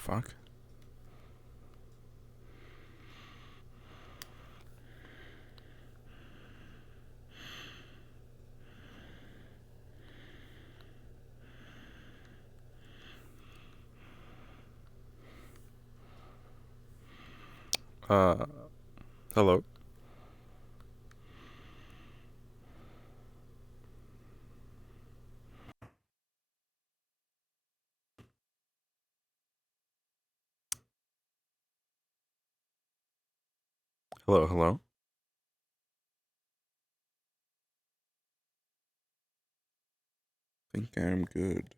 fuck? Uh, hello? Hello, hello? Think I'm good.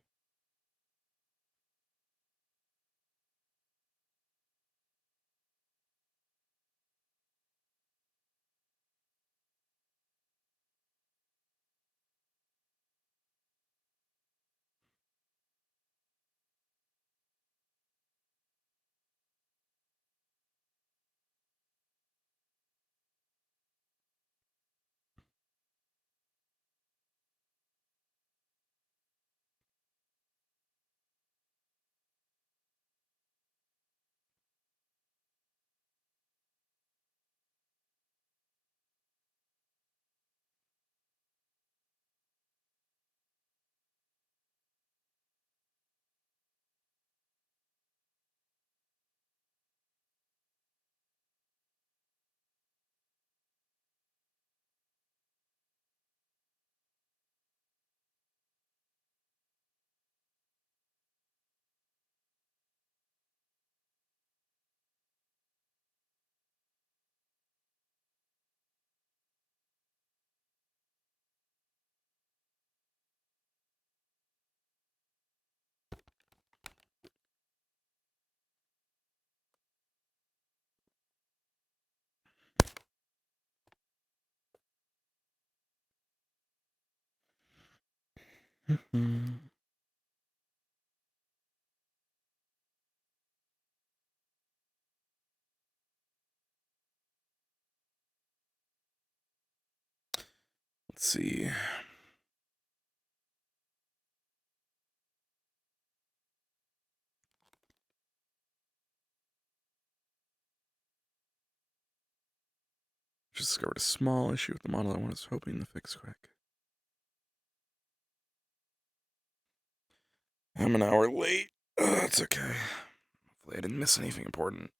Hmm. Let's see. Just discovered a small issue with the model I was hoping to fix quick. I'm an hour late. It's okay. Hopefully I didn't miss anything important.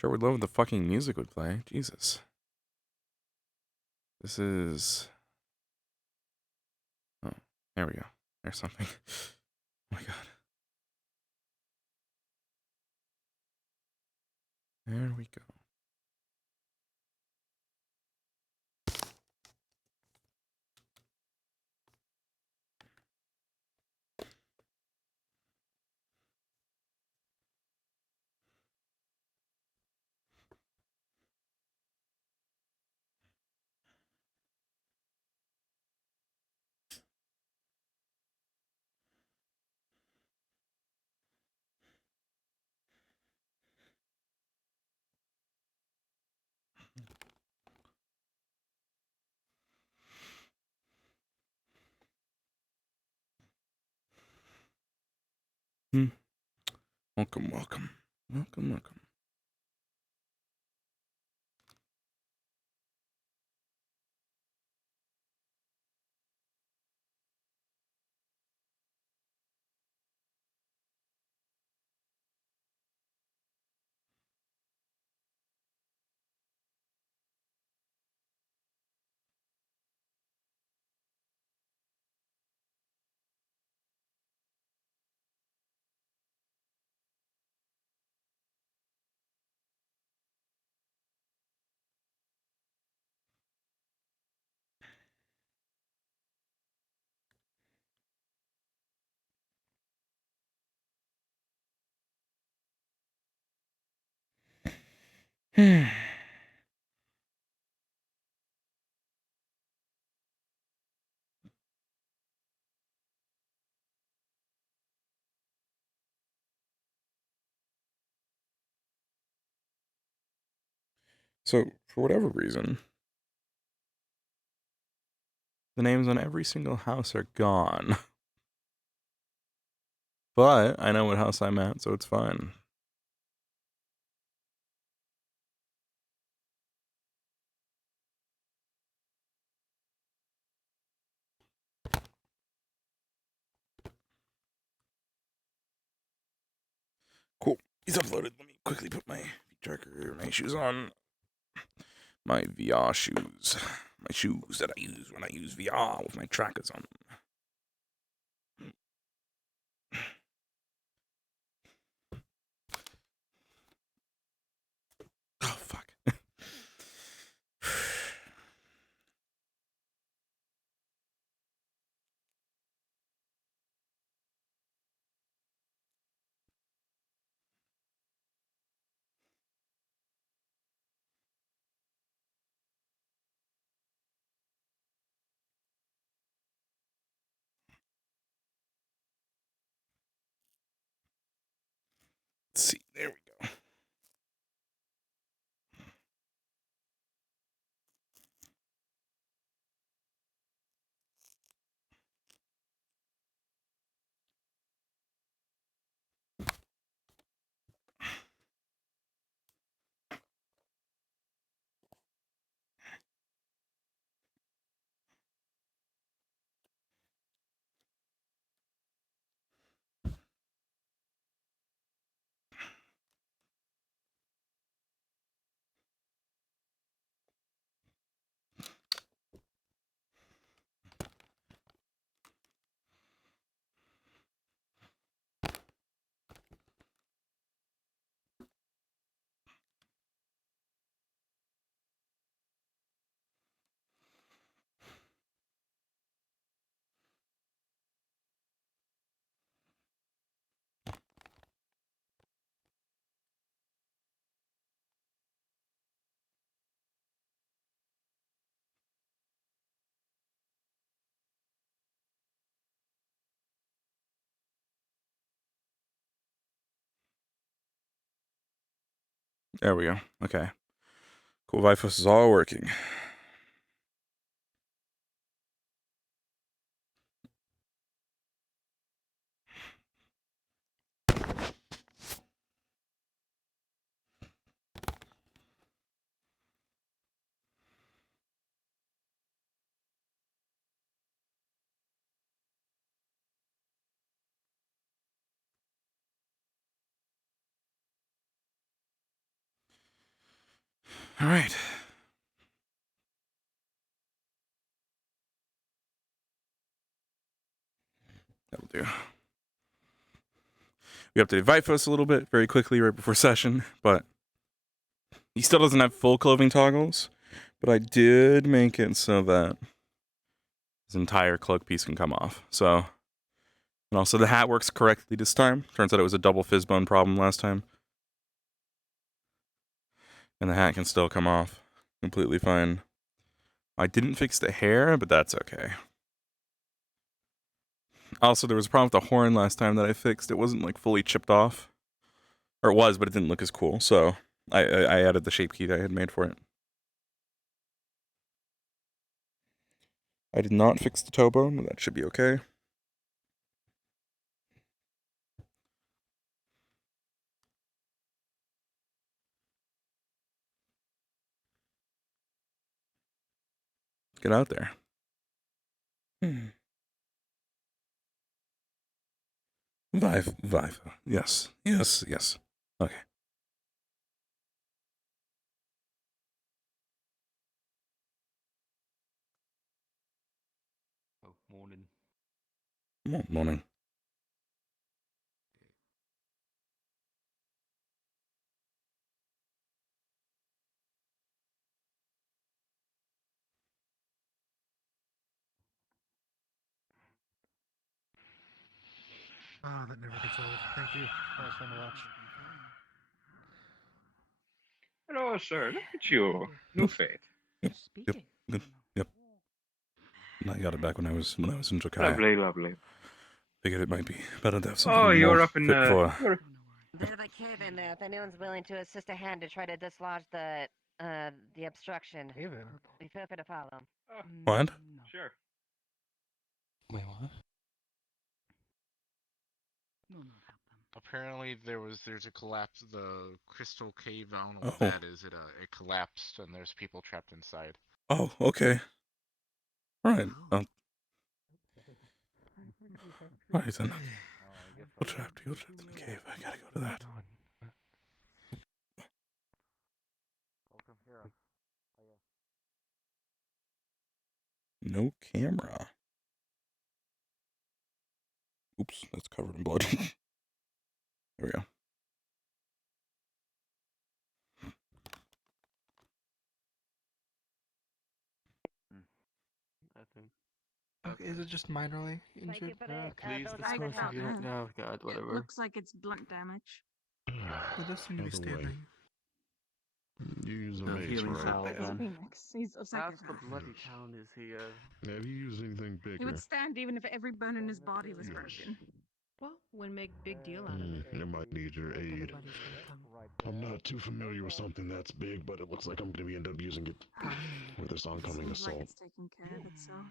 Sure would love if the fucking music would play. Jesus. This is... Oh, there we go. There's something. Oh my god. There we go. Hmm. Welcome, welcome. Welcome, welcome. So, for whatever reason, the names on every single house are gone. But I know what house I'm at, so it's fine. Cool. He's uploaded. Let me quickly put my tracker, my shoes on. My VR shoes. My shoes that I use when I use VR with my trackers on. Oh, fuck. Let's see. There we go. There we go. Okay. Cool. Vaithos is all working. All right. That'll do. We updated Vaithos a little bit very quickly right before session, but he still doesn't have full clothing toggles. But I did make it so that his entire cloak piece can come off. So, and also the hat works correctly this time. Turns out it was a double fizzbone problem last time. And the hat can still come off completely fine. I didn't fix the hair, but that's okay. Also, there was a problem with the horn last time that I fixed. It wasn't like fully chipped off. Or it was, but it didn't look as cool. So I added the shape key that I had made for it. I did not fix the toe bone. That should be okay. Get out there. Vive. Yes. Okay. Oh, morning. Morning. Ah, that never gets old. Thank you. That was fun to watch. Hello, sir. Look at you. New faith. Yep. Good. Yep. And I got it back when I was in Jakai. Lovely, lovely. Figured it might be better to have something Oh, you're more up in fit for. There's a cave in there. If anyone's willing to assist a hand to try to dislodge the obstruction, be feel free to follow. What? Sure. Wait, what? Apparently there's a collapse. The crystal cave. I don't know what Oh. that is. It collapsed and there's people trapped inside. Oh, okay. All right. All right then. You're trapped in the cave. I gotta go to that. No camera. Oops, that's covered in blood. There we go. Okay, is it just minorly injured? Please, Oh god, whatever. It looks like it's blunt damage. It does seem to be standing. You use a The mace, healing right? salve, then. Phoenix. He's a Half psychic. the bloody town is here. Have you used anything He bigger? would stand even if every bone in his body was Yes. broken. Well, we'll make big deal out of it. I might need your aid. Everybody's gonna come. I'm not too familiar with something that's big, but it looks like I'm gonna end up using it with this oncoming Seems like assault. it's taking care of itself.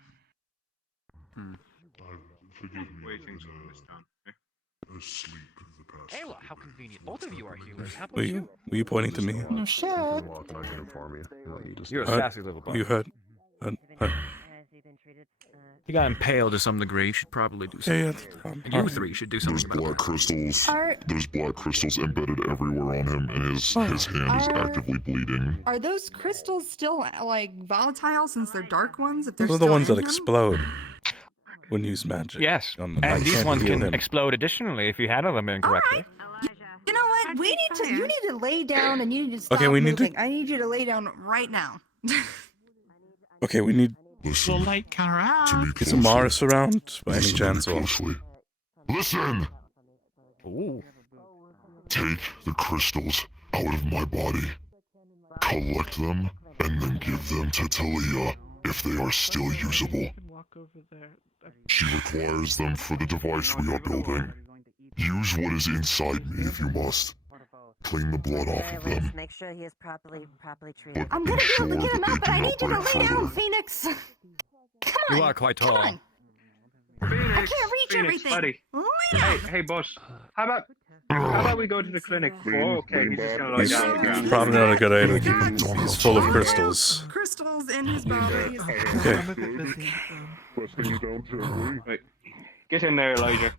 Forgive me. Waiting to understand. Asleep the past. Hey, how convenient. Both of you are healers. How about Were you pointing to me? No shit. Walk and I can inform you. You don't need to You're a stay. sassy little bug. You heard? He got impaled to some degree. You should probably do something. Yeah, that's the problem. And you three should do something about Black it. crystals. Are There's black crystals embedded everywhere on him, and his hand is actively bleeding. are those crystals still like volatile since they're dark ones? If they're Those are the still ones in that him? explode when you use magic. Yes, on them. I and these can't ones heal can him. explode additionally if you handle them incorrectly. You know what? We need to. You need to lay down and you need to stop Okay, we need to- moving. I need you to lay down right now. Okay, we need Listen to me is Amaris around by any Listen to me chance? Or closely. Listen! Ooh. Take the crystals out of my body. Collect them, and then give them to Talia if they are still usable. She requires them for the device we are building. Use what is inside me if you must. Clean the blood off of them. Make sure he is properly treated. I'm gonna be able to get him out, but I need you to lay further. down, Phoenix. Come on. You are quite tall. Come on. Phoenix, I can't reach Phoenix, everything. buddy. Lay down. Hey, boss. How about we go to the clinic? Oh, okay, he's just gonna lie he's, down on the it's ground. probably not a good idea to keep him. He's full of crystals. Crystals in his body. Okay. I'm a bit busy. Wait, get in there, Elijah.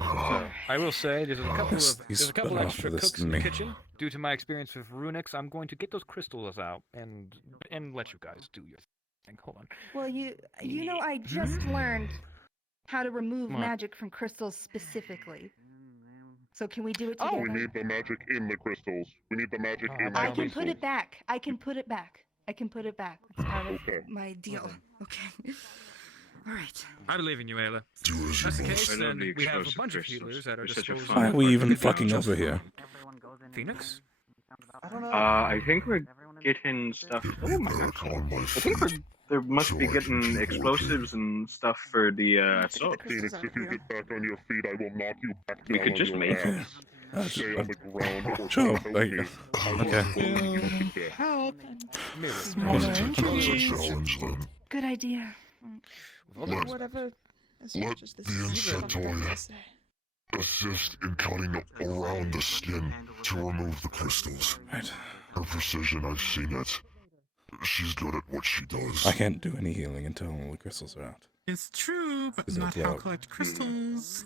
I will say there's a couple He's there's a couple spun off extra for this cooks in the me. kitchen. Due to my experience with runics, I'm going to get those crystals out and let you guys do your thing. Hold on. Well, you know, I just learned how to remove What? magic from crystals specifically. So can we do it together? We need the magic in the crystals. We need the magic in the I crystals. can put it back. I can put it back. That's part of my deal. Okay. All right. I believe in you, Ayla. Do as If that's the you case, must. then the we have a explosive bunch of crystals. healers at our They're such a disposal. fun Why are we even part to fucking do. over here? Phoenix? I think we're getting stuff. Oh my god. Back on my I think feet. there must be So I can getting keep explosives and stuff for the assault. Phoenix, if you get back on your feet, I will knock you back We down could on just your make ass. Stay on the ground or Joe, help like, me. okay. Help. That's a challenge then. Good idea. Whatever. Let the insectoid assist in cutting around the skin to remove the crystals. Right. Her precision, I've seen it. She's good at what she does. I can't do any healing until all the crystals are out. It's true, but Is it not loud? how collect crystals.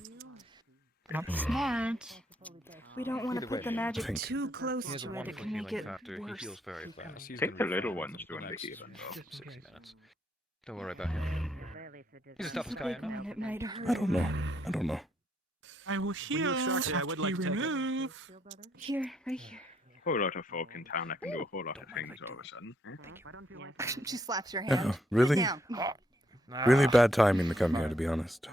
Not smart. We don't want to Either put way, the magic think- too He close has a to it. It wonderful can make healing it factor. He worse. heals very fast. He's Take gonna the be little fine ones for doing the next healing, though. 60 minutes. Don't worry about him. He's the toughest guy I Big one, know. it might hurt. I don't know. I will heal extract it, I after would you like to take it. remove. Here, right here. Whole lot of folk in town. I can do a whole lot of things all of a sudden. She slaps your Yeah, hand. really, Down. really bad timing to come here, to be honest.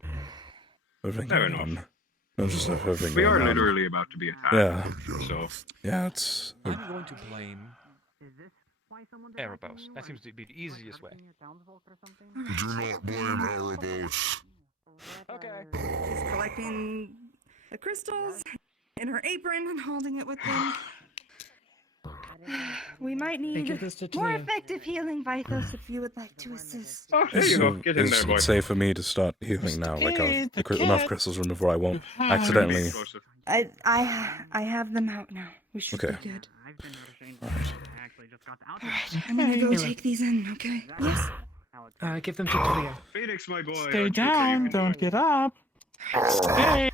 Fair Moving enough. on. I'm just having We are going on. literally about to be attacked. Yeah. So. Yeah, it's. I'm going to blame Erebos. That seems to be the easiest way. Do not blame Erebos. Okay. She's collecting the crystals in her apron and holding it with them. We might need more effective healing, Vaithos, if you would like to assist. Oh, there you go. Get in there, boy. It's safe for me to start healing now. Like, enough crystals from before I won't accidentally. I have them out now. We should be good. Alright. Alright, I'm gonna go take these in, okay? Yes. Give them to Talia. Phoenix, my boy. Stay down, don't get up. Stay.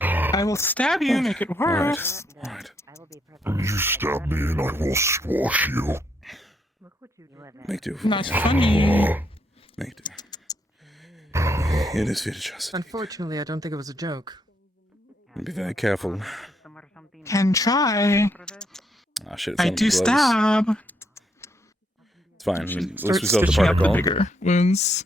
I will stab you, make it worse. Alright. You stab me and I will squash you. Make do. Not funny. Make do. It is fit justice. Unfortunately, I don't think it was a joke. Be very careful. Can try. Ah, shit. I do stab. It's fine. At least Start we still have the stitching up the particle. bigger wounds.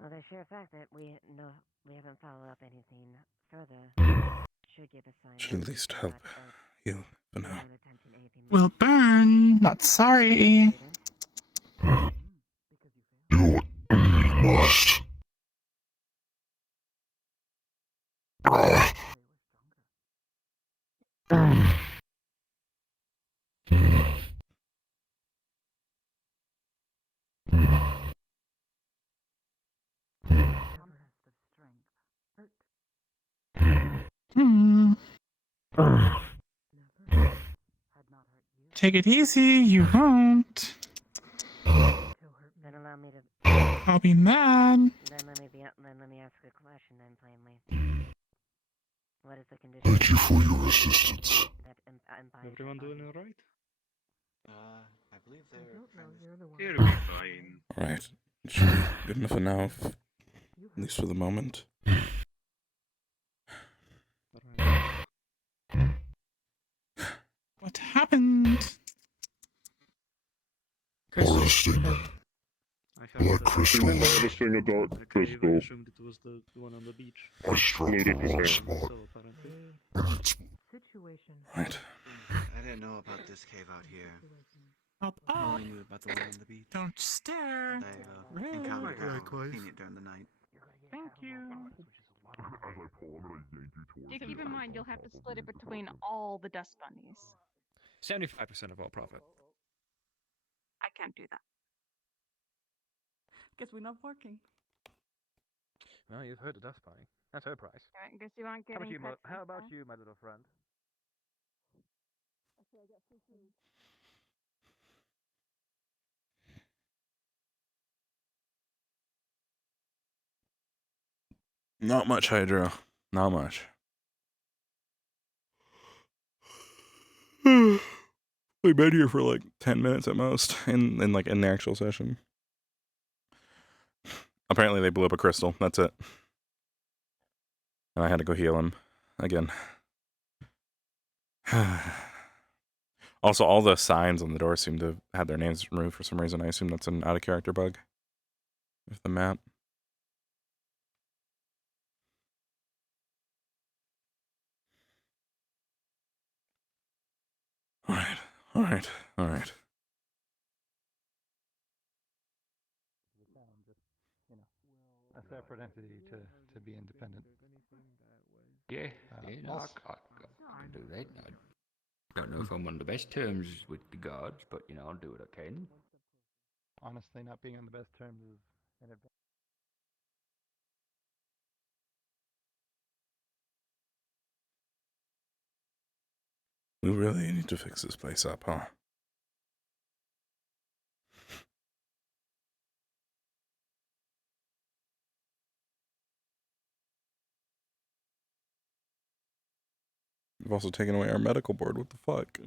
Well, the sheer fact that we haven't followed up anything further should give a sign. Should at least help heal for now. Will burn. Not sorry. You must. Take it easy, you won't. Then allow me to. I'll be mad. Then let me ask a question then plainly. What is the condition? Thank you for your assistance. Everyone doing alright? I believe they're. It'll be fine. Alright. It should be good enough for now, at least for the moment. What happened? Harvesting black crystals. Harvesting a dark crystal. I struck the wrong spot. And it's Right. I didn't know about this cave out here. Up, I up. only knew about the one on the beach. Don't stare. I encountered how convenient during the night. Thank you. Do keep in mind you'll have to split it between all the dust bunnies. 75% of all profit. I can't do that. Guess we're not working. Well, you've heard the dust bunny. That's her price. I guess you aren't getting. How about you, my little friend? Not much, Hydro. Not much. We've been here for like 10 minutes at most in the actual session. Apparently they blew up a crystal. That's it. And I had to go heal him again. Also, all the signs on the door seem to have had their names removed for some reason. I assume that's an out-of-character bug with the map. Alright. A separate entity to be independent. Yeah, no, I can do that. I don't know if I'm on the best terms with the gods, but I'll do what I can. Honestly, not being on the best terms is an advantage. We really need to fix this place up, huh? We've also taken away our medical board. What the fuck?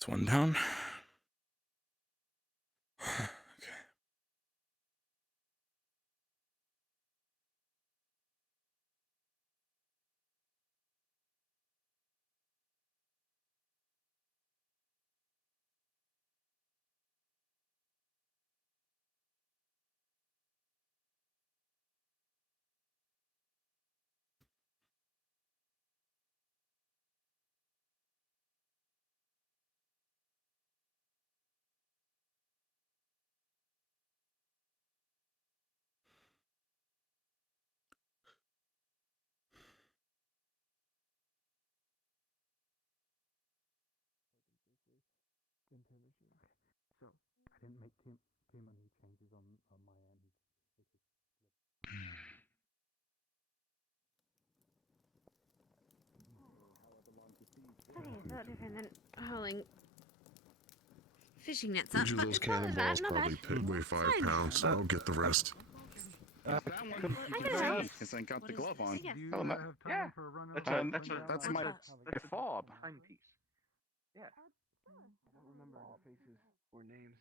That's one down. So I didn't make too many changes on my end. Okay, so different than hauling fishing nets. Each of But those it's not as bad, cannonballs not probably bad. weigh 5 Fine. pounds. I'll get the rest. I can help. Because I got the glove on. Yeah. Oh, yeah. That's my a fob timepiece. Yeah. I don't remember any faces or names.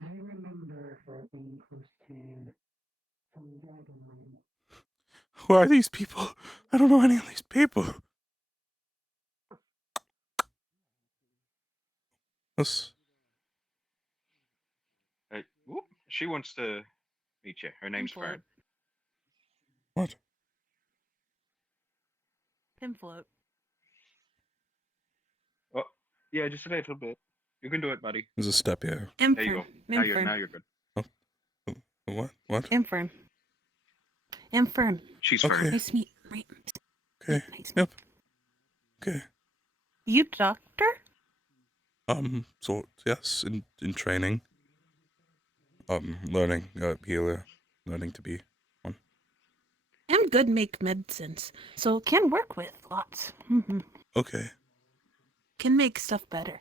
I remember being close to some dragon. Who are these people? I don't know any of these people. What's... Whoop. She wants to meet you. Her name's Fern. What? Him float. Oh, yeah, just a little bit. You can do it, buddy. There's a step here. There you go. Now you're good. What? What? Infern. Infern. She's Okay. Fern. Nice to meet. Right. Okay. Nice. Yep. Okay. You doctor? So yes, in training. Learning, healer, learning to be one. I'm good make medicines, so can work with lots. Mm-hmm. Okay. Can make stuff better.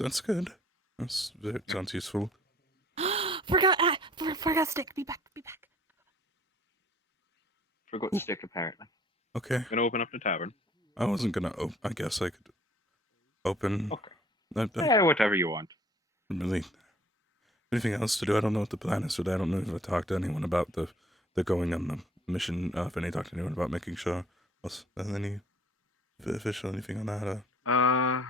That's good. That sounds useful. Forgot stick. Be back. Forgot stick, apparently. Okay. Gonna open up the tavern. I wasn't gonna I guess I could open. Okay. Yeah, whatever you want. Really. Anything else to do? I don't know what the plan is today. I don't know if I talked to anyone about the going on the mission. If any talked to anyone about making sure. Any official anything on that? I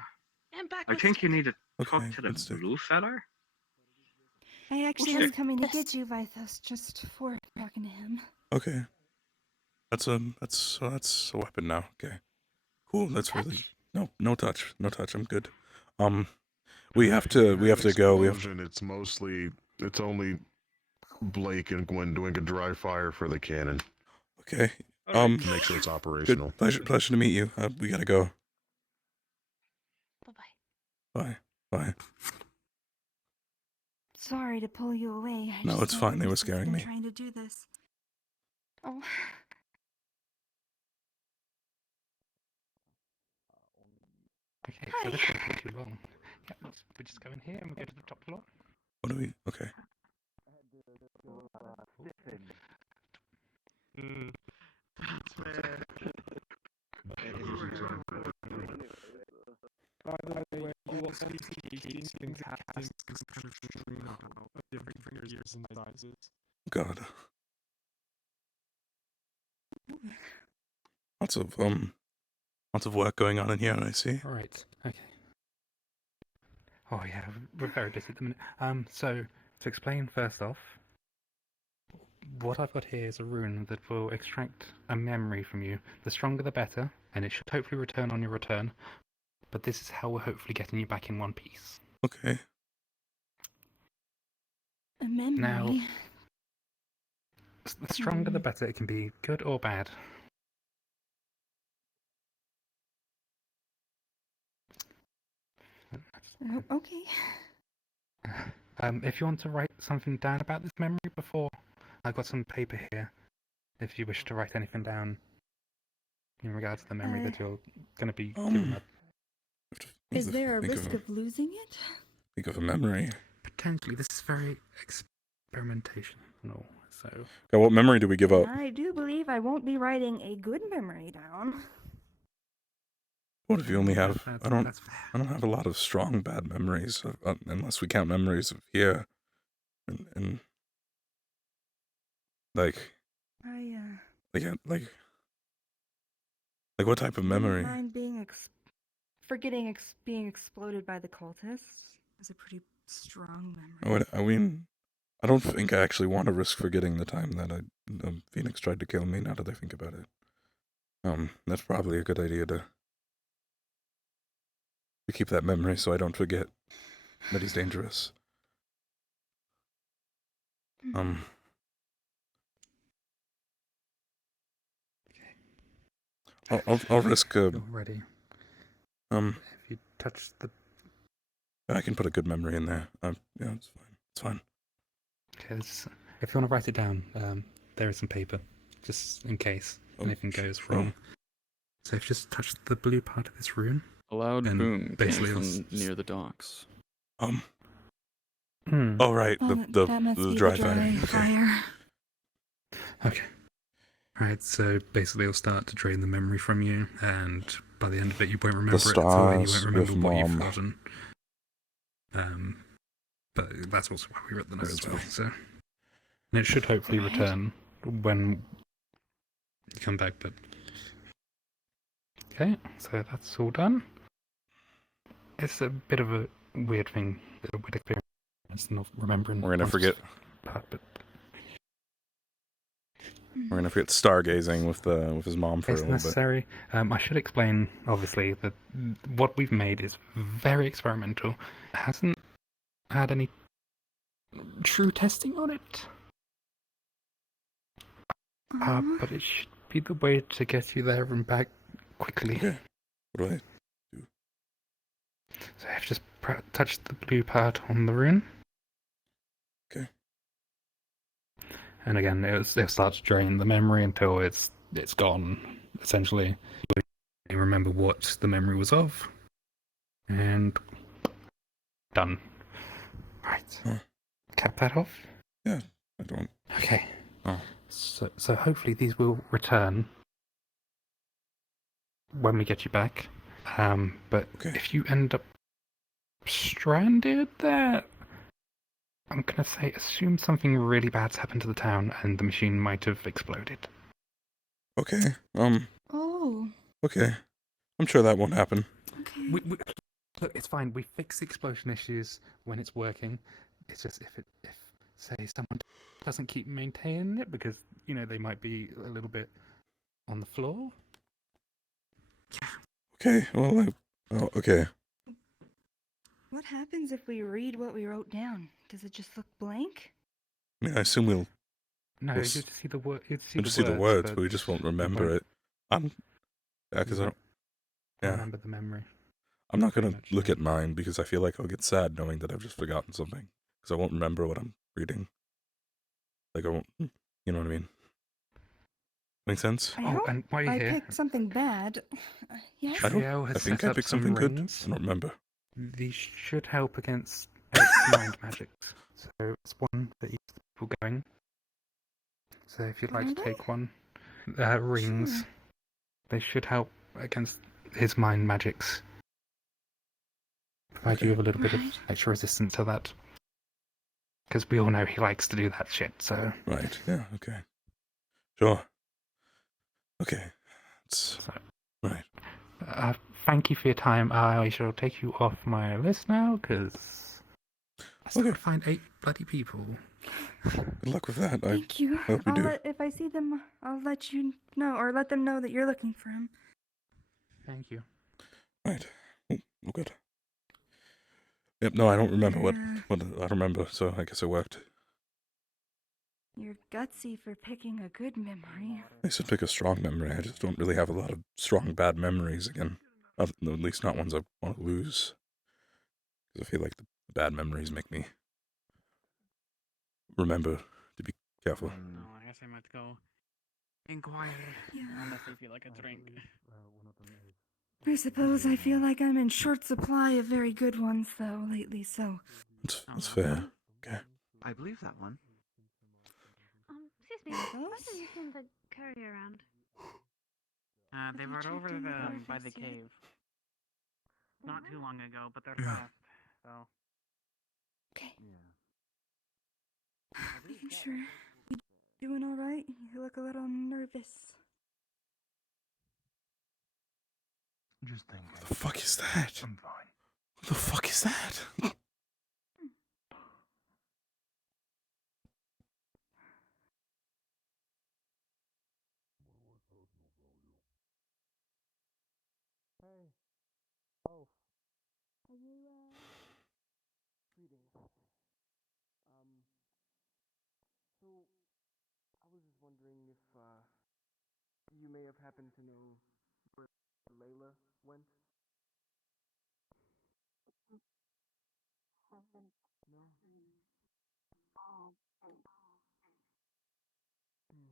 think you need to talk to the blue feller. I actually was coming to get you, Vaithos, just for talking to him. Okay. That's a weapon now. Okay. Cool. That's really no touch. I'm good. We have to go. It's only Blake and Gwen doing a dry fire for the cannon. Okay. To make sure it's operational. Good. Pleasure to meet you. We gotta go. Bye-bye. Bye. Sorry to pull you away. No, it's fine. They were scaring me. Trying to do this. Oh. Okay, so this won't take too long. Yeah, we just go in here and we go to the top floor. What do we? Okay. By the way, you also see things have this kind of stream of different fingers and sizes. God. Lots of work going on in here, I see. Right. Okay. Oh yeah, we're very busy at the minute. So to explain first off, what I've got here is a rune that will extract a memory from you. The stronger the better, and it should hopefully return on your return. But this is how we're hopefully getting you back in one piece. Okay. A memory. Now, the stronger the better. It can be good or bad. Okay. If you want to write something down about this memory before, I've got some paper here. If you wish to write anything down in regards to the memory that you're going to be given up. Is there a risk of losing it? Think of a memory. Potentially. This is very experimentational. So. Okay, what memory do we give up? I do believe I won't be writing a good memory down. What if you only have? That's- I don't. that's fair. I don't have a lot of strong bad memories, unless we count memories of here, and like like what type of memory? Mine being being exploded by the cultists is a pretty strong memory. I mean, I don't think I actually want to risk forgetting the time that Phoenix tried to kill me. Now that I think about it, that's probably a good idea to keep that memory so I don't forget that he's dangerous. I'll risk. You're ready. If you touch the. I can put a good memory in there. Yeah, it's fine. It's fine. Okay, if you want to write it down, there is some paper, just in case anything goes wrong. So if you just touch the blue part of this rune. A loud then boom came basically from near the docks. Oh right, that must the be dry the dry fire. Okay. Alright, so basically it'll start to drain the memory from you, and by the end of it you won't remember it, so you won't remember what you've forgotten. But that's also why we wrote the note as well, so... And it should hopefully return when you come back, but... Okay, so that's all done. It's a bit of a weird thing, a weird experience, not remembering... We're gonna forget... Part, but... We're gonna forget stargazing with his mom for a It's little necessary. I should explain, obviously, that what we've made is very experimental. It hasn't had any true testing on it. But it should be the way to get you there and back quickly. Okay. What do I do? So I've just touched the blue part on the rune. Okay. And again, it'll start to drain the memory until it's gone. Essentially, you remember what the memory was of, and done. Right. Cap that off. Yeah, I don't. Okay. Oh. So hopefully these will return when we get you back. But if you end up stranded there, I'm gonna say assume something really bad's happened to the town and the machine might have exploded. Okay. Oh. Okay. I'm sure that won't happen. Okay. Look, it's fine. We fix the explosion issues when it's working. It's just if say someone doesn't keep maintaining it because they might be a little bit on the floor. Okay. Well, okay. What happens if we read what we wrote down? Does it just look blank? I mean, I assume we'll. No, we'll you just see the word. We'll just see the words, but we just won't remember it. Yeah, because I don't. Yeah. Remember the memory. I'm not gonna look at mine because I feel like I'll get sad knowing that I've just forgotten something because I won't remember what I'm reading. Like I won't. You know what I mean? Make sense? And while you're I here, picked something bad. Yes. I has think set I up picked some something good. rings. I don't remember. These should help against mind magics. So it's one that keeps people going. So if you'd like to take one, rings, Sure. they should help against his mind magics. Provide you with a little bit of extra resistance to that. Because we all know he likes to do that shit, so... Right, yeah, okay. Sure. Okay. Right. Thank you for your time. I shall take you off my list now, because I still gotta find 8 bloody people. Good luck with that. Thank you. I hope you do. If I see them, I'll let you know, or let them know that you're looking for him. Thank you. Right. Oh, good. Yep, no, I don't remember what I don't remember, so I guess it worked. You're gutsy for picking a good memory. I should pick a strong memory. I just don't really have a lot of strong bad memories again. At least not ones I want to lose. Because I feel like the bad memories make me remember to be careful. No, I guess I might go inquire unless they feel like a drink. I suppose I feel like I'm in short supply of very good ones, though, lately, so... That's fair. Okay. I believe that one. Excuse me, what have you seen the carry around? They were over by the cave. not too long ago, but they're Yeah. fast. So. Okay. Yeah. Making sure you doing all right. You look a little nervous. Just thinking. What the fuck is that? I'm fine. What the fuck is that? Hey. Oh. Are you, Greetings. So I was just wondering if you may have happened to know where Layla went. No.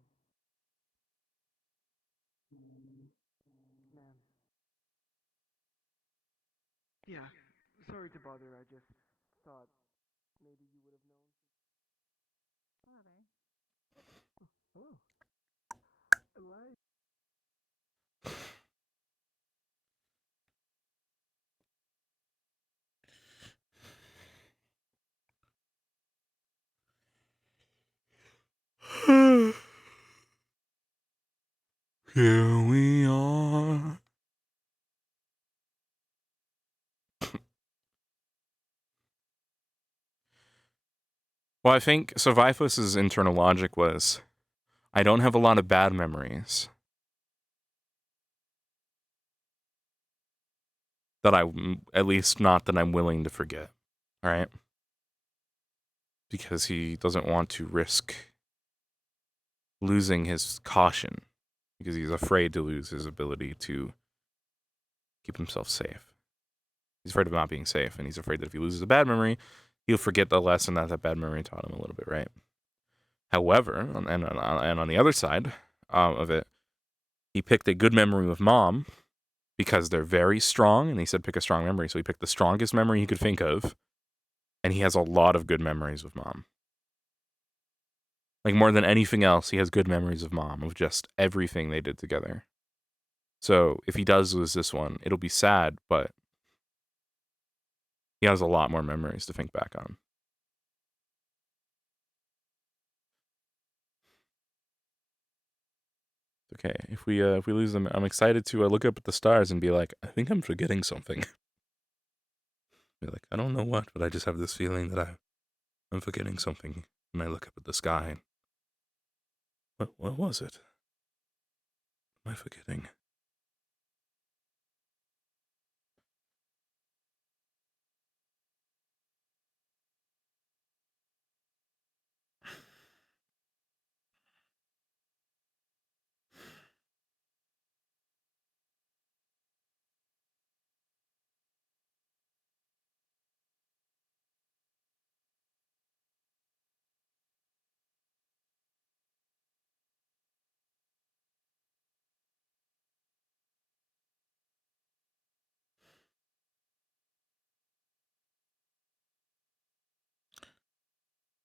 Man. Yeah. Sorry to bother. I just thought maybe you would have known. Oh. Eli. Here we are. Well, I think so. Vaithos' internal logic was, I don't have a lot of bad memories that at least not that I'm willing to forget. All right, because he doesn't want to risk losing his caution, because he's afraid to lose his ability to keep himself safe. He's afraid of not being safe, and he's afraid that if he loses a bad memory, he'll forget the lesson that that bad memory taught him a little bit, right? However, and on the other side of it, he picked a good memory with mom because they're very strong, and he said pick a strong memory, so he picked the strongest memory he could think of, and he has a lot of good memories with mom. Like, more than anything else, he has good memories of mom, of just everything they did together. So if he does lose this one, it'll be sad, but he has a lot more memories to think back on. Okay, if we lose them, I'm excited to look up at the stars and be like, I think I'm forgetting something. Be like, I don't know what, but I just have this feeling that I'm forgetting something. And I look up at the sky. What was it? Am I forgetting?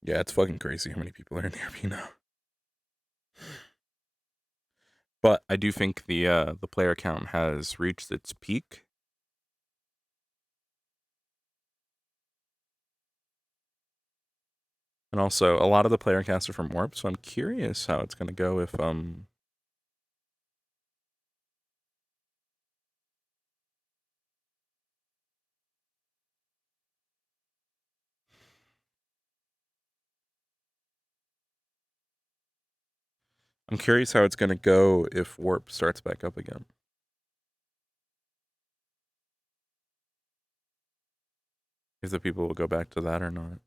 Yeah, it's fucking crazy how many people are in the RP now. But I do think the player count has reached its peak. And also, a lot of the player counts are from Warp, so I'm curious how it's gonna go if I'm curious how it's gonna go if Warp starts back up again. If the people will go back to that or not.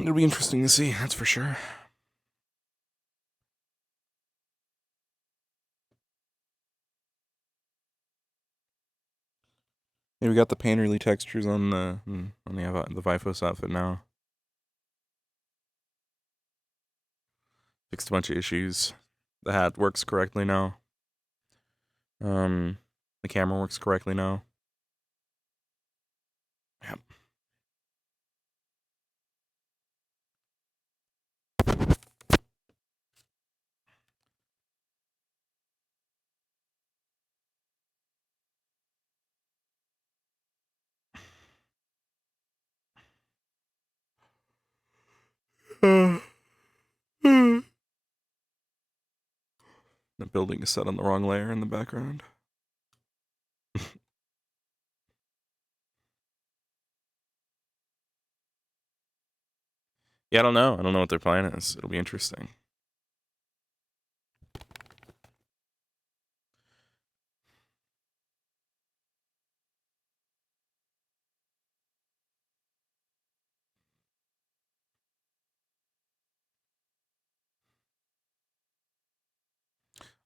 It'll be interesting to see, that's for sure. Yeah, we got the painterly textures on the Vaithos outfit now. Fixed a bunch of issues. The hat works correctly now. The camera works correctly now. Yep. The building is set on the wrong layer in the background. Yeah, I don't know. I don't know what their plan is. It'll be interesting.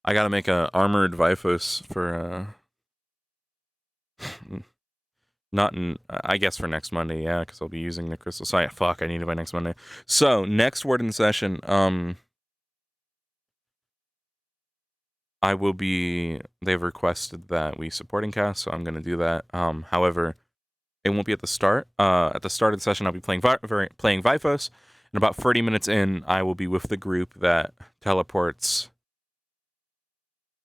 I gotta make a armored Vaithos for not in, I guess for next Monday, yeah, because I'll be using the crystal site. Fuck, I need it by next Monday. So next Warden session, I will be. They've requested that we supporting cast, so I'm gonna do that. However, it won't be at the start. At the start of the session, I'll be playing Vaithos, and about 30 minutes in, I will be with the group that teleports,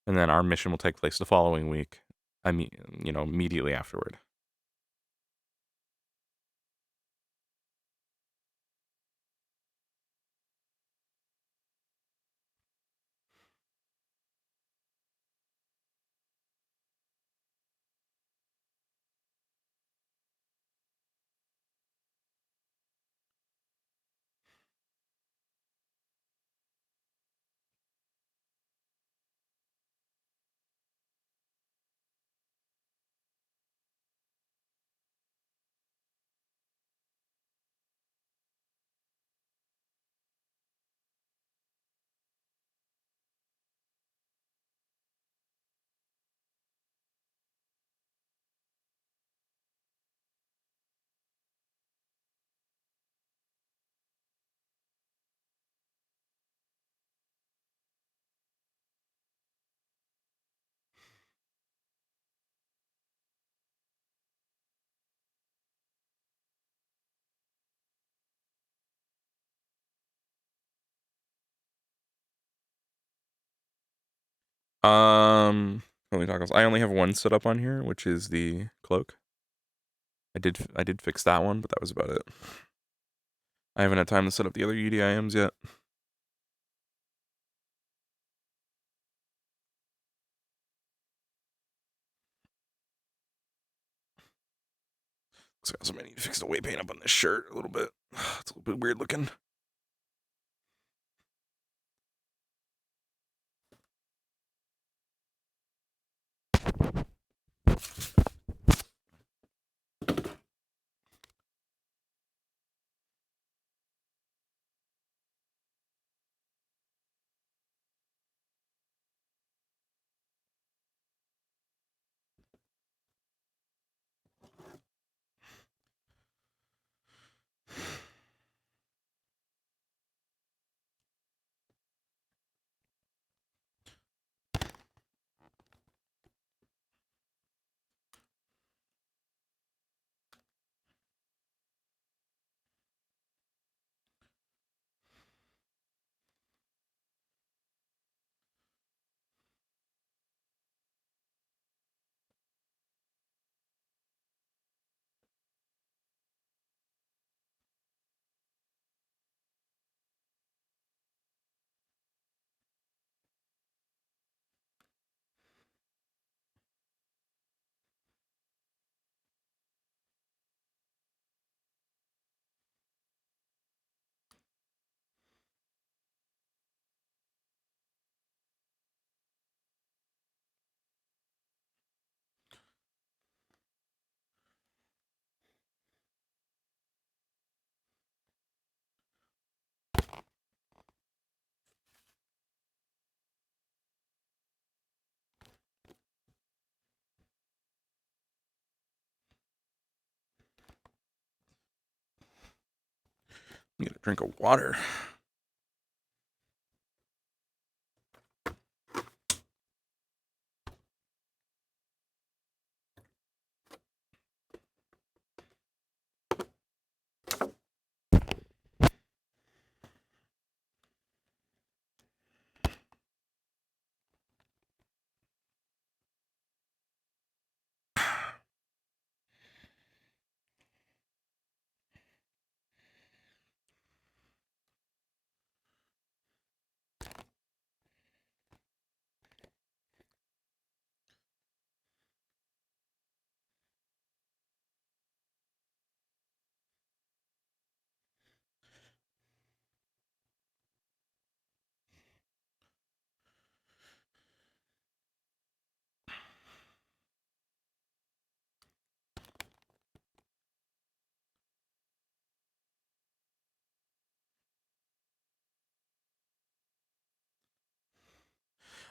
and then our mission will take place the following week. I mean, immediately afterward. Holy toggles. I only have one set up on here, which is the cloak. I did fix that one, but that was about it. I haven't had time to set up the other UDIMs yet. So I also might need to fix the weight paint up on this shirt a little bit. It's a little bit weird looking. Need a drink of water.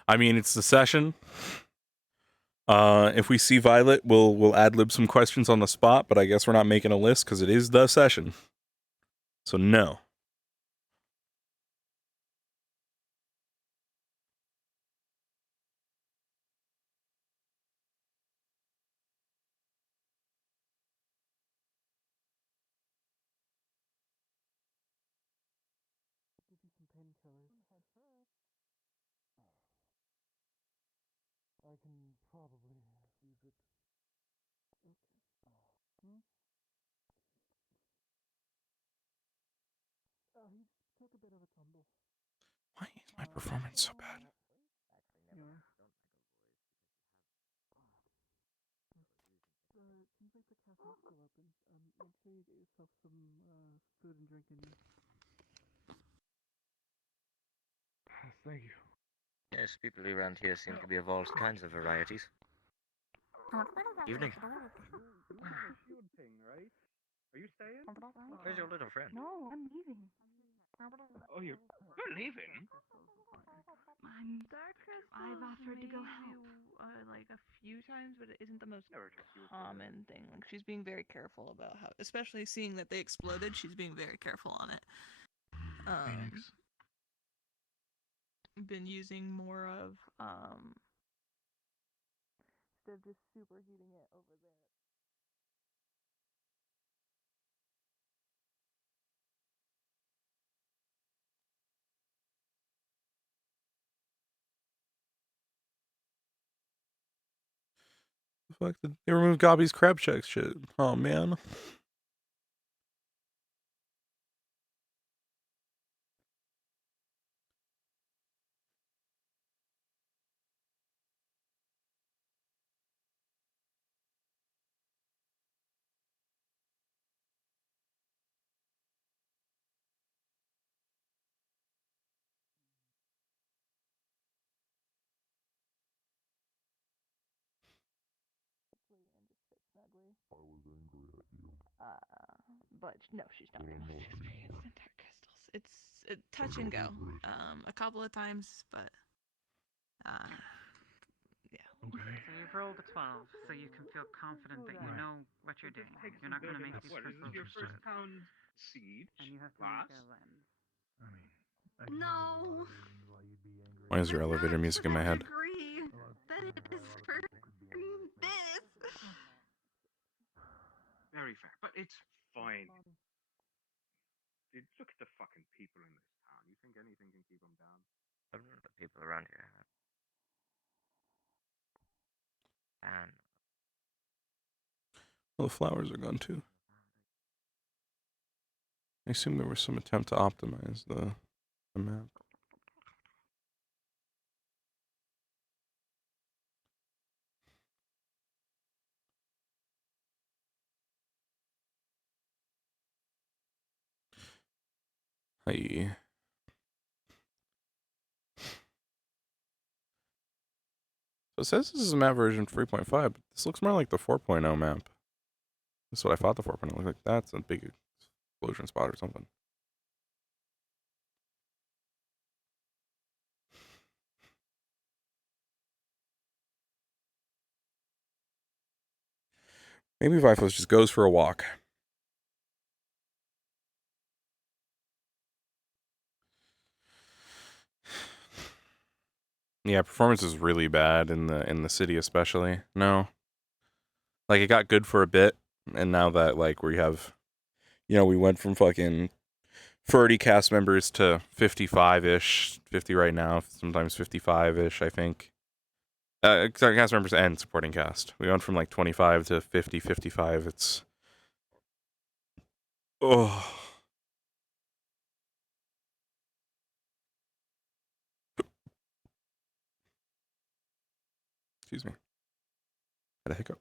I mean, it's the session. If we see Violet, we'll ad-lib some questions on the spot, but I guess we're not making a list because it is the session. So no. Give you some painkillers. I can probably use it. Okay. Hmm? He took a bit of a tumble. Why is my performance so bad? Yeah. Seems like the cafe's still open. Make sure you get yourself some food and drink in there. Thank you. Yes, people around here seem to be of all kinds of varieties. Evening. You have a shield ping, right? Are you staying? Where's your little friend? No, I'm leaving. Oh, you're leaving? I've offered to go help. Like a few times, but it isn't the most common thing. Like she's being very careful about how, especially seeing that they exploded. She's being very careful on it. Thanks. Been using more of instead of just superheating it over there. Fuck, they removed Gobby's crab check shit. Oh man. And just sit snugly. I was angry at you. But no, she's not being able to experience the entire crystals. It's touch and go. A couple of times, but yeah. Okay. So you've rolled a 12, so you can feel confident that you know what you're doing. You're not going to make these crystals Your first explode. pound siege? And you have to Last? make a lens. I mean, No. Why is there elevator music in my head? Agree that it is for this. very fair, but it's fine. Dude, look at the fucking people in this town. You think anything can keep them down? I don't know the people around here. And Well, the flowers are gone too. I assume there was some attempt to optimize the map. Hey. So it says this is a map version 3.5, but this looks more like the 4.0 map. That's what I thought the 4.0 looked like. That's a big explosion spot or something. Maybe Vaithos just goes for a walk. Yeah, performance is really bad in the city, especially. No, like it got good for a bit, and now that like we have, we went from fucking 30 cast members to 55-ish, 50 right now, sometimes 55-ish, I think. Sorry, cast members and supporting cast. We went from like 25 to 50, 55. It's oh. Excuse me. Had a hiccup.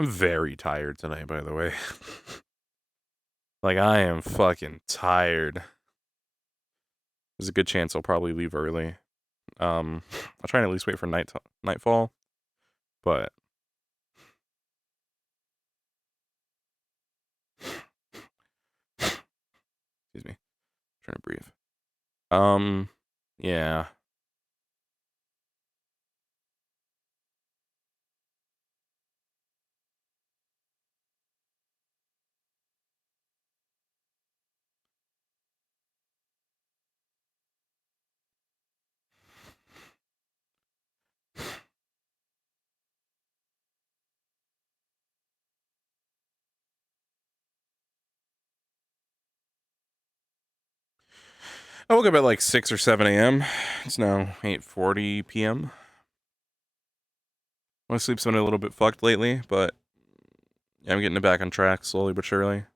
I'm very tired tonight, by the way. Like, I am fucking tired. There's a good chance I'll probably leave early. I'll try and at least wait for nightfall, but excuse me, trying to breathe. Yeah. I woke up at like 6 or 7 a.m. It's now 8:40 p.m. My sleep's been a little bit fucked lately, but yeah, I'm getting it back on track slowly but surely. I'm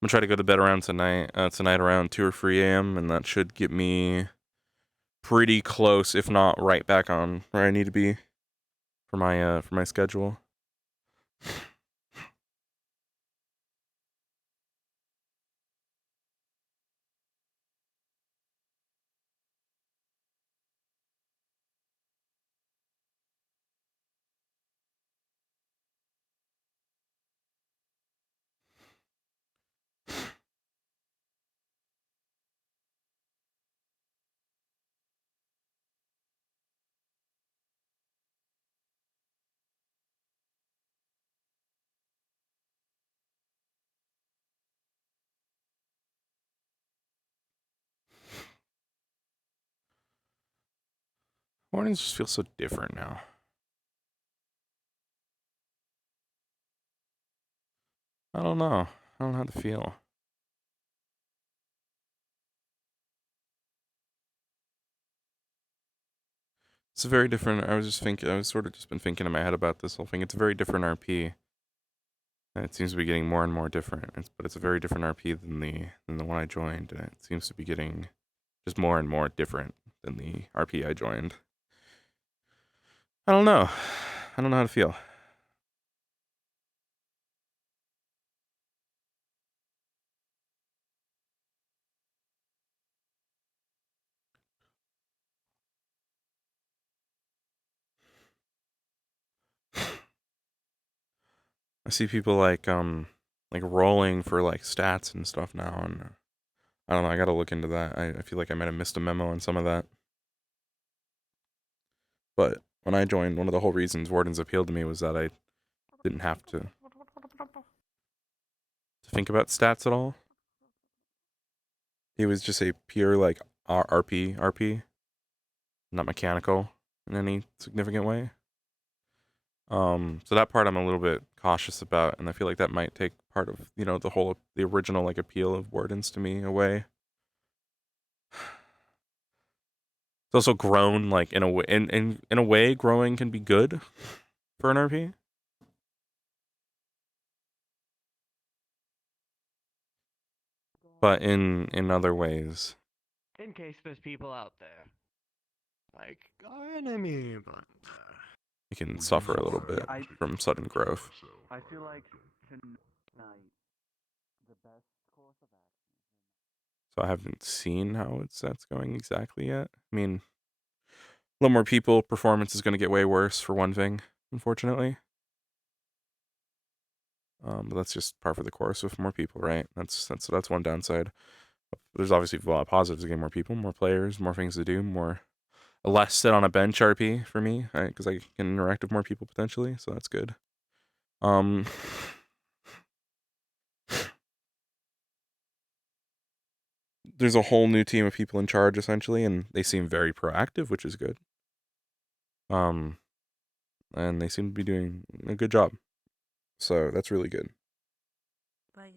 gonna try to go to bed around tonight around 2 or 3 a.m. and that should get me pretty close, if not right back on where I need to be for my schedule. Mornings just feel so different now. I don't know. I don't know how to feel. It's a very different. I was sort of just been thinking in my head about this whole thing. It's a very different RP. And it seems to be getting more and more different. But it's a very different RP than the one I joined. And it seems to be getting just more and more different than the RP I joined. I don't know. I don't know how to feel. I see people like rolling for like stats and stuff now, and I don't know. I gotta look into that. I feel like I might have missed a memo on some of that. But when I joined, one of the whole reasons Wardens appealed to me was that I didn't have to think about stats at all. He was just a pure like RP, not mechanical in any significant way. So that part I'm a little bit cautious about, and I feel like that might take part of, the original like appeal of Wardens to me away. It's also grown like in a way. In a way, growing can be good for an RP. But in other ways, In case there's people out there, like our enemy, but you can suffer a little bit from sudden growth. I feel like tonight the best course of action. So I haven't seen how that's going exactly yet. I mean, a little more people, performance is going to get way worse for one thing, unfortunately. But that's just par for the course with more people, right? That's one downside. There's obviously a lot of positives to get more people, more players, more things to do, less sit on a bench RP for me, right? Because I can interact with more people potentially, so that's good. There's a whole new team of people in charge essentially, and they seem very proactive, which is good. And they seem to be doing a good job, so that's really good. Bye.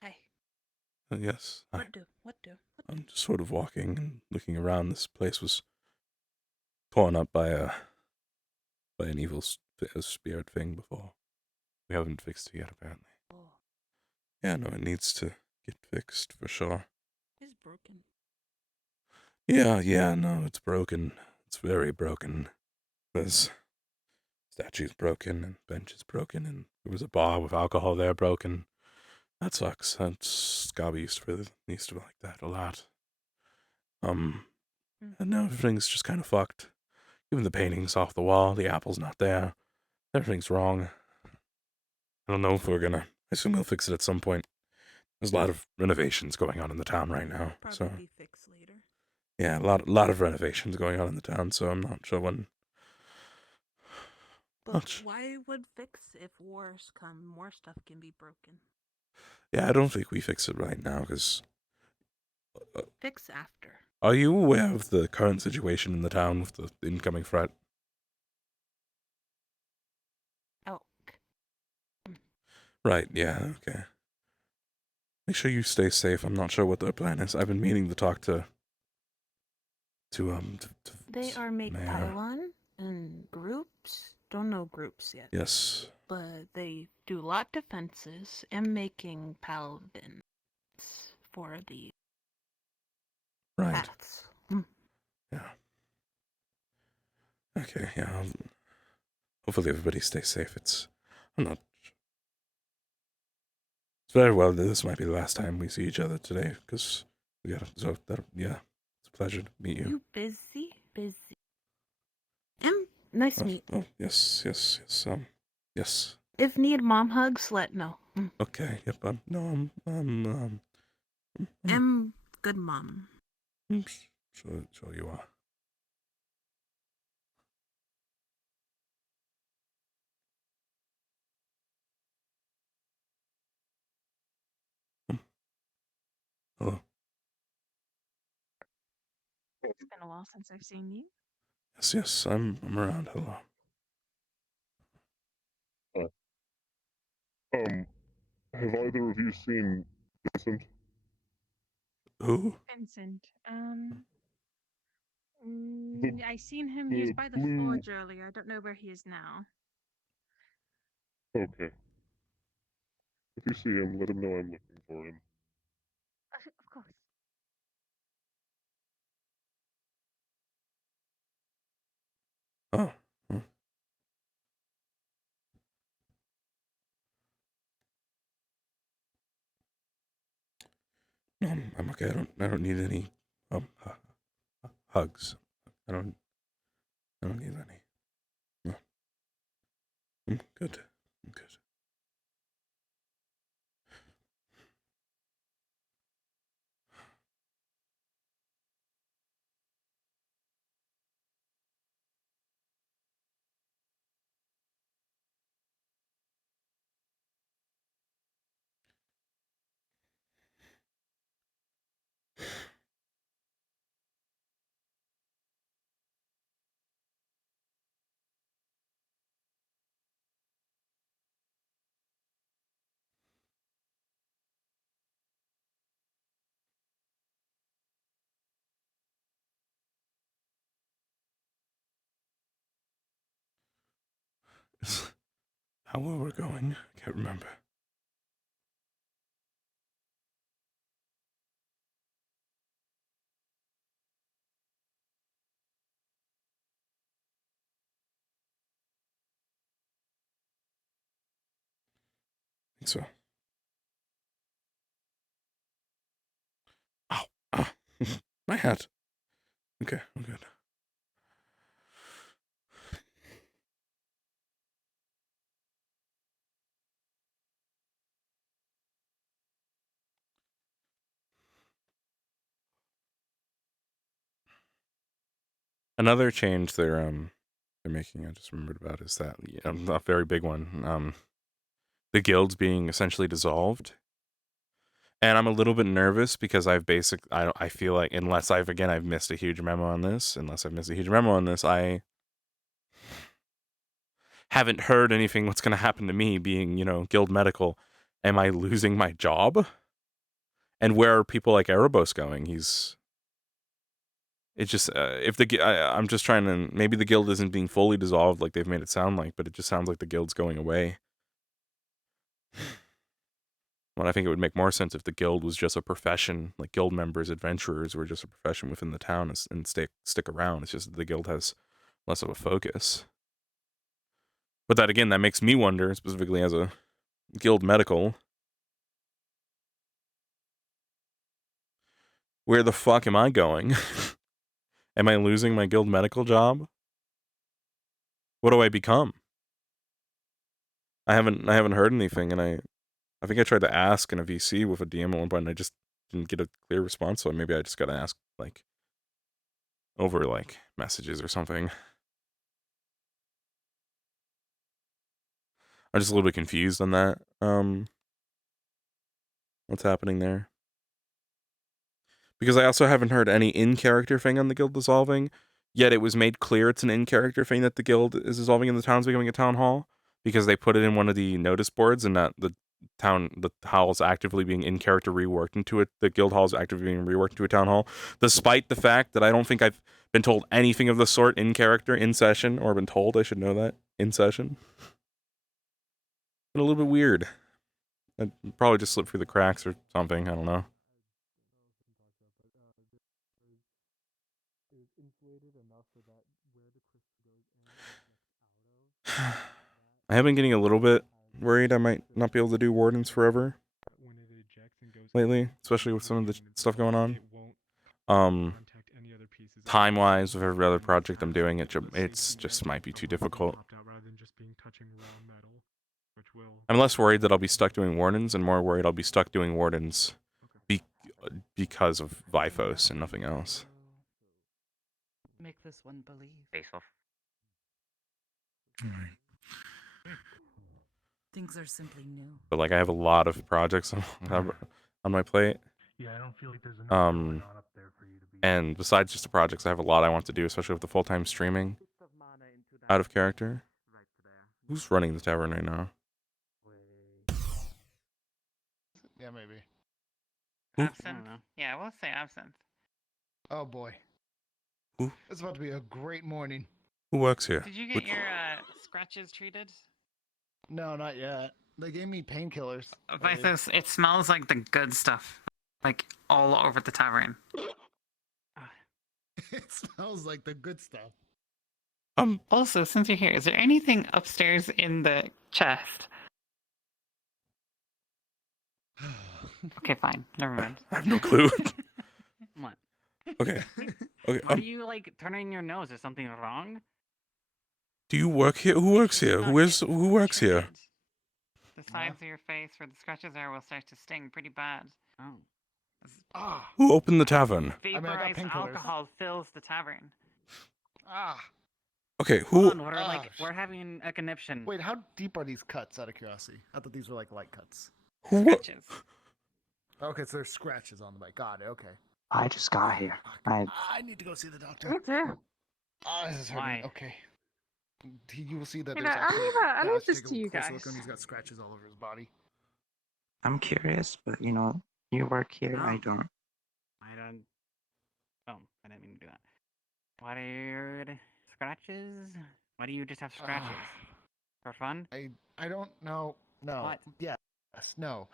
Hi. Yes. Hi. What do? I'm just sort of walking and looking around. This place was torn up by an evil spirit thing before. We haven't fixed it yet, apparently. Oh. Yeah, no, it needs to get fixed for sure. It's broken. Yeah, no, it's broken. It's very broken. There's statues broken and benches broken, and there was a bar with alcohol there broken. That sucks. Scabi used to be like that a lot. And now everything's just kind of fucked. Even the painting's off the wall, the apple's not there. Everything's wrong. I don't know if we're gonna. I assume we'll fix it at some point. There's a lot of renovations going on in the town right now. Probably be fixed later. Yeah, a lot of renovations going on in the town, so I'm not sure when. But why would fix if wars come? More stuff can be broken. Yeah, I don't think we fix it right now, because... Fix after. Are you aware of the current situation in the town with the incoming threat? Elk. Right, yeah, okay. Make sure you stay safe. I'm not sure what their plan is. I've been meaning to talk to They are make Mayor. pylon in groups. Don't know groups yet. Yes. But they do lot defenses and making paladins for the Right. paths. Yeah. Okay, yeah. Hopefully everybody stays safe. I'm not... It's very well that this might be the last time we see each other today, because we gotta... So, yeah. It's a pleasure to meet you. You busy? Busy. Nice to meet. Oh, yes. Yes. If need mom hugs, let know. Okay, yep, I'm Good mom. Sure you are. Hello. It's been a while since I've seen you. Yes, I'm around. Hello. Have either of you seen Vincent? Who? Vincent. I seen him. the He was by the blue- forge earlier. I don't know where he is now. Okay. If you see him, let him know I'm looking for him. Of course. Oh. No, I'm okay. I don't need any hugs. I don't need any. No. I'm good. How well we're going? I can't remember. I think so. Ow. Ah. My hat. Okay, I'm good. Another change they're making, I just remembered about, is that a very big one. The guild's being essentially dissolved, and I'm a little bit nervous because I feel like unless I've missed a huge memo on this. I haven't heard anything. What's going to happen to me being guild medical? Am I losing my job? And where are people like Erebos going? It's just I'm just trying to, maybe the guild isn't being fully dissolved like they've made it sound like, but it just sounds like the guild's going away. When I think it would make more sense if the guild was just a profession, like guild members, adventurers were just a profession within the town and stick around. It's just that the guild has less of a focus. But that again, that makes me wonder, specifically as a guild medical, where the fuck am I going? Am I losing my guild medical job? What do I become? I haven't heard anything, and I think I tried to ask in a VC with a DM at one point, and I just didn't get a clear response. So maybe I just gotta ask over messages or something. I'm just a little bit confused on that. What's happening there? Because I also haven't heard any in-character thing on the guild dissolving, yet it was made clear it's an in-character thing that the guild is dissolving and the town's becoming a town hall, because they put it in one of the notice boards, and that the hall's actively being in-character reworked into it. The guild hall is actively being reworked into a town hall, despite the fact that I don't think I've been told anything of the sort in character, in session, or been told I should know that in session. But a little bit weird. I'd probably just slipped through the cracks or something, I don't know. I have been getting a little bit worried I might not be able to do Wardens forever lately, especially with some of the stuff going on. Time-wise, with every other project I'm doing, it's just might be too difficult. I'm less worried that I'll be stuck doing Wardens, and more worried I'll be stuck doing Wardens because of Vaithos and nothing else. Make this one believe. Face off. Things are simply new. But I have a lot of projects on my plate. Yeah, I don't feel like there's enough going on up there for you to be. And besides just the projects, I have a lot I want to do, especially with the full-time streaming out of character. Who's running the tavern right now? Yeah, maybe. Absinthe? Yeah, we'll say absinthe. Oh boy. Who? It's about to be a great morning. Who works here? Did you get your scratches treated? No, not yet. They gave me painkillers. Vaithos, it smells like the good stuff. All over the tavern. It smells like the good stuff. Also, since you're here, is there anything upstairs in the chest? Okay, fine. Never mind. I have no clue. What? Okay. Okay. Why are you turning your nose? Is something wrong? Do you work here? Who works here? Who works here? The sides of your face where the scratches are will start to sting pretty bad. Oh. Who opened the tavern? Vaporized alcohol fills the tavern. Okay, Hold on, we're having a conniption. Wait, how deep are these cuts, out of curiosity? I thought these were light cuts. Scratches. Okay, so there's scratches on the bike. Got it, okay. I just got here. I need to go see the doctor. Okay. This is hurting. Okay. You will see that You there's know, actually... I leave this take a to you closer guys. look at him. He's got scratches all over his body. I'm curious, but you work here, I don't. I don't... Oh, I didn't mean to do that. What are your scratches? Why do you just have scratches? For fun? I don't know. No. What? Yes. No.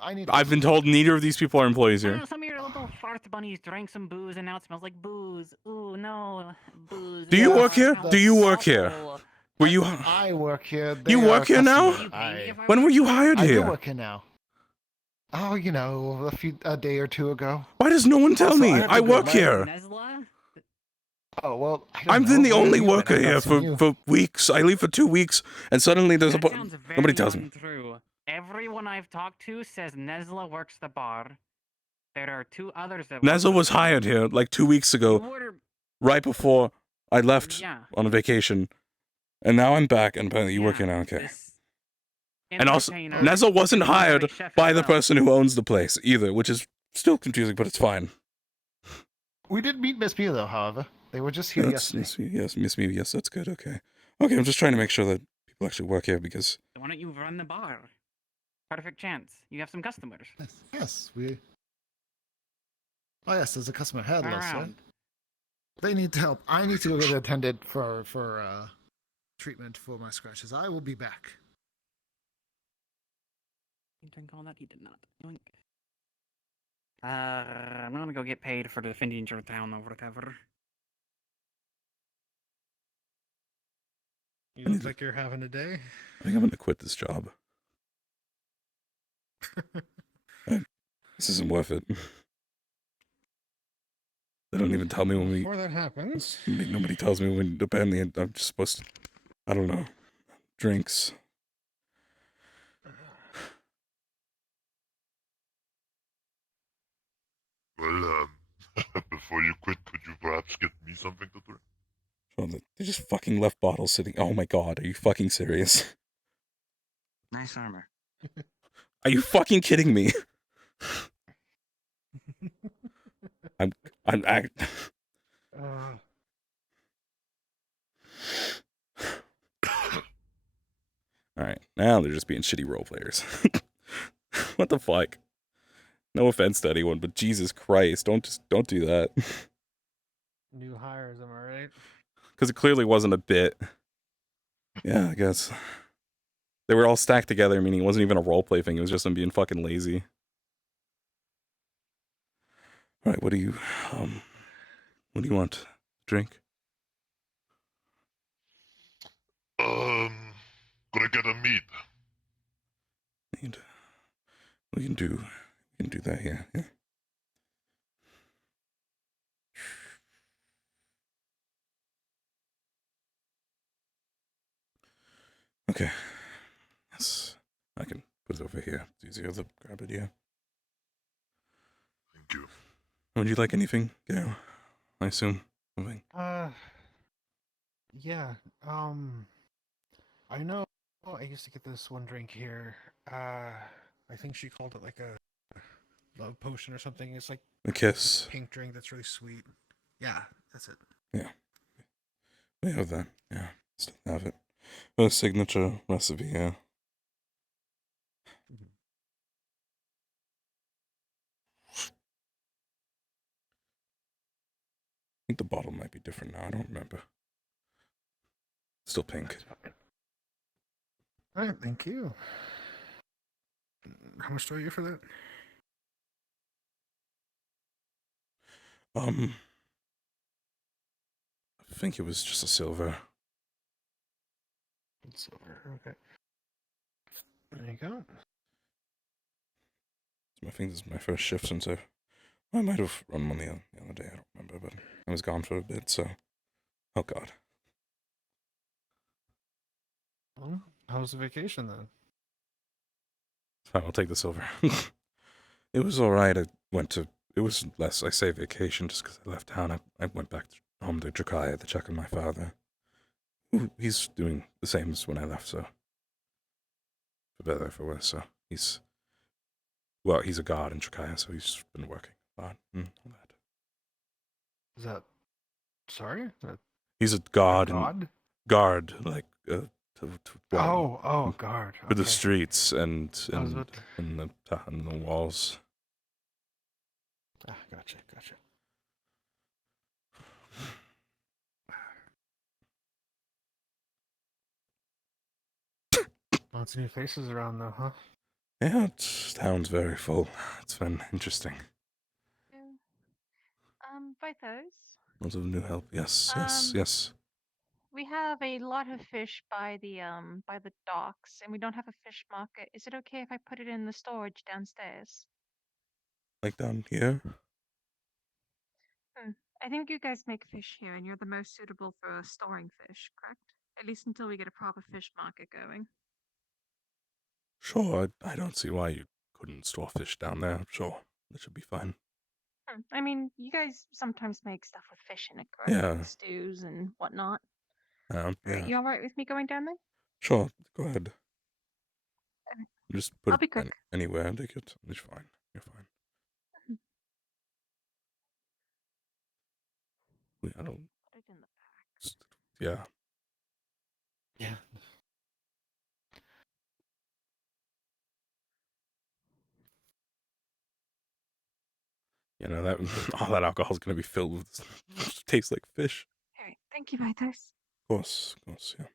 I need. I've been told neither of these people are employees here. Some of your little fart bunnies drank some booze and now it smells like booze. Ooh, no. Booze. Do you work here? How Do you work here? awful. Were you? I work here. You they work are here now? customer. When were you hired I do here? work here now. Oh, you know, a day or two ago. Why does no one tell Also, me? have to I go work my- here. Nesla? Oh well. I've been the Where only have you been? worker I've not here seen you. for weeks. I leave for 2 weeks, and suddenly there's That a sounds very nobody tells me. untrue. Everyone I've talked to says Nesla works the bar. There are 2 others that work Nezza was hired here like 2 weeks ago, right before I left Yeah. on a vacation, and now I'm back, and apparently you work here now. Okay. And also, entertainer Nezza wasn't is usually hired chef by as the well. person who owns the place either, which is still confusing, but it's fine. We did meet Miss P though. However, they were just here That's, yesterday. Miss Me, yes, that's good. Okay, I'm just trying to make sure that people actually work here because Why don't you run the bar? Perfect chance. You have some customers. Yes, we. Oh yes, there's a customer headless, right? Around. They need help. I need to go get attended for treatment for my scratches. I will be back. You drink all that? He did not. Yoink. I'm gonna go get paid for defending your town or whatever. You look like you're having a day. I think I'm gonna quit this job. This isn't worth it. They don't even tell me when we. Before that happens, Nobody tells me when. Apparently, I'm just supposed to. I don't know. Drinks. Well, before you quit, could you perhaps get me something to drink? Oh, they just fucking left bottles sitting. Oh my god, are you fucking serious? Nice armor. Are you fucking kidding me? I'm Alright, now they're just being shitty role players. What the fuck? No offense to anyone, but Jesus Christ, don't do that. new hires, am I right? Because it clearly wasn't a bit. Yeah, I guess. They were all stacked together, meaning it wasn't even a roleplay thing, it was just them being fucking lazy. Alright, what do you want? Drink? Could I get a mead? We can do that here. Yeah. Okay. Yes. I can put it over here. It's easier to grab it, yeah. Thank you. Would you like anything, Gail? I assume. Something. Yeah. I know. I used to get this one drink here. I think she called it like a love potion or something. It's like A kiss. a pink drink that's really sweet. Yeah, that's it. Yeah. We have that. Yeah. Still have it. A signature recipe, yeah. I think the bottle might be different now. I don't remember. Still pink. All right, thank you. How much do I get for that? I think it was just a silver. Silver. Okay. There you go. I think this is my first shift since I might have run money the other day. I don't remember, but I was gone for a bit, so. Oh god. Well, how was the vacation then? Fine, I'll take the silver. It was alright. It was less, I say vacation just because I left town. I went back home to Drakaya to check on my father. He's doing the same as when I left, so. For better or for worse, so. He's a guard in Drakaya, so he's been working a lot. All that. Is that... Sorry? He's a guard. God? Guard, like, guard. For the Okay. streets and about the walls. Ah, gotcha. Lots of new faces around, though, huh? Yeah, town's very full. It's been interesting. Vaithos. Lots of new help. Yes, yes, Um, yes. we have a lot of fish by the docks, and we don't have a fish market. Is it okay if I put it in the storage downstairs? Like down here? I think you guys make fish here, and you're the most suitable for storing fish, correct? At least until we get a proper fish market going. Sure, I don't see why you couldn't store fish down there. Sure, that should be fine. I mean, you guys sometimes make stuff with fish in it, correct? Yeah. Like stews and whatnot. Right, Yeah. you all right with me going down there? Sure, go ahead. Just put I'll it be quick. anywhere and take it. It's fine. You're fine. I don't. Put it in the Yeah. Yeah. You know that all that alcohol's gonna be filled with tastes like fish. All right, thank you, Vaithos. Of course, yeah.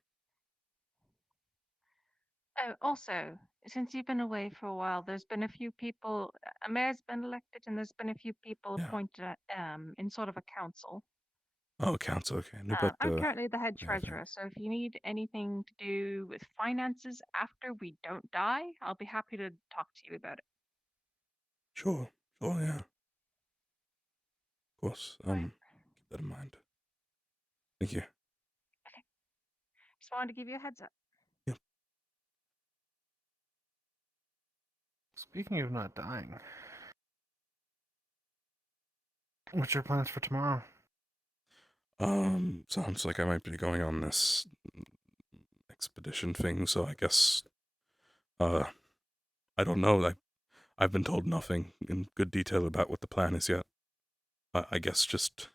Oh, also, since you've been away for a while, there's been a few people. A mayor's been elected, and there's been a few people appointed in sort of a council. Oh, accounts okay. I knew about I'm the. currently the head treasurer, so if you need anything to do with finances after we don't die, I'll be happy to talk to you about it. Sure, yeah. Of course. Keep that in mind. Thank you. Just wanted to give you a heads up. Speaking of not dying, what's your plans for tomorrow? Sounds like I might be going on this expedition thing, so I guess, I don't know. I've been told nothing in good detail about what the plan is yet. I guess just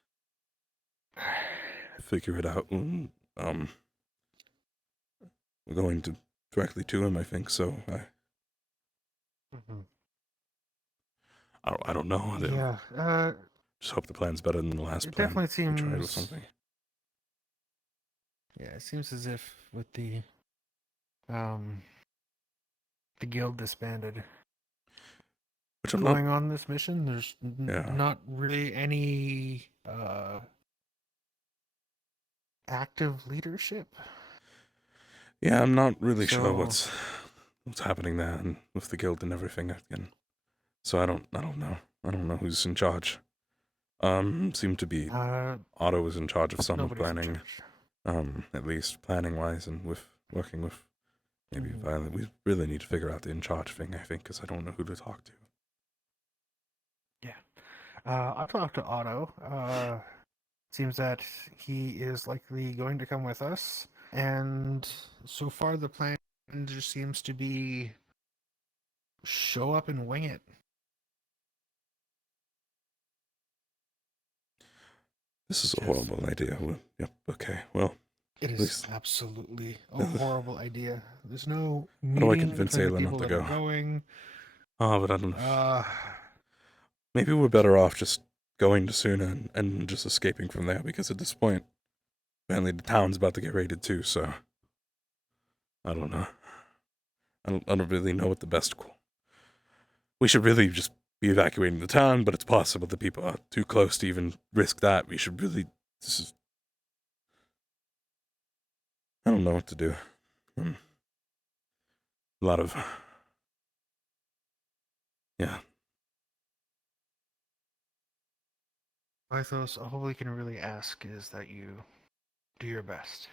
figure it out. We're going directly to him, I think, so I don't know. Yeah, just hope the plan's better than the last it plan. definitely We tried with seems. something. Yeah, it seems as if with the guild disbanded, Which I'm going on this mission, there's Yeah. not really any active leadership. Yeah, I'm not really sure So- what's happening there and with the guild and everything again. So I don't know. I don't know who's in charge. Seemed to be Otto was in charge of some of nobody's in planning. At least planning wise and with working with maybe Violet. We really need to figure out the in charge thing, I think, because I don't know who to talk to. I talked to Otto. Seems that he is likely going to come with us, and so far the plan just seems to be show up and wing it. This is a horrible idea. Yep, okay, well. It at is least- absolutely a horrible idea. There's no How do I meeting convince between the Ayla not people to that are go? going. Oh, but I don't know. Maybe we're better off just going to Suna and just escaping from there, because at this point, apparently the town's about to get raided too, so. I don't know. I don't really know what the best. We should really just be evacuating the town, but it's possible that people are too close to even risk that. We should really. This is. I don't know what to do. A lot of. Yeah. Vaithos, all we can really ask is that you do your best.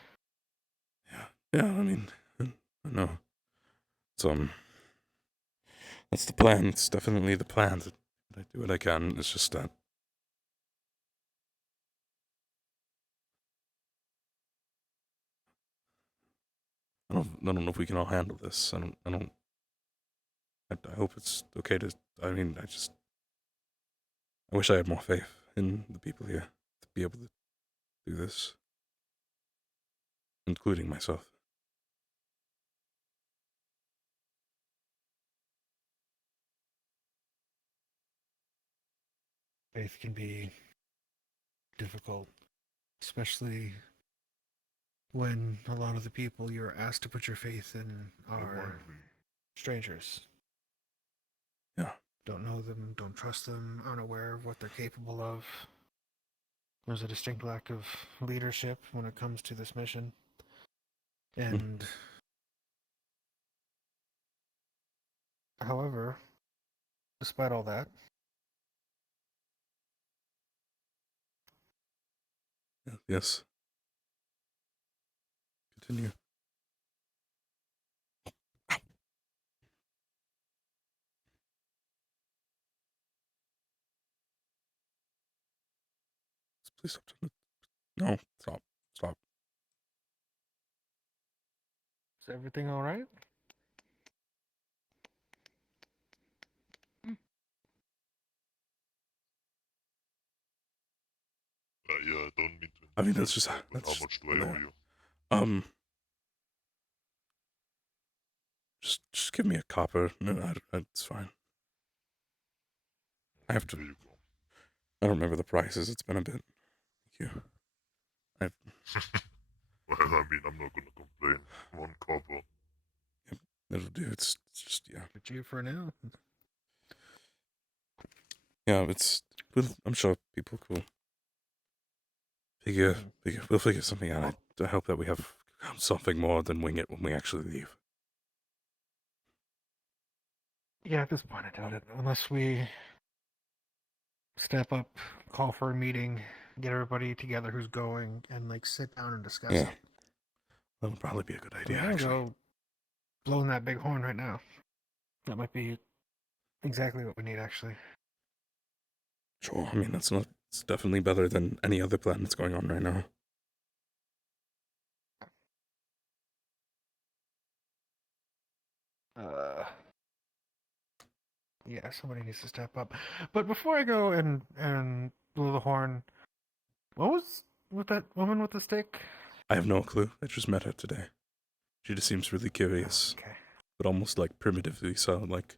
Yeah, I mean, I know. It's, that's the plan. It's definitely the plan. I do what I can. It's just that. I don't know if we can all handle this. I hope it's okay to. I mean, I wish I had more faith in the people here to be able to do this, including myself. Faith can be difficult, especially when a lot of the people you're asked to put your faith in are strangers. Yeah. Don't know them, don't trust them, aren't aware of what they're capable of. There's a distinct lack of leadership when it comes to this mission. And however, despite all that, Yes. Continue. Please stop. No, stop. Stop. is everything all right? Yeah, I don't mean to. I mean, that's just how that's much do I owe you? Just give me a copper. No, it's fine. I have to. There you go. I don't remember the prices. It's been a bit. Thank you. Well, I mean, I'm not gonna complain. One copper. It'll do. It's just yeah. But you for now. Yeah, I'm sure people will we'll figure something out. I hope that we have something more than wing it when we actually leave. Yeah, at this point I doubt it. Unless we step up, call for a meeting, get everybody together who's going, and like sit down and discuss Yeah. it. That would probably be a good idea, I'm gonna actually. go blowing that big horn right now. That might be exactly what we need, actually. Sure. I mean, it's definitely better than any other plan that's going on right now. Yeah, somebody needs to step up. But before I go and blow the horn, what was with that woman with the stick? I have no clue. I just met her today. She just seems really curious. Okay. But almost like primitively so, like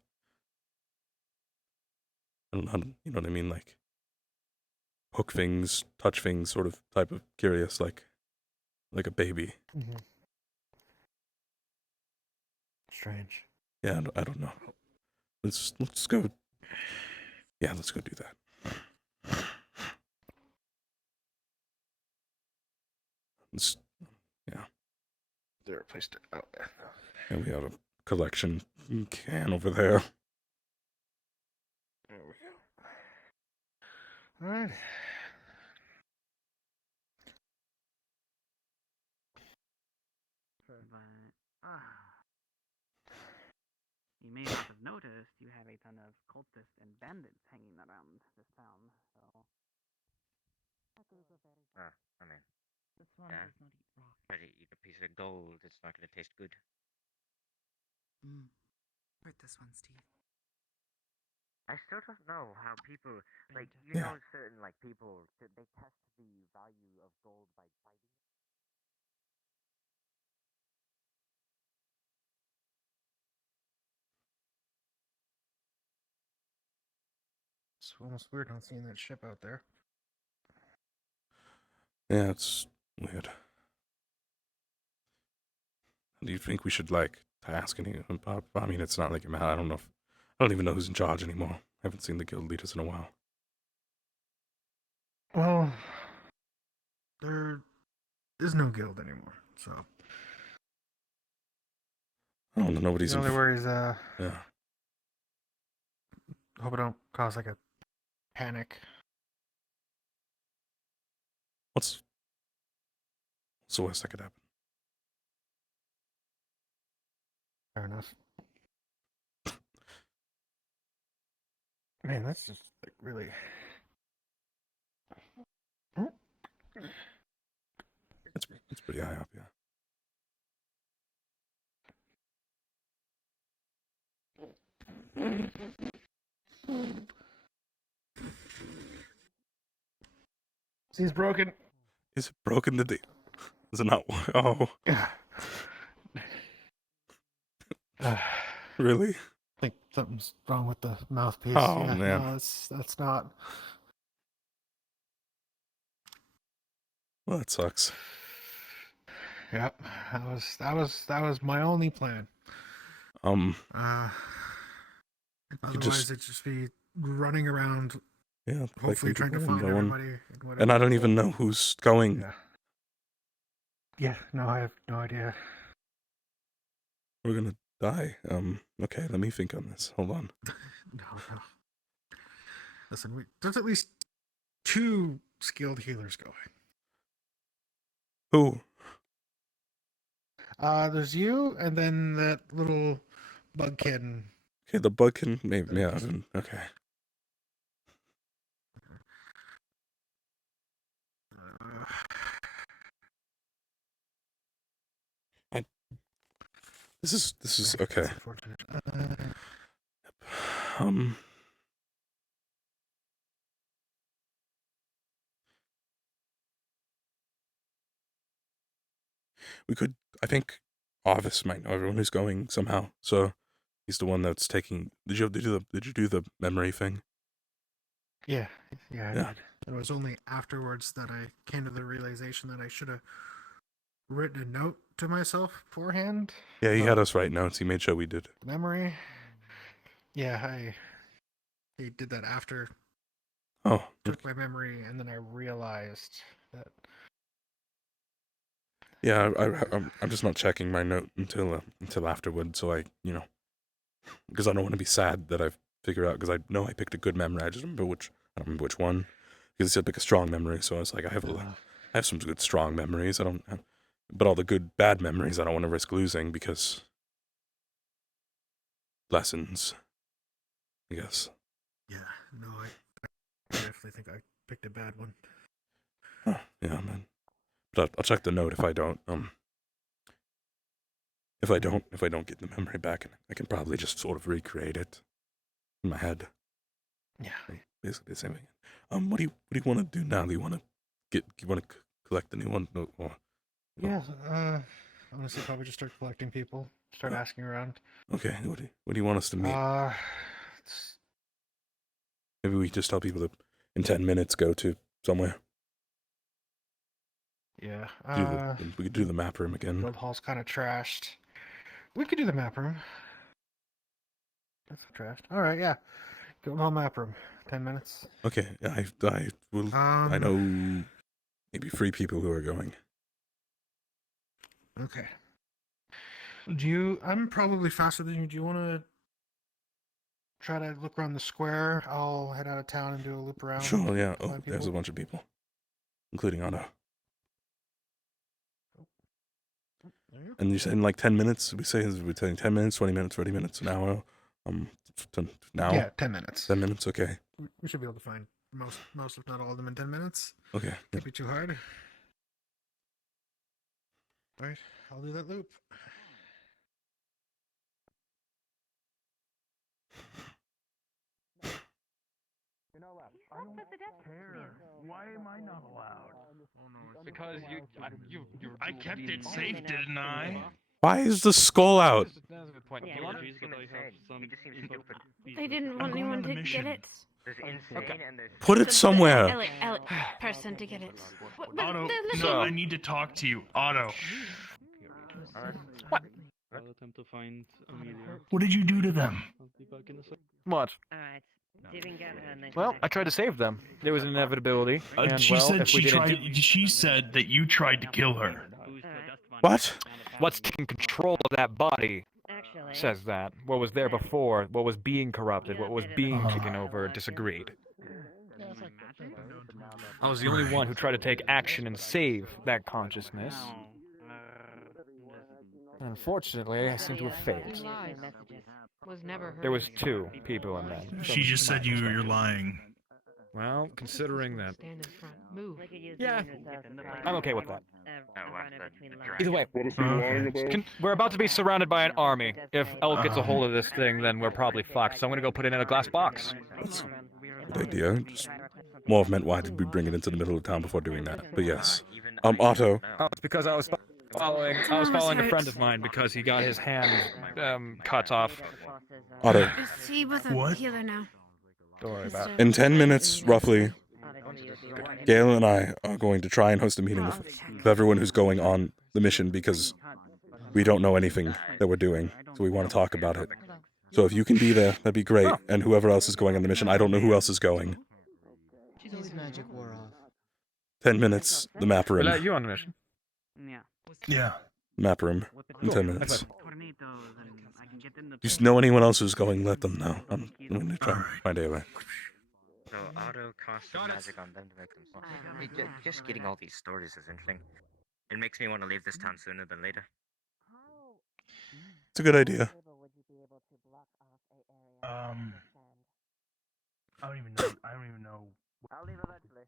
I don't know, you know what I mean? Like hook things, touch things, sort of type of curious, like a baby. Mm-hmm. Strange. Yeah, I don't know. Let's go. Yeah, let's go do that. Yeah. There a place to? Oh, yeah. And we have a collection can over there. There we go. All right. But you may not have noticed you have a ton of cultists and bandits hanging around this town. So I mean, this one yeah. does not eat rock. Try to eat a piece of gold. It's not gonna taste good. Where'd this one, Steve? I still don't know how people like Yeah. know certain like people they test the value of gold by biting. It's almost weird not seeing that ship out there. Yeah, it's weird. Do you think we should like task any? I mean, it's not like I don't know. I don't even know who's in charge anymore. I haven't seen the guild leaders in a while. Well, there is no guild anymore, so. I don't know. Nobody's. The only worry is Yeah. hope it don't cause like a panic. What's the worst that could happen? Fair enough. Man, that's just like really. It's pretty high up, yeah. He's broken. Is it broken? Is it not? Oh. Really? I think something's wrong with the mouthpiece. Oh, yeah, man. No, that's not. Well, that sucks. Yep. That was my only plan. You Otherwise, just it'd just be running around, yeah, hopefully trying to people find and no one- everybody. And I don't even know who's going. Yeah. Yeah. No, I have no idea. We're gonna die. Okay, let me think on this. Hold on. No. Listen, there's at least 2 skilled healers going. Who? There's you, and then that little bug kid. Okay, the bug can maybe. Yeah. Okay. This is okay. We could. I think Arvis might know everyone who's going somehow. So he's the one that's taking. Did you do the memory thing? Yeah. Yeah. I Yeah. did. It was only afterwards that I came to the realization that I should have written a note to myself beforehand. Yeah, he had us write notes. He made sure we did. Memory. Yeah, He did that after Oh. took my memory, and then I realized that. Yeah, I'm just not checking my note until afterward. So because I don't want to be sad that I figure out, because I know I picked a good memory. I don't remember which one, because it said pick a strong memory. So I was like, I have some good strong memories. But all the good bad memories I don't want to risk losing, because lessons, I guess. Yeah, no, I definitely think I picked a bad one. Oh, yeah, man. But I'll check the note if I don't. If I don't get the memory back, I can probably just sort of recreate it in my head. Yeah. Basically the same thing. What do you want to do now? Do you want to collect the new one? Yeah. Honestly, probably just start collecting people. Start asking around. Okay. What do you want us to meet? Maybe we just tell people to in 10 minutes go to somewhere. Yeah. We could do the map room again. Guild hall's kind of trashed. We could do the map room. That's trashed. All right. Yeah. Guild hall map room. 10 minutes. Okay. I will. I know maybe 3 people who are going. Okay. I'm probably faster than you. Do you want to try to look around the square? I'll head out of town and do a loop around. Sure. Yeah. Oh, find there's a people. bunch of people, including Otto. And you said in like 10 minutes? We're saying 10 minutes, 20 minutes, 30 minutes, an hour. Now? Yeah, 10 minutes. 10 minutes, okay. We should be able to find most, if not all of them, in 10 minutes. Okay. Can't be too hard. All right, I'll do that loop. Why am I not allowed? Because I kept it safe, didn't I? Why is the skull out? That's a good point. Yeah, Do you want he's gonna say, he just seems stupid. They didn't want going on anyone the to mission. get it. There's insane and there's Put it somewhere. Elliot person to get it. But Otto, listen. no, I need to talk to you. Otto. What? I'll attempt to find Amelia. What did you do to them? I'll be back in a second. What? Alright. Didn't get her and then Well, I tried to save them. There was an inevitability. And, She well, said if we she said that you tried to kill her. What? What's taking control of that body Actually, says that. What was there before, what was being corrupted, what was being taken over, disagreed. I was the only one who tried to take action and save that consciousness. Unfortunately, I seem to have failed. There was 2 people in that. She just said you're lying. Well, considering that. move. Yeah, I'm okay with that. Either Either way, What is he lying about? we're about to be surrounded by an army. If El gets a hold of this thing, then we're probably fucked. So I'm gonna go put it in a glass box. Good idea. Just more of meant why did we bring it into the middle of town before doing that? But yes. Otto. Oh, it's because I was following a friend of mine because he got his hand cut off. Otto. He with a healer now. Don't worry about it. In 10 minutes, roughly, Gale and I are going to try and host a meeting with everyone who's going on the mission because we don't know anything that we're doing, so we want to talk about it. So if you can be there, that'd be great. And whoever else is going on the mission, I don't know who else is going. His magic wore off. 10 minutes, the map We'll room. let you on the mission. Yeah. Map room. In Cool. 10 That's minutes. fine. Coordinate those and I can get them to Just know anyone else who's going, let them know. I'm going to try and find a way. So Otto casts magic on them to make them small. Hey, just getting all these stories is interesting. It makes me want to leave this town sooner than later. It's a good idea. I don't even know. I don't even know. I'll leave eventually.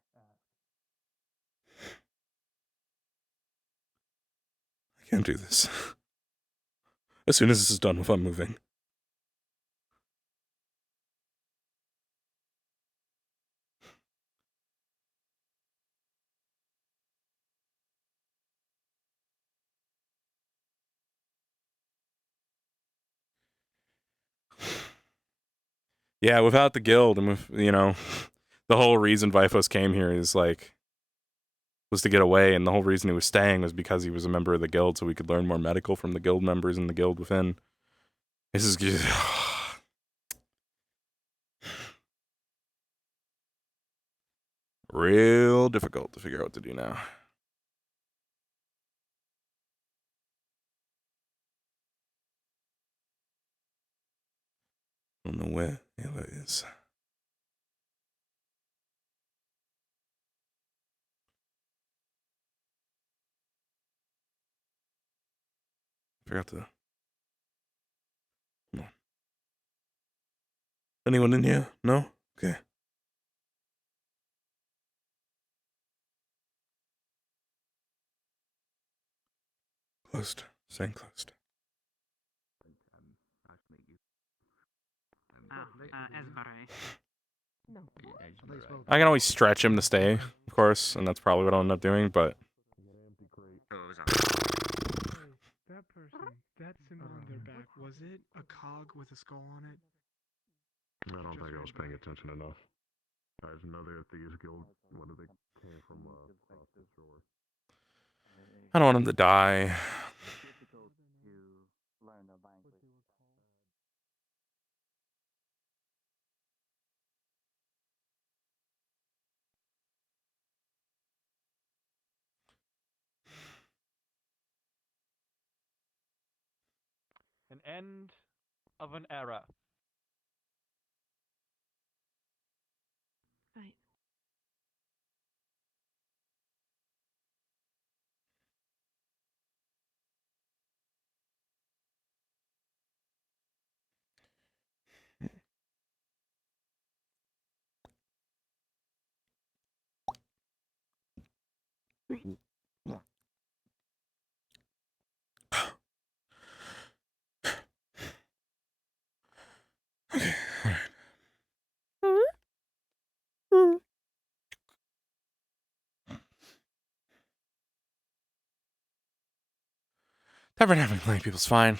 I can't do this. As soon as this is done with, I'm moving. Yeah, without the guild and with, you know, the whole reason Vaithos came here is like, was to get away, and the whole reason he was staying was because he was a member of the guild, so we could learn more medical from the guild members and the guild within. This is good. Real difficult to figure out what to do now. I don't know where Ayla is. Forgot to. Come on. Anyone in here? No? Okay. Closed. Staying closed. I can always stretch him to stay, of course, and that's probably what I'll end up doing, but. That person, that symbol on their back, was it a cog with a skull on it? I don't think I was paying attention enough. I have another Thieves Guild. What did they came from? I don't want him to die. An end of an era. Right. Tavern having plenty of people's fine.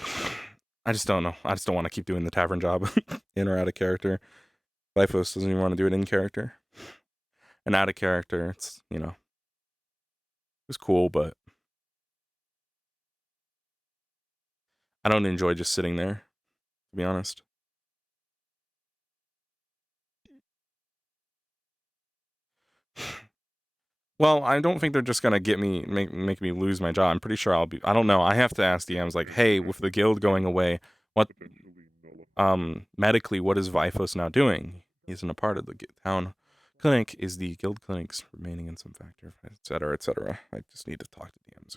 I just don't know. I just don't want to keep doing the tavern job in or out of character. Vaithos doesn't even want to do it in character. And out of character, it's, you know, it was cool, but I don't enjoy just sitting there, to be honest. Well, I don't think they're just gonna get me, make me lose my job. I'm pretty sure I'll be. I don't know. I have to ask DMs like, hey, with the guild going away, what, medically, what is Vaithos now doing? He isn't a part of the town clinic. Is the guild clinics remaining in some factor, etc., etc. I just need to talk to DMs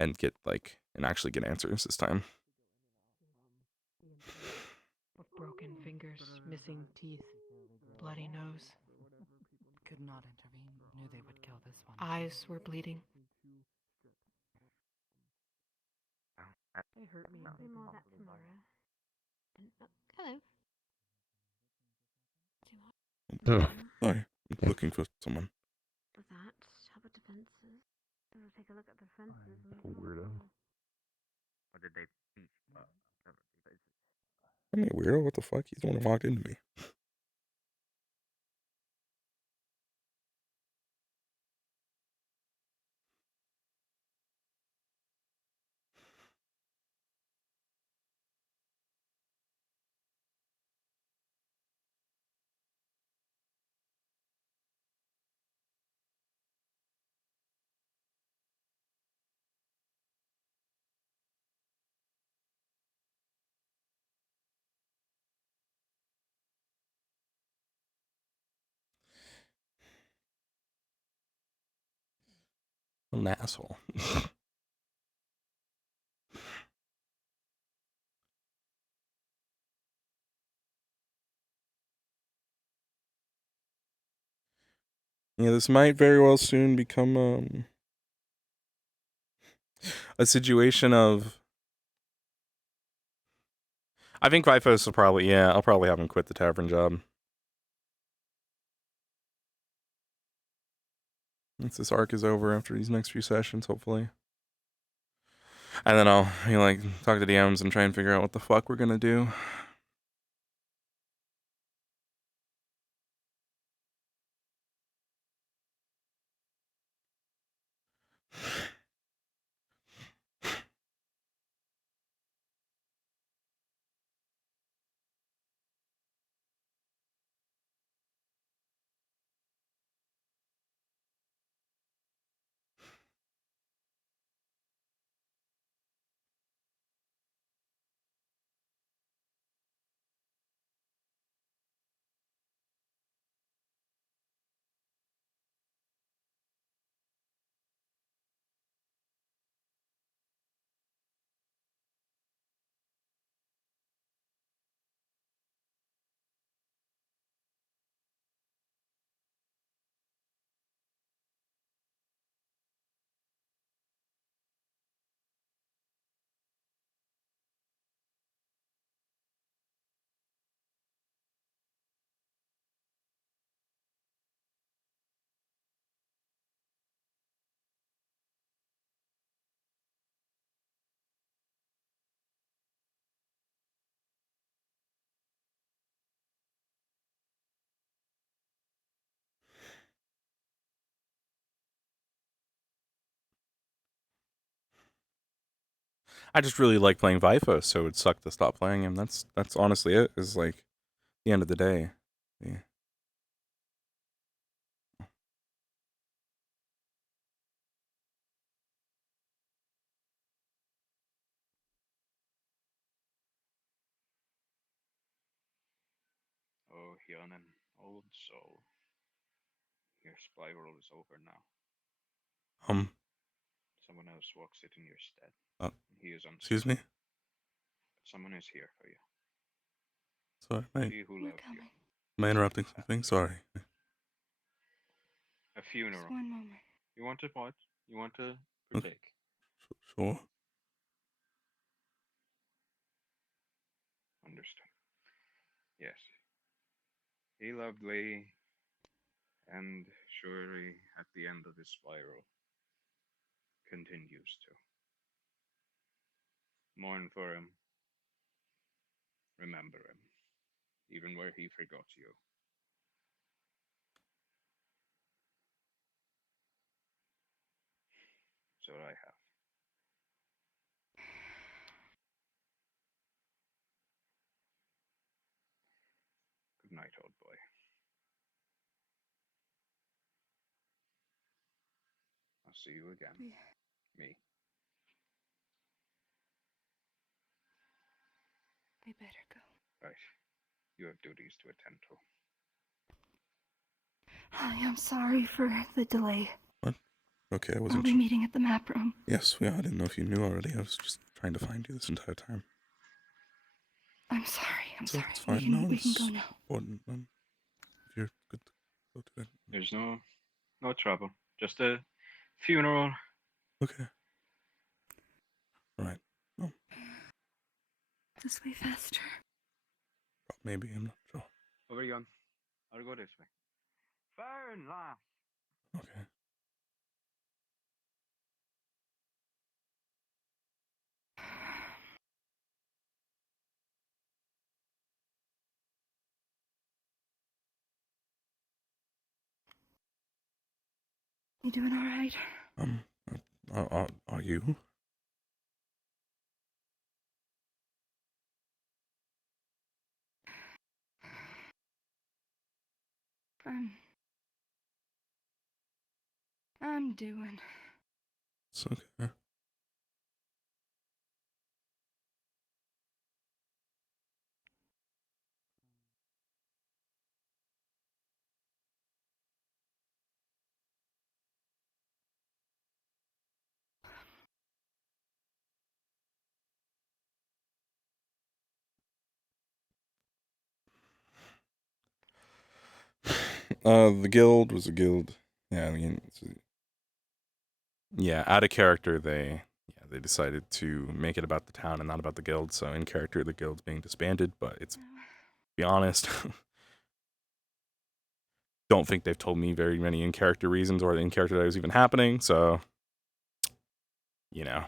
and get and actually get answers this time. Broken fingers, missing teeth, bloody nose. Could not intervene. Knew they would kill this one. Eyes were bleeding. They hurt me. Say more of that tomorrow. Hello. Sorry, I'm looking for someone. That. How about defenses? We'll take a look at the defenses. Weirdo. What did they beat? I'm a weirdo. What the fuck? He's the one who walked into me. What an asshole. Yeah, this might very well soon become a situation of. I think Vaithos will probably, I'll probably have him quit the tavern job. Once this arc is over after these next few sessions, hopefully. And then I'll talk to DMs and try and figure out what the fuck we're gonna do. I just really like playing Vaithos, so it would suck to stop playing him. That's honestly it. Is like the end of the day. Yeah. Oh, Hyonen, old soul. Your spiral is over now. Someone else walks it in your stead. He is Excuse me? Someone is here for you. Sorry, mate. She who loved you. Am I interrupting something? Sorry. A funeral. Just one moment. You want to what? You want to partake? Sure. Understood. Yes. He loved Lee, and surely at the end of this spiral, continues to. Mourn for him. Remember him, even where he forgot you. So I have. Good night, old boy. I'll see you again. Me. We better go. Right. You have duties to attend to. I am sorry for the delay. What? Okay, I We'll wasn't. be meeting at the map room. Yes, I didn't know if you knew already. I was just trying to find you this entire time. I'm sorry. I'm sorry. It's fine. We can go now. Important. If you're good to go to it. There's no trouble. Just a funeral. Okay. All right. Oh, This way faster. maybe I'm not sure. Over you. I'll go this way. Fair enough. Okay. You doing all right? Are you? I'm doing. It's okay. The guild was a guild. Yeah, I mean, yeah, out of character, they decided to make it about the town and not about the guild. So in character, the guild's being disbanded. But it's, to be honest, don't think they've told me very many in character reasons or in character that was even happening. So, you know.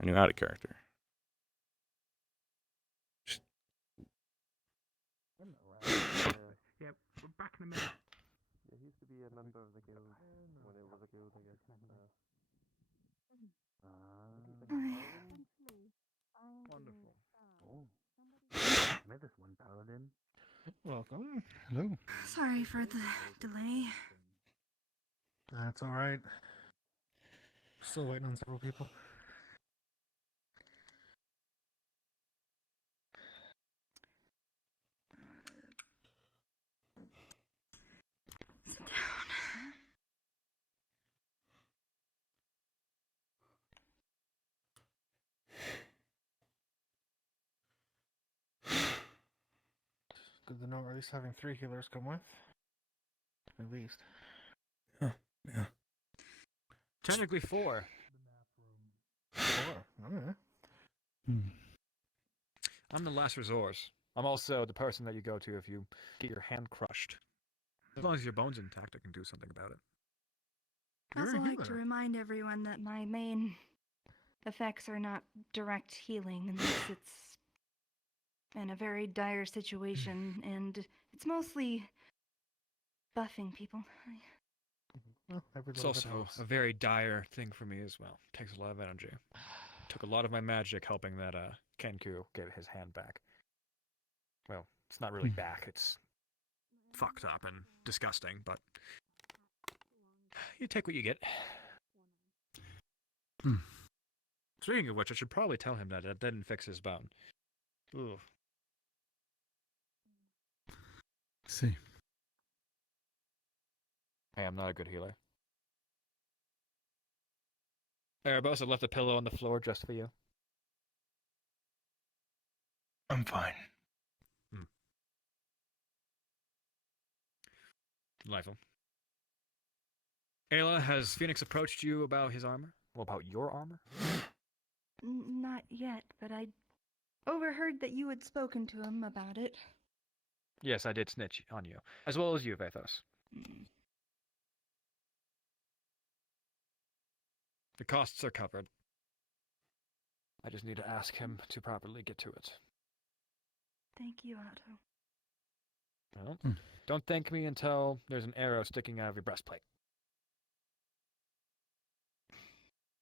I knew out of character. Yeah, we're back in a minute. Yeah, he used to be a member of the guild when it was a guild, I guess. Wonderful. Met this one paladin. Welcome. Hello. Sorry for the delay. That's all right. Still waiting on several people. Sit down. Good to know we're at least having 3 healers come with. At least. Yeah. Technically 4. 4. Okay. I'm the last resort. I'm also the person that you go to if you get your hand crushed. As long as your bone's intact, I can do something about it. I also like to remind everyone that my main effects are not direct healing unless it's in a very dire situation, and it's mostly buffing people. Well, It's also a very dire thing for me as well. Takes a lot of energy. Took a lot of my magic helping that Kenku get his hand back. Well, it's not really back. It's fucked up and disgusting, but you take what you get. Speaking of which, I should probably tell him that it didn't fix his bone. Ooh. See. Hey, I'm not a good healer. Erebos, I left a pillow on the floor just for you. I'm fine. Delightful. Ayla, has Phoenix approached you about his armor? Well, about your armor? Not yet, but I overheard that you had spoken to him about it. Yes, I did snitch on you, as well as you, Vaithos. The costs are covered. I just need to ask him to properly get to it. Thank you, Otto. Well, don't thank me until there's an arrow sticking out of your breastplate.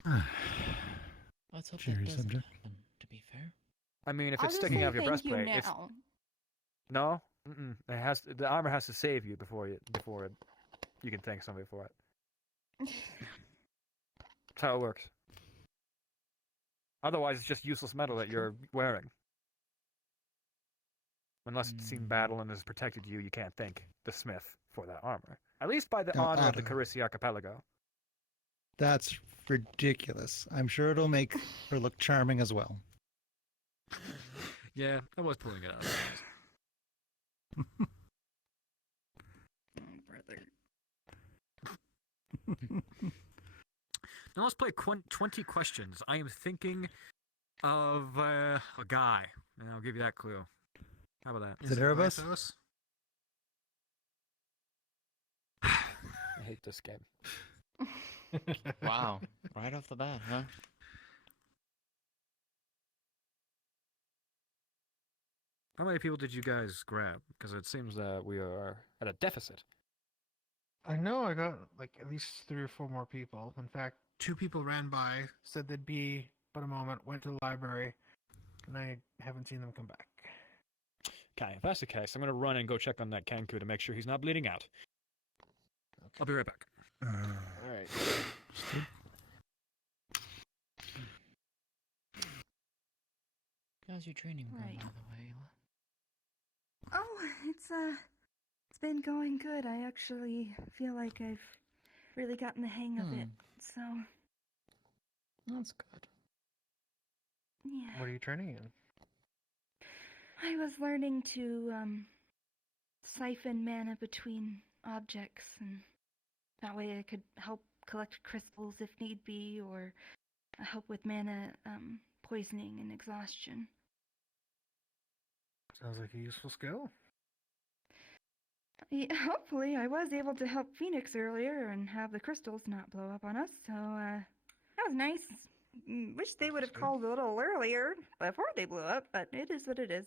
Let's hope that doesn't happen, to be fair. I mean, if I'll it's just sticking say out of your thank you breastplate, it's... now. No? It has to, the armor has to save you before you can thank somebody for it. That's how it works. Otherwise, it's just useless metal that you're wearing. Unless it's seen battle and has protected you, you can't thank the smith for that armor. At least by the Now, honor of the Otto. Carisi Archipelago. That's ridiculous. I'm sure it'll make her look charming as well. Yeah, I was pulling it out. Now let's play 20 questions. I am thinking of a guy, and I'll give you that clue. How about that? Is it Erebus? Vaithos? I hate this game. Wow. Right off the bat, huh? How many people did you guys grab? Because it seems that we are at a deficit. I know I got like at least 3 or 4 more people. In fact, 2 people ran by, said they'd be but a moment, went to the library, and I haven't seen them come back. Okay, if that's the case, I'm going to run and go check on that Kenku to make sure he's not bleeding out. Okay. I'll be right back. Alright. How's your training going, Right. by the way, Ayla? Oh, it's been going good. I actually feel like I've really gotten the hang of it. So That's good. Yeah. What are you training in? I was learning to siphon mana between objects, and that way I could help collect crystals if need be, or help with mana poisoning and exhaustion. Sounds like a useful skill. Yeah, hopefully, I was able to help Phoenix earlier and have the crystals not blow up on us, so that was nice. Wish they would have called a little earlier before they blew up, but it is what it is.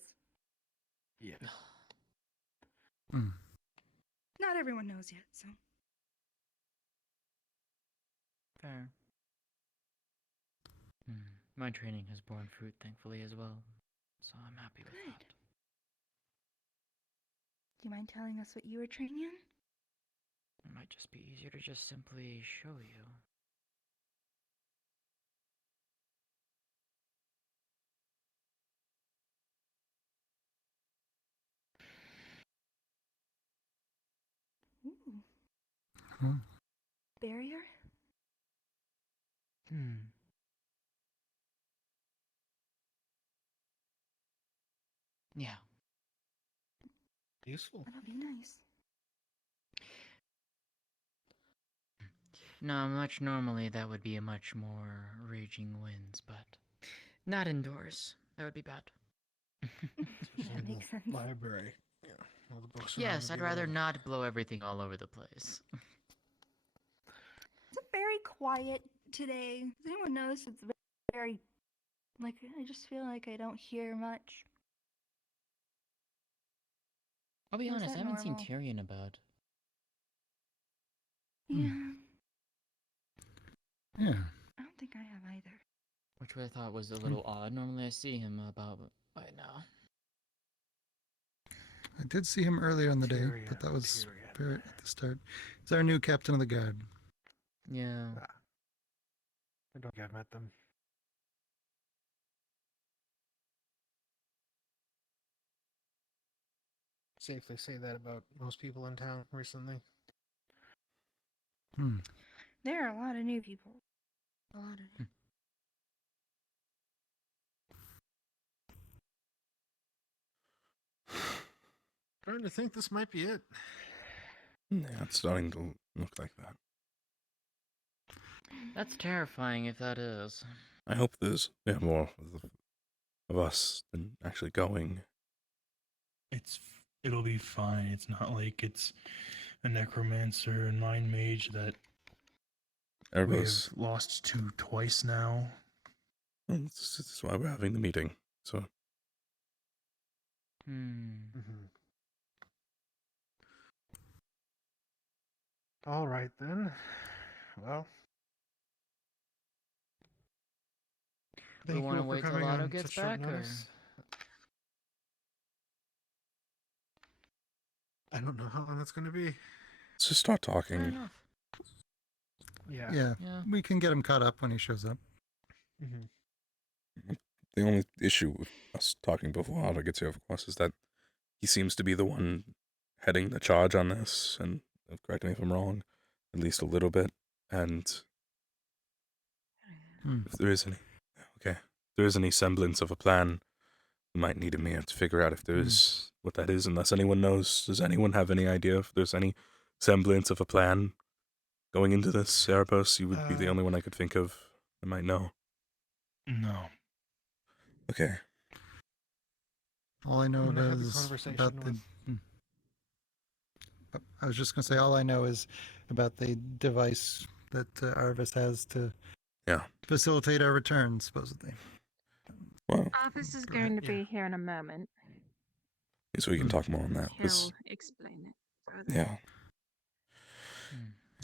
Yeah. Not everyone knows yet, so. Fair. My training has borne fruit, thankfully, as well, so I'm happy with that. Do you mind telling us what you were training in? It might just be easier to just simply show you. Ooh. Hmm. Barrier? Yeah. Useful. That'll be nice. No, much normally that would be a much more raging winds, but not indoors. That would be bad. That makes sense. Library. Yeah. All the books around Yes, would I'd be a rather little- not blow everything all over the place. It's very quiet today. Does anyone notice it's very, like, I just feel like I don't hear much. I'll be Or is honest, I that haven't seen normal? Tyrion about. Yeah. Yeah. I don't think I have either. Which I thought was a little odd. Normally I see him about right now. I did see him earlier in the day, but that was very at the start. He's our new captain of the guard. Yeah. I don't think I've met them. Safely say that about most people in town recently. There are a lot of new people. A lot of. Starting to think this might be it. Yeah, it's starting to look like that. That's terrifying if that is. I hope there's more of us than actually going. It'll be fine. It's not like it's a necromancer and mind mage that Everybody's. we've lost to twice now. This is why we're having the meeting. So. All right then. Well. We Thank want you to all for wait till coming Otto on gets such short back, or notice. I don't know how long that's going to be. Let's just start talking. fair enough. Yeah. Yeah. We can get him caught up when he shows up. The only issue with us talking before Otto gets here, of course, is that he seems to be the one heading the charge on this, and correct me if I'm wrong, at least a little bit. And if there is any semblance of a plan, we might need him here to figure out if there is what that is, unless anyone knows. Does anyone have any idea if there's any semblance of a plan going into this? Erebos, you would be the only one I could think of that might know. No. Okay. All I know I'm gonna have a is conversation about the. with- I was just gonna say all I know is about the device that Arvis has to facilitate our return, supposedly. Well, Arvis is going to be here in a moment. so we can talk more on that. He'll explain it further. Yeah.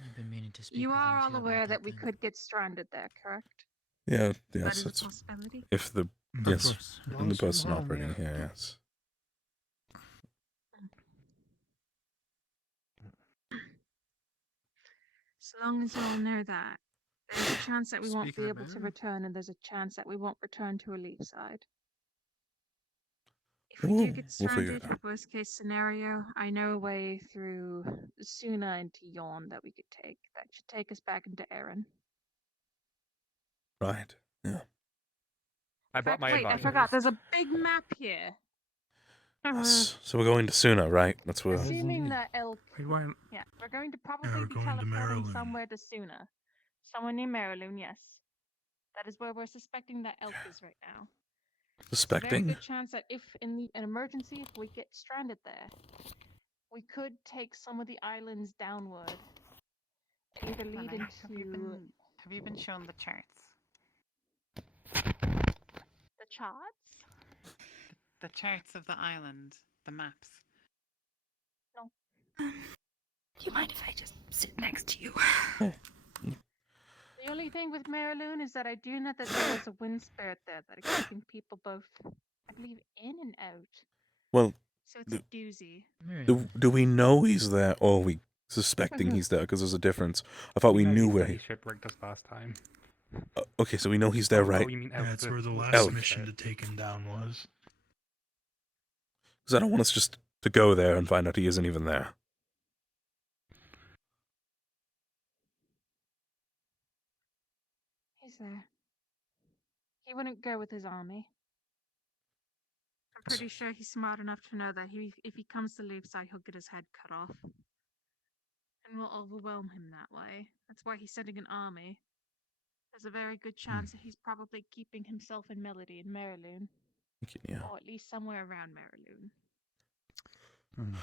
I've been meaning to speak. You with are him all too about aware that that we thing. could get stranded there, correct? Yeah, That yes, is a that's possibility? if the Of yes, course. and the person operating here, yes. So long as you all know that, there's a chance that we won't Speaking be of able to man. return, and there's a chance that we won't return to a leaf side. If we do get We'll figure stranded, it out. worst case scenario, I know a way through Suna into Yawn that we could take. That should take us back into Erin. Right. Yeah. I brought my Wait, I advisors. forgot. There's a big map here. Yes. So we're going to Suna, right? That's where. Assuming that elk. We went. Yeah, we're going to probably we're be going to teleporting Maryland. somewhere to Suna. Somewhere near Maryland, yes. That is where we're suspecting that elk is right now. There's a very Suspecting? good chance that if in an emergency, if we get stranded there, we could take some of the islands downward. Either lead Lena, into have you been shown the charts? the charts. The charts of the island, the maps. No. Do you mind if I just sit next to you? The only thing with Mariloon is that I do know that there was a wind spirit there that are keeping people both, I believe, in and out. Well, So it's a doozy. do we know he's there, or are we suspecting he's there? Because there's a difference. I thought we knew where He he. shipwrecked us last time. Okay, so we know he's there, right? You mean That's where the last Elk. mission to take him down was. Because I don't want us just to go there and find out he isn't even there. He's there. He wouldn't go with his army. I'm pretty sure he's smart enough to know that if he comes to Leafside, he'll get his head cut off. And we'll overwhelm him that way. That's why he's sending an army. There's a very good chance that he's probably keeping himself in Melody in Mariloon. Yeah. Or at least somewhere around Mariloon.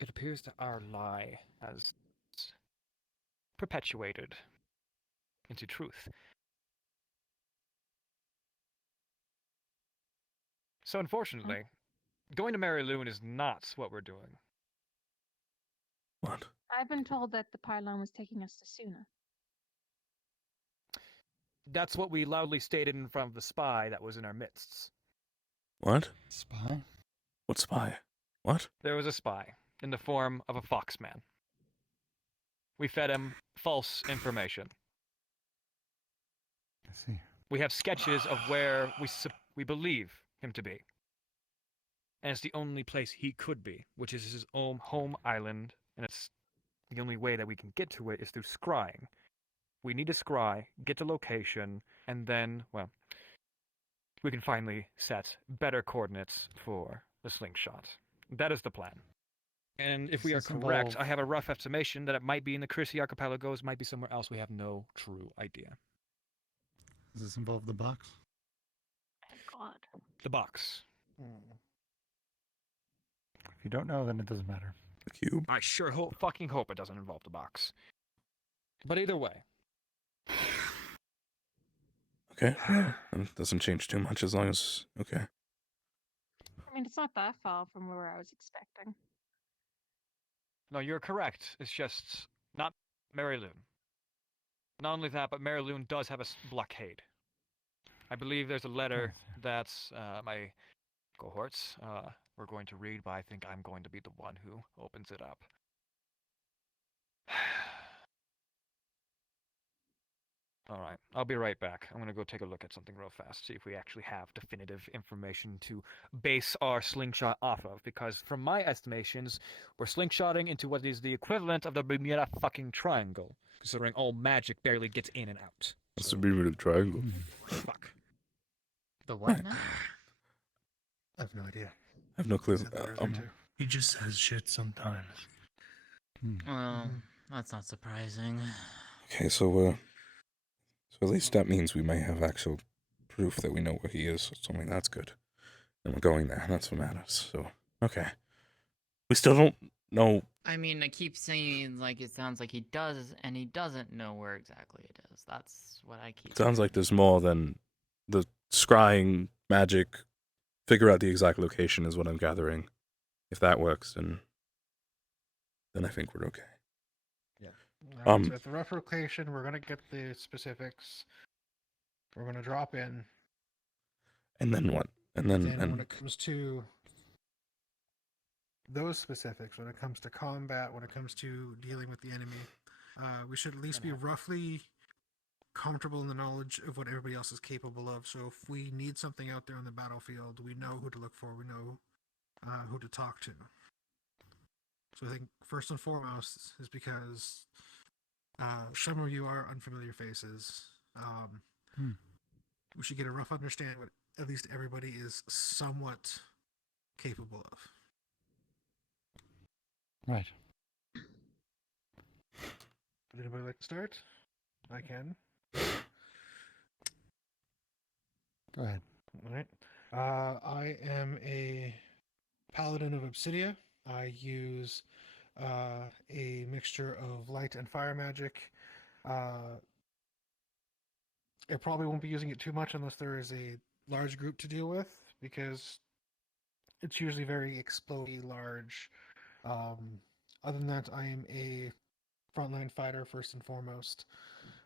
It appears that our lie has perpetuated into truth. So unfortunately, going to Mariloon is not what we're doing. What? I've been told that the pylon was taking us to Suna. That's what we loudly stated in front of the spy that was in our midst. What? Spy? What spy? What? There was a spy in the form of a foxman. We fed him false information. I see. We have sketches of where we believe him to be. And it's the only place he could be, which is his own home island, and it's the only way that we can get to it is through scrying. We need to scry, get the location, and then, well, we can finally set better coordinates for the slingshot. That is the plan. And if we are correct, I have a rough estimation that it might be in the Chrissy archipelagos, might be somewhere else. We have no true idea. Does this involve the box? Thank God. The box. If you don't know, then it doesn't matter. The cube? I sure fucking hope it doesn't involve the box. But either way. Okay, well, it doesn't change too much as long as... Okay. I mean, it's not that far from where I was expecting. No, you're correct. It's just not Mariloon. Not only that, but Mariloon does have a blockade. I believe there's a letter that my cohorts were going to read, but I think I'm going to be the one who opens it up. Alright, I'll be right back. I'm gonna go take a look at something real fast, see if we actually have definitive information to base our slingshot off of, because from my estimations, we're slingshotting into what is the equivalent of the Bermuda fucking Triangle, considering all magic barely gets in and out. What's the Bermuda Triangle? Fuck. The what now? I have no idea. I have no clue. He just says shit sometimes. Well, that's not surprising. Okay, so at least that means we may have actual proof that we know where he is. So I mean, that's good. And we're going there. That's what matters. So, okay. We still don't know. I mean, I keep saying, like, it sounds like he does, and he doesn't know where exactly it is. That's what I keep Sounds like there's more than the scrying magic. Figure out the exact location is what I'm gathering. If that works, then I think we're okay. So at the rough location, we're gonna get the specifics. We're gonna drop in. And then what? And then when it comes to those specifics, when it comes to combat, when it comes to dealing with the enemy, we should at least be roughly comfortable in the knowledge of what everybody else is capable of. So if we need something out there on the battlefield, we know who to look for. We know who to talk to. So I think first and foremost is because some of you are unfamiliar faces. we should get a rough understanding what at least everybody is somewhat capable of. Right. Would anybody like to start? I can. Go ahead. All right. I am a paladin of Obsidia. I use a mixture of light and fire magic. I probably won't be using it too much unless there is a large group to deal with, because it's usually very explodey large. Other than that, I am a frontline fighter first and foremost.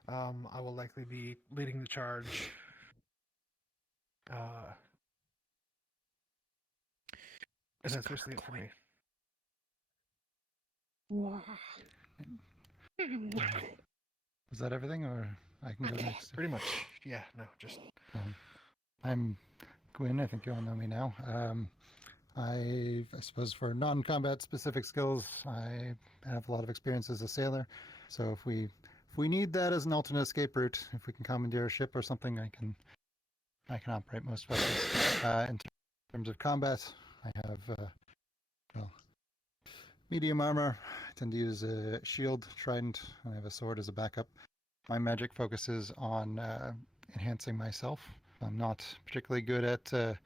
I will likely be leading the charge. And that's basically it for me. Was that everything, or I can go next? Pretty much. Yeah, no, just... I'm Gwyn, I think you all know me now. I suppose for non-combat specific skills, I have a lot of experience as a sailor. So if we need that as an alternate escape route, if we can commandeer a ship or something, I can operate most weapons. In terms of combat, I have medium armor. I tend to use a shield, trident, and I have a sword as a backup. My magic focuses on enhancing myself. I'm not particularly good at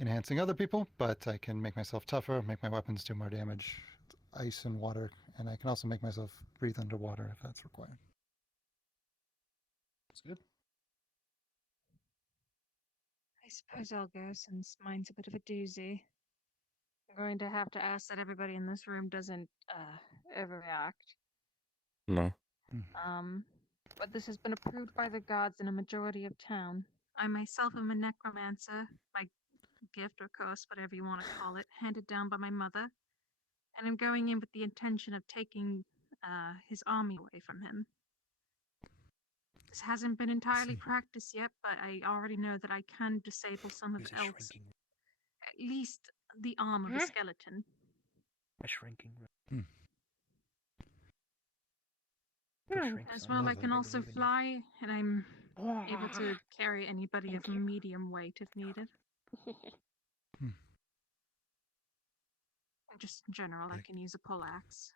enhancing other people, but I can make myself tougher, make my weapons do more damage, ice and water, and I can also make myself breathe underwater if that's required. That's good. I suppose I'll go since mine's a bit of a doozy. I'm going to have to ask that everybody in this room doesn't overreact. No. But this has been approved by the gods in a majority of town. I myself am a necromancer, my gift or curse, whatever you want to call it, handed down by my mother, and I'm going in with the intention of taking his army away from him. This hasn't been entirely practiced yet, but I already know that I can disable some of else, at least the arm of a skeleton. A shrinking. As well, I can also fly, and I'm able to carry anybody of medium weight if needed. Just in general, I can use a poleaxe.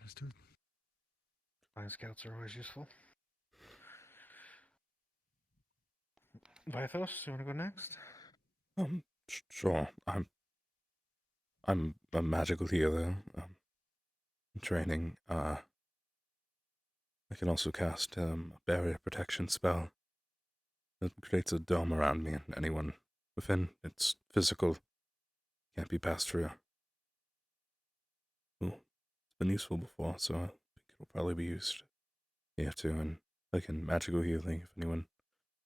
Understood. Flying scouts are always useful. Vaithos, you want to go next? Sure. I'm a magical healer. Training. I can also cast a barrier protection spell. It creates a dome around me, and anyone within it's physical can't be passed through. Ooh, it's been useful before, so I think it'll probably be used here too. And I can magical healing. If anyone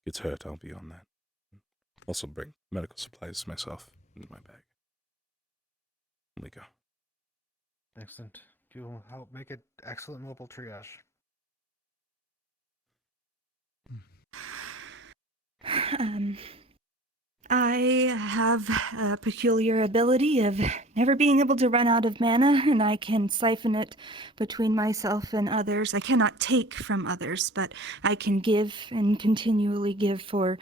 gets hurt, I'll be on that. Also bring medical supplies myself in my bag. There we go. Excellent. You'll help make it excellent mobile triage. I have a peculiar ability of never being able to run out of mana, and I can siphon it between myself and others. I cannot take from others, but I can give and continually give for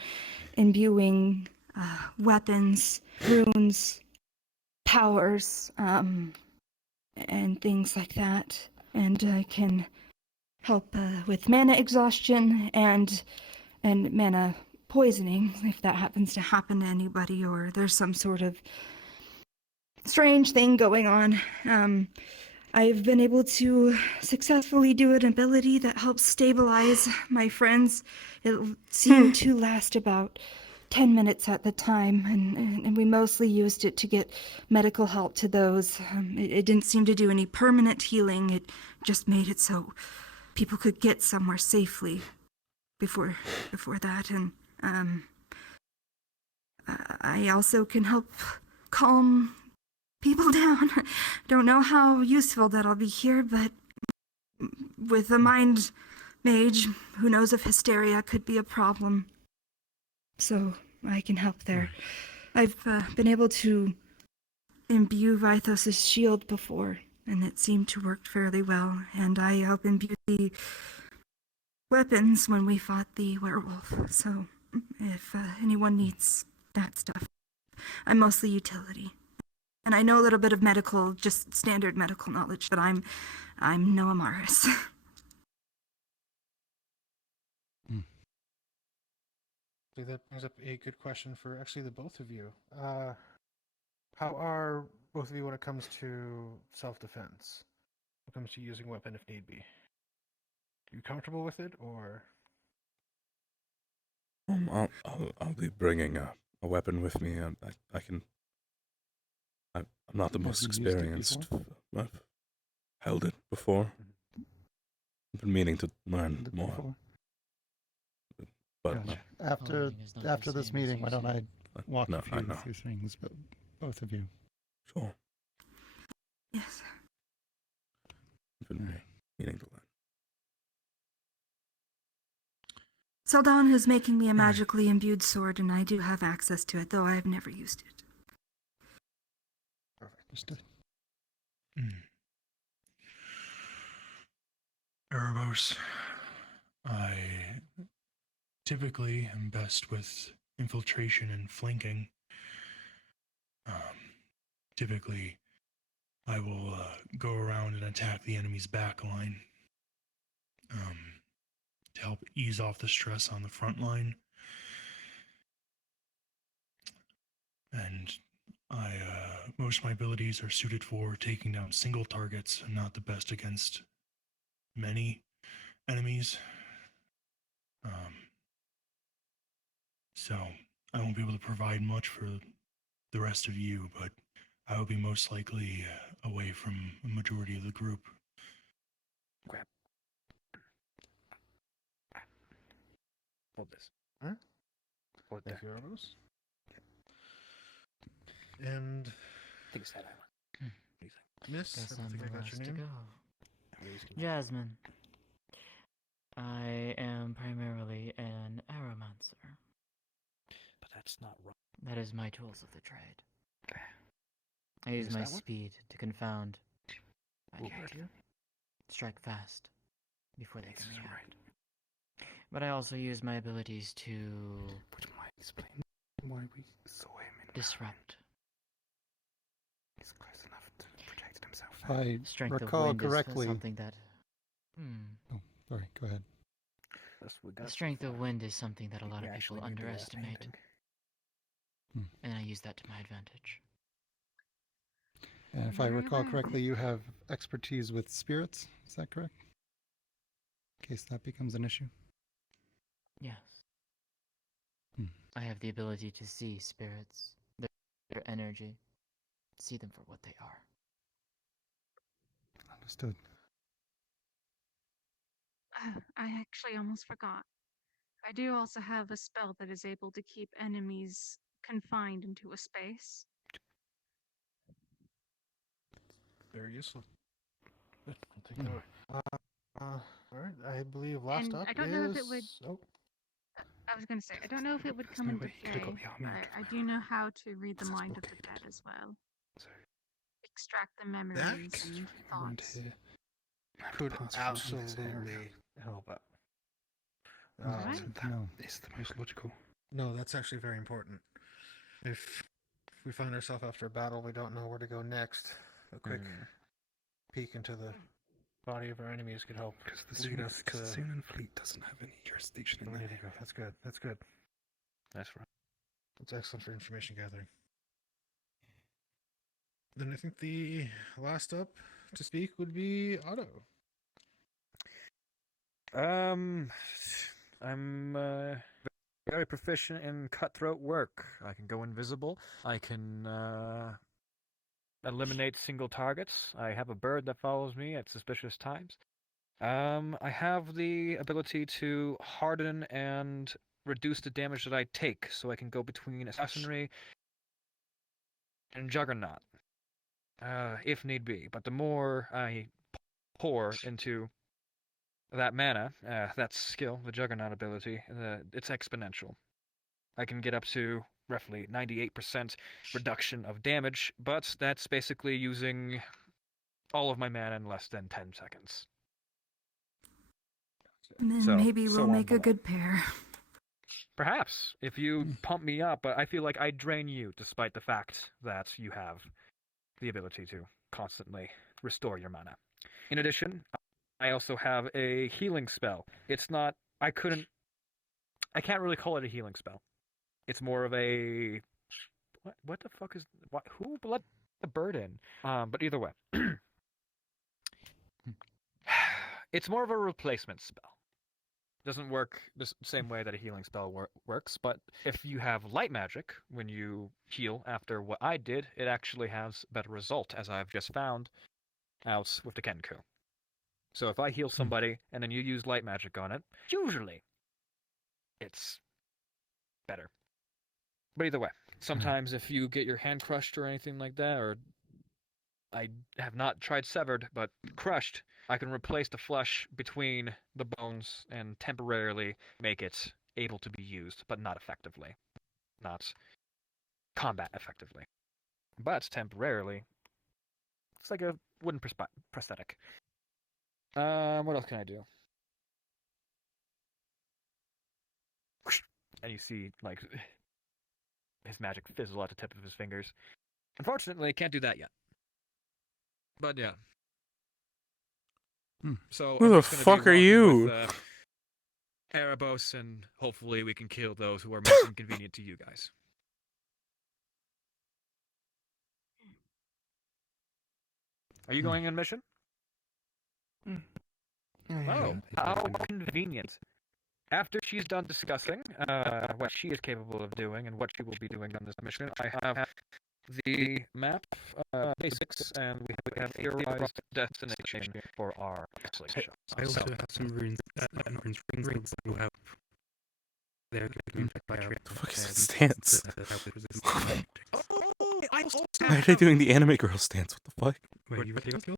imbuing weapons, runes, powers, and things like that. And I can help with mana exhaustion and mana poisoning, if that happens to happen to anybody, or there's some sort of strange thing going on. I've been able to successfully do an ability that helps stabilize my friends. It seemed to last about 10 minutes at the time, and we mostly used it to get medical help to those. It didn't seem to do any permanent healing. It just made it so people could get somewhere safely before that. And I also can help calm people down. Don't know how useful that'll be here, but with a mind mage, who knows if hysteria could be a problem. So I can help there. I've been able to imbue Vaithos' shield before, and it seemed to work fairly well. And I helped imbue the weapons when we fought the werewolf. So if anyone needs that stuff, I'm mostly utility. And I know a little bit of medical, just standard medical knowledge, but I'm no Amaris. So that brings up a good question for actually the both of you. How are both of you when it comes to self-defense? When it comes to using a weapon if need be? Are you comfortable with it, or? I'll be bringing a weapon with me. I can. I'm not the Have most you used it experienced. before? I've held it before. I've been meaning to learn more. Before? But Gotcha. After this meeting, why don't I walk No, you I through know. a few things, but both of you. Sure. Yes. I've been meaning to learn. Saldana is making me a magically imbued sword, and I do have access to it, though I have never used it. Understood. Erebos, I typically am best with infiltration and flanking. Typically, I will go around and attack the enemy's back line to help ease off the stress on the front line. And most of my abilities are suited for taking down single targets. I'm not the best against many enemies. So I won't be able to provide much for the rest of you, but I will be most likely away from a majority of the group. Grab. Hold this. Huh? Hold Thank there. you, Erebos. And I think it's that island. Miss, Guess I I'm think the I got last your to name. go. Jasmine. I am primarily an aromancer. But that's not wrong. That is my tools of the trade. I use Is my that one? speed to confound. Ooh, Strike fast before they can react. But I also use my abilities to Which might explain why we saw him in disrupt. He's close enough to protect himself. If I Strength of recall wind correctly. is something that. Oh, sorry. Go ahead. The strength of wind is something that a lot of people underestimate. And I use that to my advantage. And if I Very recall well. correctly, you have expertise with spirits. Is that correct? In case that becomes an issue. Yes. I have the ability to see spirits, their energy, see them for what they are. Understood. I actually almost forgot. I do also have a spell that is able to keep enemies confined into a space. Very useful. Good. I'll take note. All right. I believe last And up I don't know if it is. would. Oh, I was going to say, I don't know if it would come no into way you could've play, got the army out but of I do know how to read the mind of the dead as well. Extract the memories and around thoughts. here. could Pass through this area. absolutely help out. Alright. That is the most logical. No, that's actually very important. If we find ourselves after a battle, we don't know where to go next. A quick peek into the body of our enemies could help lead us to. The Sunan fleet doesn't have any jurisdiction in there. That's good. That's good. That's right. That's excellent for information gathering. Then I think the last up to speak would be Otto. I'm very proficient in cutthroat work. I can go invisible. I can eliminate single targets. I have a bird that follows me at suspicious times. I have the ability to harden and reduce the damage that I take, so I can go between assassinry and juggernaut, if need be. But the more I pour into that mana, that skill, the juggernaut ability, it's exponential. I can get up to roughly 98% reduction of damage, but that's basically using all of my mana in less than 10 seconds. Then So, maybe so we'll on make a below. good pair. Perhaps, if you pump me up, but I feel like I drain you despite the fact that you have the ability to constantly restore your mana. In addition, I also have a healing spell. It's not, I can't really call it a healing spell. It's more of a, what the fuck is, who let the bird in? But either way. It's more of a replacement spell. Doesn't work the same way that a healing spell works, but if you have light magic, when you heal after what I did, it actually has a better result, as I've just found out with the Kenku. So if I heal somebody and then you use light magic on it, usually it's better. But either way, sometimes if you get your hand crushed or anything like that, or I have not tried severed, but crushed, I can replace the flesh between the bones and temporarily make it able to be used, but not effectively. Not combat effectively. But temporarily, it's like a wooden prosthetic. What else can I do? And you see, like, his magic fizzle at the tip of his fingers. Unfortunately, I can't do that yet. But yeah. So Who I'm the just gonna fuck be are walking you? with, Erebos, and hopefully we can kill those who are most inconvenient to you guys. Are you going on mission? Oh, how convenient. After she's done discussing what she is capable of doing and what she will be doing on this mission, I have the map, basics, and we have a theorized destination for our exploration. I also have some runes who have their by The fuck is that stance? Oh, I also Why are they doing the anime girl stance? What the fuck? Wait, you read the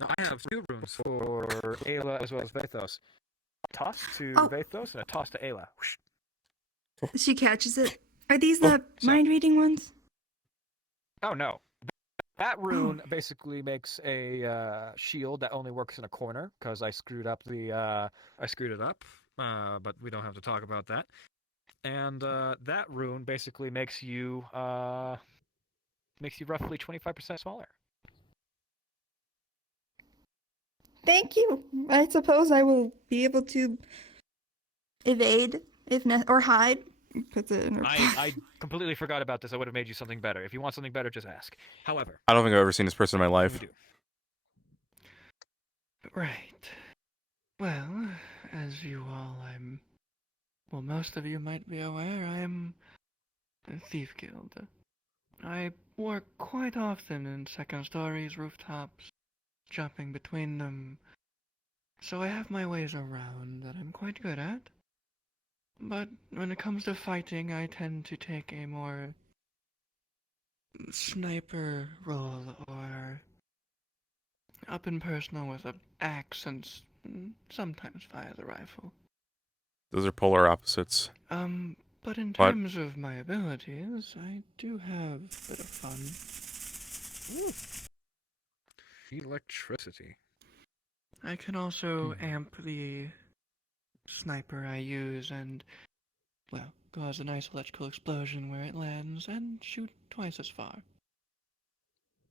I have 2 runes for Ayla as well as Vaithos. A toss to Vaithos and a toss to Ayla. She catches it. Are these the mind reading ones? Oh no. That rune basically makes a shield that only works in a corner because I screwed up but we don't have to talk about that. And that rune basically makes you roughly 25% smaller. Thank you. I suppose I will be able to evade or hide. Puts it in her I completely forgot about this. I would have made you something better. If you want something better, just ask. However, I don't think I've ever seen this person in my life. we do. Right. Well, as you all, most of you might be aware, I am a thief guild. I work quite often in second stories, rooftops, jumping between them, so I have my ways around that I'm quite good at. But when it comes to fighting, I tend to take a more sniper role or up and personal with an axe and sometimes via the rifle. Those are polar opposites. But in What? terms of my abilities, I do have a bit of fun. Electricity. I can also amp the sniper I use and, well, cause a nice electrical explosion where it lands and shoot twice as far.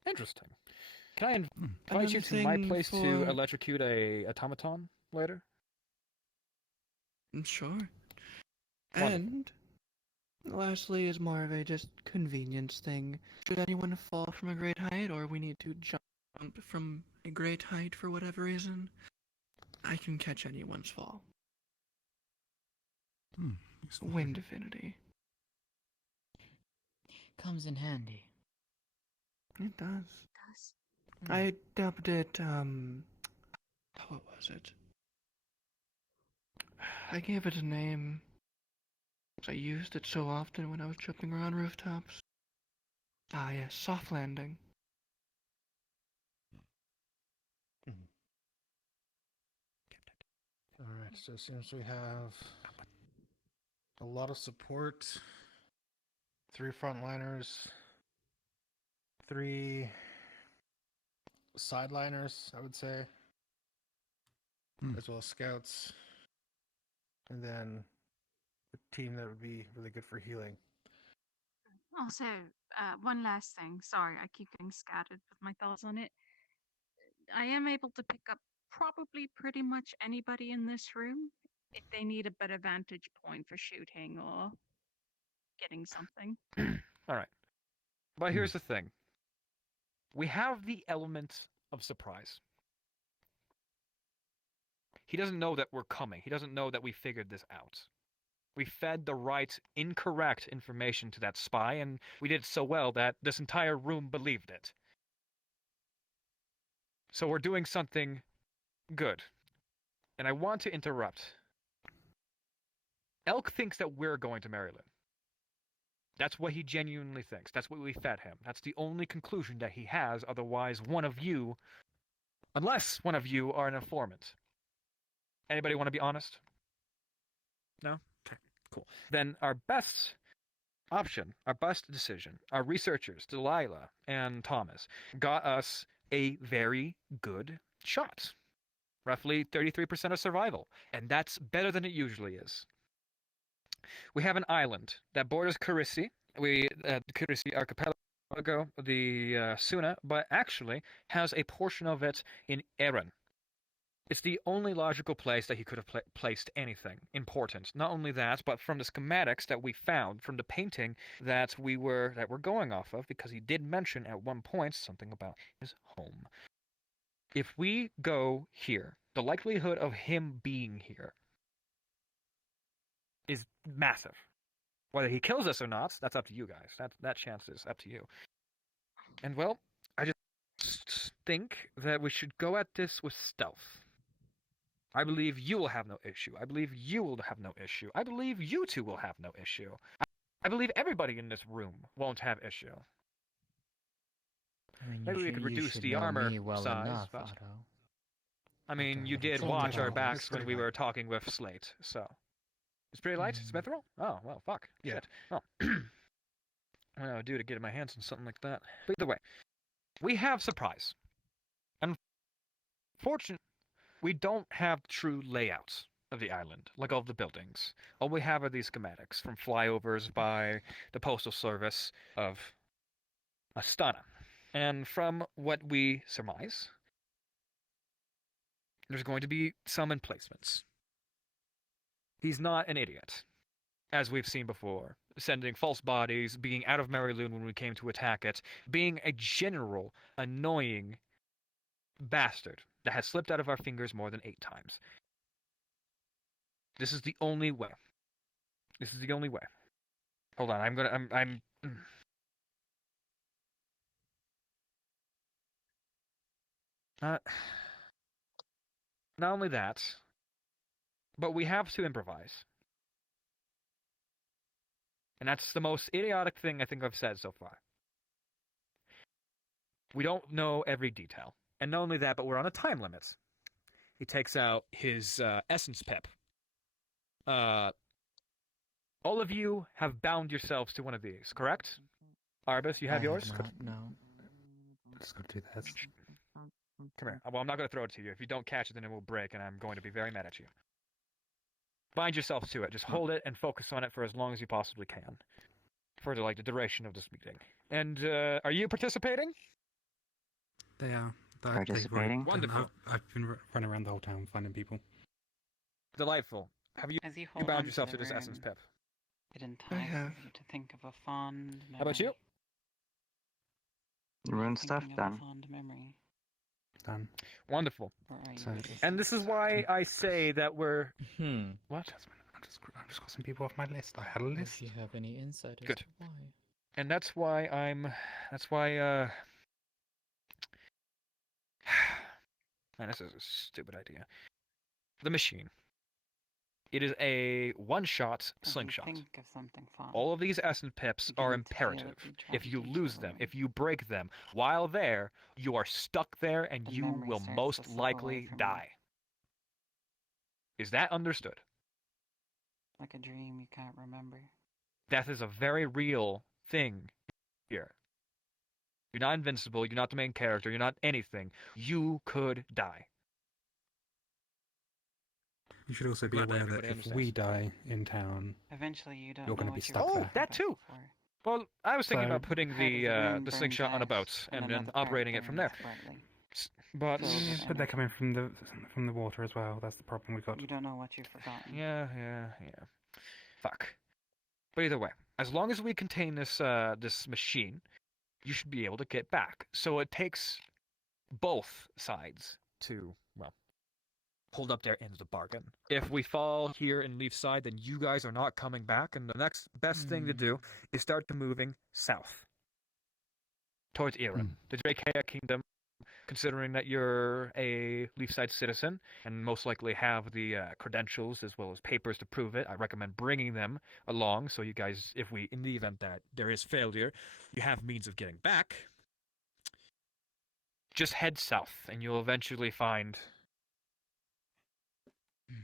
Interesting. Can I invite you to my place to electrocute a automaton later? Sure. Wonderful. And lastly is more of a just convenience thing. Should anyone fall from a great height or we need to jump from a great height for whatever reason, I can catch anyone's fall. Wind affinity. Comes in handy. It does. I dubbed it, what was it? I gave it a name. I used it so often when I was jumping around rooftops. Ah, yes, soft landing. Alright, so it seems we have a lot of support, 3 frontliners, 3 sideliners, I would say, as well as scouts, and then a team that would be really good for healing. Also, one last thing. Sorry, I keep getting scattered with my thoughts on it. I am able to pick up probably pretty much anybody in this room if they need a better vantage point for shooting or getting something. All right. But here's the thing. We have the element of surprise. He doesn't know that we're coming. He doesn't know that we figured this out. We fed the right, incorrect information to that spy, and we did so well that this entire room believed it. So we're doing something good. And I want to interrupt. Elk thinks that we're going to Maryland. That's what he genuinely thinks. That's what we fed him. That's the only conclusion that he has. Otherwise, one of you, unless one of you are an informant. Anybody want to be honest? No? Okay, cool. Then our best option, our best decision, our researchers, Delilah and Thomas, got us a very good shot. Roughly 33% of survival. And that's better than it usually is. We have an island that borders Carisi, the Carisi archipelago, the Suna, but actually has a portion of it in Erin. It's the only logical place that he could have placed anything important. Not only that, but from the schematics that we found, from the painting that we're going off of, because he did mention at one point something about his home. If we go here, the likelihood of him being here is massive. Whether he kills us or not, that's up to you guys. That chance is up to you. And well, I just think that we should go at this with stealth. I believe you will have no issue. I believe you will have no issue. I believe you two will have no issue. I believe everybody in this room won't have issue. I mean, Maybe we could reduce should the know armor me well size, enough, but Otto. I mean, you did watch our backs when we were talking with Slate, so it's pretty light. Mithril? Oh well, fuck. Yeah. Shit. Oh. I don't know, do to get my hands on something like that. But either way, we have surprise. Unfortunately, we don't have true layouts of the island, like all the buildings. All we have are these schematics from flyovers by the Postal Service of Astana. And from what we surmise, there's going to be some emplacements. He's not an idiot, as we've seen before, sending false bodies, being out of Maryloon when we came to attack it, being a general, annoying bastard that has slipped out of our fingers more than 8 times. This is the only way. This is the only way. Hold on, I'm not only that, but we have to improvise. And that's the most idiotic thing I think I've said so far. We don't know every detail. And not only that, but we're on a time limit. He takes out his essence pip. All of you have bound yourselves to one of these, correct? Arbus, you have yours? No. Let's go do this. Come here. Well, I'm not going to throw it to you. If you don't catch it, then it will break, and I'm going to be very mad at you. Bind yourself to it. Just hold it and focus on it for as long as you possibly can. For the duration of this meeting. And are you participating? They are. Participating? Wonderful. I've been running around the whole town finding people. Delightful. Have you, As you you hold bound on yourself to to the this essence room, pip? it entices you to think of a fond memory. How about you? Rune stuff Thinking of a done. fond memory. Done. Wonderful. Or are you So- resisting? And this is why I say that we're... What? I'm just crossing people off my list. I had a list. If you have any insight as Good. to why. And that's why man, this is a stupid idea. The machine. It is a one-shot As you slingshot. think of something fond. All of these essence pips are begin to feel it imperative. be If you trapped into lose the them, room. if you break them, while there, you are stuck there and The you memory will starts to most slip away likely from you. die. Is that understood? Like a dream you can't remember. That is a very real thing here. You're not invincible. You're not the main character. You're not anything. You could die. You should also be Glad that aware that everybody if we understands. die in town, Eventually, you don't you're know going to be what stuck you're there. That too. Well, I was thinking So- about putting Part of the room the burns slingshot on a ice, boat and and then another part operating it from there. burns brightly. But Filled with But they're energy. coming from the water as well. That's the problem we've got. You don't know what you've forgotten. yeah. Fuck. But either way, as long as we contain this this machine, you should be able to get back. So it takes both sides to, well, hold up their end of the bargain. If we fall here and leave side, then you guys are not coming back, and the next best thing to do is start to moving south towards Iran, the Drakea Kingdom. Considering that you're a Leafside citizen and most likely have the credentials as well as papers to prove it, I recommend bringing them along so you guys, if we, in the event that there is failure, you have means of getting back. Just head south and you'll eventually find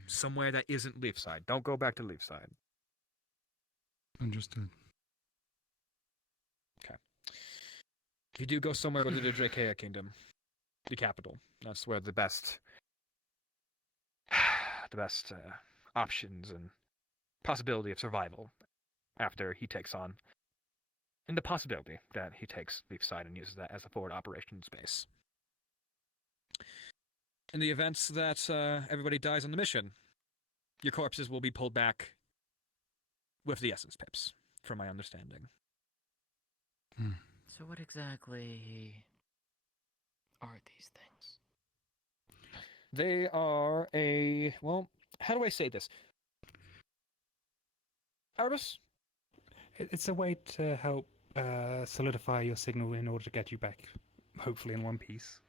somewhere that isn't Leafside. Don't go back to Leafside. Understood. Okay. If you do go somewhere, go to the Drakea Kingdom. The capital. That's where the best options and possibility of survival after he takes on, and the possibility that he takes Leafside and uses that as a forward operations base. In the events that everybody dies on the mission, your corpses will be pulled back with the essence pips, from my understanding. So what exactly are these things? They are a, well, how do I say this? Arbus? It's a way to help solidify your signal in order to get you back, hopefully in one piece.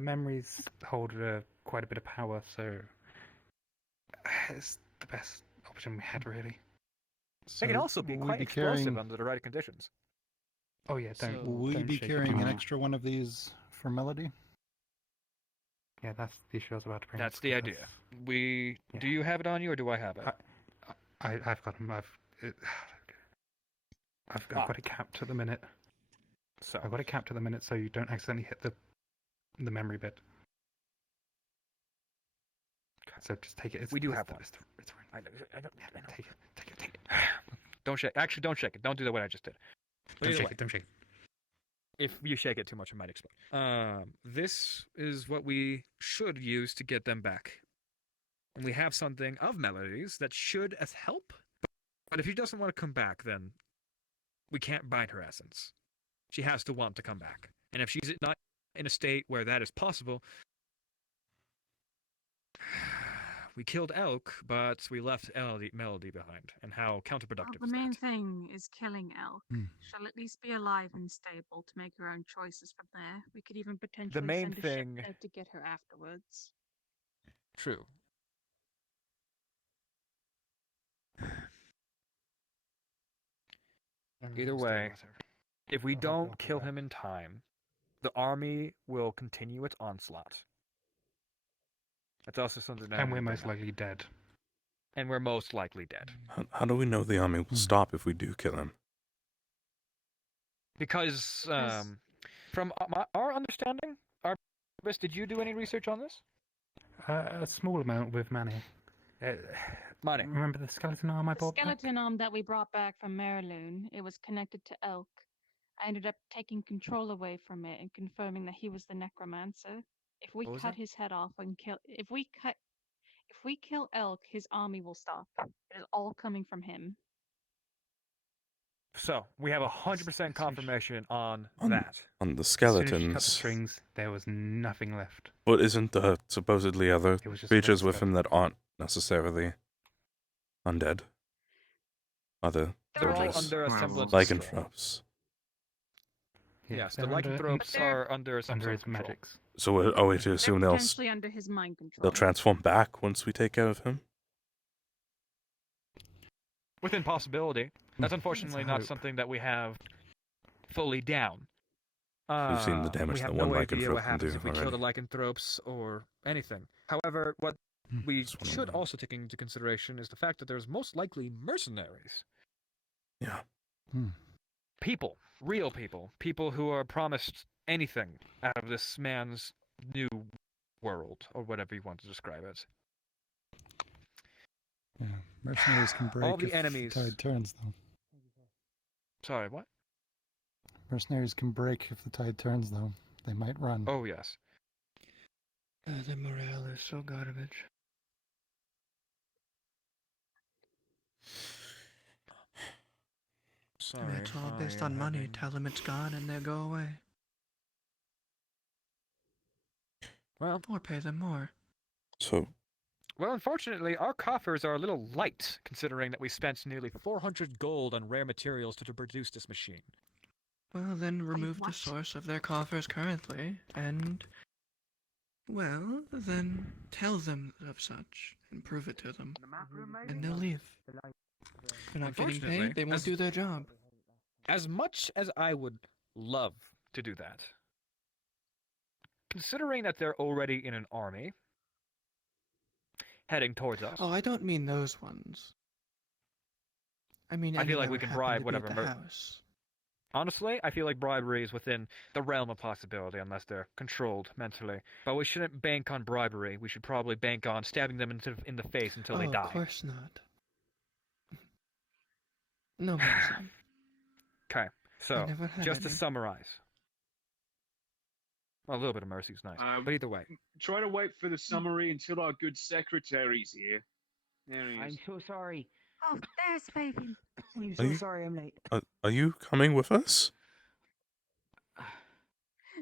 Memories hold quite a bit of power, so it's the best option we had, really. They can also be will we quite be explosive carrying- under the right conditions. Oh yeah, don't. Will we don't be shake it carrying too an much. extra one of these for Melody? Yeah, that's the issue I was about to bring. That's up, the because idea. Do you have it on you, or do I have it? I've got them. I've got it capped at the minute. So I've got it capped at the minute, so you don't accidentally hit the memory bit. So just take it. We do have one. It's I know. Take it. Don't shake. Actually, don't shake it. Don't do the way I just did. But Don't either shake way, it. Don't shake it. If you shake it too much, it might explode. This is what we should use to get them back. And we have something of Melody's that should as help. But if she doesn't want to come back, then we can't bind her essence. She has to want to come back. And if she's not in a state where that is possible, we killed Elk, but we left Melody behind. And how counterproductive The is main that? thing is killing Elk. She'll at least be alive and stable to make her own choices from there. We could even potentially main send a thing- ship out to get her afterwards. True. Either way, if we don't kill him in time, the army will continue its onslaught. That's also something that And we're most likely dead. And we're most likely dead. How do we know the army will stop if we do kill him? Because from our understanding, Arbus, did you do any research on this? A small amount with Manny. Manny. Remember the skeleton arm I The bought back? skeleton arm that we brought back from Mariloon, it was connected to Elk. I ended up taking control away from it and confirming that he was the necromancer. If we What was cut that? his head off and kill, if we kill Elk, his army will stop. It is all coming from him. So we have 100% confirmation on On that. on the As soon as you cut the skeletons. strings, there was nothing left. But isn't the supposedly other It was just creatures a with him that aren't necessarily undead? Other They're all creatures, under a semblance of lycanthropes. Yes, the they're under- lycanthropes are under some under sort his of control. magics. So are we to assume They're they'll potentially under his mind control. they'll transform back once we take care of him? Within possibility. That's unfortunately not hope. something that we have fully down. We've seen the damage we have that one no idea lycanthrope what can happens do if we kill already. the lycanthropes or anything. However, what we should also take into consideration is the fact that there's most likely mercenaries. Yeah. people, real people who are promised anything out of this man's new world, or whatever you want to describe it. Yeah, mercenaries can break All the if enemies. the tide turns, though. Sorry, what? Mercenaries can break if the tide turns, though. They might run. Oh, yes. The morale is so garbage. Sorry. It's all based on money. Tell them it's gone and they'll go away. Well, or pay them more. So, well, unfortunately, our coffers are a little light, considering that we spent nearly 400 gold on rare materials to produce this machine. Well, then remove the source of their coffers currently, and... well, then tell them of such, and prove it to them, and they'll leave. If they're not getting paid, they won't do their job. As much as I would love to do that, considering that they're already in an army, heading towards us. Oh, I don't mean those ones. I mean, I any feel like that we can happen bribe to be whatever. at the house. Honestly, I feel like bribery is within the realm of possibility unless they're controlled mentally. But we shouldn't bank on bribery. We should probably bank on stabbing them in the face until they die. Of course not. No mercy. Okay, so never had just to any. summarize. Well, a little bit of mercy is nice, but either way. Try to wait for the summary until our good secretary's here. There he is. I'm so sorry. Oh, there's baby. I'm Are so you- sorry I'm late. are you coming with us?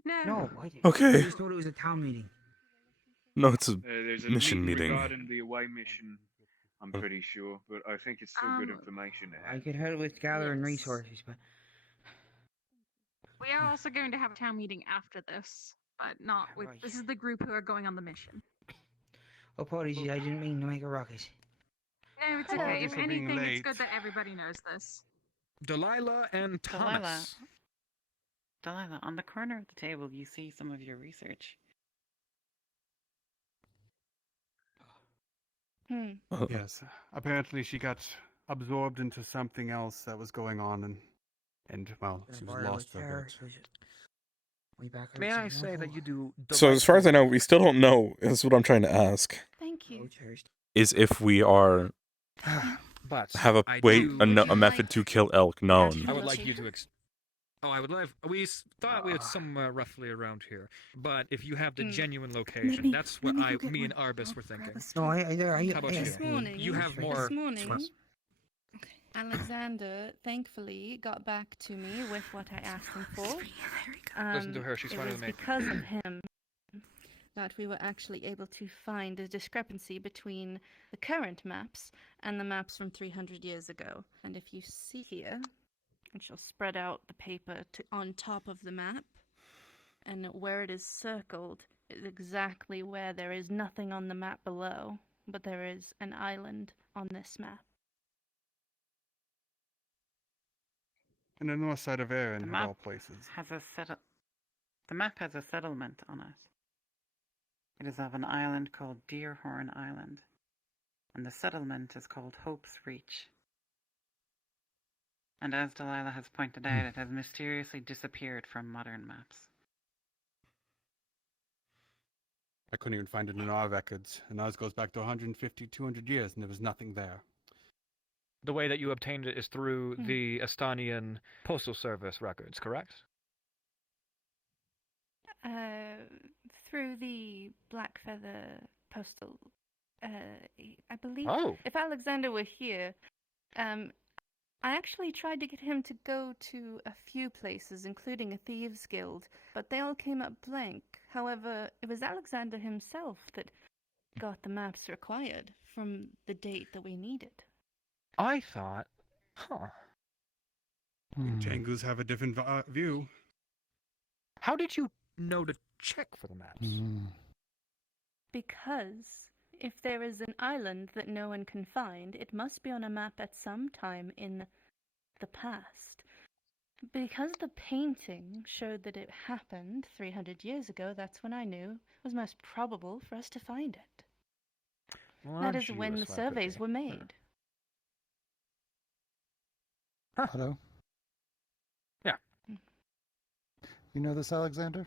No, Okay. I just thought it was a town meeting. No, it's a There's a mission meeting. regarding the away mission, I'm pretty sure, but I think it's still good information to I have. could help with gathering Yes. resources, but We are also going to have a town meeting after this, but not with. Right. This is the group who are going on the mission. apologies, I didn't mean to make a ruckus. No, it's Hello. okay. If Apologies for being anything, it's late. good that everybody knows this. Delilah and Thomas. Delilah, on the corner of the table, you see some of your research. Yes. Apparently, she got absorbed into something else that was going on, and well, she was lost for a bit. May I say that you do... So as far as I know, we still don't know. Is what I'm trying to ask. Thank you. Is if we are But have a I way do- a method to kill elk known. I would like you to... Oh, I would love... We thought we had somewhere roughly around here. But if you have the genuine location, Maybe- that's what maybe go get me and one. Arbus were thinking. No, I How about This you? morning, You have more... This morning, Alexander thankfully got back to me with what I asked him for. Listen to her, she's it smarter was than me. because of him that we were actually able to find a discrepancy between the current maps and the maps from 300 years ago. And if you see here, I shall spread out the paper on top of the map, and where it is circled is exactly where there is nothing on the map below, but there is an island on this map. In the north side of Erin, The of map all places. has a The map has a settlement on it. It is of an island called Deerhorn Island, and the settlement is called Hope's Reach. And as Delilah has pointed out, it has mysteriously disappeared from modern maps. I couldn't even find it in our records, and ours goes back to 150, 200 years, and there was nothing there. The way that you obtained it is through the Estonian Postal Service records, correct? Through the Blackfeather postal, I believe. Oh. If Alexander were here, I actually tried to get him to go to a few places, including a thieves' guild, but they all came up blank. However, it was Alexander himself that got the maps required from the date that we needed. I thought, huh. Tengus have a different view. How did you know to check for the maps? Because if there is an island that no one can find, it must be on a map at some time in the past. Because the painting showed that it happened 300 years ago, that's when I knew it was most probable for us to find it. Well, that aren't is you when a the smart surveys cookie? were made. Hello. You know this, Alexander?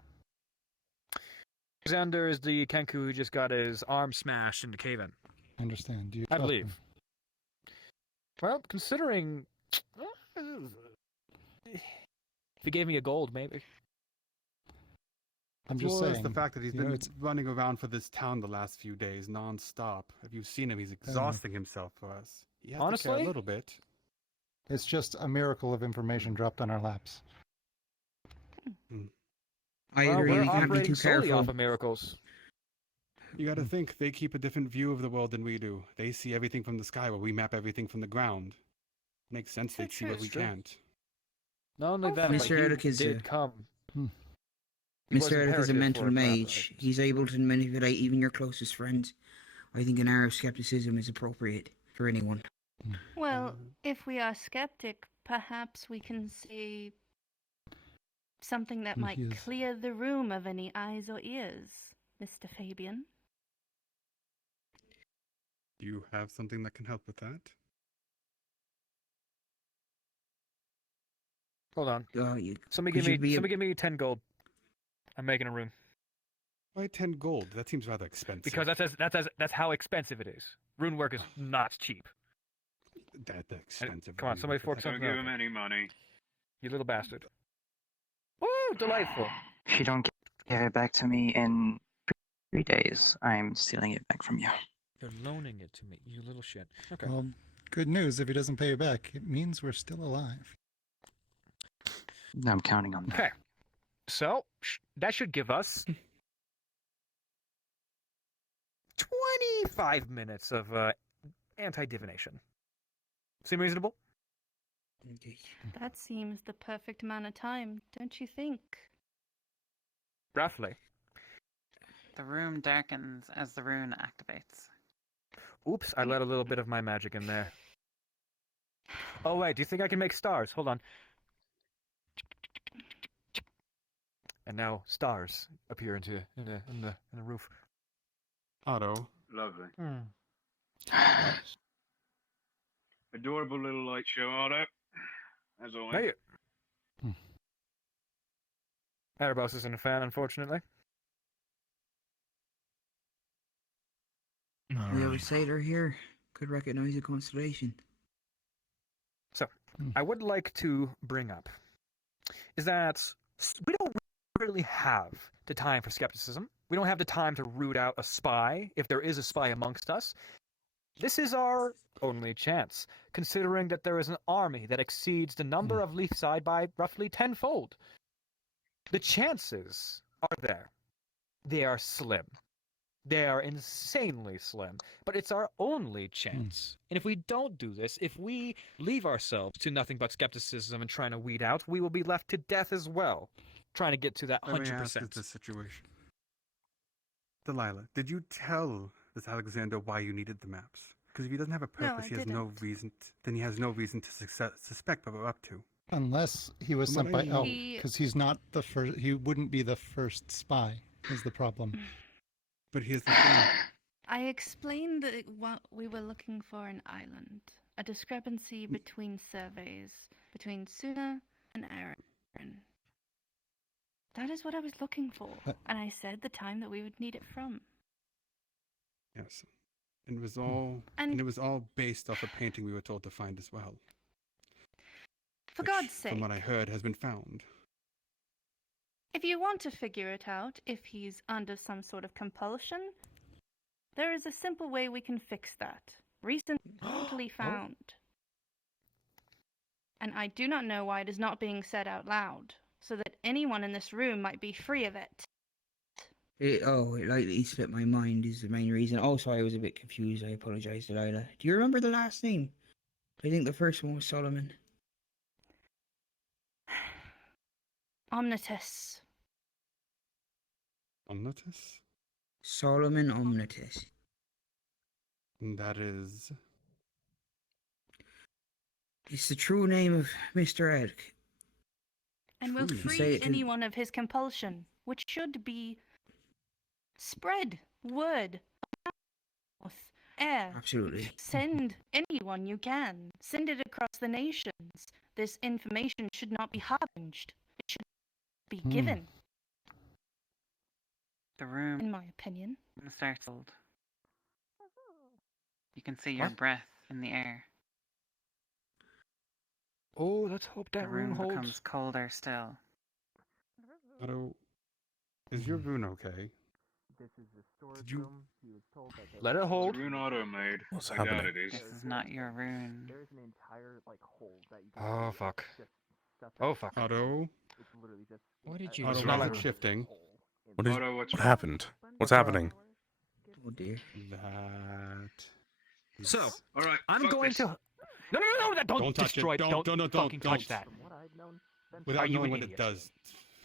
Alexander is the Kenku who just got his arm smashed in the cave-in. I understand. Do you I trust believe. him? Well, considering... if he gave me a gold, maybe. I'm As just well as saying. the fact that he's you know, been it's running around for this town the last few days non-stop. If you've seen him, he's exhausting himself for us. He has to care Honestly? a little bit. It's just a miracle of information dropped on our laps. I agree. We're operating solely off of miracles. You gotta think, they keep a different view of the world than we do. They see everything from the sky while we map everything from the ground. Makes sense they'd see what we can't. Not only that, but Mr. he Eric is did come. Mr. Eric is a imperative mental for a mage. He's able to manipulate even your closest friends. I think an hour of skepticism is appropriate for anyone. Well, if we are skeptic, perhaps we can say something that might Yes. clear the room of any eyes or ears, Mr. Fabian. You have something that can help with that? Hold on. You, Somebody give me 10 gold. I'm making a room. Why 10 gold? That seems rather expensive. Because that's how expensive it is. Rune work is not cheap. That's expensive. Come on, somebody fork Don't something give out. him any money. You little bastard. Woo! Delightful. If you don't give it back to me in 3 days, I'm stealing it back from you. You're loaning it to me, you little shit. Okay. Well, good news. If he doesn't pay you back, it means we're still alive. I'm counting on that. Okay. So, that should give us 25 minutes of anti-divination. Seem reasonable? That seems the perfect amount of time, don't you think? Roughly. The room darkens as the rune activates. Oops, I let a little bit of my magic in there. Oh wait, do you think I can make stars? Hold on. And now stars appear in the roof. Otto. Lovely. Adorable little light show, Otto. As always. Hey. Erebos isn't a fan, unfortunately. We always say they're here. Could recognize a constellation. So, I would like to bring up is that we don't really have the time for skepticism. We don't have the time to root out a spy, if there is a spy amongst us. This is our only chance, considering that there is an army that exceeds the number of Leafside by roughly tenfold. The chances are there. They are slim. They are insanely slim, but it's our only chance. And if we don't do this, if we leave ourselves to nothing but skepticism and trying to weed out, we will be left to death as well, trying to get to that 100%. Let me ask you this situation. Delilah, did you tell this Alexander why you needed the maps? Because if he doesn't have a purpose, he has no reason. Then he has no reason to suspect what we're up to. Unless he was From sent what I by know- because he's not the first. He wouldn't be the first spy. Is the problem? But here's the thing. I explained that we were looking for an island, a discrepancy between surveys, between Suna and Aaron. That is what I was looking for, and I said the time that we would need it from. Yes. And it was all and it was all based off a painting we were told to find as well. For which, God's sake. from what I heard, has been found. If you want to figure it out, if he's under some sort of compulsion, there is a simple way we can fix that. Recently found. And I do not know why it is not being said out loud, so that anyone in this room might be free of it. It lightly slipped my mind is the main reason. Also, I was a bit confused. I apologize, Delilah. Do you remember the last name? I think the first one was Solomon. Omnitus. Omnitus? Solomon Omnitus. And that is... It's the true name of Mr. Eric. And will True. You say free it can- anyone of his compulsion, which should be spread word, mouth, air. Absolutely. Send anyone you can. Send it across the nations. This information should not be harbinged. It should be given, The room, in my opinion. starts cold. You can see your What? breath in the air. Oh, let's hope The that rune room holds. becomes colder still. Otto, is your rune okay? This is the storage Did you- room. He was told that Let it hold. Rune auto made. What's I doubt happening? it is. This is not your rune. There's an entire like hole that you can Oh see. fuck. Just stuff Oh that- fuck. Otto, It's literally just. What did you Otto, do? why is it shifting? What is? Otto, what's What wrong? happened? What's happening? Oh dear. That. So, All right, I'm fuck going this. to. No! Don't, Don't touch it. destroy it. Don't fucking touch don't. that. From what I've known, Spencer Without Are you knowing an what idiot? it does. is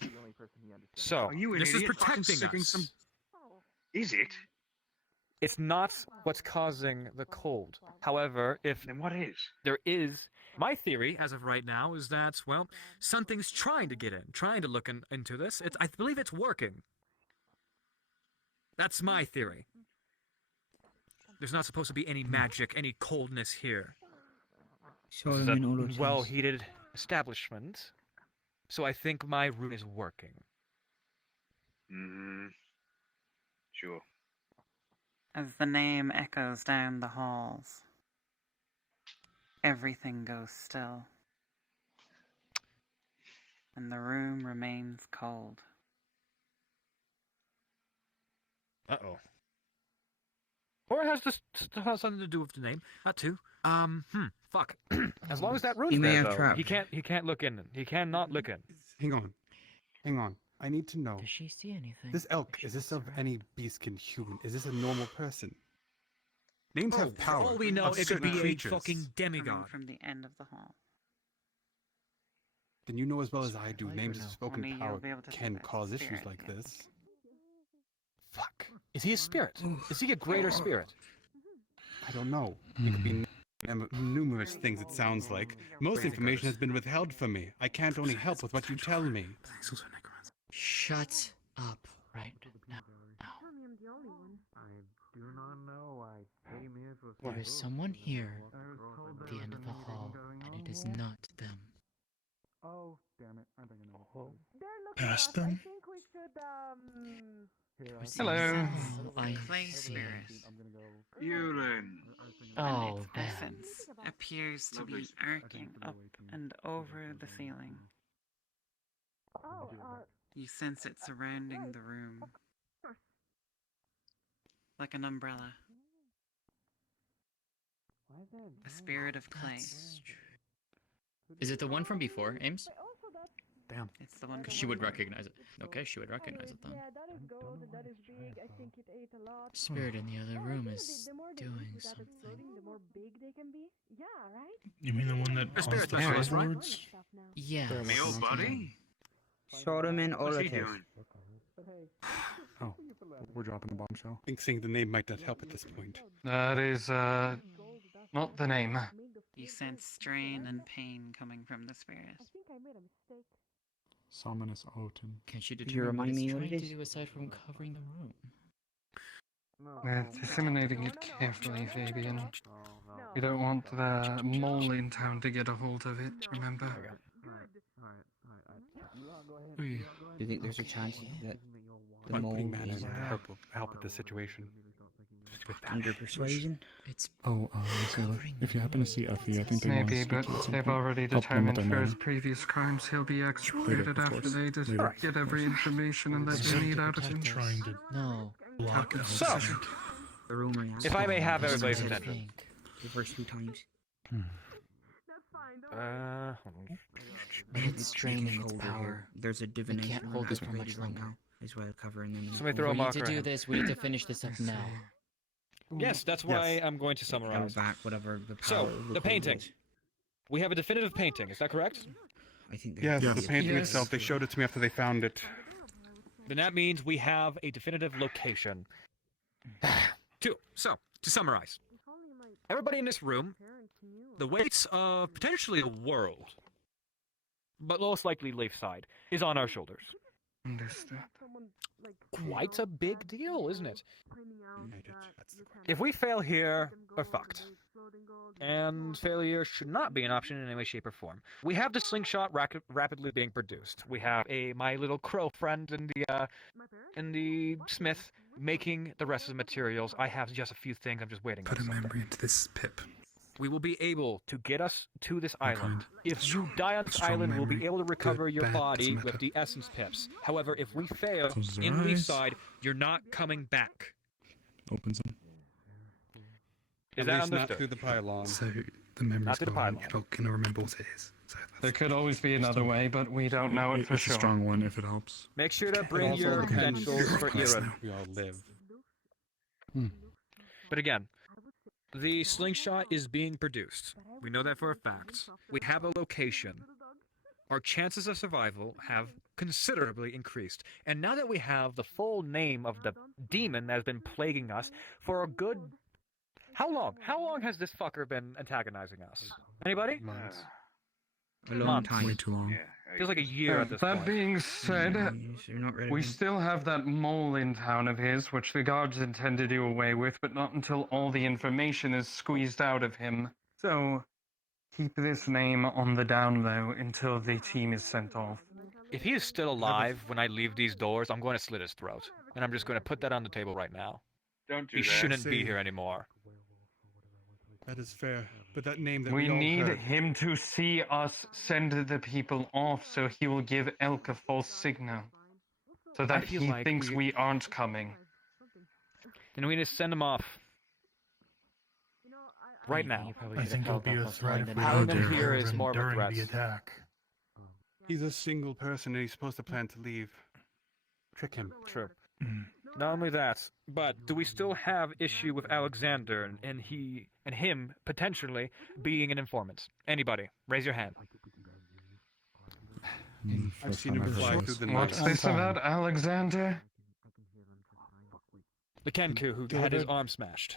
the only person he understands. So, Are you an this is idiot? Fucking protecting sticking us. some- Is it? It's not what's causing the cold. However, if Then what is? there is, my theory as of right now is that, well, something's trying to get in, trying to look into this. I believe it's working. That's my theory. There's not supposed to be any magic, any coldness here. This is a Solomon Olotes. well-heated establishment, so I think my rune is working. Mm-hmm. Sure. As the name echoes down the halls, everything goes still. And the room remains cold. Uh-oh. Or it has just has something to do with the name. That too. Fuck. As long as that rune's He may there, have though, trapped. he can't look in. He cannot look in. Hang on. I need to know. Does she see anything? This elk, is this of any beastkin human? Is this a normal person? Names Oh, have power. For all we know, of it could certain be creatures. a fucking Coming demigod. from the end of the hall. Then you know as well as I do, names of spoken Only you'll power be able to see can that cause issues spirit, like yes. this. Fuck. Is he a spirit? Is he a greater spirit? I don't know. It could be numerous things, it sounds like. Most information has been withheld from me. I can't only help with what you tell me. Shut up right now. I do not know. I came here for. There is someone here at the end of the hall, and it is not them. Oh, damn it. I think I know what to do. Past them? I think we should, Here, Hello. A clay spirit. Yulin. Oh, Its damn. essence appears to be arcing up and over the ceiling. You sense it surrounding the room. Like an umbrella. A spirit of clay. Is it the one from before, Ames? Damn. It's the one. Because she would recognize it. Okay, she would recognize it then. that is gold, that is big. I think it ate a lot. Spirit in the other room is The more they doing eat without something. exploding, the more big they can be. Yeah, right? You mean the one that The spirit haunts the specialist, right? floorboards? Yes. Hey, old buddy. Solomon What's he Olotes. doing? Oh, we're dropping the bombshell. I think saying the name might not help at this point. That is, not the name. You sense strain and pain coming from the spirit. Summonus Oten. Can she you determine what remind it's me what trying it to is? do aside from covering the room? We're disseminating it carefully, Fabian. We don't want the mole in town to get a hold of it, remember? Do you think there's a chance that the Like mole putting mana is in to help with the situation. under persuasion? It's Oh, Sailor, if you happen to see Effie, I think they want to Maybe, speak but to you at some they've point. already Help them with determined their for his mana. previous crimes he'll be executed of after course. they just Later. get every information and that they need out of him. Trying to No. block it. So, The rumor now. if I may have That's everybody's what I attention. think. The first few times. It's draining its Colder power. here. There's a I divination can't hold this for much activated right longer. now as well, covering them. in Somebody throw a We need marker to at do him. this. We need to finish this up now. Yes, that's why I'm going to Held summarize. back whatever the power So, of the cold painting. was. We have a definitive painting, is that correct? I think Yes, there's the painting Yes. itself, they showed it to me after they found it. Then that means we have a definitive location. So, to summarize. Everybody in this room, the weight of potentially a world, but most likely Leafside, is on our shoulders. Understood. Quite a big deal, isn't it? If we fail here, we're fucked. and failure should not be an option in any way, shape, or form. We have the slingshot rapidly being produced. We have my little crow friend in the smith making the rest of the materials. I have just a few things. I'm just waiting. Put a memory into this pip. We will be able to get us to this island. kind? If you die on this strong island, we'll be memory. able to recover Good, your bad, body doesn't with matter. the essence pips. However, if we fail Close their in eyes. Leafside, you're not coming back. Opens them. Is At that least not understood? through the pylon. So the memory's Not to the gone. pylon. It'll can remember what it is. So There could always be another way, but we don't know it for It's a sure. strong one if it helps. Make sure to bring also your depends credentials for Yes, Iran. now. We all live. But again, the slingshot is being produced. We know that for a fact. We have a location. Our chances of survival have considerably increased. And now that we have the full name of the demon that has been plaguing us for a good... How long? How long has this fucker been antagonizing us? Anybody? A long Months. time. Way too long. Feels like a year at this That point. being said, You're not ready. we still have that mole in town of his, which the guards intend to do away with, but not until all the information is squeezed out of him. So, keep this name on the down low until the team is sent off. If he is still alive when I leave these doors, I'm going to slit his throat. And I'm just going to put that on the table right now. Don't do He that. shouldn't be See. here anymore. That is fair. But that name that We all need heard, him to see us send the people off so he will give Elk a false signal. So that feel he like thinks we aren't coming. And we need to send him off. Right now. I think it'll be a threat if we Having don't him take here care is of him more of a during threat. the attack. He's a single person and he's supposed to plan to leave. Trick him. True. Not only that, but do we still have issue with Alexander and him potentially being an informant? Anybody, raise your hand. I've First seen time him I've heard fly of through this. the What's night. this about Alexander? The Kenku who had his arm smashed.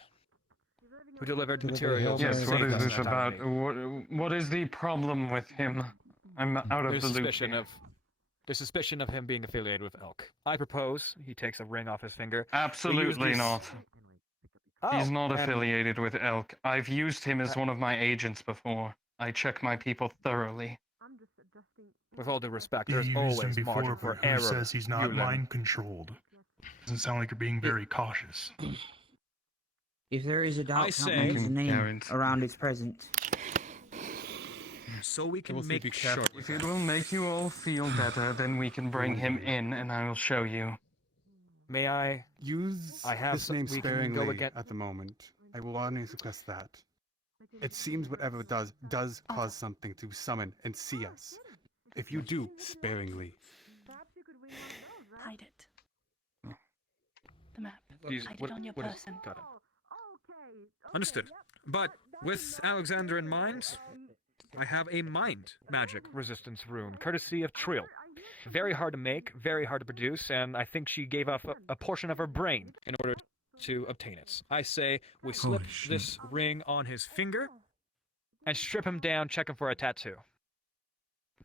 Who delivered Delivered materials. Hail Yes, Mary what saved is us this in that time about? of need. What is the problem with him? I'm out of There's the loop suspicion here. of there's suspicion of him being affiliated with Elk. I propose he takes a ring off his finger. Absolutely these- not. He's Oh, not and- affiliated with Elk. I've used him as one of my agents before. I check my people thoroughly. With all due respect, You there's used him always before, margin for but who error. says he's not Yulin. mind controlled? Doesn't sound like you're being very cautious. If there is a I doubt, say- can't mention I can the name guarantee- around its presence. So we can We'll see, make be sure. careful. If it will make you all feel better, then we can bring him in and I will show you. May I? Use I have this some- name we can go sparingly again- at the moment. I will only request that. It seems whatever it does cause something to summon and see us. If you do, sparingly. Hide it. The map. These- Hide what- it on your what is- person. got it. Understood. But with Alexander in mind, I have a mind magic resistance rune, courtesy of Trill. Very hard to make, very hard to produce, and I think she gave up a portion of her brain in order to obtain it. I say we slip Holy shit. this ring on his finger and strip him down, check him for a tattoo.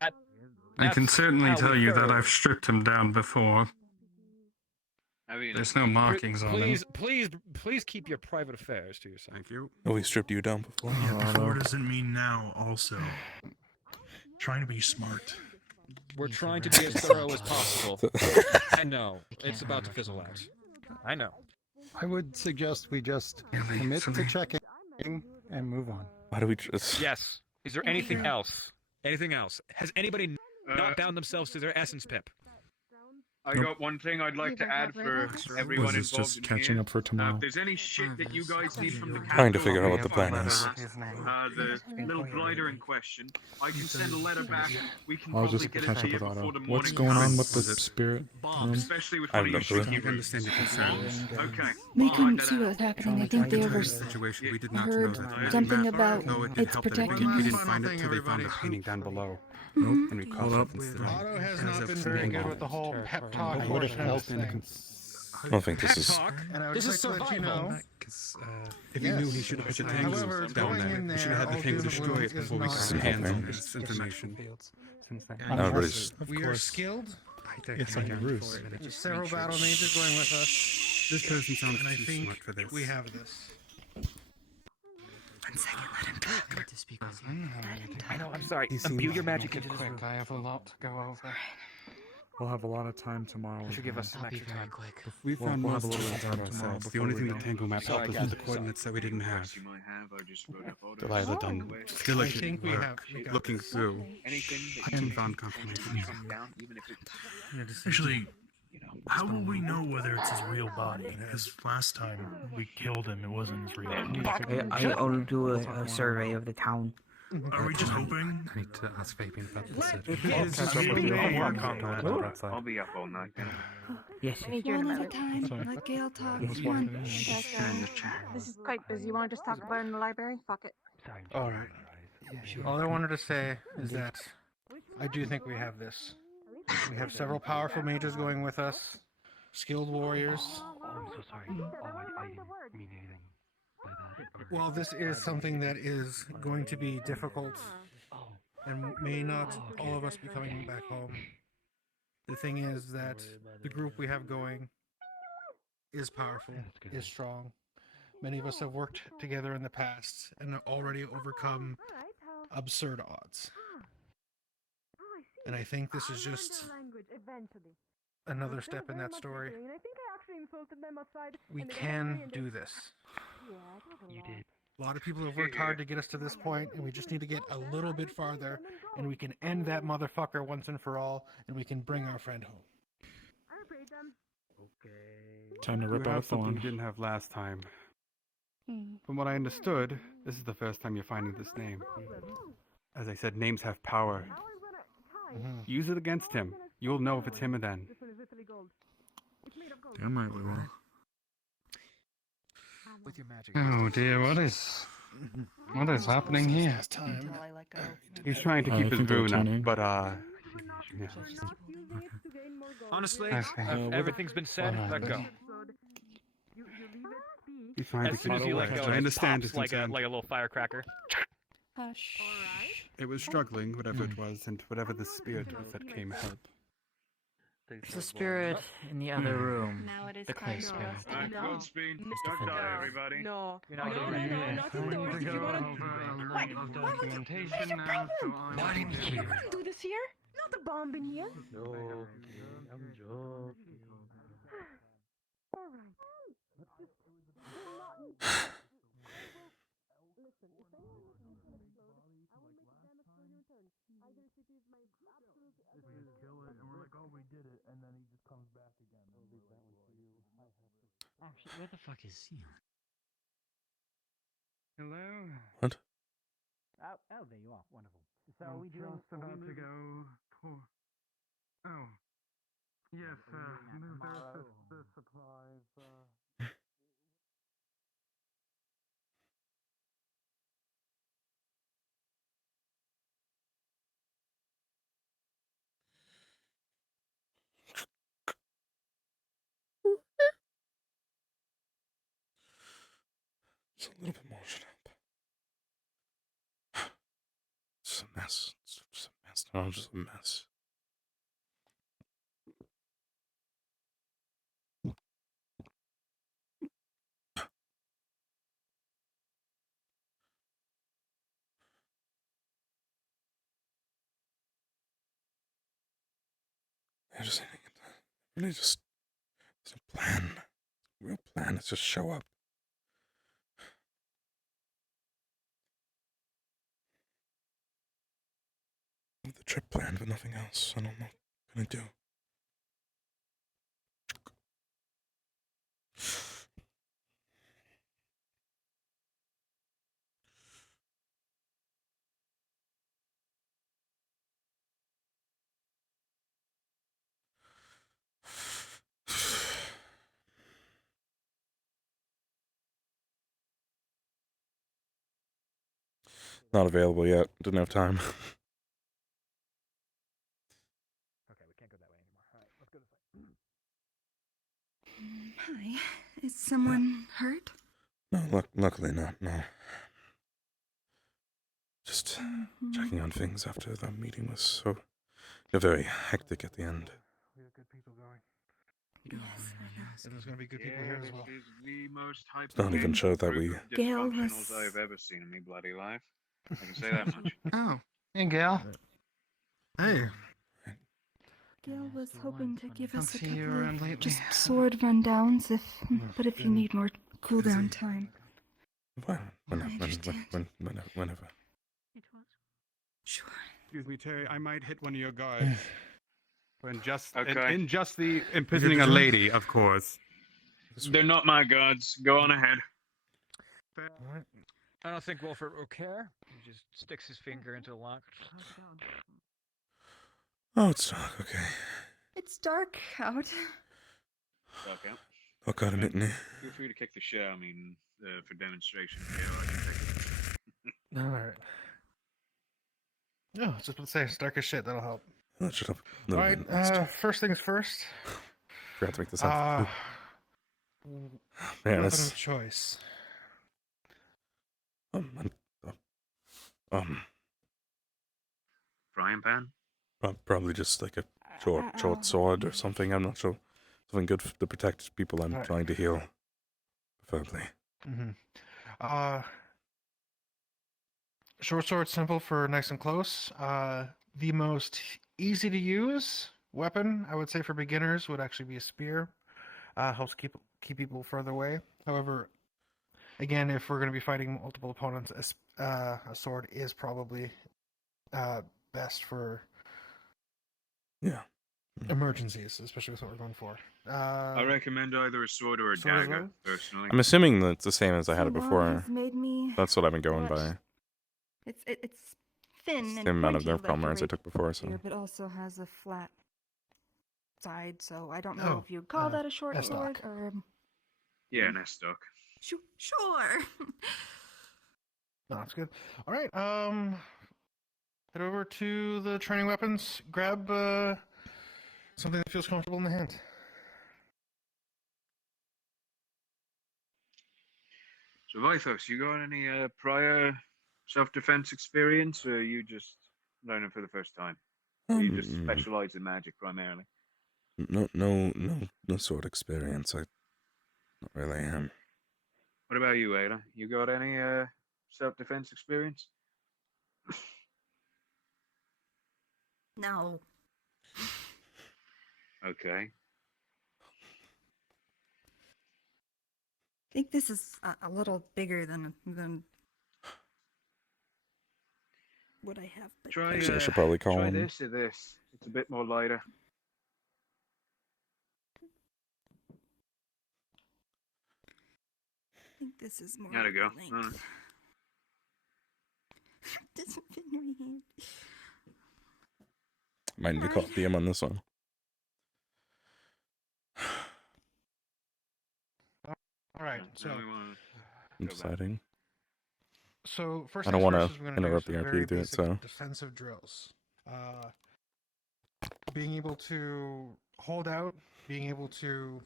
I can That's certainly how tell we you that thoroughly- I've stripped him down before. I mean, There's no markings on him. Please keep your private affairs to yourself. Thank you. Oh, he stripped you down before. Yeah, before doesn't mean now, also. Trying to be smart. We're trying to be as thorough as possible. I know. It's about to fizzle out. I know. I would suggest we just commit to checking and move on. Why do we just... Yes. Is there anything else? Anything else? Has anybody not bound themselves to their essence pip? I got one thing I'd like to add for everyone Was this involved just in catching here. up for tomorrow? If there's any shit that you guys need from the Trying to capital, figure out I'll what the be plan fine. is. The little glider in question, I can send a letter back. We can I'll probably just get it catch to up you with Otto. before the morning What's going on with the comes. spirit room? Especially with I what have no you clue. should I understand your concerns. Okay. We I'll couldn't write see that what was happening. I think they The situation, we did not know heard that. something about Though it did it's help that protecting we him. didn't find it till they found the painting down below. Nope. And we Hold called up. it instead. Otto has As not a been free very good moment. with the whole pep talk I would have portion of helped this in thing. I don't think this is... And I would This is just like to let you survival. know, If he knew, he should have put the tanks However, down going there. in We should there, have had the all things doom destroy and it gloom before we is got not some hands on Okay. this information. Everybody's... we are skilled. It's like a ruse. Several battle majors going with us. This person sounds And I too think smart for this. we have this. 1 second, let him talk. To speak with you. I know, I'm sorry. He Imbue seems your magic like into a this quick. room. I have a lot to go over. We'll have a lot of time tomorrow. You should give us some I'll be extra very time. quick. We found we'll have most a of little the time time tomorrow ourselves. The before only we thing go. the Tango map Sorry, helped us guys, with the coordinates that we didn't have. You might have, I just wrote up orders. Delilah along done the way. still I like think we work got looking this. through. Anything I that you haven't found can confirmation. track down, even if it's Actually, how will we know whether it's his real body? Because last time we killed him, it wasn't his real body. I'll do a survey of the town. Are we just hoping? I need to ask Fabian about the decision. If it is just Maybe something they wrong, work on that. I'll be up all night. Yes. One at a time. Let Gail talk. Yes, Come on. This is quite busy. You want to just talk about it in the library? Fuck it. Alright. All I wanted to say is that I do think we have this. We have several powerful mages going with us, skilled warriors. I'm so sorry. I didn't mean anything by that. Well, this is something that is going to be difficult and may not all of us be coming back home. The thing is that the group we have going is powerful, is strong. Many of us have worked together in the past and have already overcome absurd odds. And I think this is just another step in that story. We can do this. You did. A lot of people have worked hard to get us to this point, and we just need to get a little bit farther, and we can end that motherfucker once and for all, and we can bring our friend home. Time to You rip out a have something thorn. you didn't have last time. From what I understood, this is the first time you're finding this name. As I said, names have power. Use it against him. You'll know if it's him or then. Damn right we will. With your magic. Oh dear, what is happening here? He's trying to I keep his think they're rune up, turning. but yeah. Honestly, everything's been said. Let go. He's trying to As soon keep as it you away. let go, I it understand pops his like a concern. little firecracker. Hush. It was struggling, whatever it was, and whatever the spirit was that came help. It's the spirit in the other room. Now it is The clay time spirit. for us to Alright, full speed. Don't die, everybody. No. You're not No, getting no, it. not indoors. If you want to... What? Documentation now, so I'm Not in here. You wouldn't do this here. Not a bomb in here. No, I'm joking. All right. Listen, if anyone is going to explode, I will make it damage for your turn. Either if it is my absolute... If we just kill it and we're like, oh, we did it, and then he just comes back again. I'll leave that one for you. Actually, where the fuck is he? Hello? What? Oh, there you are. Wonderful. So I'm are we doing... just about to go. Oh. Yes, move the supplies. Just a little bit more shut up. It's a mess. It's just a mess. No, just a mess. I just really just there's a plan. Real plan is just show up. The trip plan, but nothing else. I don't know what I'm gonna do. Not available yet. Didn't have time. Okay, we can't go that way anymore. All right, let's go this way. Hi. Is someone hurt? No, luckily not. No. Just checking on things after the meeting was so very hectic at the end. We have good people going. And there's going to be good people here as well. This is the most hype It's not even show that we. Gail dysfunctionals was- I've ever seen in my bloody life. I can say that much. Oh. Hey, Gail. Hey. Gail was hoping to give us a see you couple around of lately. just sword rundowns, but if you need more cooldown time. Whenever. Sure. Excuse me, Terry. I might hit one of your guards. Okay. In just the imprisoning a lady, of course. They're not my gods. Go on ahead. Alright. I don't think Wolfert will care. He just sticks his finger into the lock. Oh, it's dark. Okay. It's dark out. Okay. Oh God, I'm hitting it. Feel free to kick the shit. I mean, for demonstration. Yeah, I can take it. Alright. Oh, just about to say, it's dark as shit. That'll help. Oh, shut up. Alright, first things first. Forgot to make this up. Man, Weapon this. of choice. Frying pan? Probably just like a short sword or something. I'm not sure. Something good to protect people I'm trying to heal. Preferably. Short sword, simple for nice and close. The most easy to use weapon, I would say, for beginners would actually be a spear. Helps keep people further away. However, again, if we're going to be fighting multiple opponents, a sword is probably best for emergencies, especially with what we're going for. I recommend either a sword or a sword as dagger, well? personally. I'm assuming that it's the same as I had it So before. he's made me That's what I've been going watch- by. It's thin and Same amount of pointy nerf palm like rounds I took before, so. rapier, but also has a flat side. So I don't know Oh, if you'd call that a short sword S-stock. or. Yeah, an S-stock. Sure. No, that's good. All right, head over to the training weapons. Grab something that feels comfortable in the hand. So, Vaithos, you got any prior self-defense experience, or are you just learning for the first time? Or you just specialize in magic primarily? No sword experience. I not really am. What about you, Ayla? You got any self-defense experience? No. Okay. I think this is a little bigger than what I have. But Try, Actually, I should probably call try him. this or this. It's a bit more lighter. I think this is more. There we go. length. Doesn't fit in my hand. Might need to call DM on this one. All right, so I'm deciding. first I don't things want first is to we're gonna do interrupt some the very RP to do it, basic so. defensive drills. Being able to hold out, being able to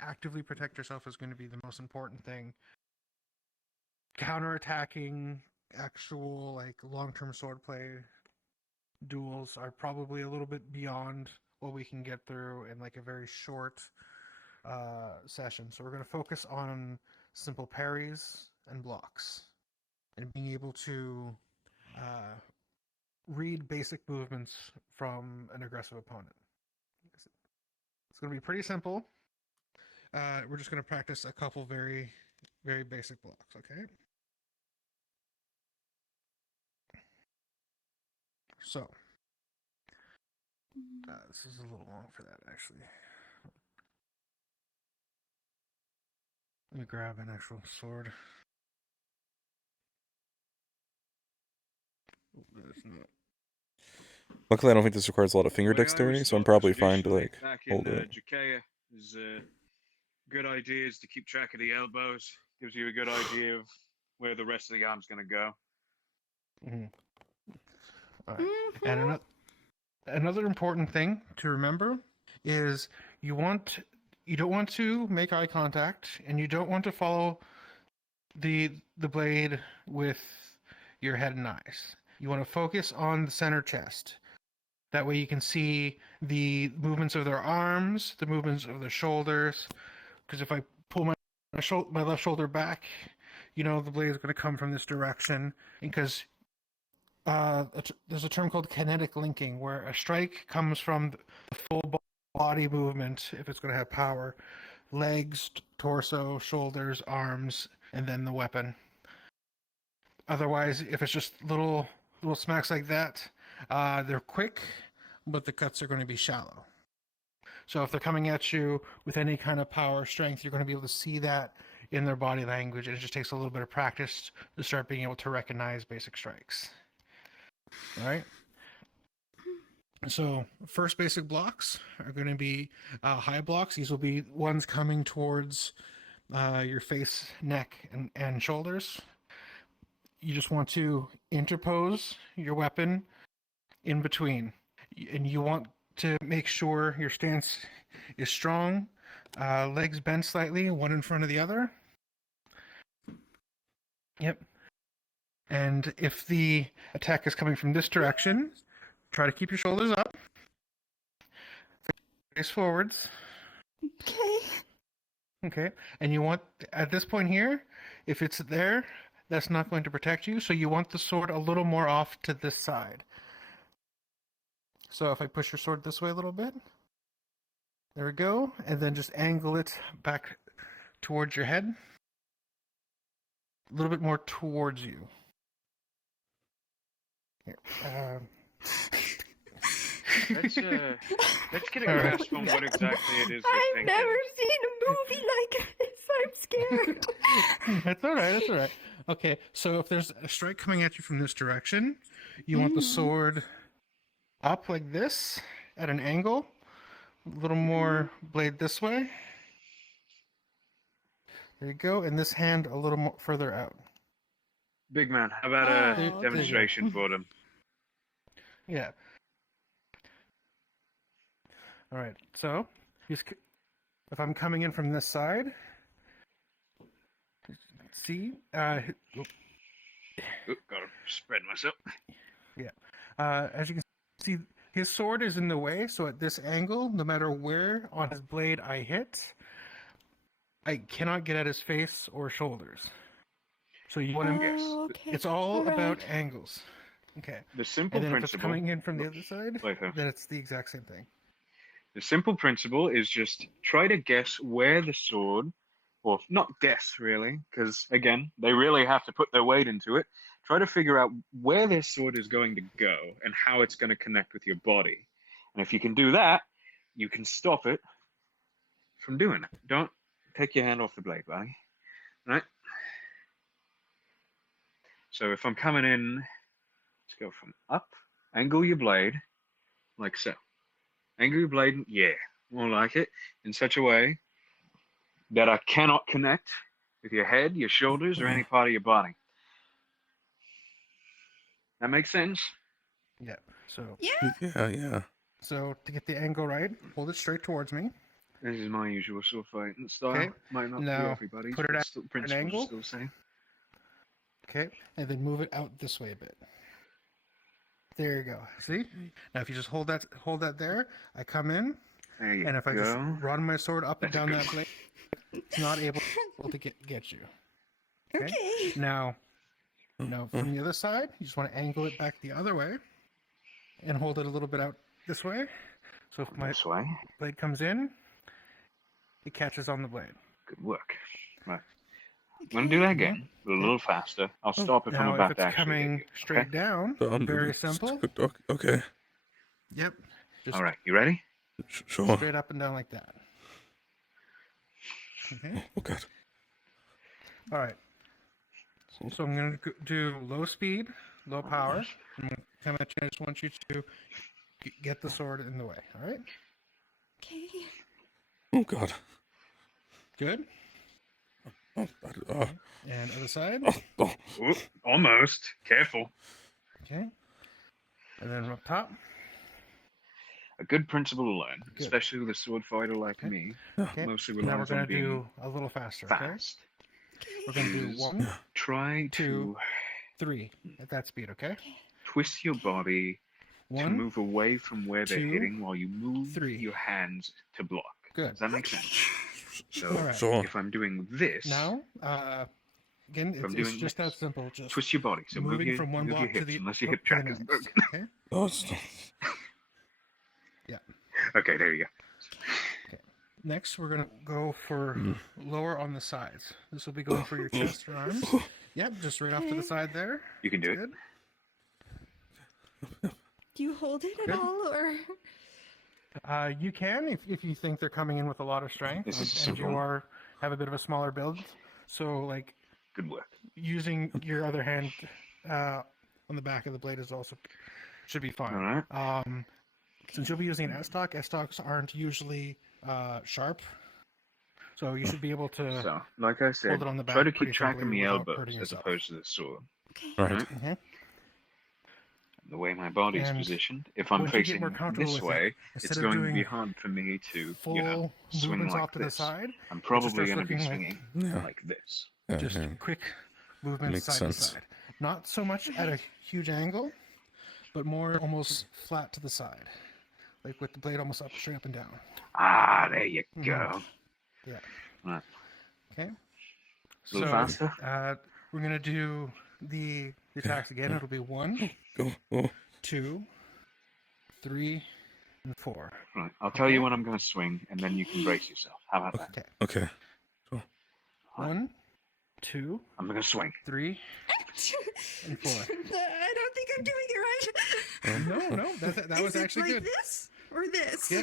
actively protect yourself is going to be the most important thing. Counterattacking, actual like long-term swordplay duels are probably a little bit beyond what we can get through in like a very short session. So we're going to focus on simple parries and blocks, and being able to read basic movements from an aggressive opponent. It's going to be pretty simple. We're just going to practice a couple very, very basic blocks, okay? So, this is a little long for that, actually. Let me grab an actual sword. That's not. Luckily, I don't think this requires a lot of finger The way I dexterity, always so I'm thought probably fine to traditionally like back in hold it. Jukea is good idea is to keep track of the elbows. Gives you a good idea of where the rest of the arm's going to go. All right. And another important thing to remember is you don't want to make eye contact, and you don't want to follow the blade with your head and eyes. You want to focus on the center chest. That way you can see the movements of their arms, the movements of their shoulders. Because if I pull my left shoulder back, you know the blade is going to come from this direction. Because there's a term called kinetic linking, where a strike comes from the full body movement, if it's going to have power. Legs, torso, shoulders, arms, and then the weapon. Otherwise, if it's just little smacks like that, they're quick, but the cuts are going to be shallow. So if they're coming at you with any kind of power, strength, you're going to be able to see that in their body language, and it just takes a little bit of practice to start being able to recognize basic strikes. All right? So first basic blocks are going to be high blocks. These will be ones coming towards your face, neck, and shoulders. You just want to interpose your weapon in between. And you want to make sure your stance is strong. Legs bent slightly, one in front of the other. Yep. And if the attack is coming from this direction, try to keep your shoulders up. Face forwards. Okay. Okay. And you want, at this point here, if it's there, that's not going to protect you. So you want the sword a little more off to this side. So if I push your sword this way a little bit. There we go. And then just angle it back towards your head. A little bit more towards you. Here. Let's get a grasp on what exactly it is we're I've thinking. never seen a movie like this. I'm scared. That's all right. That's all right. Okay, so if there's a strike coming at you from this direction, you want the sword up like this at an angle, a little more blade this way. There you go, and this hand a little more further out. Big man, how about a demonstration for them? Yeah. All right, so if I'm coming in from this side, see, Gotta spread myself. Yeah. As you can see, his sword is in the way, so at this angle, no matter where on his blade I hit, I cannot get at his face or shoulders. So you want to... It's all about angles. Okay. The simple and then principle... if it's coming in from the other side, then it's the exact same thing. The simple principle is just try to guess where the sword, or not guess really, because again, they really have to put their weight into it. Try to figure out where this sword is going to go and how it's going to connect with your body. And if you can do that, you can stop it from doing it. Don't take your hand off the blade, buddy. Right? So if I'm coming in, let's go from up, angle your blade, like so. Angle your blade, yeah, more like it, in such a way that I cannot connect with your head, your shoulders, or any part of your body. That makes sense? Yeah. So. Yeah. So to get the angle right, hold it straight towards me. This is my usual sword fighting style. Okay. Might not be Now everybody's, put it but at still, an principles are angle. still the same. Okay, and then move it out this way a bit. There you go. See? Now if you just hold that there, I come in, there you and if I go. just run my sword up and down that blade, it's not able to get you. Okay. Now from the other side, you just want to angle it back the other way, and hold it a little bit out this way. So if my blade comes in, it catches on the blade. Good work. Right. I'm going to do that again, but a little faster. I'll stop if I'm Now, about if to it's actually coming hit you, straight okay? down, very simple. Okay. Yep. Just all right, you ready? Sure. straight up and down like that. Okay. Oh, God. All right. So I'm going to do low speed, low power. I just want you to get the sword in the way. All right. Okay. Oh, God. Good. Oh, and other side. Ooh, almost. Careful. Okay. And then up top. A good principle to learn, especially with a sword fighter like me. Okay. Mostly Now we're relies going on to being do a little faster. fast. Okay. We're going to do 1, try 2, 3 at that speed. Okay. Twist your body to move away from where they're 2, hitting while you move 3. your hands to block. Good. Does that make sense? So Alright. if I'm doing this, Now, again, if I'm it's doing just this, that simple. Just twist your body. So move moving your, from one move your block to hips, the unless your to hip the track is next. broken. Okay. Oh, stop. Yeah. Okay, there you go. Next, we're gonna go for lower on the sides. This will be going for your chest or arms. Yep, just right off to the side there. You can do it. Good. Do you hold it Good. at all, or? You can if you think they're coming in with a lot of strength, This is and you simple. have a bit of a smaller build. So like Good work. using your other hand on the back of the blade is also should be fine. All right. Since you'll be using an S-stock, S-stocks aren't usually sharp, so you should be able to So, like I said, hold it on the back try to keep pretty track of simply the without elbows hurting as yourself. opposed to the sword. Right. Mhm. The way my body's And positioned, if I'm once you get facing more comfortable this with it, way, instead it's of going to be doing hard for me to, full you know, swing movements like off to the this. side, I'm it just probably starts going to be looking swinging like this. just quick movements Makes side sense. to side. Not so much at a huge angle, but more almost flat to the side, like with the blade almost up, straight up and down. Ah, there you go. Yeah. Right. Okay. A little faster? We're gonna do the attacks again. It'll be 1, 2, 3, and 4. Right. I'll tell you when I'm going to swing, and then you can brace yourself. How about that? Okay. 1, 2. I'm going to swing. 3, and 4. I don't think I'm doing it right. No, that was Is it actually like good. this or this? Yeah.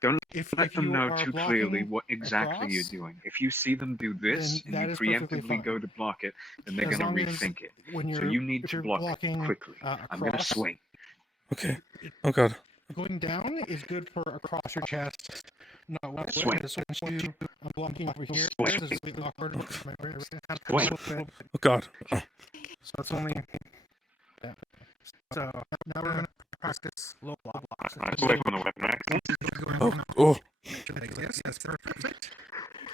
Don't let if them you know are too clearly blocking what exactly you're across, doing. If you see them do this then and that you is perfectly preemptively fine. go to block it, then they're As going to long as rethink it. when So you're- you need if to you're block blocking, it quickly. I'm going to across, swing. Okay. Oh god. Going down is good for across your chest. Not one Swing. way. So once I'm blocking over here, Swing. this is a bit awkward. Swing. Oh god. Oh. So it's only. Yeah. So now we're going to practice low blocks. That's away from the weapon rack. Oh. Yes, that's perfect.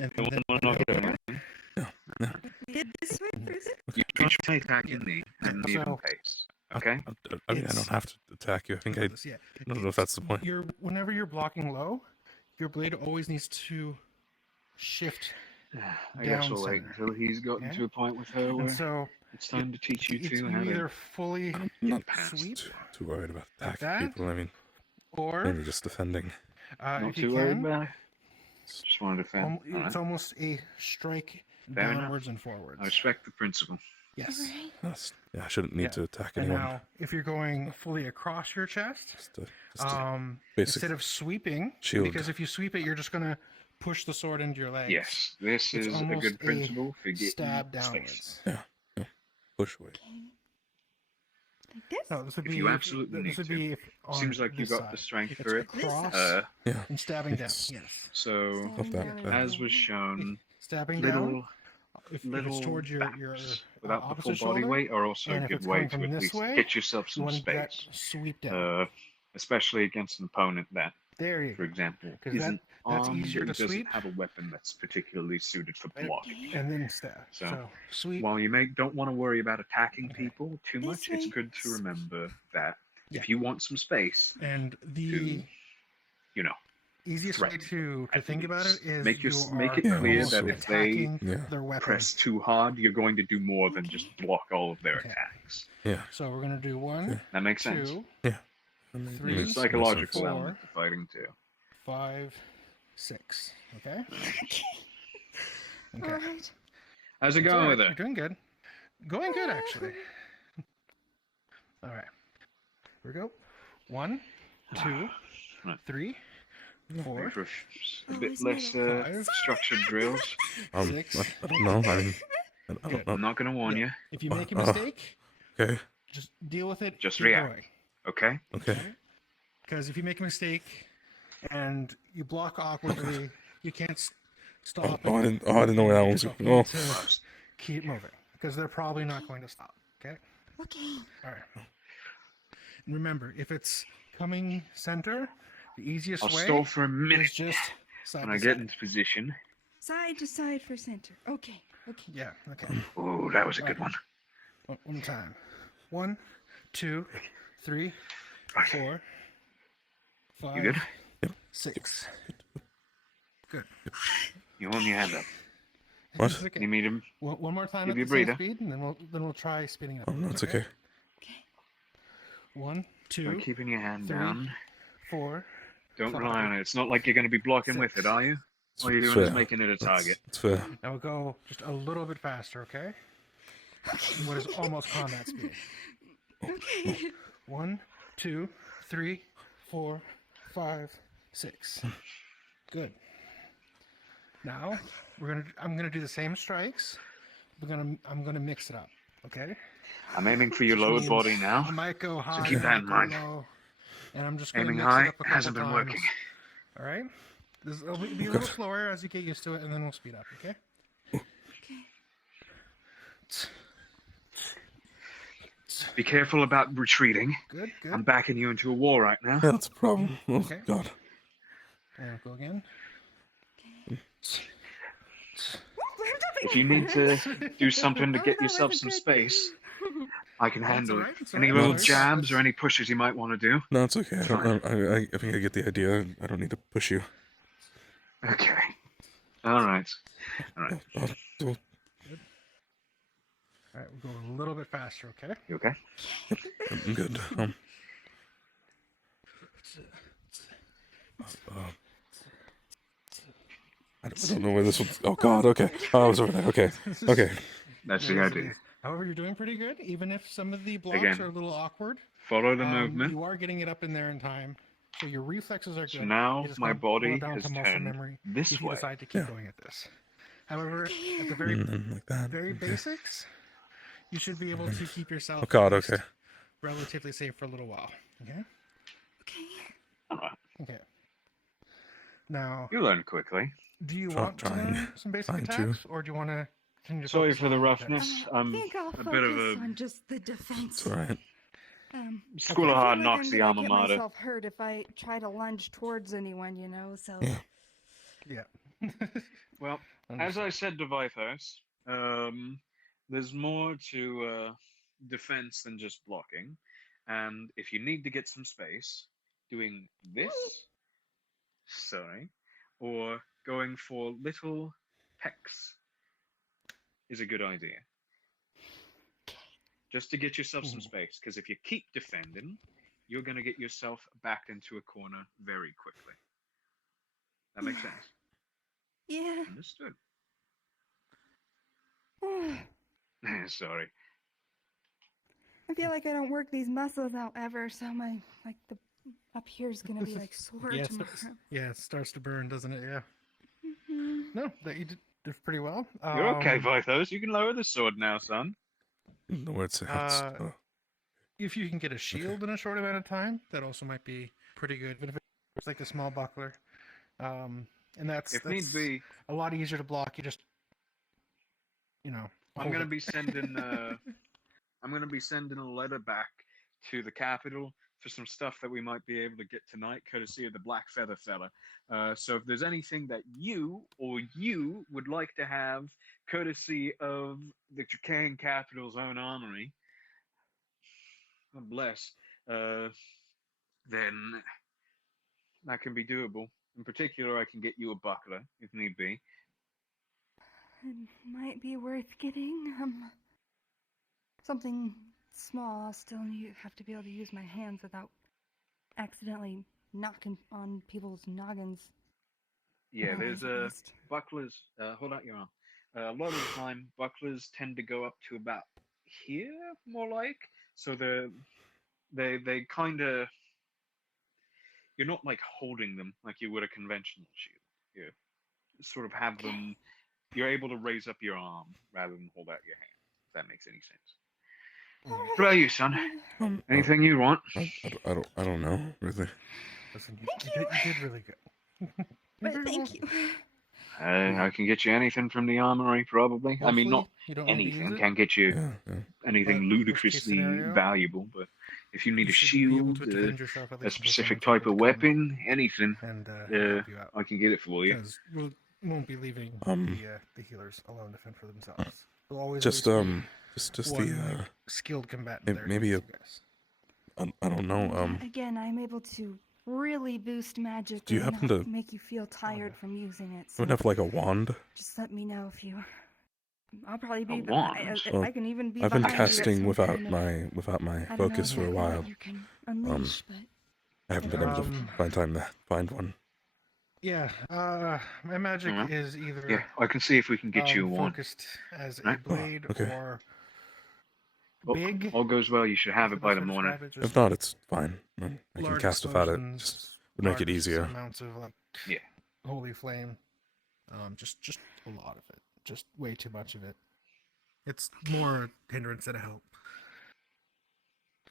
And You then want to knock it down. This way first? You try attacking me at an even pace. Okay? I mean, I don't have to attack you. I think I don't know if that's the point. Whenever you're blocking low, your blade always needs to shift I guess down we'll wait center. until he's gotten Okay? to a point with her And where so it's time to teach you it's two how either to fully I'm not sweep too worried about like attacking that, people. I mean, or maybe just defending. not if you too worried can, about it. Just want to defend. it's almost a strike Fair enough. downwards and forwards. I respect the principle. Yes. Yeah, I shouldn't need to attack And anyone. now, if you're going fully across your chest, Just a basic instead of sweeping, shield. because if you sweep it, you're just going to push the sword into your legs. Yes, this It's is a almost good principle for getting stab space. downwards. Yeah. Push away. Like this? No, this would If be you absolutely this need would be to. on Seems like you this got side. the strength It's for it. across Yeah. and stabbing down. It's- Yes. So, Not that bad. as was shown, Stabbing little down. If little it's towards your baps without the full opposite body shoulder, weight are also and a if good it's way coming to from at this least way, get yourself you some want to do that space. sweep down. Especially against an opponent that, There you for example, 'Cause isn't that's armed easier and to doesn't sweep. have a weapon that's particularly suited for blocking. And then stab. So, sweep. while you don't want to worry about attacking people too much, it's way. good to remember that Yeah. if you want some space And the you know, easiest way threat to think about it is make you make it are clear almost that if they attacking their weapon. press too hard, you're going to do more than just block all of their attacks. Yeah. So we're gonna do 1, That makes sense. 2, Yeah. 3, There's a psychological 4, element to fighting too. 5, 6. Okay. Okay. Alright. How's it It's going all with right. it? You're doing good. Going good, actually. All right. Here we go. 1, 2, 3, 4, For a bit Always less middle. 5, structured drills. 6. I don't know. I mean, I don't know. I'm not going to warn you. If you make a mistake, Okay. just deal with it. Just keep react. going. Okay? Okay. Because if you make a mistake and you block awkwardly, you can't stop. I didn't know where that was. You Oh. need to keep moving because they're probably not going to stop. Okay. Okay. All right. And remember, if it's coming center, the easiest I'll way stall for a is minute just side when I to get side. into position. Side to side for center. Okay. Okay. Yeah. Okay. Oh, that was a good one. One time. 1, 2, 3, 4, 5, You good? 6. Good. You hold your hand up. What? It's okay. You need him. One more time Give at you the a breather. same speed, and then we'll try speeding it up. Oh, no, it's okay. 1, 2, By keeping your hand 3, down. 4. Don't 5, rely on it. It's not like you're going to be blocking with it, 6. are you? All you're It's doing is fair. making it a target. It's fair. Now we'll go just a little bit faster, okay? What is almost combat speed? Okay. 1, 2, 3, 4, 5, 6. Good. Now I'm gonna do the same strikes. I'm gonna mix it up, okay? I'm aiming for your Which lower means body now. I might go high, keep I that might in go mind. low, and I'm just gonna Aiming mix high it up a couple hasn't been times. working. All right. This will be a little slower as you get used to it, and then we'll speed up, okay? Be careful about retreating. Good, good. I'm backing you into a wall right now. Yeah, that's a problem. Oh, Okay. God. And we'll go again. If you need to do something to get yourself some space, I can handle it. Any little jabs or any pushes you might want to do? No, it's okay. Fine. I think I get the idea. I don't need to push you. Okay. All right. All right. All right, we'll go a little bit faster, okay? You okay? I'm good. I don't know where this one's. Oh God. Okay. Oh, I was over there. Okay. Okay. That's the idea. However, you're doing pretty good, even if some of the blocks Again, are a little awkward. follow the movement. You are getting it up in there in time, so your reflexes are good. So now You just my gotta pull it body down has to muscle turned memory this if you way. decide to keep going at this. However, at the very like that. very Okay. basics, you should be able to keep yourself Oh God. at least Okay. relatively safe for a little while. Okay. All right. Okay. Now, You learn quickly. do you Try- want to trying- learn some basic trying to. attacks, or do you want to continue to Sorry focus for the on roughness. defense? I I'm think I'll a focus bit of a on just the defense. It's all right. School I of feel Hard like Knocks, I'm the gonna alma get mater. myself hurt if I try to lunge towards anyone, you know. So. Yeah. Well, as I said to Vaithos, there's more to defense than just blocking. And if you need to get some space, doing this, or going for little pecks is a good idea. Just to get yourself some space, because if you keep defending, you're going to get yourself backed into a corner very quickly. That makes sense? Yeah. Understood. Sorry. I feel like I don't work these muscles out ever, so my the up here is gonna be like sore Yeah, tomorrow. it starts to burn, doesn't it? Yeah. Mhm. No, that you did pretty well. You're okay, Vaithos. You can lower the sword now, son. No, where it's at. If you can get a shield in a short amount of time, that also might be pretty good. Even if it's like a small buckler, and that's If needs be, a lot easier to block. You just, I'm hold gonna it. be sending I'm gonna be sending a letter back to the capital for some stuff that we might be able to get tonight, courtesy of the Black Feather fella. So if there's anything that you would like to have, courtesy of the Tracan capital's own armory, God bless, then that can be doable. In particular, I can get you a buckler if need be. It might be worth getting something small. I'll still have to be able to use my hands without accidentally knocking on people's noggins. Yeah, Noggins, there's at least. bucklers. Hold out your arm. A lot of the time, bucklers tend to go up to about here, more like. So they kind of, you're not like holding them like you would a conventional shield. You sort of have them. You're able to raise up your arm rather than hold out your hand. If that makes any sense. What about you, son? Anything you want? I don't know really. Listen, you did really good. Thank you. I can get you anything from the armory, probably. I mean, not Hopefully you don't need to use anything. it. Can't get you anything But worst case ludicrously scenario, valuable, but if you need you a should be able shield, to defend yourself at a least until specific someone type of able to come weapon, anything, and help you out. I can get it for you. Because we won't be leaving the healers alone to fend for themselves. We'll always Just at least be just one, the skilled combatant there. maybe a you guys. I don't know. Again, I'm able to really boost magic Do you and happen not to make you feel tired from using it. would So have like a wand? just let me know if you. I'll probably be. wand? Well, I can even be I've been behind you at casting some without point if- my I don't know focus for a exactly what while. you can unleash, but I haven't been able to find time to find one. Yeah, my magic Mhm. is either Yeah, I can see if we can get you one. focused as a Right? blade okay. or Oh, big. all goes well, you should have it by the morning. If not, it's fine. I can Large cast without it. explosions, Just would make it large easier. amounts of Yeah. holy flame. Just a lot of it. Just way too much of it. It's more hindrance than a help.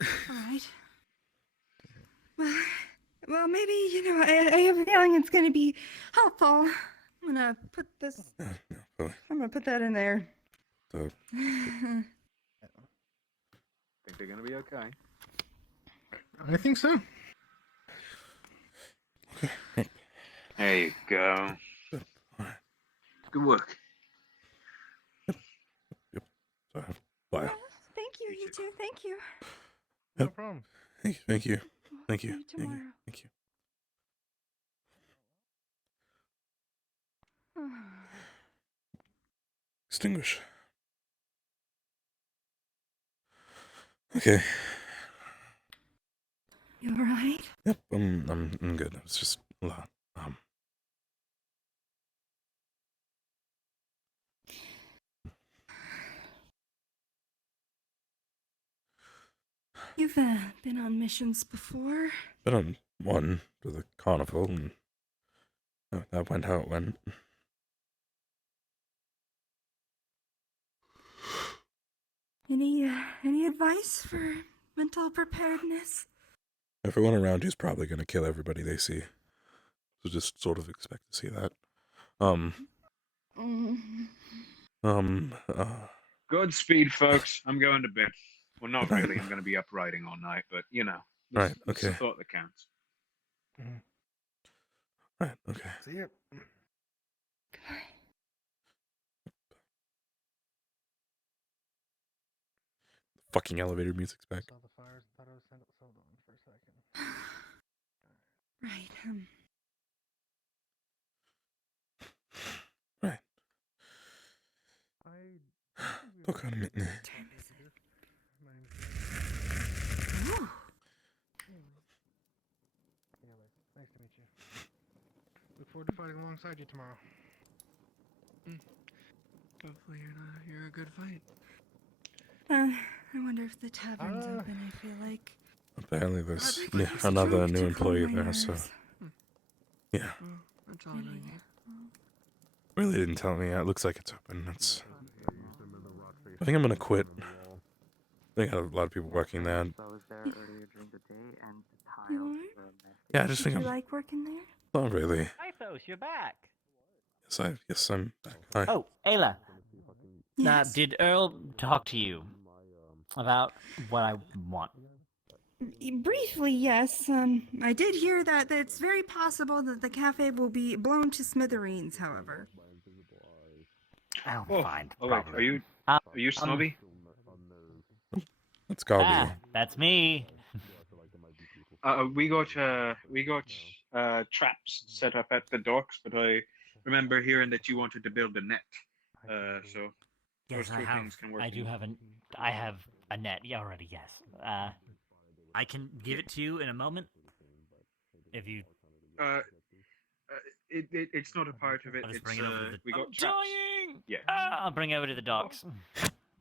all right. Well, maybe I have a feeling it's going to be helpful. I'm gonna put this. I'm gonna put that in there. So, Think they're gonna be okay. I think so. There you go. Good work. Bye. Thank you, you too. Thank you. No problem. Thank you. Thank you. See you tomorrow. Thank you. Extinguish. Okay. You alright? Yep. I'm good. It's just a lot. You've been on missions before? Been on one to the carnival, and that went how it went. Any advice for mental preparedness? Everyone around you's probably gonna kill everybody they see, so just sort of expect to see that. Godspeed, folks. I'm going to bed. Well, not really. I'm going to be up writing all night, but this Right, it's the okay. thought that counts. Right. Okay. See ya. Fucking elevator music's back. Saw the fires. Thought I was sold on for a second. Right. Right. Look at me. Oh. Nice to meet you. Look forward to fighting alongside you tomorrow. Hopefully you're a good fight. I wonder if the tavern's open. I feel like. Apparently, there's Everybody's another drunk new to employee calm my there, so nerves. yeah. Well, that's all I need. Really didn't tell me. Yeah, it looks like it's open. I think I'm gonna quit. They got a lot of people working there. You are? Yeah, I just think you I'm like working there? not really. Vaithos, you're back. Yes, I'm back. Hi. Oh, Ayla. Yes. Did Earl talk to you about what I want? Briefly, yes. I did hear that it's very possible that the cafe will be blown to smithereens, however. Oh, fine. Oh, wait, probably. are you snobby? Let's go. That's me. We got traps set up at the docks, but I remember hearing that you wanted to build a net. So Yes, those two things can work. I do have I have a net already. Yes. I can give it to you in a moment. If you. It's not a part of it. I'll just It's bring it over to the. we got I'm traps. dying. Yeah. I'll bring it over to the docks.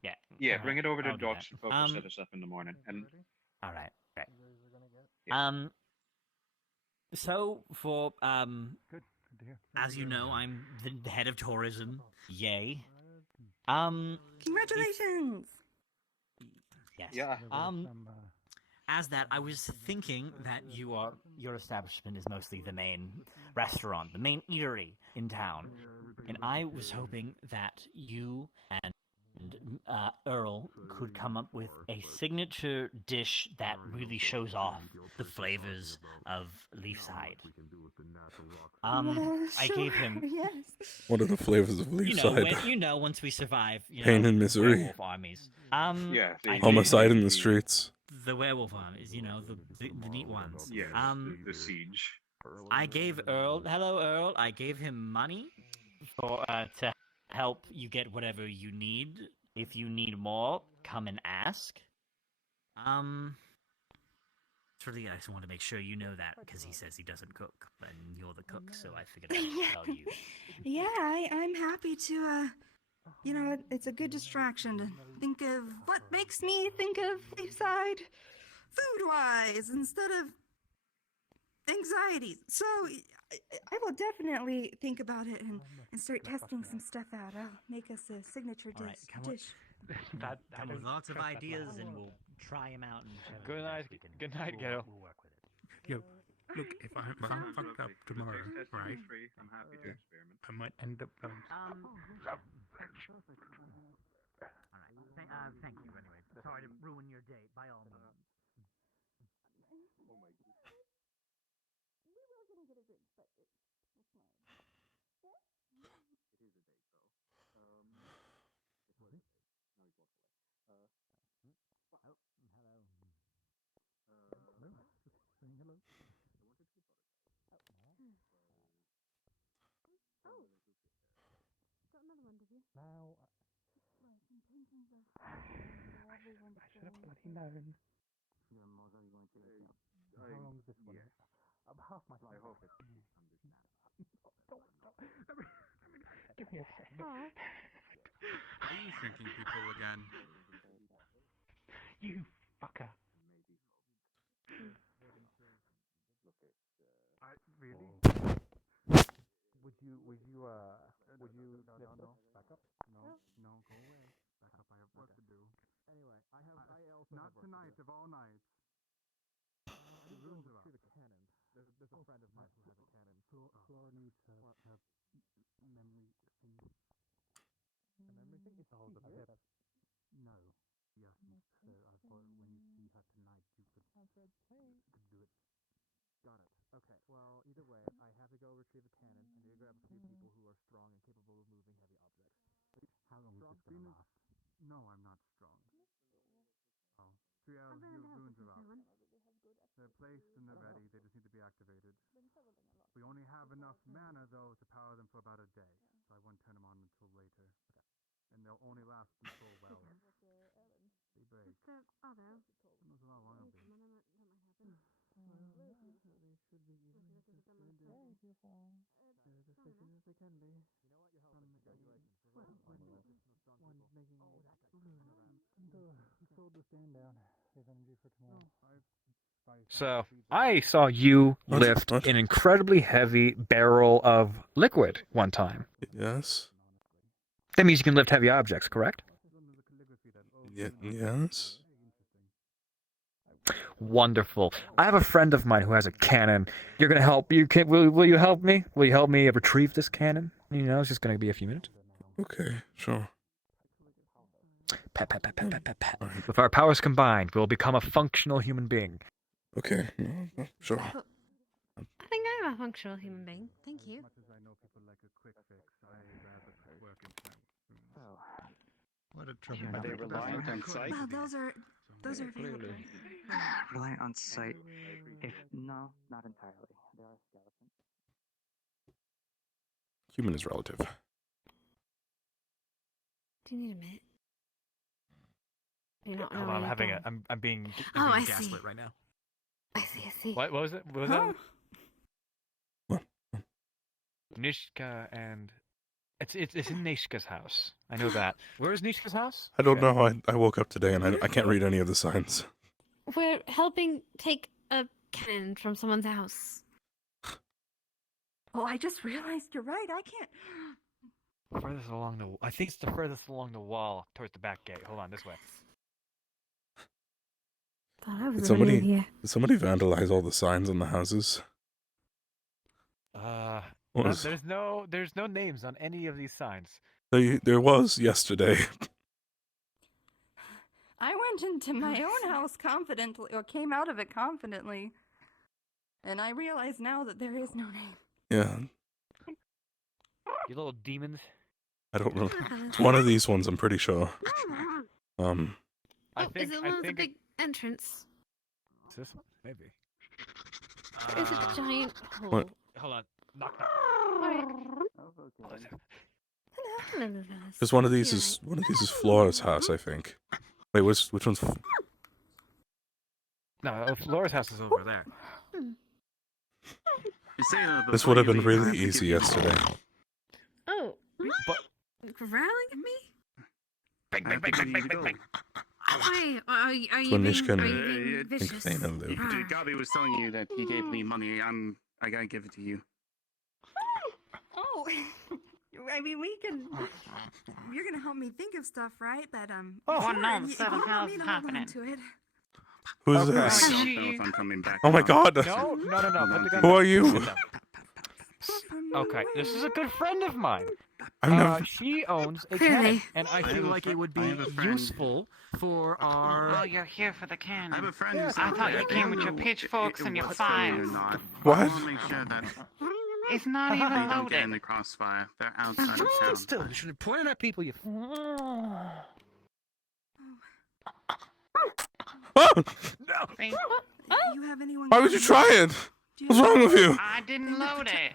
Yeah. Yeah, bring it over to I'll the do docks that. and folks will set us up in the morning. And All right. Right. So for as you know, I'm the head of tourism. Yay. Congratulations! Yes. Yeah. As that, I was thinking that your establishment is mostly the main restaurant, the main eatery in town, and I was hoping that you and Earl could come up with a signature dish that really shows off the flavors of Leafside. I gave him. Yes. What are the flavors of Leafside? Once we survive, Pain and misery. werewolf armies. yeah, I Homicide gave in the streets. the werewolf armies, you know, the neat ones. Yes, the siege. I gave Earl, hello Earl, I gave him money for to help you get whatever you need. If you need more, come and ask. Really, I just want to make sure you know that because he says he doesn't cook, and you're the cook, so I figured I'd tell you. Yeah, I'm happy to, it's a good distraction to think of what makes me think of Leafside food-wise instead of anxiety. So I will definitely think about it and start testing some stuff out. I'll make us a signature All right, dish. Come with lots of ideas, and we'll try them out. And Good night, good night, Gail. We'll work with it. Yo, look, if I'm fucked up tomorrow, right? I'm happy to experiment. I might end up. All right. Thank you anyway. Sorry to ruin your date. By all means. Oh my god. We were gonna get a drink, but it's fine. Yeah? It is a date, though. It was a date. No, it walked away. Oh, hello. Hello. Just saying hello. I wanted to apologize. Oh, got another one, did you? Now. Right, some paintings of everyone. I should have bloody known. You're more going to How long is this one? Yes. Half my I life. hope it's understandable. Don't. Give me a second. Oh. Are you shrinking people again? You fucker. Really? Would you lift us back up? No, go away. Back up, I have work to do. Anyway, I also Not tonight, of all nights. The rooms are up. The cannon. There's a friend of mine who has a cannon. Flora needs her memory thing. A memory thing? It's all the pip. No. Yes. So I thought when you see her tonight, you could do it. Got it. Okay. Well, either way, I have to go retrieve the cannon. I need to grab a few people who are strong and capable of moving heavy objects. How long is this going to last? No, I'm not strong. Oh, 3 hours, your runes are up. They're placed and they're ready. They just need to be activated. We only have enough mana, though, to power them for about a day. So I won't turn them on until later. Okay. And they'll only last until, well, they break. Just other. Knows how long it'll be. That might happen. They should be even as good as they can be. You know what? You're helping. Congratulations. One's making told to stand down. Save energy for tomorrow. So, I saw you lift an incredibly heavy barrel of liquid one time. Yes. That means you can lift heavy objects, correct? Yes. Wonderful. I have a friend of mine who has a cannon. You're gonna help. Will you help me? Will you help me retrieve this cannon? You know, it's just gonna be a few minutes. Okay, sure. Pat. Right. With our powers combined, we'll become a functional human being. Okay, sure. I think I'm a functional human being. Thank you. As much as I know people like a quick fix, I rather put work into my runes. What a trouble. Are they reliant on sight? Well, those are available. Reliant on sight. If no, not entirely. There are skeletons. Human is relative. Do you need a minute? You're not Hold on, I'm being I see. gaslit right now. I see. What was it? What was that? Nishka and it's in Nishka's house. I know that. Where is Nishka's house? I don't know. I woke up today and I can't read any of the signs. We're helping take a cannon from someone's house. Oh, I just realized you're right. I can't. Furthest along the. I think it's the furthest along the wall towards the back gate. Hold on, this way. Thought I was Did somebody vandalize all the signs on the houses? There's no names on any of these signs. There was yesterday. I went into my own house confidently, or came out of it confidently, and I realize now that there is no name. Yeah. You little demons. I don't know. It's one of these ones, I'm pretty sure. I think entrance. Is this one? Maybe. Is it a giant hole? What? Hold on. Knock. Because one of these is Flora's house, I think. Wait, which one's? No, Laura's house is over there. This would have been really easy yesterday. Oh, but growling at me? Bang. Why? Are you Nishka being vicious? Gabi was telling you that he gave me money. I gotta give it to you. Oh, I mean, you're gonna help me think of stuff, right? But One sure, no, you 7 want houses me to hold on happening. to it. Who's I this? don't know if I'm coming back. Oh my God! No. Put the gun Who down. are you? Okay, this is a good friend of mine. I've never. She owns a Clearly. cannon, and I feel like it would be useful for Oh, our. you're here for the cannon. I have a friend Yes, who's I thought you came with your pitchforks and your fires. What? I want to make sure that It's not they even don't get in loaded. the crossfire. They're outside of town. Still, you should have pointed at people. You. Oh! See? You have anyone? Why would you try it? What's wrong with you? I didn't load it.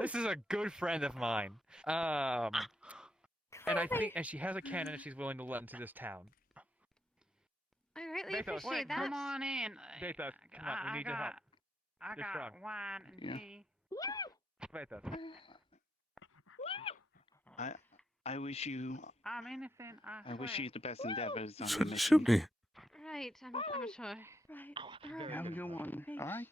This is a good friend of mine. And I think, and she has a cannon, and she's willing to let into this town. I greatly Vaithos, appreciate that. Come on in. Vaithos, come on, we need your help. I You're got strong. wine and tea. Vaithos. I wish you. I'm innocent. I wish you the best endeavors on the Shoot, mission. shoot me. Right, I'm sure. Right. Have a good one. All right.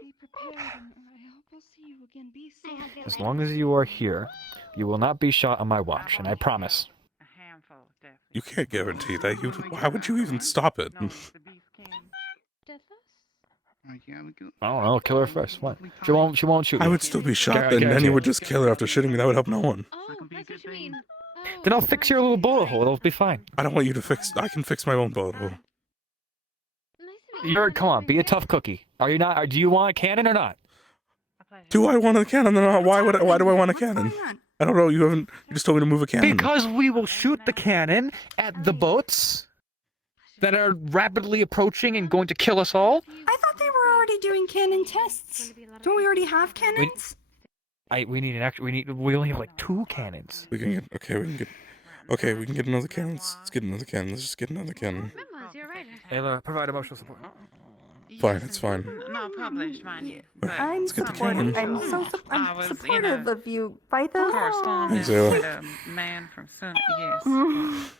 Be prepared, and I hope I'll see you again. Be safe. As long as you are here, you will not be shot on my watch, and I promise. A handful, definitely. You can't guarantee that. Why would you even stop it? No, the beef can. All right, you have a good. I don't know. Kill her first. What? She won't shoot me. I would still be shot then. Guarantee Nanny it. would just kill her after shooting me. That would help no one. Oh, that's what you mean. Oh, Then I'll fix your little bullet hole. It'll be fine. I don't want you to fix. I can fix my own bullet hole. Come on, be a tough cookie. Are you not? Do you want a cannon or not? Do I want a cannon or not? Why do I want a cannon? I don't know. You just told me to move a cannon. Because we will shoot the cannon at the boats that are rapidly approaching and going to kill us all. I thought they were already doing cannon tests. Don't we already have cannons? We need an extra. We only have like 2 cannons. We can get. Okay, we can get another cannon. Let's get another cannon. Let's just get another cannon. You're right. Ayla, provide emotional support. Fine, it's fine. Not published, mind you. I'm Let's get the supportive. cannon. I'm was supportive in a of you, Vaithos. Correspondence Thanks, Ayla. with a man from Sun. Yes.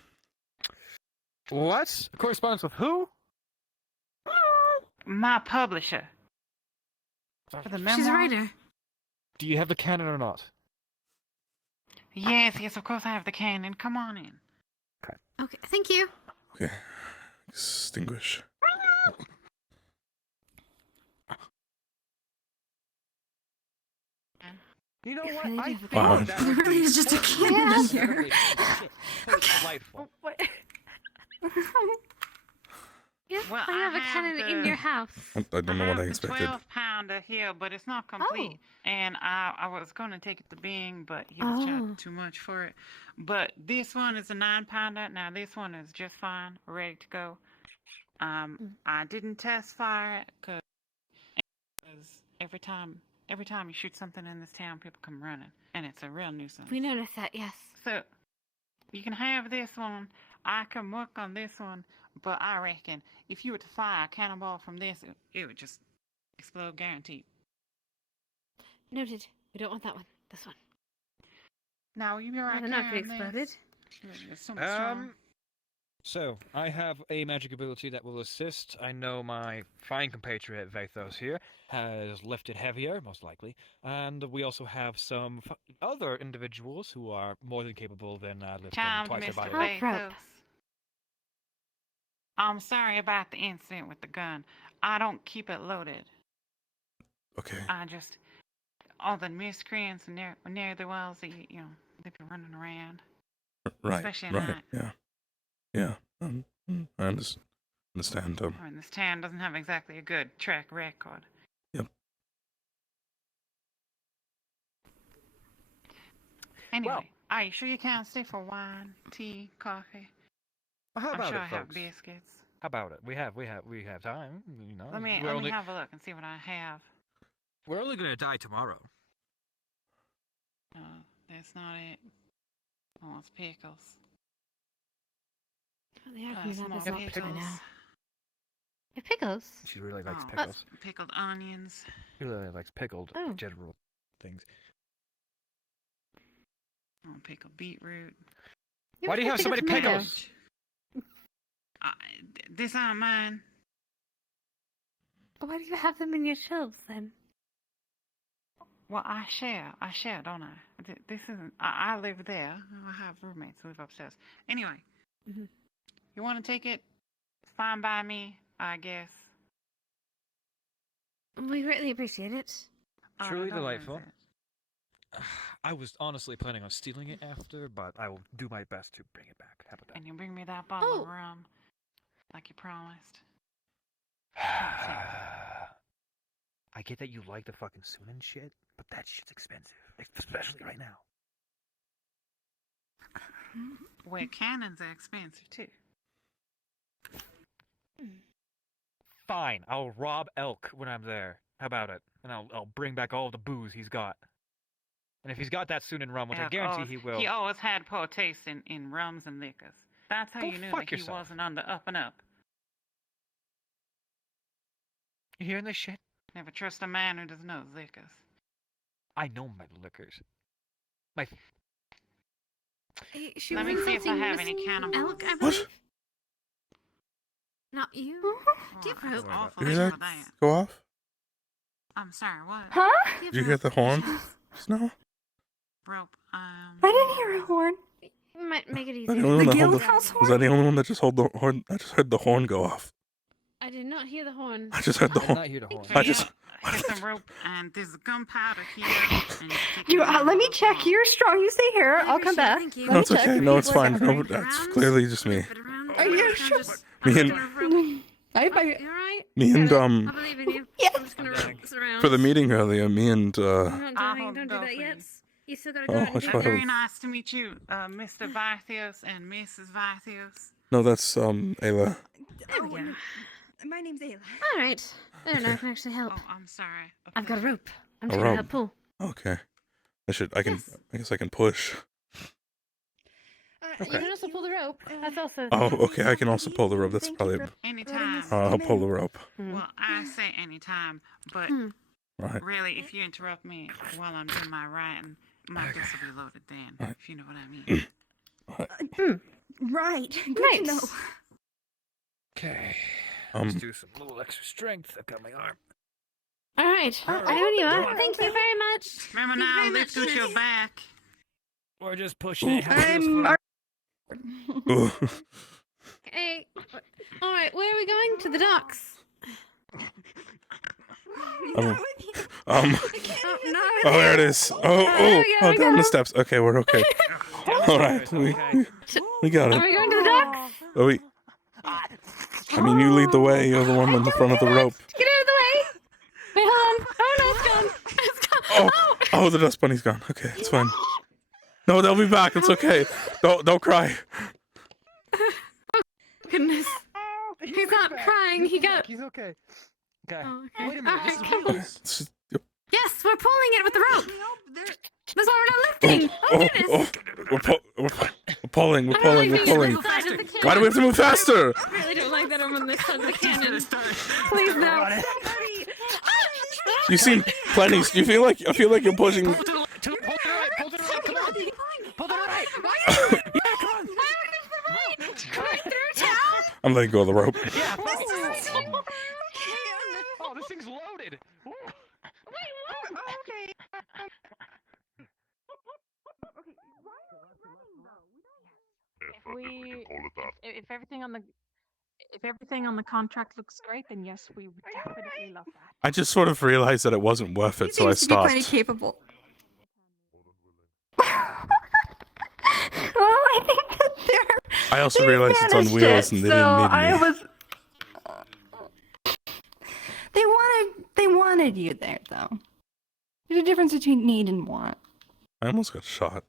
What? Correspondence with who? My publisher. For the memoir. She's a writer. Do you have the cannon or not? Yes, of course I have the cannon. Come on in. Okay, thank you. Okay. Extinguish. You know what? Really I do think Wow. that would Really be is just a so cannon incredibly here. delightful. Yes, Well, I have a I have cannon in the- your house. I don't know what I have expected. the 12-pounder here, but it's not complete. And I was going to take it to Bing, but he was charging too much for it. But this one is a 9-pounder. Now this one is just fine, ready to go. I didn't test fire it because every time you shoot something in this town, people come running, and it's a real nuisance. We noticed that, yes. So you can have this one. I can work on this one, but I reckon if you were to fire a cannonball from this, it would just explode, guaranteed. Noted. We don't want that one. This one. Now will you be right Not there enough it on this? exploded. It's so much strong. So, I have a magic ability that will assist. I know my fine compatriot Vaithos here has lifted heavier, most likely, and we also have some other individuals who are more than capable than lifting Child, twice their Mr. body weight. Vaithos. I'm sorry about the incident with the gun. I don't keep it loaded. Okay. I just all the miscreants near the wells, they've been running around. Right. Especially at Right. night. Yeah. I understand. I mean, this town doesn't have exactly a good track record. Yep. Anyway, are you sure you can't stay for wine, tea, coffee? How I'm about sure it, I have folks? biscuits. How about it? We have time. You know, Let me have a look and see what I have. We're only gonna die tomorrow. No, that's not it. Oh, it's pickles. Oh, they are Uh, coming some up more as options by pickles. now. Your pickles? She really likes Oh, pickles. pickled onions. She really likes pickled Oh. general things. Oh, pickled beetroot. Why do you have so many pickles? These aren't mine. Why do you have them in your shelves then? Well, I share, don't I? This isn't. I live there. I have roommates who live upstairs. Anyway, you want to take it? Fine by me, I guess. We greatly appreciate it. Truly don't lose delightful. it. I was honestly planning on stealing it after, but I will do my best to bring it back. How about that? And you bring me that bottle of rum, like you promised. I get that you like the fucking Sunan shit, but that shit's expensive, especially right now. Well, cannons are expensive too. Fine, I'll rob Elk when I'm there. How about it? And I'll bring back all the booze he's got. And if he's got that Sunan rum, which I guarantee he will. He always had poor taste in rums and liquors. That's how Go you knew fuck that yourself. he wasn't on the up and up. You hearing this shit? Never trust a man who doesn't know his liquors. I know my liquors. My. Let me see if I have any cannibals. Elk, I believe. Not you. Do you have rope? Awful Did you hear for that that. go off? I'm sorry, what? Huh? Did you hear the horn just now? Rope. I didn't hear a horn. We might make it Was that easier. the only one that guild held house Was that the only one that just held the horn? I just heard the horn go off. I did not hear the horn. I just heard the I did horn. not hear the horn. I just. Get some rope, and there's gunpowder here. And You let me check. You're strong. You stay here. I'll come back. Let No, me it's check. okay. No, it's fine. No, that's clearly just me. Are you sure? Me and I You alright? me and I believe in you. Yes. I'm just gonna rope this around. for the meeting earlier, me and I'm not doing. Don't do that yet. You still gotta go out and which do one? that. very nice to meet you, Mr. Vaithos and Mrs. Vaithos. no, that's Ayla. There we go. My name's Ayla. All right. I don't know if I can actually help. Oh, I'm sorry. I've got a rope. I'm A just gonna rope. help pull. Okay, I guess I can push. You can also pull the rope. That's also. Oh, okay. I can also pull the rope. That's probably. Anytime. I'll pull the rope. Well, I say anytime, but Right. really, if you interrupt me while I'm doing my writing, my piss will be loaded then, if you know what I mean. Right. Good Nice. to know. Okay. Let's do some little extra strength. I've got my arm. All right. I know you are. Thank you very much. Remember Thank you now, very lift much. with your back. We're just pushing it. Hey. All right. Where are we going? To the docks. Oh, there it is. Oh, down the steps. Okay, we're okay. All right, we got Are we it. going to the docks? Oh, wait. I mean, you lead the way. You're the one on the front of the rope. Get out of the way. Wait, hold on. Oh no, it's gone. It's gone. Oh, the dust bunny's gone. Okay, it's fine. No, they'll be back. It's okay. Don't cry. Goodness. He's not crying. He got. He's okay. Okay. Oh, okay. Wait a minute. This is Alright, cool. wheels. Yes, we're pulling it with the rope. That's why we're not lifting. Oh, goodness. We're pulling. We're pulling. We're pulling. Why do we have to move faster? I really don't like that I'm on this side of the cannon. Please no. You seem plenty. You feel like I feel like you're pushing. Pull to the right. Pull to the right. Come on. Pull to the right. Yeah, come on. Right through town. I'm letting go of the rope. Yeah. Oh, this thing's loaded. Okay. If everything on the contract looks great, then yes, we would definitely love that. I just sort of realized that it wasn't worth it, so I Seems to be stopped. pretty capable. Well, I think that I also realized it's on wheels and they didn't need me. They wanted you there, though. There's a difference between need and want. I almost got shot.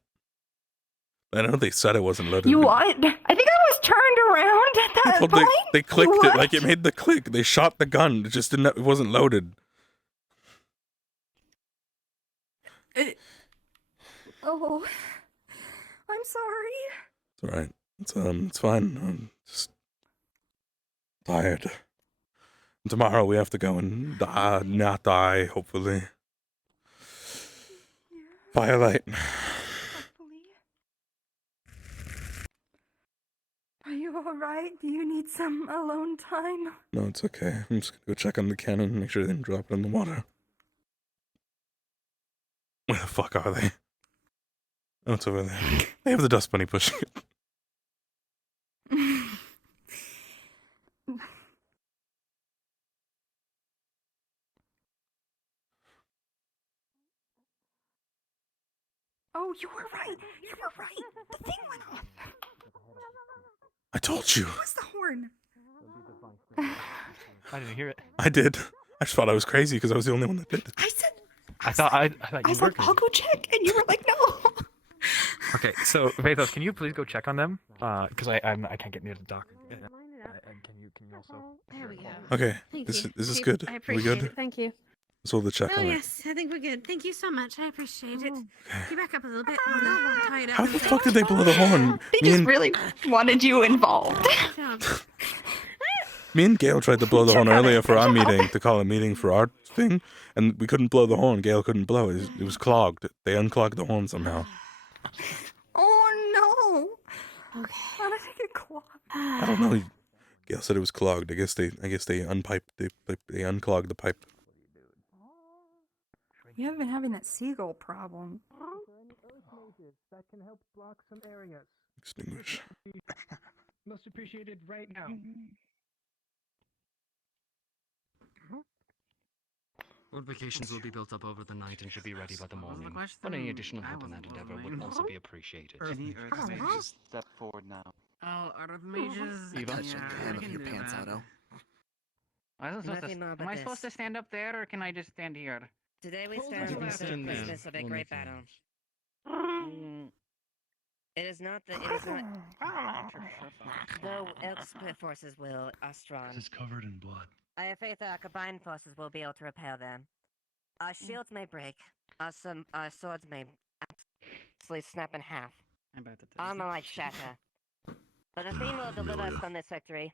I know they said it wasn't loaded. You but what? I think I was turned around at that well, point. they clicked What? it, like it made the click. They shot the gun. It just didn't. It wasn't loaded. Oh, I'm sorry. It's alright. It's fine. I'm just tired. Tomorrow we have to go and not die, hopefully. Firelight. Are you alright? Do you need some alone time? No, it's okay. I'm just gonna go check on the cannon and make sure they didn't drop it in the water. Where the fuck are they? Oh, it's over there. They have the dust bunny pushing it. Oh, you were right. You were right. The thing went off. I told you. What's the horn? I didn't hear it. I did. I just thought I was crazy because I was the only one that did it. I said. I thought you I was were like, crazy. I'll go check, and you were like, no. Okay, so Vaithos, can you please go check on them? Because I can't get near the dock. And can you also? There we go. Okay, Thank this you. is Keep- good. I Are we appreciate good? it. Thank you. Let's hold the check Oh on it. yes, I think we're good. Thank you so much. I appreciate it. Can you back up a little bit? I'm gonna tie it up. How and the say- fuck did they blow the horn? They just really wanted you involved. Me and Gail tried to blow the horn Check on earlier it. for our Good job. meeting, to call a meeting for our thing, and we couldn't blow the horn. Gail couldn't blow it. It was clogged. They unclogged the horn somehow. Oh no. Okay. How did it get clogged? I don't know. Gail said it was clogged. I guess they unpiped. They unclogged the pipe. You haven't been having that seagull problem. That can help block some areas. Extinguish. Most appreciated right now. Fortifications will be built up over the night and should be ready by the morning. question But any additional help in I that wasn't endeavor following. would also be appreciated. Any Earth mages step forward now. Oh, Earth mages? Eva? Yeah, I can do that. Nothing more but Am I this. supposed to stand up there, or can I just stand here? Today we Hold stand on. for the Stand there. Christmas of a We'll great make battle. Mm. It is not the though Elk's forces will are strong. This is covered in blood. I have faith that our combined forces will be able to repel them. Our shields may break, our swords may absolutely snap in half. I bet that Armor might shatter. But the thing will deliver us from this victory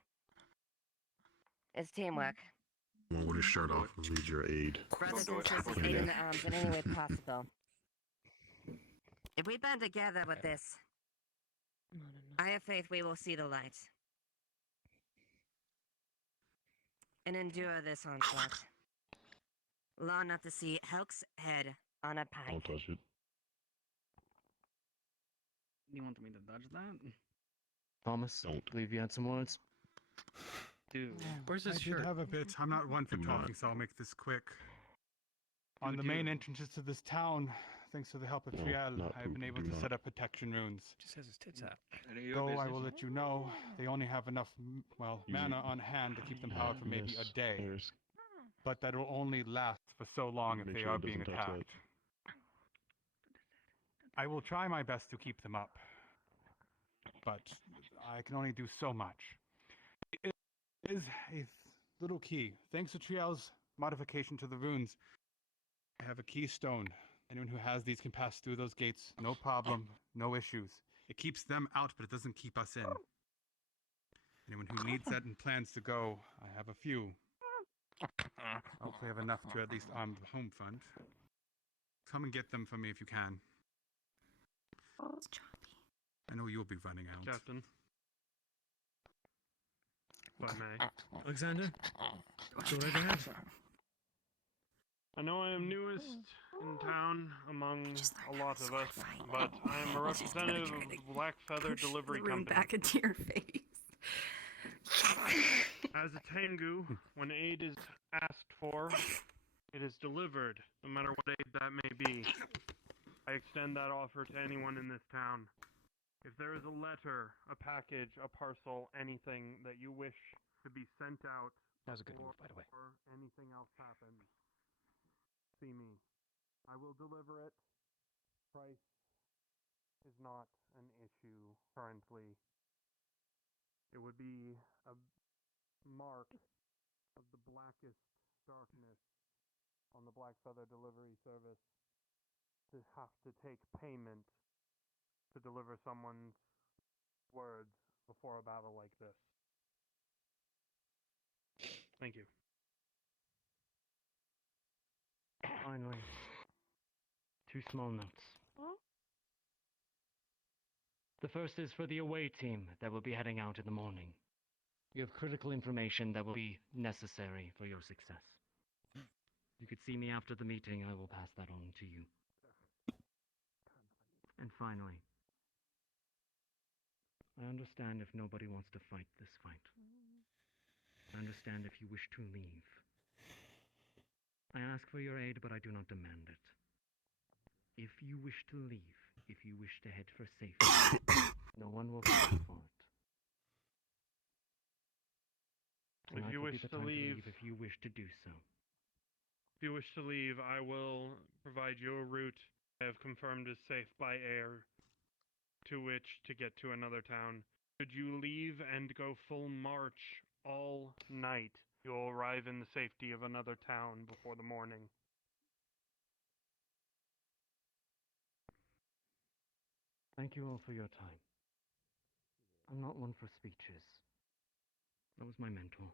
is teamwork. One with his shirt off and needs your aid. Brothers and sisters aid in the arms in any way possible. If we band together with this, I have faith we will see the light. And endure this onslaught. Long enough to see Helk's head on a pike. Don't touch it. You want me to dodge that? Thomas, I believe you had some words. Dude, I did have a bit. I'm not one for talking, so I'll make this quick. On the main entrances to this town, thanks to the help of No, Triel, not I've been poop, able do to not. set up protection runes. Just has his tits out. Though I will let you know, they only have enough, mana on hand to keep them powered for maybe a day. But that will only last for so long if Make they sure are it being doesn't touch that. attacked. I will try my best to keep them up, but I can only do so much. It is a little key. Thanks to Triel's modification to the runes, I have a keystone. Anyone who has these can pass through those gates, no problem, no issues. It keeps them out, but it doesn't keep us in. Anyone who needs that and plans to go, I have a few. Hopefully I have enough to at least arm the home front. Come and get them for me if you can. I know you'll be running out. Captain. If I may. Alexander, go right ahead. I know I am newest in town among a lot of us, but I am a representative of the Black Feather Delivery Company. Back into your face. As a Tengu, when aid is asked for, it is delivered, no matter what aid that may be. I extend that offer to anyone in this town. If there is a letter, a package, a parcel, anything that you wish to be sent out, That was a good move, by the way. or anything else happens, see me. I will deliver it. Price is not an issue currently. It would be a mark of the blackest darkness on the Black Feather delivery service to have to take payment to deliver someone's words before a battle like this. Thank you. Finally, 2 small notes. The first is for the away team that will be heading out in the morning. You have critical information that will be necessary for your success. You could see me after the meeting, I will pass that on to you. And finally, I understand if nobody wants to fight this fight. I understand if you wish to leave. I ask for your aid, but I do not demand it. If you wish to leave, if you wish to head for safety, no one will fight for it. If you wish to leave, if you wish to do so. If you wish to leave, I will provide your route. I have confirmed is safe by air, to which to get to another town. Should you leave and go full march all night, you'll arrive in the safety of another town before the morning. Thank you all for your time. I'm not one for speeches. That was my mentor.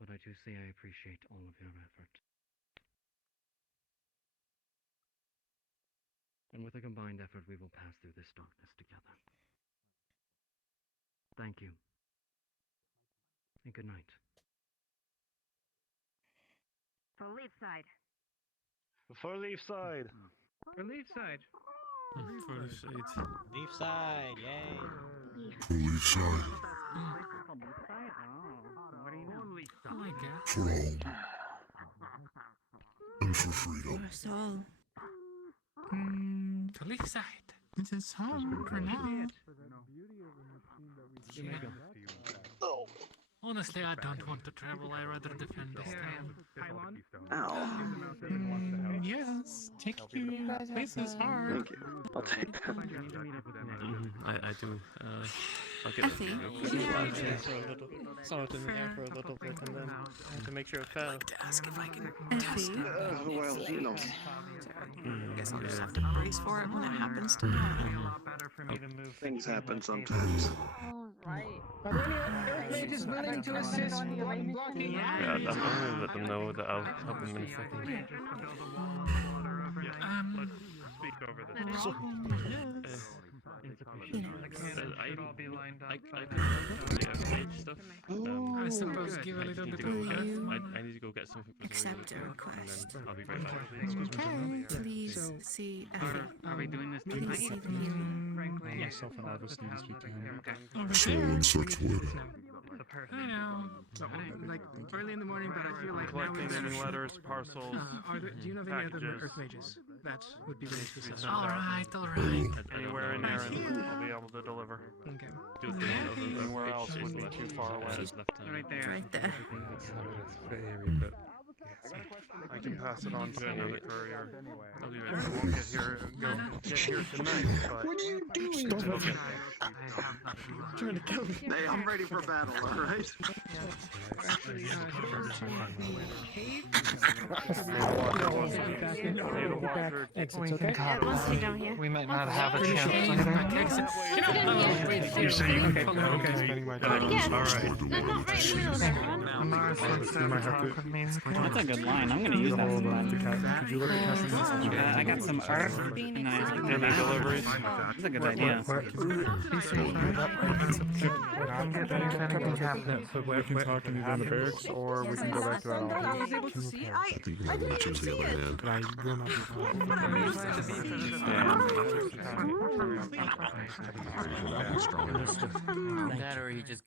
But I do say I appreciate all of your effort. And with a combined effort, we will pass through this darkness together. Thank you. And good night. For Leafside. For Leafside. For Leafside. Leaf side, yay. Leaf side. What do you know? For home. And for freedom. For soul. To leave side. This is home for now. Honestly, I don't want to travel. I rather defend this town. Yes, take you. This is hard. Thank you. I'll take that. I do. I'll get Effie. saw it in the air for a little bit, and then I had to make sure it fell. Ask if I can. Well, you know. I guess I'll just have to brace for it when it happens to me. Things happen sometimes. Alright. Are there any Earth mages willing to assist blocking? Yeah, I'm gonna let them know that I'll help them in a second. Let's speak over this. I suppose give a little bit of I need to go get something for Accept a request. I'll be right back. Okay, please see Effie. Are we doing this Please see the hearing. Frankly, myself and Arvis need to speak to him. Showing sex work. I know. like early in the morning, but I feel like now Collecting any letters, parcels, do you know of any other packages. Earth mages that would be willing to assist? Alright. Anywhere in Aaron, I'll be able to deliver. Okay. Anywhere else would be too far away. Right there. Right there. I can pass it on to another courier. I'll be I right back. won't get here tonight, but What are you doing? Trying to kill me. Hey, I'm ready for battle, alright? Actually, Exit's okay. Yeah, once we down here. We might not have a Pretty sure chance he's later. back exit. You say you can Okay. spending my But yes, Alright. not right in the middle of everyone. That's a good line. I'm gonna use that sometime. Could you look at I got some art. Any deliveries? That's a good idea. We can talk in either the barracks or we can go back to that office. I was able to see. I The Comanches, the other hand. But I will not That or he just.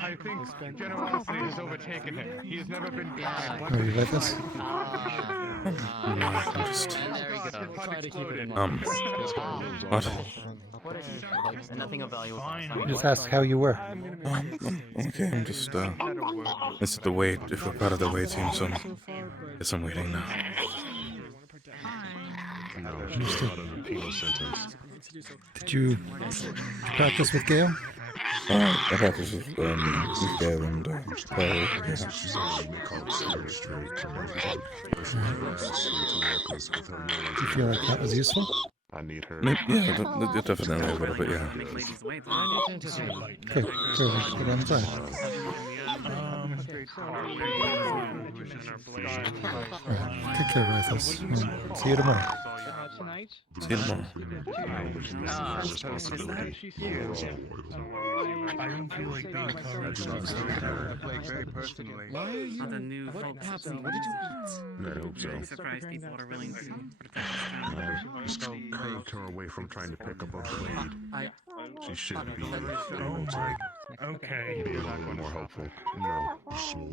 I think generosity has overtaken him. He has never been kind. Are you with us? There we go. Try to keep it in mind. What is it? Nothing of value. Just ask how you were. Okay, I'm just, this is the wait, if we're part of the wait team, so I guess I'm waiting now. No, she's not under penal sentence. Did you practice with Gale? I practice with Gail and Paul. Yeah. They call it spirit straight. Do you feel like that was useful? I need her. Yeah, definitely a little bit, yeah. Okay, perfect. Get on time. Alright, take care, Vaithos. See you tomorrow. See you tomorrow. I don't feel like being covered. Very personally. Why are you? The new What happened? What did you eat? I hope so. I'm surprised people are willing to Just curved her away from trying to pick up a blade. She should be able to Okay. be a little bit more helpful. No.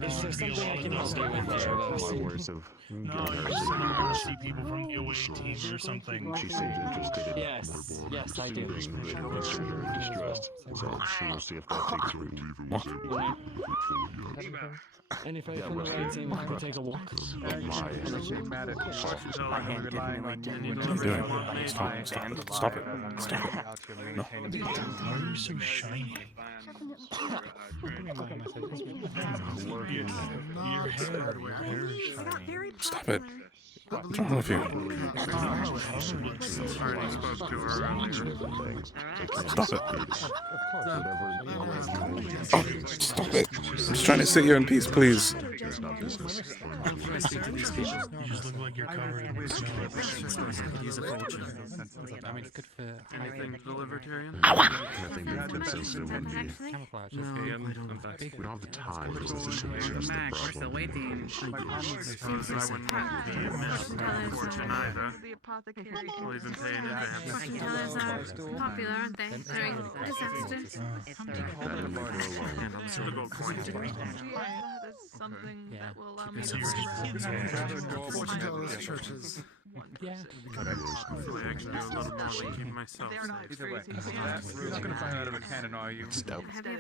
Is there something I can help you with there, My Rose? words of No, getting you her just sleeping. want to see people from the away team or something. She seems interested in Yes, yes, I do. being very distressed. So we'll see if that takes root. And if I find the right team, we can take a walk. Mad at Stop it. No. Why are you so shiny? Your hair is shiny. Stop it. What's wrong with you? Stop it. Oh, stop it. I'm just trying to sit here in peace, please. You just look like you're covered in snow. I mean, it's good for Anything for the libertarian? Nothing that's been sensitive would be. camouflage. No, We don't have the time. That's the Max, we're still problem. waiting. I wouldn't want to be a fortune either. I'll even pay in advance. Fortune tellers are popular, aren't they? During disasters. Something that will allow me So to you're churches. Yeah. Hopefully I can do a little more leaking myself. They're not Either way, crazy. you're not going to find out of a cannon, are you? Have you ever Have have you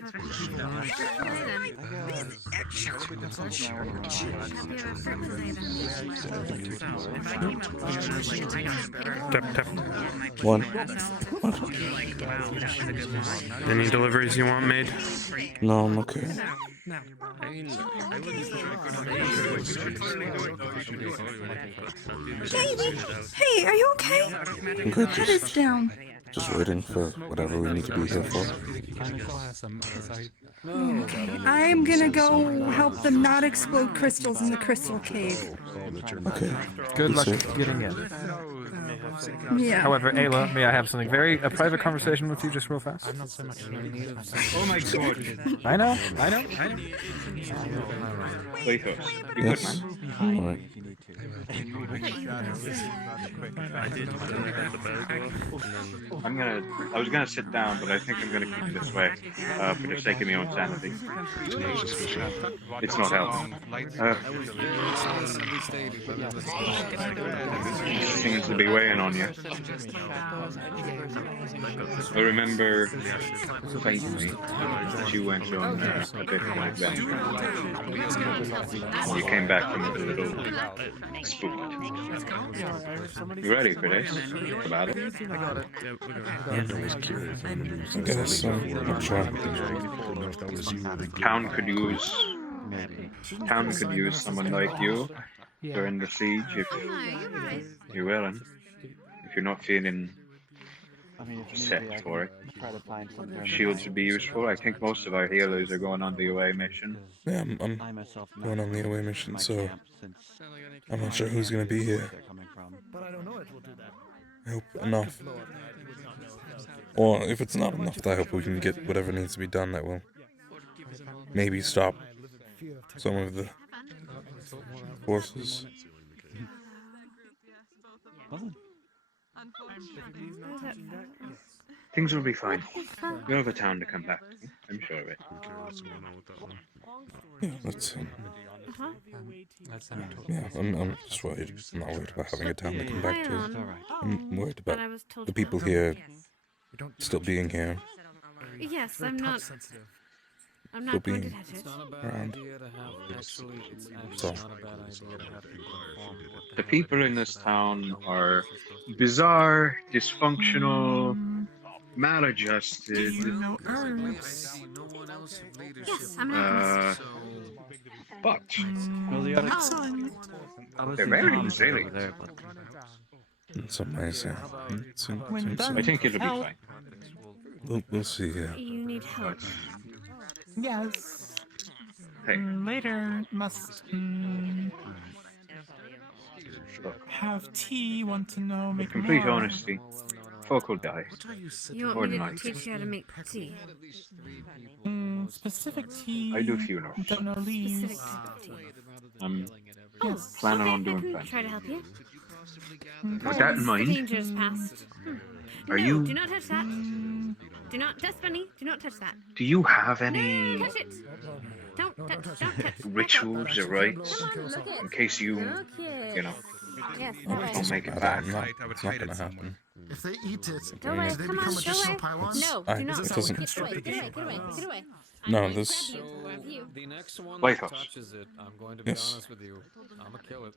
ever One. Any deliveries you want made? No, I'm okay. Hey, are you okay? I'm good. Head is down. Just waiting for whatever we need to be here for. I'm gonna go help them not explode crystals in the crystal cave. Okay. Good Be luck safe. getting in. Yeah. However, Ayla, may I have something a private conversation with you just real fast? I'm not so much in need of Oh my god. I know. Vaithos, you Yes. good, man? Alright. I was gonna sit down, but I think I'm gonna keep it this way, for the sake of my own sanity. It's not helping. Seems to be weighing on you. I remember faintly that you went on a bit of an adventure. You came back from it a little spooked. You ready for this? For battle? I guess so. I'm sure. Town could use someone like you during the siege if you're willing. If you're not feeling set for it. Shields would be useful. I think most of our healers are going on the away mission. Yeah, I'm going on the away mission, so I'm not sure who's gonna be here. But I don't know it will do that. I hope enough. Or if it's not enough, I hope we can get whatever needs to be done that will maybe stop some of the forces. Things will be fine. You'll have a town to come back to. I'm sure of it. Yeah, that's yeah, I'm just worried. I'm not worried about having a town to come back to. I'm worried about the people here still being here. Yes, I'm not. I'm not going to be touch it. It's not a bad around. idea to have. Actually, it's So. not a bad idea to have people informed what The hell people it in is, this so that town no one are else is supposed to be bizarre, dysfunctional, Do maladjusted. you know herbs? Yes, I'm an alchemist. But Well, the other they're obviously very Tom is over resilient. there, but In some ways, yeah. When I done, think it'll be help. fine. We'll see, yeah. You need help. Yes. Hey. Later must have tea. Want to know? With Make complete more. honesty, folk will die. You want Or me to not. teach you how to make tea? Specific tea. I do funerals. Don't know leaves. Specific type of tea. I'm Yes. planning Okay, on doing I can plenty. try to help you. With that in The mind, danger is past. are No, you? do not touch that. Do not, Dust Bunny, do not touch that. Do you have No, any touch it. Don't touch, don't touch. rituals or rites Come on, look it. in case you know, Yes, that way. don't make it I back? don't know. It's not gonna happen. If they eat it, Go away, do they come on, become go additional away. pylons? No, I- do not. it doesn't- Get away, get away, get away, get away. No, I'm going to this- grab you. Grab you. The next one that Vaithos. touches it, I'm going to be Yes. honest with you. I'm gonna kill it.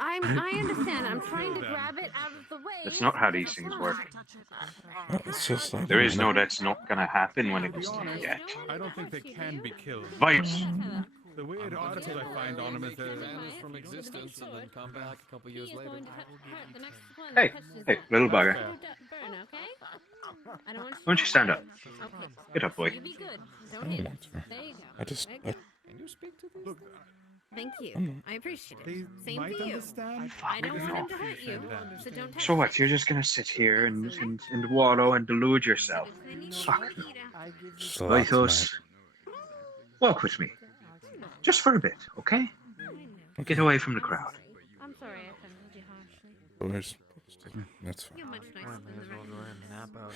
I understand. I'm trying to grab it out of the way. That's not how these things work. It's just like There is no that's not gonna happen when it comes to death. I don't think they can be killed. Vice. The weird articles I find on them is Vanish from existence and then come back a couple years later. Hey, hey, little bugger. Burn, okay? I don't want Why don't you stand up? Okay. Get up, boy. You be good. Don't hit it. There you go. I just. Very I, good. Can you speak to these? Thank you. I appreciate it. They Same might for you. understand. I don't want no. him to hurt you, so don't touch So what? You're just gonna sit here and wallow and delude yourself. Fuck. just relax, Vaithos, walk with me. Just for a bit, okay? Get away from the crowd. I'm sorry I offended you harshly. Mate. We're supposed to. That's fine. You're much nicer than the rest of us.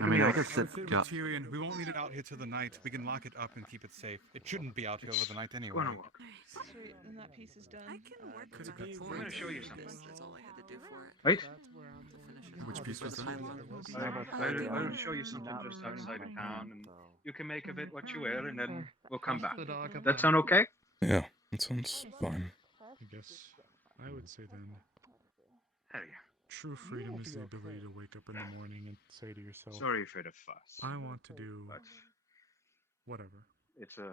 I mean, I If it were Tyrion, we won't need it out here till the night. We can lock it up and keep it safe. It shouldn't be out here over the night anyway. Gonna walk. And that piece is done. I can work Could it be? I'm gonna show you something. That's all I had to do for it. Right? Which piece was that? I'll show you something just outside of town, and you can make of it what you will, and then we'll come back. That sound okay? Yeah, that sounds fine. I guess I would say then, Hell yeah. true freedom is the ability to wake up in the morning and say to yourself, Sorry for the fuss. I want to do But whatever. it's a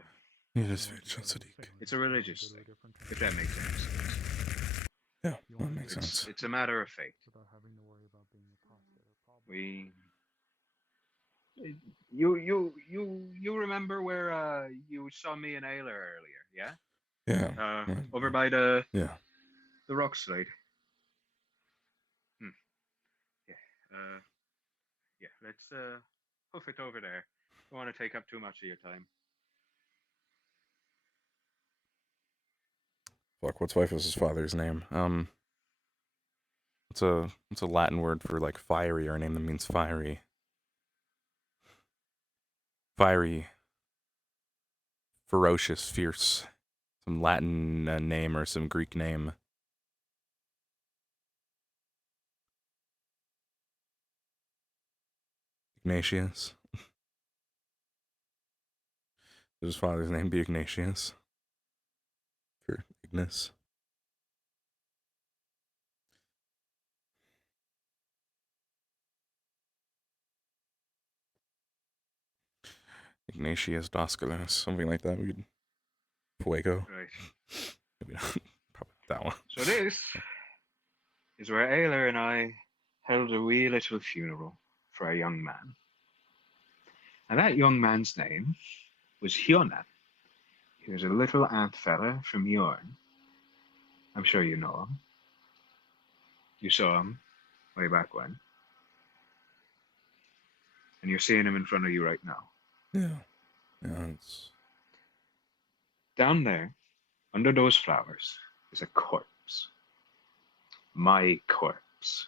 You just Sadiq. it's a religious thing, if that makes any sense. Yeah, that makes sense. It's a matter of faith. Without having to worry about being accosted or problem. We you remember where you saw me and Ayla earlier, yeah? Yeah. Right. Over by the Yeah. rock slide. Yeah. Yeah, let's hoof it over there. Don't want to take up too much of your time. Fuck. What's Vaithos' father's name? It's a Latin word for like fiery, or a name that means fiery. Fiery. Ferocious, fierce. Some Latin name or some Greek name. Ignatius. Does his father's name be Ignatius? For Ignis. Ignatius Daskalos, something like that. We'd Fuego. Right. Maybe not. Probably not that one. So this is where Ayla and I held a wee little funeral for a young man. And that young man's name was Hyonan. He was a little ant fella from Yorn. I'm sure you know him. You saw him way back when. And you're seeing him in front of you right now. Yeah. Yeah, it's... Down there, under those flowers, is a corpse. My corpse.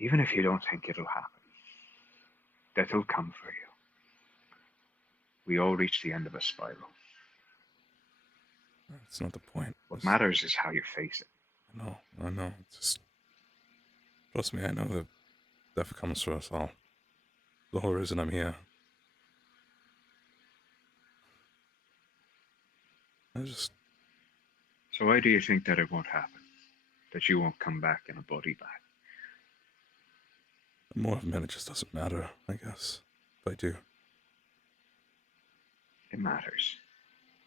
Even if you don't think it'll happen, death'll come for you. We all reach the end of a spiral. That's not the point. What matters is how you face it. I know. It's just, trust me, I know that death comes for us all. The whole reason I'm here. So why do you think that it won't happen? That you won't come back in a body bag? More of a minute just doesn't matter, I guess. If I do. It matters.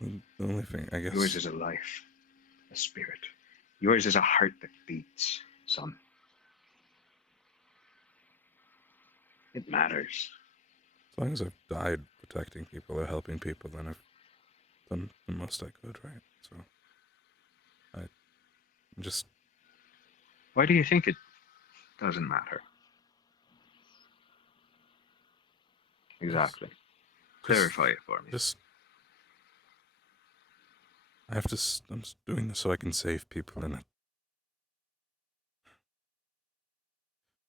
The only thing, I guess. Yours is a life, a spirit. Yours is a heart that beats, son. It matters. As long as I've died protecting people or helping people, then I've done the most I could, right? So, I'm just... Why do you think it doesn't matter? Exactly. Clarify it for me. I'm doing this so I can save people in it.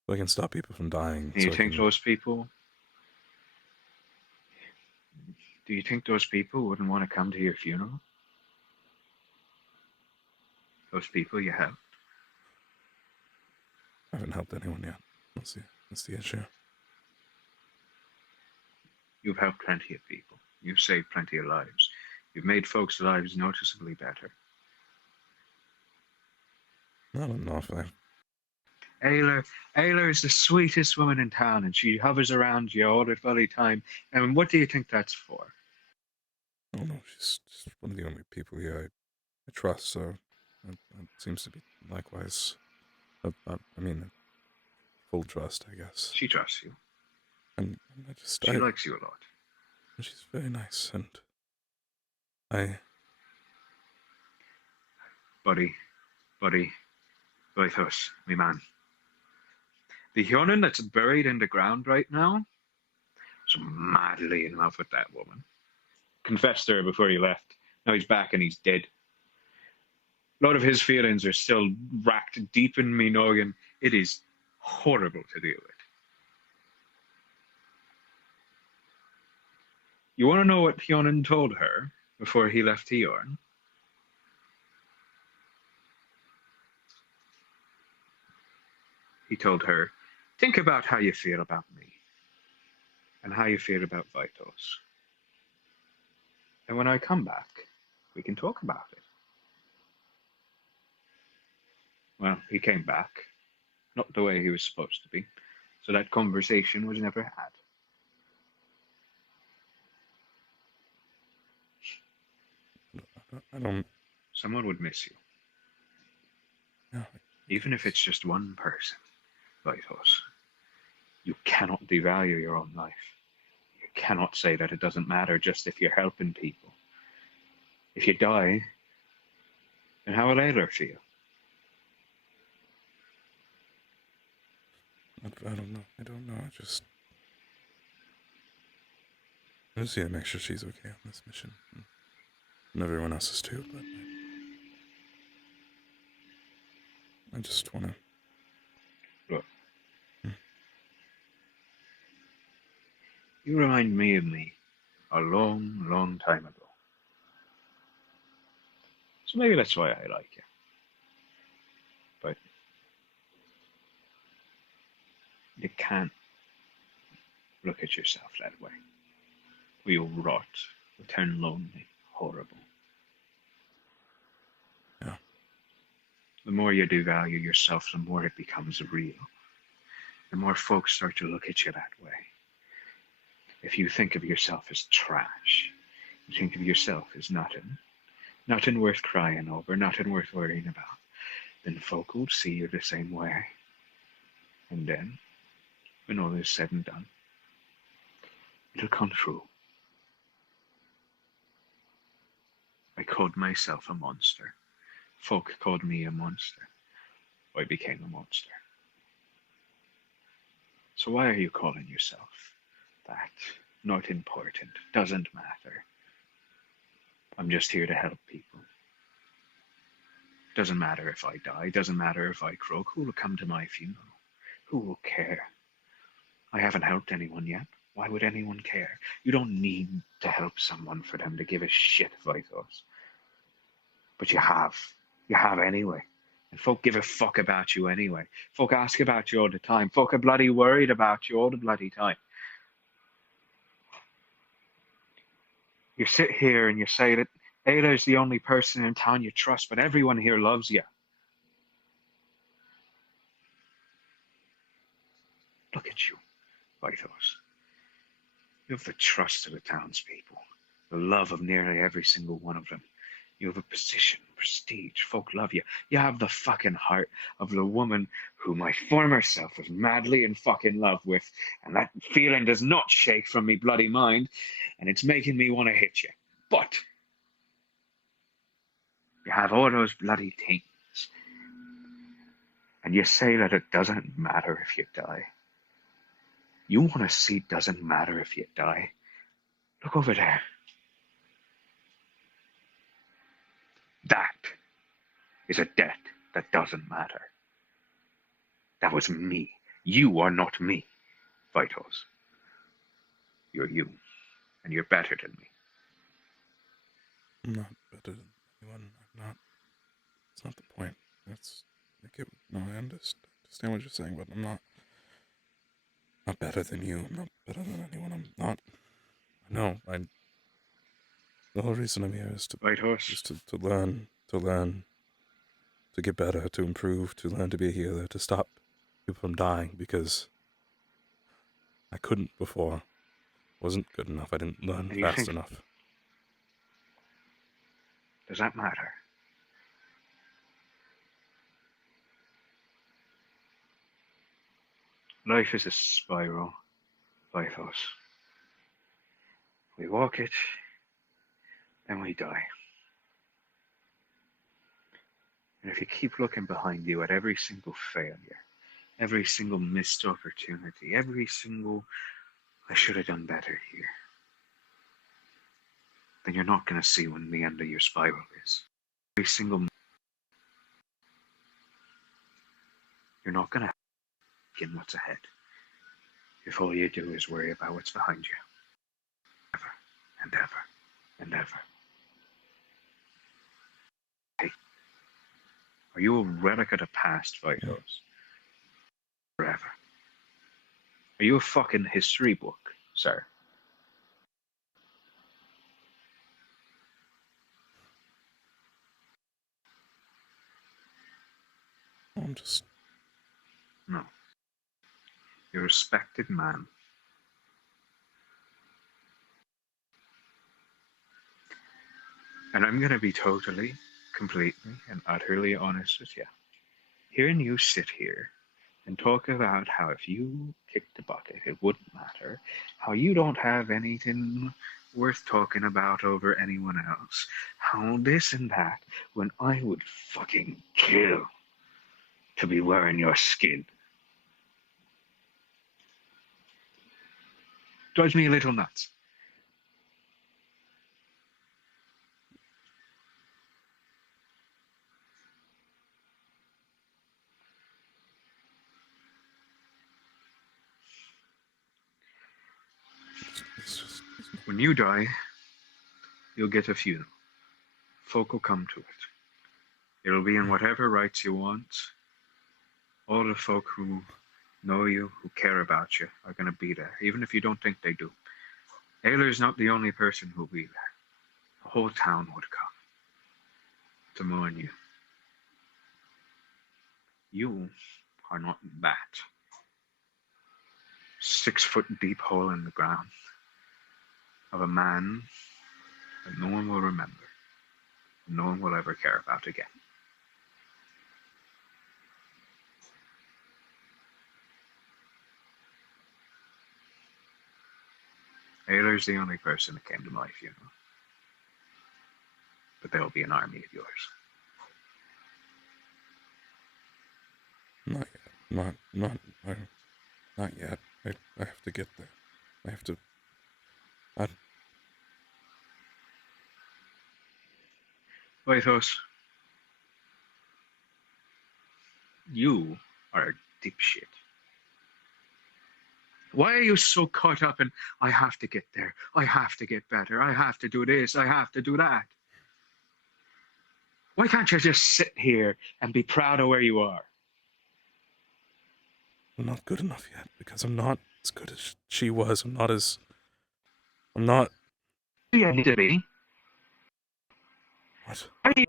So I can stop people from dying. Do you think those people... Do you think those people wouldn't want to come to your funeral? Those people you helped? I haven't helped anyone yet. That's the issue. You've helped plenty of people. You've saved plenty of lives. You've made folks' lives noticeably better. Not enough. Ayla is the sweetest woman in town, and she hovers around you all the bloody time. And what do you think that's for? Oh no, she's one of the only people here I trust, so it seems to be likewise. I mean, full trust, I guess. She trusts you. And She likes you a lot. She's very nice, and Buddy, Vaithos, me man. The Hyonin that's buried in the ground right now is madly in love with that woman. Confessed to her before he left. Now he's back and he's dead. A lot of his feelings are still racked deep in me noggin. It is horrible to deal with. You want to know what Hyonin told her before he left Hiorn? He told her, think about how you feel about me and how you feel about Vaithos. And when I come back, we can talk about it. Well, he came back, not the way he was supposed to be, so that conversation was never had. I don't... Someone would miss you. Yeah. Even if it's just one person, Vaithos. You cannot devalue your own life. You cannot say that it doesn't matter just if you're helping people. If you die, then how will Ayla feel? I don't know. I just need to make sure she's okay on this mission. And everyone else is too, but I just want to... Look. You remind me of me a long, long time ago. So maybe that's why I like you. But you can't look at yourself that way. We'll rot. We'll turn lonely. Horrible. Yeah. The more you devalue yourself, the more it becomes real. The more folks start to look at you that way. If you think of yourself as trash, you think of yourself as nothing worth crying over, nothing worth worrying about, then folk will see you the same way. And then, when all is said and done, it'll come true. I called myself a monster. Folk called me a monster. I became a monster. So why are you calling yourself that? Not important. Doesn't matter. I'm just here to help people. Doesn't matter if I die. Doesn't matter if I croak. Who will come to my funeral? Who will care? I haven't helped anyone yet. Why would anyone care? You don't need to help someone for them to give a shit, Vaithos. But you have. You have anyway. And folk give a fuck about you anyway. Folk ask about you all the time. Folk are bloody worried about you all the bloody time. You sit here and you say that Ayla's the only person in town you trust, but everyone here loves you. Look at you, Vaithos. You have the trust of the townspeople, the love of nearly every single one of them. You have a position, prestige, folk love you. You have the fucking heart of the woman who my former self was madly in fucking love with, and that feeling does not shake from me bloody mind, and it's making me want to hit you. But you have all those bloody things, and you say that it doesn't matter if you die. You want to see it doesn't matter if you die. Look over there. That is a death that doesn't matter. That was me. You are not me, Vaithos. You're you, and you're better than me. I'm not better than anyone. I'm not. It's not the point. No, I understand what you're saying, but I'm not better than you. I'm not better than anyone. I'm not. No, the whole reason I'm here is to learn, to get better, to improve, to learn to be a healer, to stop people from dying, because I couldn't before. Wasn't good enough. I didn't learn fast enough. Does that matter? Life is a spiral, Vaithos. We walk it, then we die. And if you keep looking behind you at every single failure, every single missed opportunity, every single I should have done better here, then you're not going to see when the end of your spiral is. Every single you're not going to in what's ahead if all you do is worry about what's behind you. Ever and ever and ever. Hey, are you a relic of the past, Vaithos? Forever. Are you a fucking history book, sir? I'm just... No. You're a respected man. And I'm going to be totally, completely, and utterly honest with you. Hearing you sit here and talk about how if you kicked the bucket, it wouldn't matter, how you don't have anything worth talking about over anyone else, how this and that, when I would fucking kill to be wearing your skin. Drives me a little nuts. When you die, you'll get a funeral. Folk will come to it. It'll be in whatever rites you want. All the folk who know you, who care about you, are going to be there, even if you don't think they do. Ayla's not the only person who'll be there. The whole town would come to mourn you. You are not that 6 foot deep hole in the ground of a man that no one will remember, no one will ever care about again. Ayla's the only person that came to my funeral. But there'll be an army of yours. Not yet. I have to get there. I have to... Vaithos, you are a dipshit. Why are you so caught up in, I have to get there, I have to get better, I have to do this, I have to do that? Why can't you just sit here and be proud of where you are? I'm not good enough yet because I'm not as good as she was. I'm not. You need to be. What? Why do you...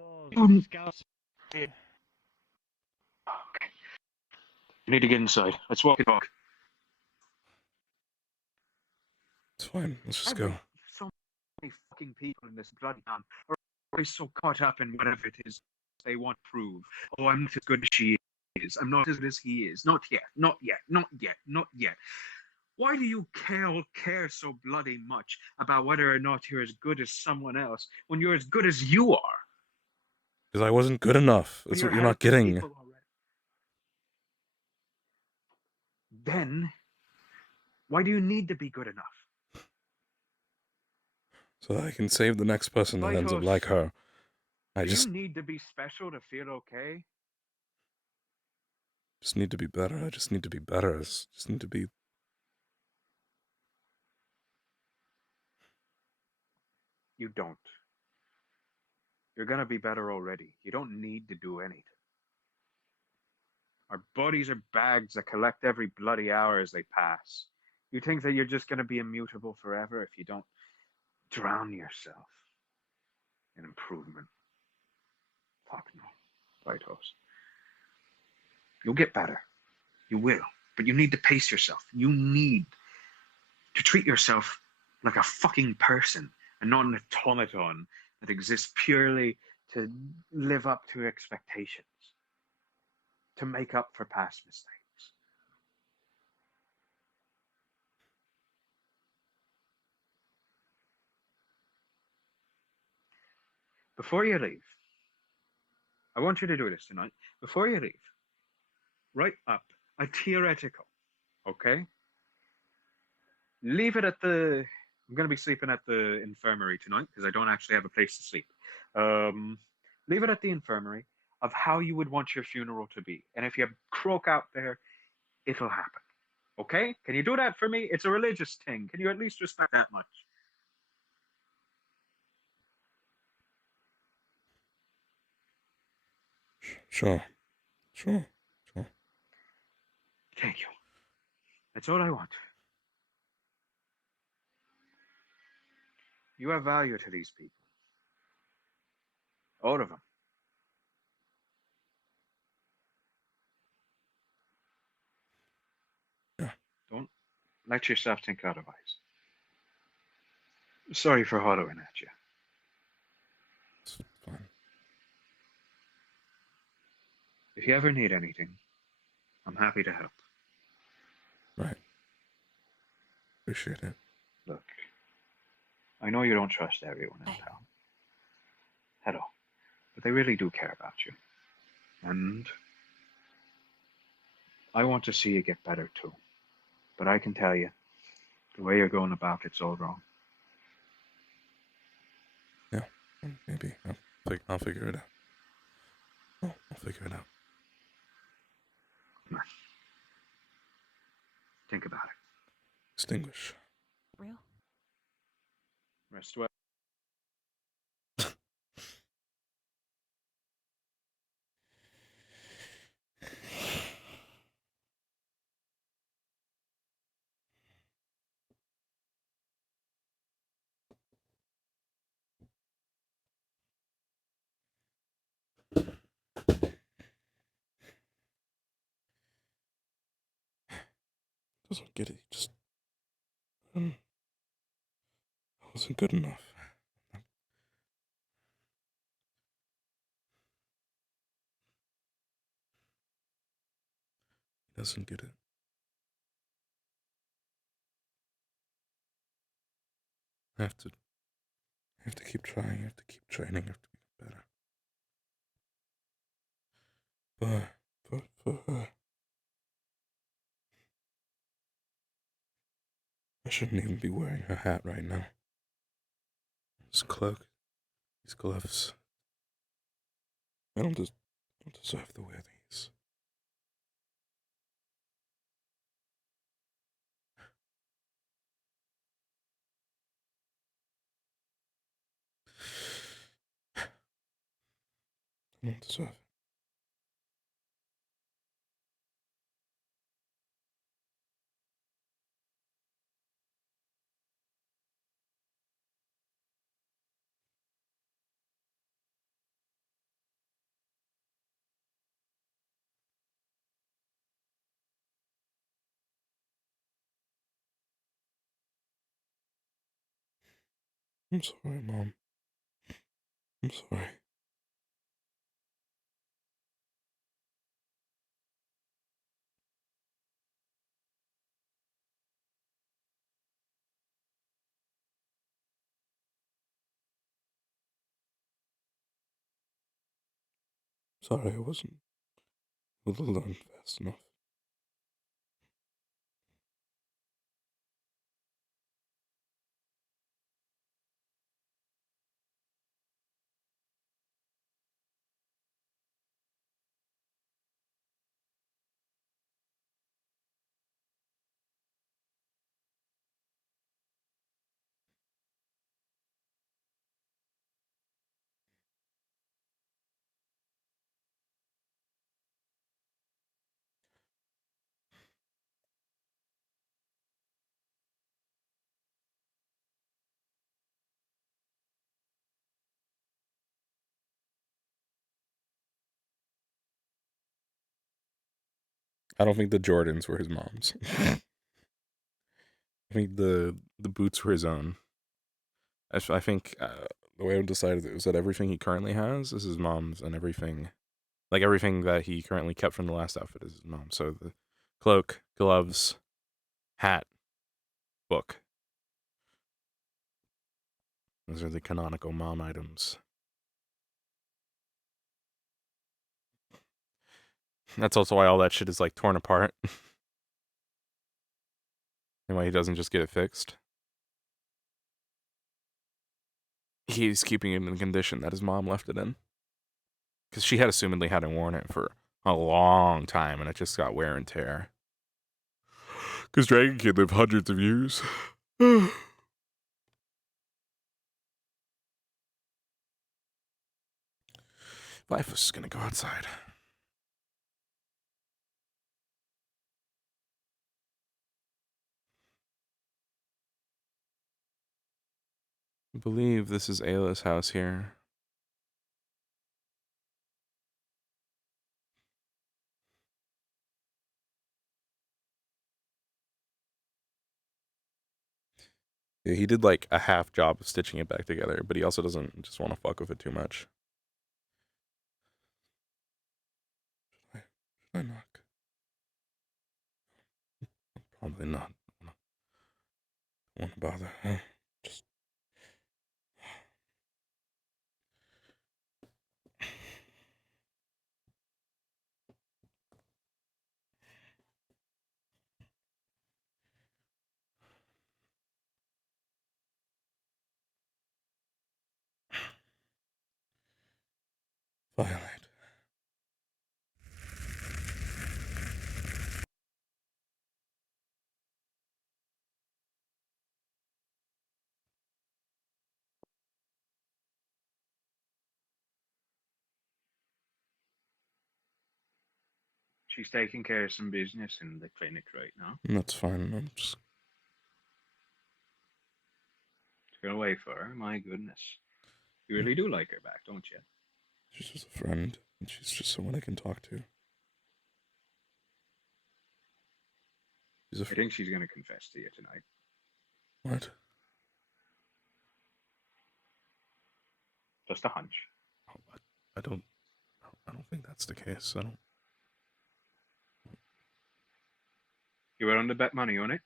You need to get inside. Let's walk and talk. It's fine. Let's just go. So many fucking people in this bloody town are always so caught up in whatever it is they want to prove. Oh, I'm not as good as she is. I'm not as good as he is. Not yet. Not yet. Not yet. Not yet. Why do you care so bloody much about whether or not you're as good as someone else when you're as good as you are? Because I wasn't good enough. That's what you're not getting. Then, why do you need to be good enough? So that I can save the next person that ends up like her. I Do just you need to be special to feel okay? need to be better. I just need to be better. I just need to be... You don't. You're gonna be better already. You don't need to do anything. Our bodies are bags that collect every bloody hour as they pass. You think that you're just gonna be immutable forever if you don't drown yourself in improvement. Fuck no. Vaithos. You'll get better. You will. But you need to pace yourself. You need to treat yourself like a fucking person and not an automaton that exists purely to live up to expectations, to make up for past mistakes. Before you leave, I want you to do this tonight. Before you leave, write up a theoretical, okay? Leave it at the... I'm going to be sleeping at the infirmary tonight because I don't actually have a place to sleep. Leave it at the infirmary of how you would want your funeral to be. And if you croak out there, it'll happen. Okay? Can you do that for me? It's a religious thing. Can you at least respect that much? Sure. Thank you. That's all I want. You have value to these people. All of them. Yeah. Don't let yourself think otherwise. Sorry for hollering at you. It's fine. If you ever need anything, I'm happy to help. Right. Appreciate it. Look, I know you don't trust everyone in town. Hello. But they really do care about you. And I want to see you get better too. But I can tell you, the way you're going about it's all wrong. Yeah. Maybe. I'll figure it out. I'll figure it out. Come on. Think about it. Extinguish. Real? Rest well. Doesn't get it. Just... I wasn't good enough. He doesn't get it. I have to keep trying. I have to keep training. I have to be better. For her. I shouldn't even be wearing her hat right now. This cloak, these gloves. I don't deserve to wear these. don't deserve it. I'm sorry, Mom. I'm sorry. Sorry, I wasn't able to learn fast enough. I don't think the Jordans were his mom's. I think the boots were his own. I think the way I decided it was that everything he currently has is his mom's, and everything that he currently kept from the last outfit is his mom's. So the cloak, gloves, hat, book. Those are the canonical mom items. That's also why all that shit is like torn apart. And why he doesn't just get it fixed. He's keeping it in the condition that his mom left it in. Because she had assumedly hadn't worn it for a long time, and it just got wear and tear. Because Dragon Kid lived hundreds of years. Vaithos is gonna go outside. I believe this is Ayla's house here. Yeah, he did like a half job of stitching it back together, but he also doesn't just want to fuck with it too much. Should I knock? Probably not. I don't want to bother. Just Violet. She's taking care of some business in the clinic right now. That's fine. I'm just Gonna wait for her. My goodness. You really do like her back, don't you? She's just a friend, and she's just someone I can talk to. I think she's gonna confess to you tonight. What? Just a hunch. I don't think that's the case. I don't. You were willing to bet money on it?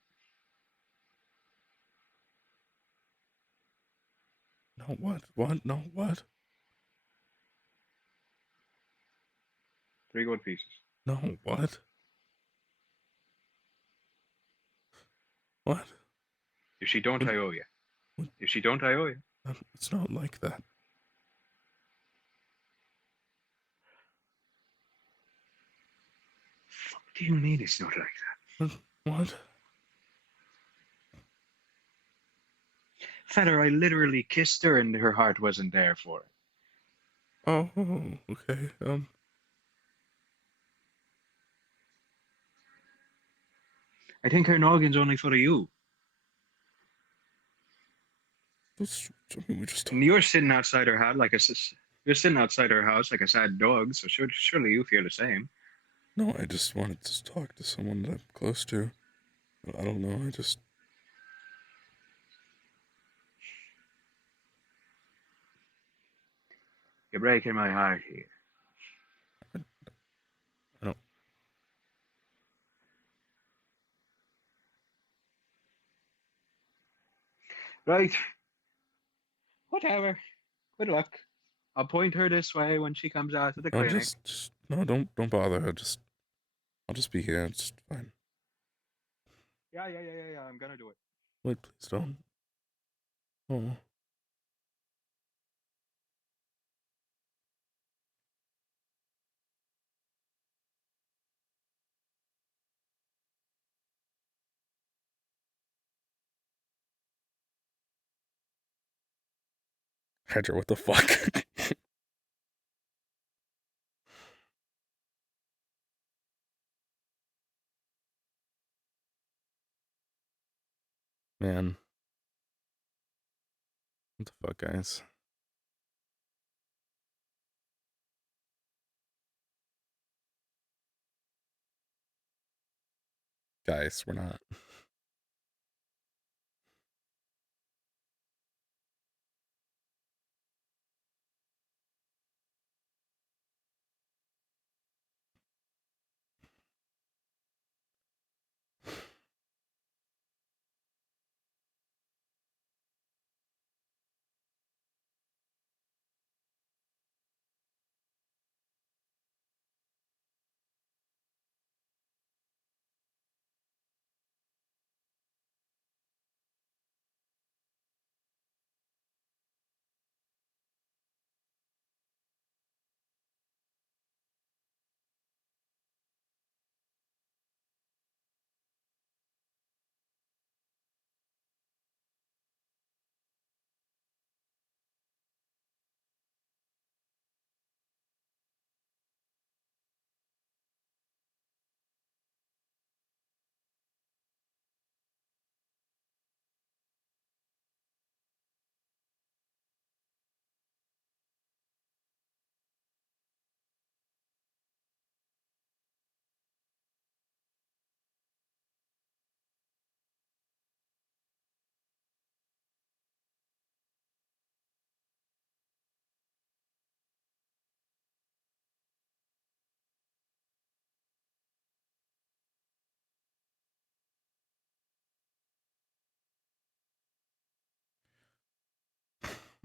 No, what? What? No, what? 3 gold pieces. No, what? What? If she don't, I owe you. If she don't, I owe you. It's not like that. Fuck do you mean it's not like that? What? Feather, I literally kissed her and her heart wasn't there for it. Oh, okay. I think her noggin's only for you. We just. And you're sitting outside her house you're sitting outside her house like a sad dog. So surely you feel the same. No, I just wanted to talk to someone that I'm close to. I don't know. You're breaking my heart here. I don't. Right. Whatever. Good luck. I'll point her this way when she comes out of the No, clinic. no, don't bother her. I'll just be here. It's fine. Yeah. I'm gonna do it. Wait, please don't. Oh. Hedger, what the fuck? Man. What the fuck, guys? Guys, we're not.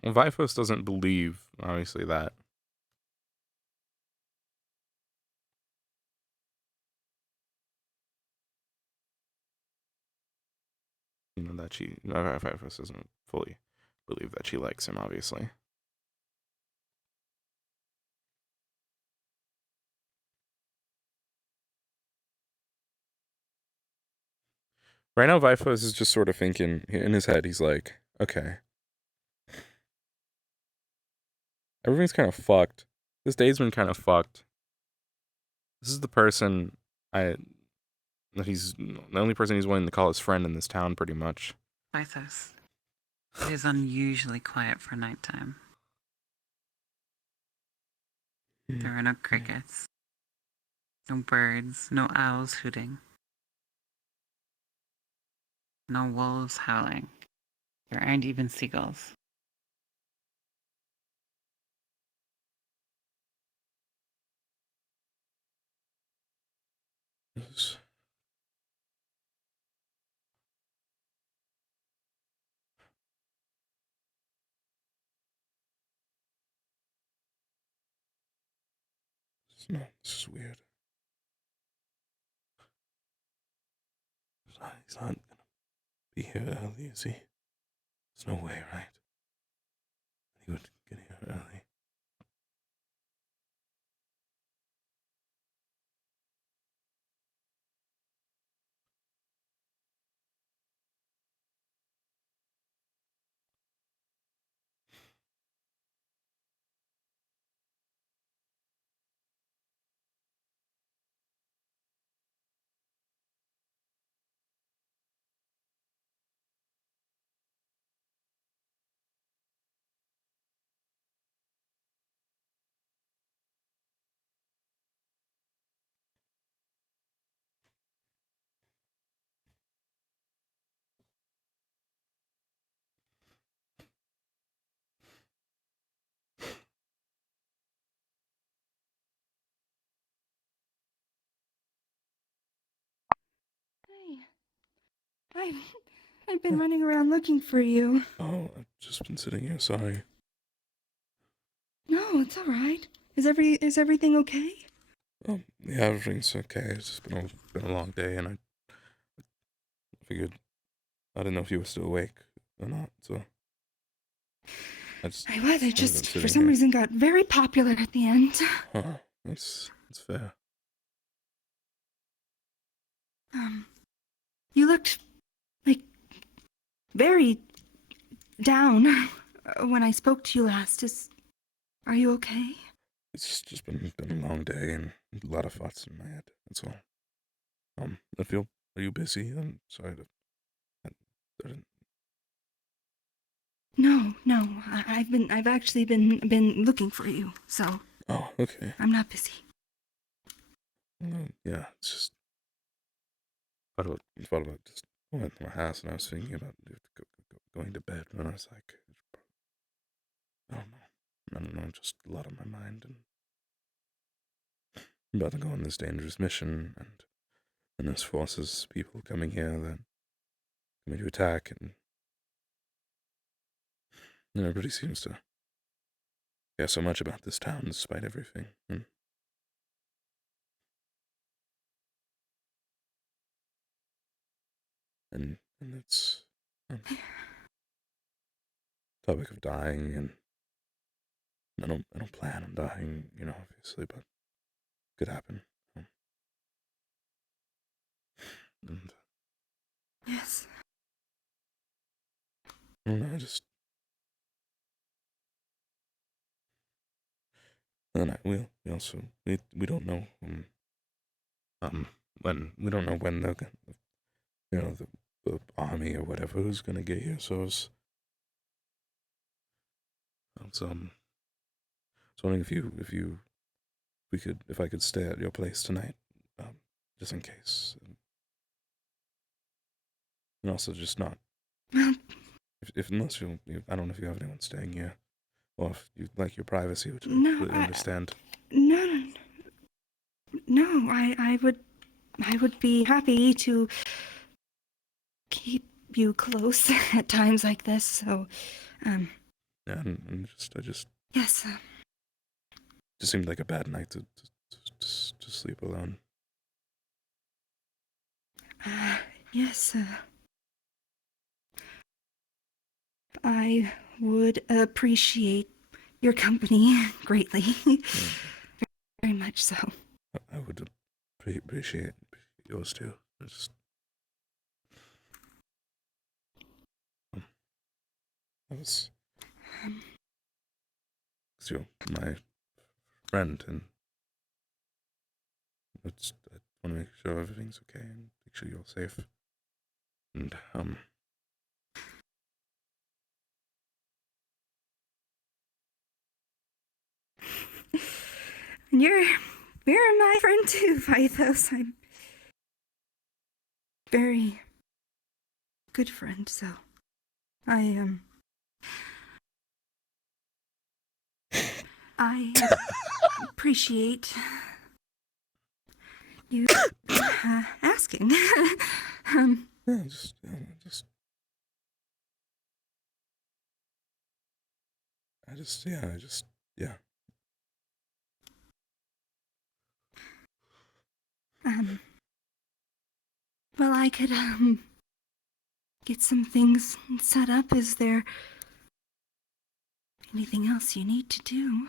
Well, Vaithos doesn't believe, obviously, that. You know, that Vaithos doesn't fully believe that she likes him, obviously. Right now, Vaithos is just sort of thinking, in his head, he's like, okay. Everything's kind of fucked. This day's been kind of fucked. This is the person that he's the only person he's willing to call his friend in this town, pretty much. Vaithos. It is unusually quiet for nighttime. There are no crickets, no birds, no owls hooting, no wolves howling. There aren't even seagulls. It's this is weird. He's not gonna be here early, is he? There's no way, right? He would get here early. I've been running around looking for you. Oh, I've just been sitting here, sorry. No, it's all right. Is everything okay? Yeah, everything's okay. It's just been a long day, and I figured I didn't know if you were still awake or not, so I was. I just, for some reason, got very popular at the end. Huh, that's fair. You looked, like, very down when I spoke to you last. Are you okay? It's just been a long day and a lot of thoughts in my head, that's all. Are you busy? I'm sorry I didn't. No. I've actually been looking for you, so. Oh, okay. I'm not busy. Yeah, it's just thought about just going to my house, and I was thinking about going to bed, and I was like, I don't know, just a lot on my mind, and I'm about to go on this dangerous mission, and there's forces, people coming here that coming to attack, and everybody seems to care so much about this town despite everything. And it's topic of dying, and I don't plan on dying, obviously, but it could happen. And yes. I don't know, we don't know when the army or whatever is gonna get here, so I was wondering if I could stay at your place tonight, just in case, and also just not. Unless I don't know if you have anyone staying here, or if you like your privacy, which I completely understand. No, I would be happy to keep you close at times like this, so, Yeah, and I just... Yes, just seemed like a bad night to sleep alone. Yes, I would appreciate your company greatly. Very much so. I would appreciate yours too. That was... you're my friend, and I want to make sure everything's okay and make sure you're safe. And You're my friend too, Vaithos. I'm very good friend, so I appreciate you asking. Yeah. Well, I could, get some things set up. Is there anything else you need to do?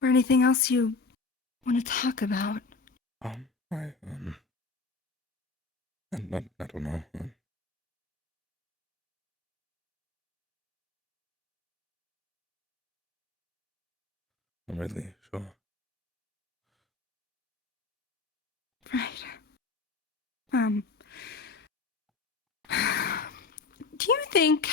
Or anything else you want to talk about? I don't know. I'm really sure. Right. Do you think,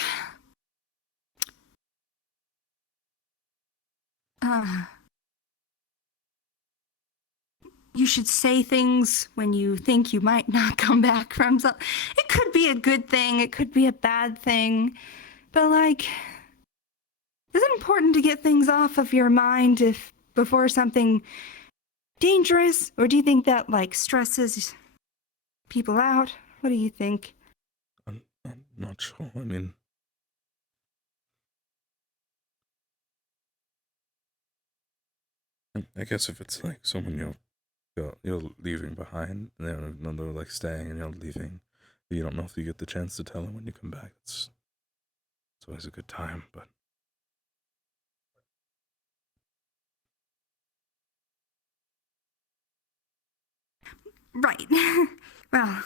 you should say things when you think you might not come back from something? It could be a good thing, it could be a bad thing, but like, is it important to get things off of your mind before something dangerous? Or do you think that, like, stresses people out? What do you think? I'm not sure. I mean, I guess if it's like someone you're leaving behind, and they're like staying, and you're leaving, you don't know if you get the chance to tell them when you come back. It's always a good time, but. Right. Well.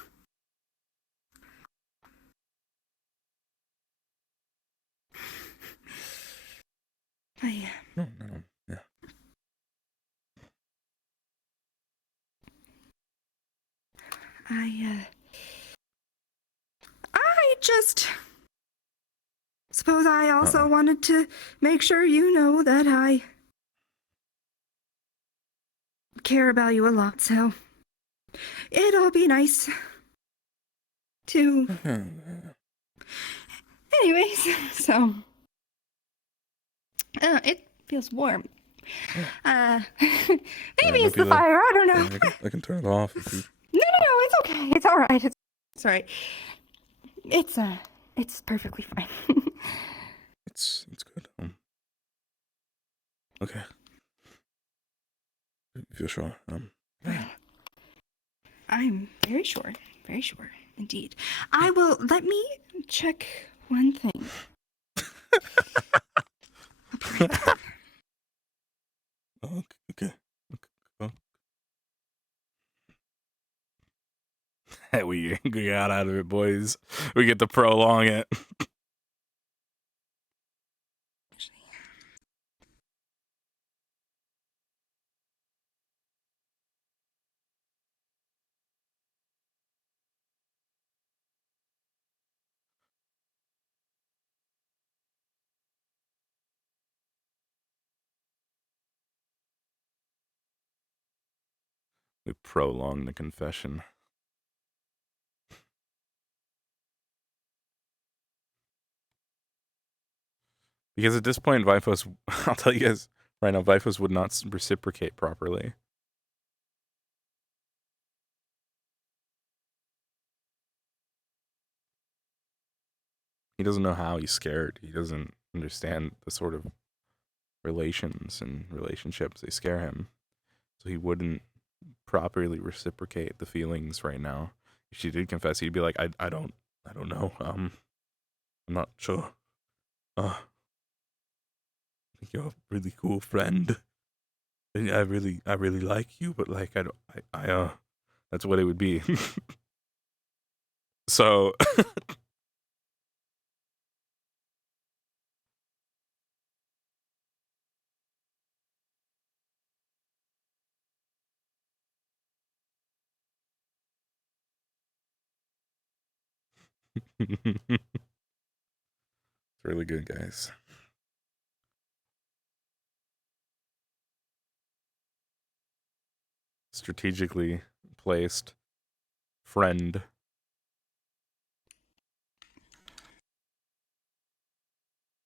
No, yeah. I just suppose I also wanted to make sure you know that I care about you a lot, so it'll be nice to. Anyways, so it feels warm. Maybe it's the fire. I don't know. I can turn it off if you. No, it's okay. It's all right. It's all right. It's perfectly fine. It's good. Okay. If you're sure. I'm very sure. Very sure, indeed. I will. Let me check one thing. Okay. Hey, we got out of it, boys. We get to prolong it. We prolong the confession. Because at this point, Vaithos, I'll tell you guys right now, Vaithos would not reciprocate properly. He doesn't know how. He's scared. He doesn't understand the sort of relations and relationships they scare him. So he wouldn't properly reciprocate the feelings right now. If she did confess, he'd be like, I don't know. I'm not sure. I think you're a really cool friend. And I really like you, but like I that's what it would be. So it's really good, guys. Strategically placed friend.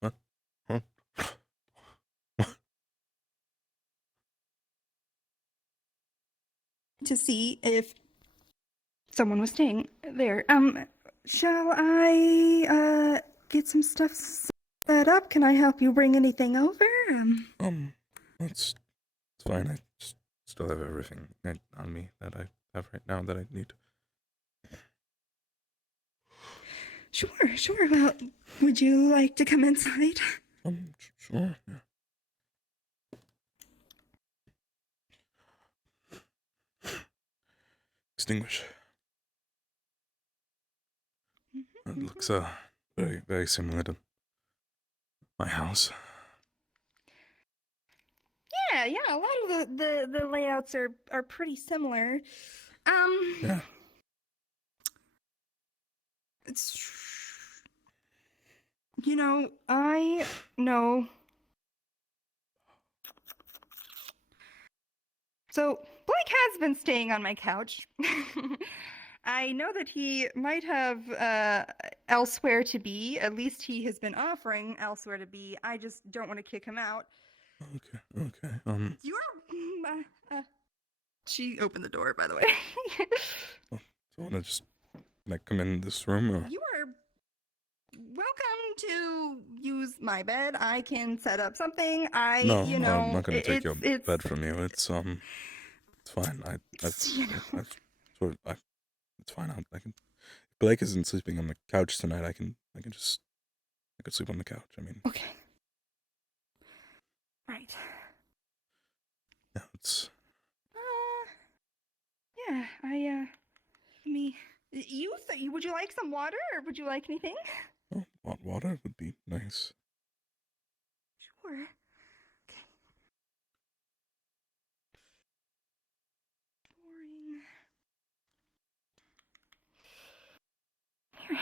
Huh? To see if someone was staying there. Shall I get some stuff set up? Can I help you bring anything over? It's fine. I just still have everything on me that I have right now that I need. Sure. Well, would you like to come inside? Sure. Yeah. Extinguish. It looks very, very similar to my house. Yeah. A lot of the layouts are pretty similar. Yeah. It's. I know. So, Blake has been staying on my couch. I know that he might have elsewhere to be. At least he has been offering elsewhere to be. I just don't want to kick him out. Okay. She opened the door, by the way. Do you want to just come in this room? Or? You are to use my bed. I can set up something. No, I'm not gonna take your it's bed from you. It's fine. It's fine. I can. Blake isn't sleeping on the couch tonight. I could sleep on the couch. I mean. Okay. Right. Yeah, it's. Yeah, would you like some water or would you like anything? Oh, hot water would be nice. Sure. Okay. Here.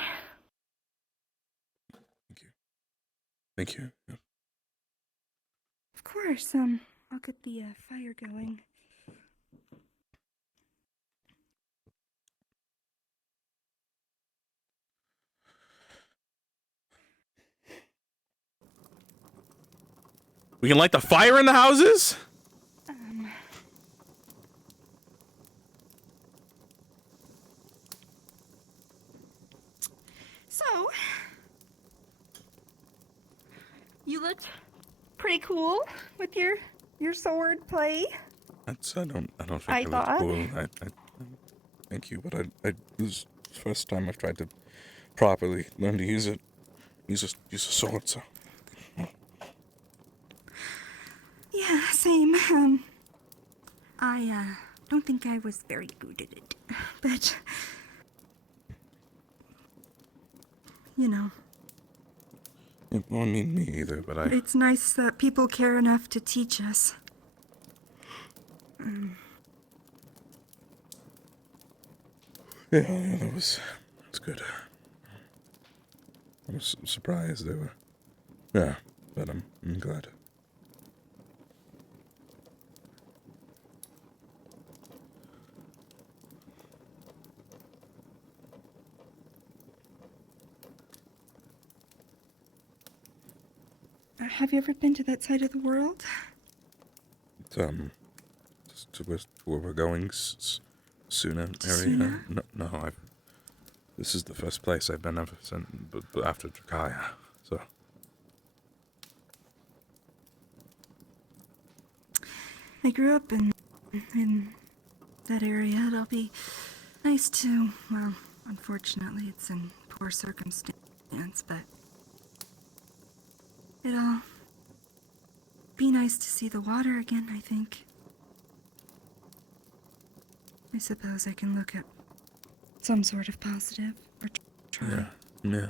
Thank you. Yeah. Of course. I'll get the fire going. We can light the fire in the houses? So, you looked pretty cool with your sword play. I don't think I it was thought. cool. I thank you, but this is the first time I've tried to properly learn to use it. Use a sword, so. Yeah, same. I don't think I was very good at it, but you know. It won't mean me either, but It's nice that people care enough to teach us. Yeah, that was good. I was surprised they were. Yeah, but I'm glad. Have you ever been to that side of the world? It's, to where we're going, Suna area. No, this is the first place I've been ever since, but after Drakaya, so. I grew up in that area. It'll be nice to, well, unfortunately it's in poor circumstance, but it'll be nice to see the water again, I think. I suppose I can look at some sort of positive or try. Yeah.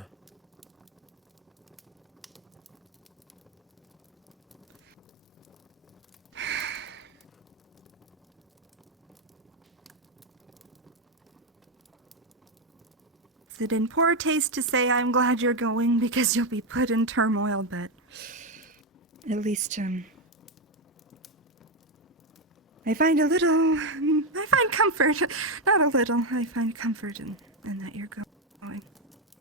Is it in poor taste to say I'm glad you're going because you'll be put in turmoil, but at least, I find comfort, not a little, I find comfort in that you're going.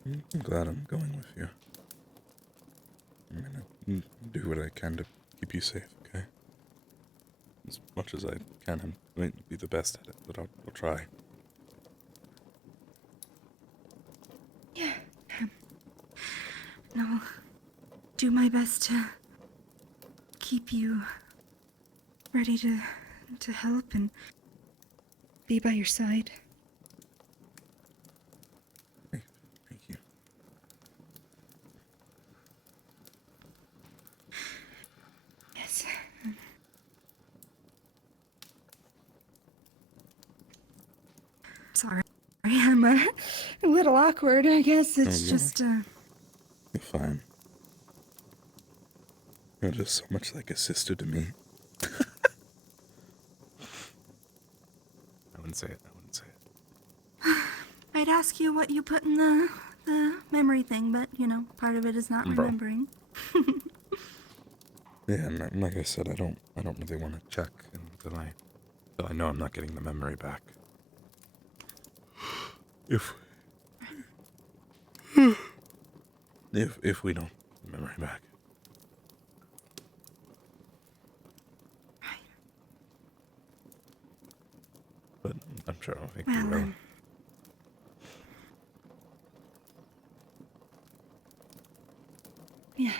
I'm glad I'm going with you. I'm gonna do what I can to keep you safe, okay? As much as I can. I might be the best at it, but I'll try. Yeah. And I'll do my best to keep you ready to help and be by your side. Thank you. Yes. Sorry, I'm a little awkward. I guess it's just. You're fine. You're just so much like a sister to me. I wouldn't say it. I'd ask you what you put in the memory thing, but you know, part of it is not remembering. Yeah, and like I said, I don't really want to check until I know I'm not getting the memory back. If we don't get the memory back. But I'm sure I'll think we will. Yeah.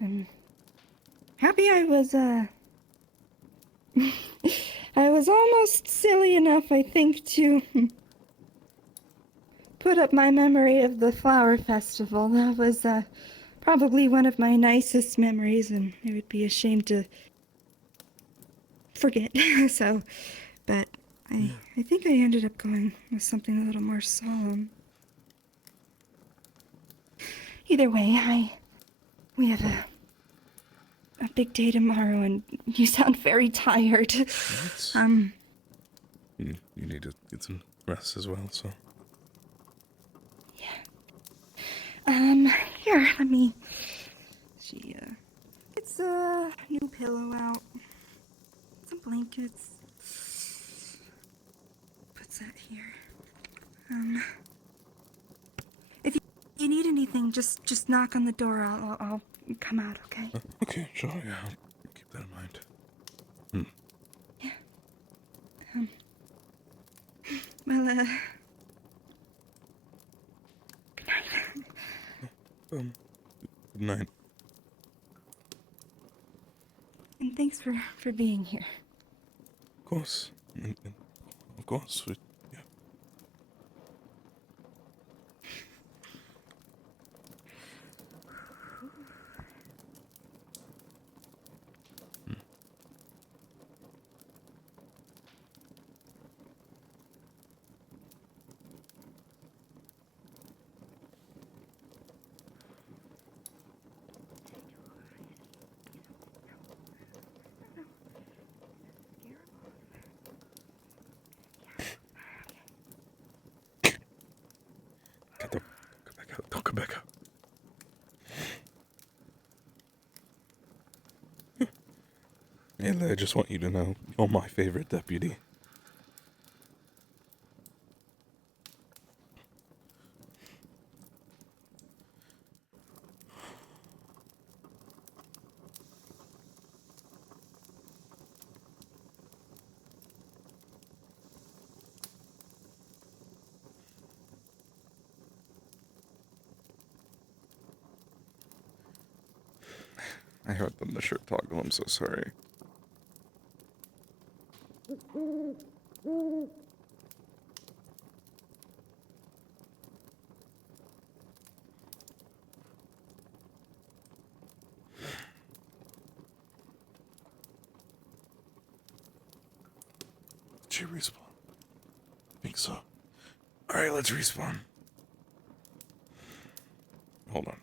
I'm happy I was, I was almost silly enough, I think, to put up my memory of the flower festival. That was, probably one of my nicest memories, and I would be ashamed to forget. So, but I think I ended up going with something a little more solemn. Either way, we have a big day tomorrow, and you sound very tired. You need to get some rest as well, so. Here, let me. She gets a new pillow out, some blankets. Puts that here. If you need anything, just knock on the door. I'll come out, okay? Okay, sure, yeah, I'll keep that in mind. Yeah. Well, good night. Good night. And thanks for being here. Of course. Of course. Yeah. Don't come back up. Ayla, I just want you to know, you're my favorite deputy. I heard them the shirt toggle, I'm so sorry. Did you respawn? I think so. Alright, let's respawn. Hold on.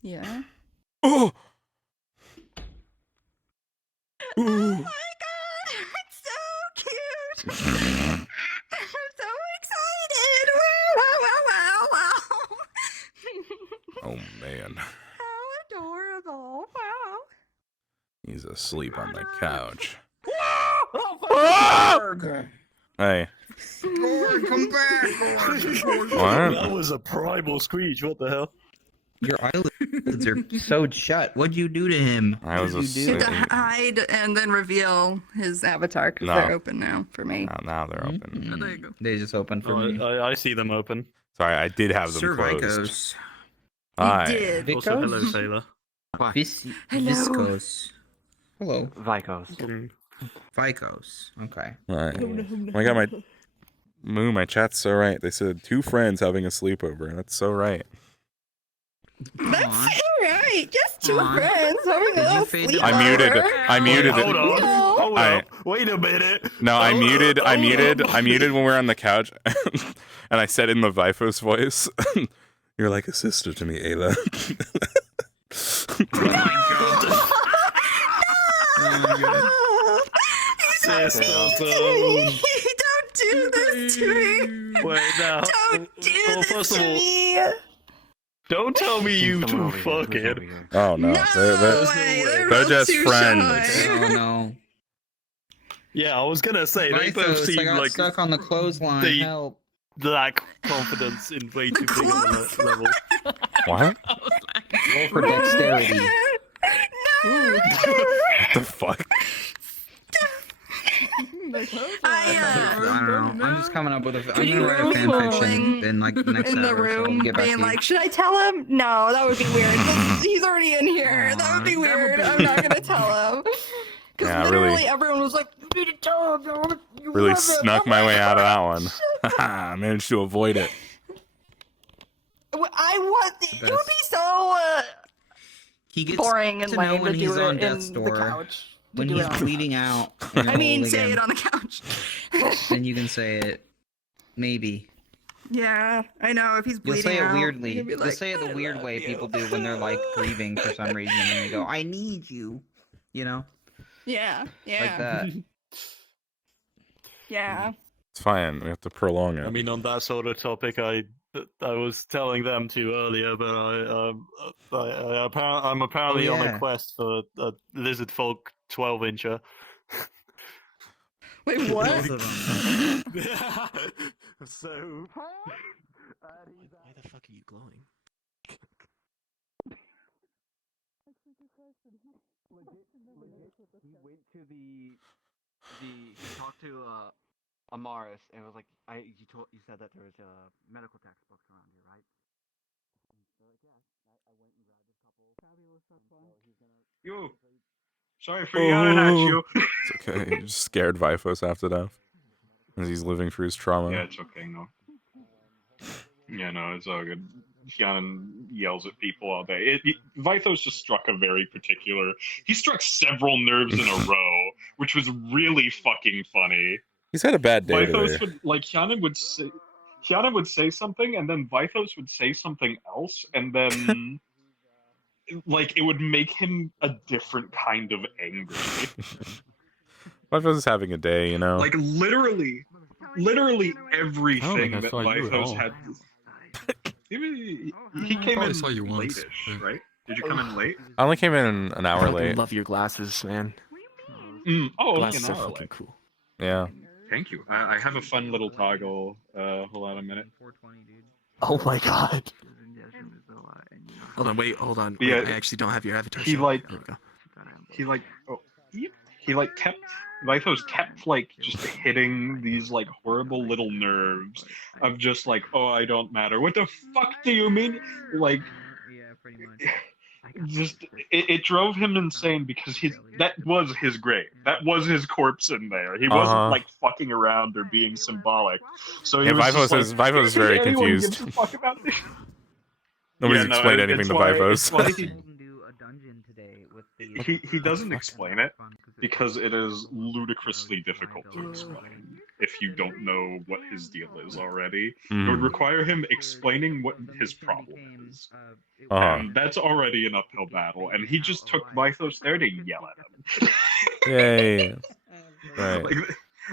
Yeah. Oh! Oh my god! It's so cute! I'm so excited! Wow! Oh man. How adorable! Wow! He's asleep on the couch. Oh, Hey. Gord, come back! What? That was a primal screech, what the hell? Your eyelids are sewed shut. What'd you do to him? I was You asleep. have to hide and then reveal his avatar because No. they're open now for me. Now they're open. Oh, there you go. They just open for me. I see them open. Sorry, I did have them Sir closed. Vicos. Hi. did. Also, hello, Sailor. Hello. Viscos. Hello. Vicos. Vicos. Okay. Alright. I got my chat's so right. They said 2 friends having a sleepover. That's so right. That's alright. Just 2 friends. I muted it. Hold on. No. Hold up. Wait a minute. No, I Hold muted up. I muted when we were on the couch and I said in the Vaithos voice, you're like a sister to me, Ayla. Don't do this to me! Don't do this to me! Wait, now. Don't do this first to of all, me! don't tell me you two fucking. Oh no, they're just friends. Oh no. Yeah, I was gonna say they both Vaithos, I seem got like stuck on the clothesline. they Help. lack confidence in way too big of a level. What? Roll for dexterity. What the fuck? I don't know. I'm just coming up with a. I'm gonna write a fan fiction in like the next in the hour, so I'll room get back being to you. like, should I tell him? No, that would be weird. He's already in here. That would be weird. I'm not gonna tell him. Because Yeah, literally really. everyone was like, you need to tell him. You Really love him." snuck I'm my like, way out of that one. I managed to avoid it. I want it would be so He gets boring and to know lame when to he's do on it death's in the door. couch. When do he's it on- bleeding out. And I mean, you're say holding it him, on the couch. and you can say it. Maybe. Yeah, I know. If he's You'll bleeding say it out, weirdly. you'll be You'll like, say it the weird way people do when they're like grieving for some reason, and they go, "I need you," you know, yeah, yeah, like that. yeah. It's fine. We have to prolong it. I mean, on that sort of topic, I was telling them to earlier, but I'm apparently on a quest for a lizard folk 12-incher. Wait, what? So. Why the fuck are you glowing? He went to he talked to Amaris and was like, you said that there was medical textbooks around here, right? I went and grabbed a couple. Fabulous, that's fine. Yo, sorry for yelling at you. It's okay. You just scared Vaithos after death. As he's living through his trauma. Yeah, it's okay, no. Yeah, no, it's all good. Keanu yells at people all day. Vaithos just struck a very particular. He struck several nerves in a row, which was really fucking funny. He's had a bad day Vaithos today. would like Keanu would say something, and then Vaithos would say something else, and then like it would make him a different kind of angry. Vaithos is having a day, you know. Like literally everything I that saw you at Vaithos all. had. He came in saw you once. late-ish, right? Did you come in late? I only came in an hour I late. love your glasses, man. Oh, Glasses an are hour fucking late. cool. Yeah. Thank you. I have a fun little toggle. Hold on a minute. Oh my god. Hold on, wait, hold on. Yeah, Wait, I actually don't have your avatar. He set. like, There we go. he like kept. Vaithos kept like just hitting these like horrible little nerves of just like, oh, I don't matter. What the fuck do you mean? Like, just it drove him insane because that was his grave. That was his corpse in there. He wasn't like fucking around or being symbolic. So he Yeah, was Vaithos just like, is very anyone confused. gives a fuck about this? Nobody's Yeah, no, explained it's anything to why- Vaithos. it's why he doesn't explain it because it is ludicrously difficult to explain if you don't know what his deal is already. It would require him explaining what his problem is. And that's already an uphill battle, and he just took Vaithos there to yell at him. Yay. Right. Like,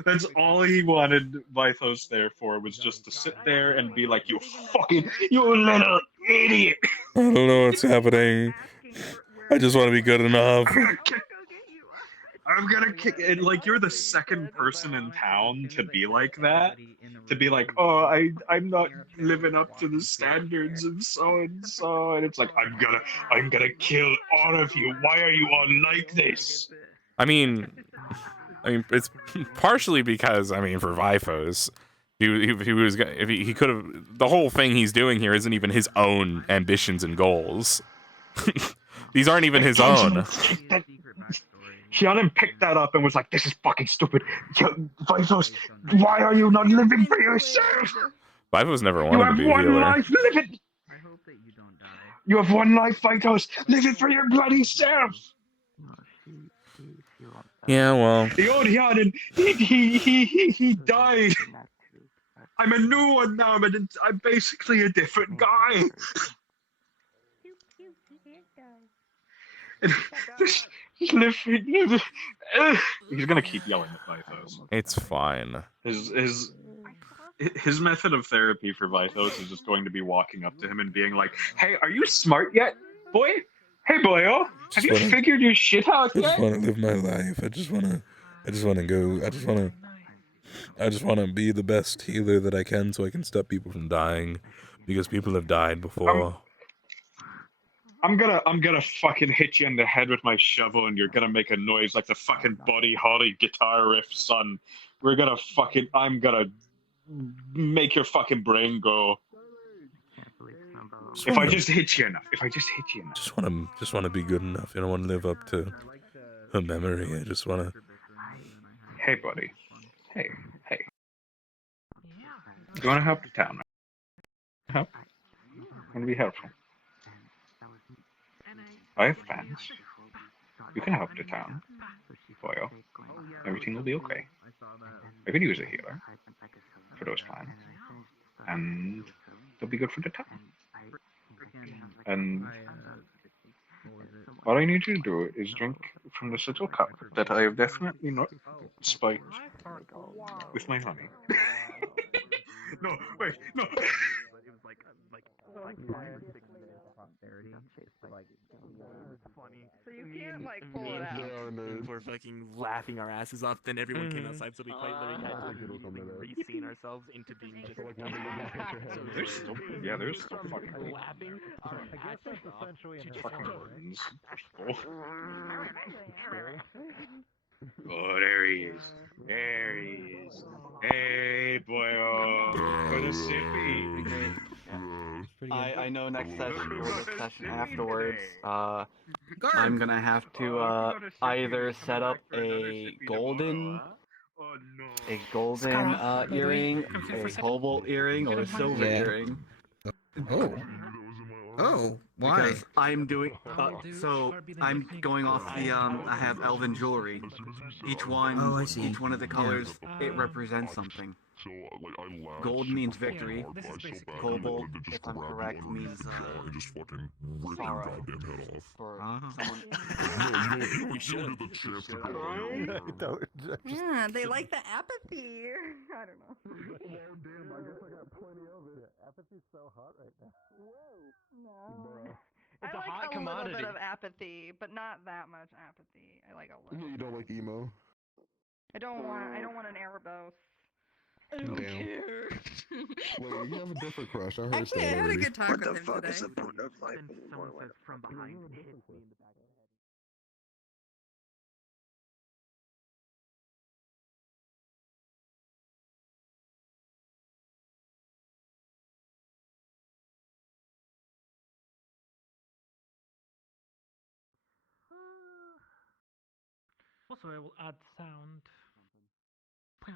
that's all he wanted Vaithos there for, was just to sit there and be like, you little idiot! I don't know what's happening. I just want to be good enough. I'm gonna kick it. Like, you're the second person in town to be like that. To be like, oh, I'm not living up to the standards and so. And it's like, I'm gonna kill all of you. Why are you all like this? I mean, it's partially because, for Vaithos, he could have, the whole thing he's doing here isn't even his own ambitions and goals. These aren't even his own. Keanu picked that up and was like, this is fucking stupid. Vaithos, why are you not living for yourself? Vaithos never You wanted to have be a one healer. life, live it! You have one life, Vaithos, live it for your bloody self! Yeah, well. The old Keanu, he died. I'm a new one now, I'm basically a different guy. He's gonna keep yelling at Vaithos. It's fine. His method of therapy for Vaithos is just going to be walking up to him and being like, "Hey, are you smart yet, boy? Hey, boyo, have you figured your shit out I just yet?" want to live my life. I just want to go. I just want to be the best healer that I can so I can stop people from dying because people have died before. I'm gonna fucking hit you in the head with my shovel, and you're gonna make a noise like the fucking Buddy Holly guitar riff, son. I'm gonna make your fucking brain go. If I just hit you enough. Just want to be good enough. I don't want to live up to her memory. I just want to. Hey, buddy. Hey. You wanna help the town? Help? Wanna be helpful? I have plans. You can help the town. Boyo. Everything will be okay. I could use a healer for those plans. And it'll be good for the town. And all I need you to do is drink from this little cup that I have definitely not spiked with my honey. No, wait, no. So you can't like pull it out. We're fucking laughing our asses off. Then everyone came outside, so we quite literally had to immediately re-scene ourselves into being just. There's still fucking laughing our asses off. fucking wardens. Oh, there he is. There he is. Hey, boyo. Gonna sippy. I know next session or the session afterwards, I'm gonna have to either set up a golden earring, a cobalt earring, or a silver earring. Oh, why? Because I'm doing so I'm going off the I have elven jewelry. Each one each one of the colors it represents something. Gold means victory. Cobalt, if I'm correct, means sorrow. For someone. You should. Yeah, they like the apathy. I don't know. Damn, I guess I got plenty of it. Apathy's so hot right now. No. It's I a like hot a commodity. little bit of apathy, but not that much apathy. I like a little. You don't like emo? I don't want an Erebos. I don't care. Well, you have a different crush. I heard Actually, I that had a already. good talk What with the him fuck today. is the point of life? Someone says from behind hits me in the back of the head. Also, I will add sound. Pow.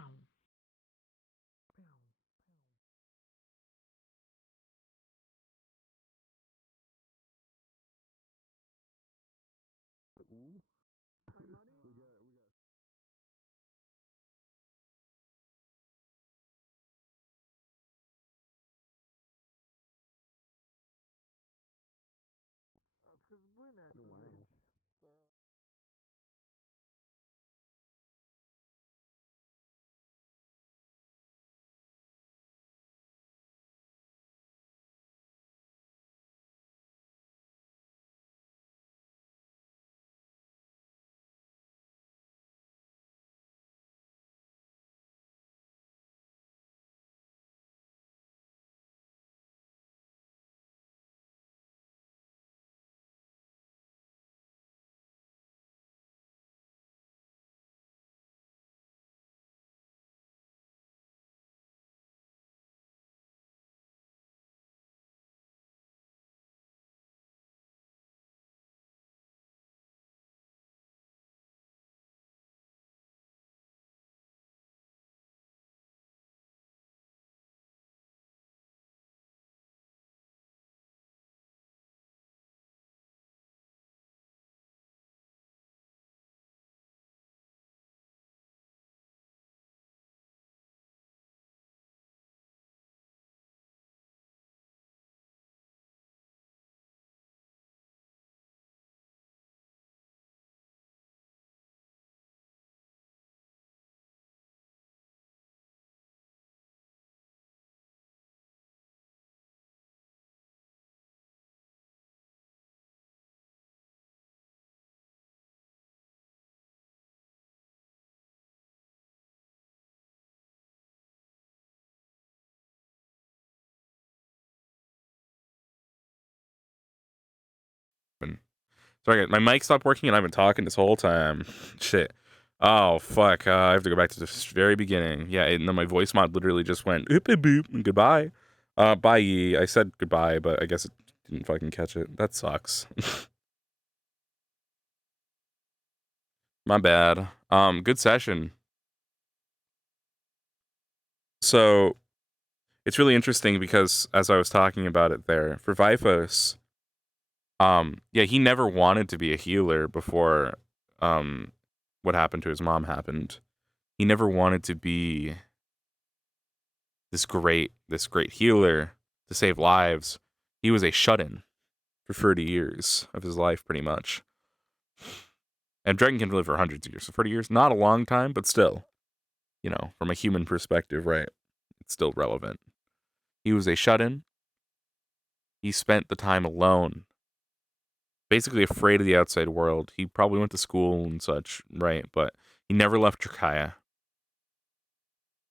Sorry, my mic stopped working and I've been talking this whole time. Shit. Oh, fuck. I have to go back to the very beginning. Yeah, and then my voice mod literally just went, oop, boop, boop, and goodbye. Bye. I said goodbye, but I guess it didn't fucking catch it. That sucks. My bad. Good session. So, it's really interesting because, as I was talking about it there, for Vaithos, yeah, he never wanted to be a healer before, what happened to his mom happened. He never wanted to be this great healer to save lives. He was a shut-in for 30 years of his life, pretty much. And Dragon can live for hundreds of years. So 30 years, not a long time, but still, you know, from a human perspective, right? It's still relevant. He was a shut-in. He spent the time alone, basically afraid of the outside world. He probably went to school and such, right? But he never left Drakaya.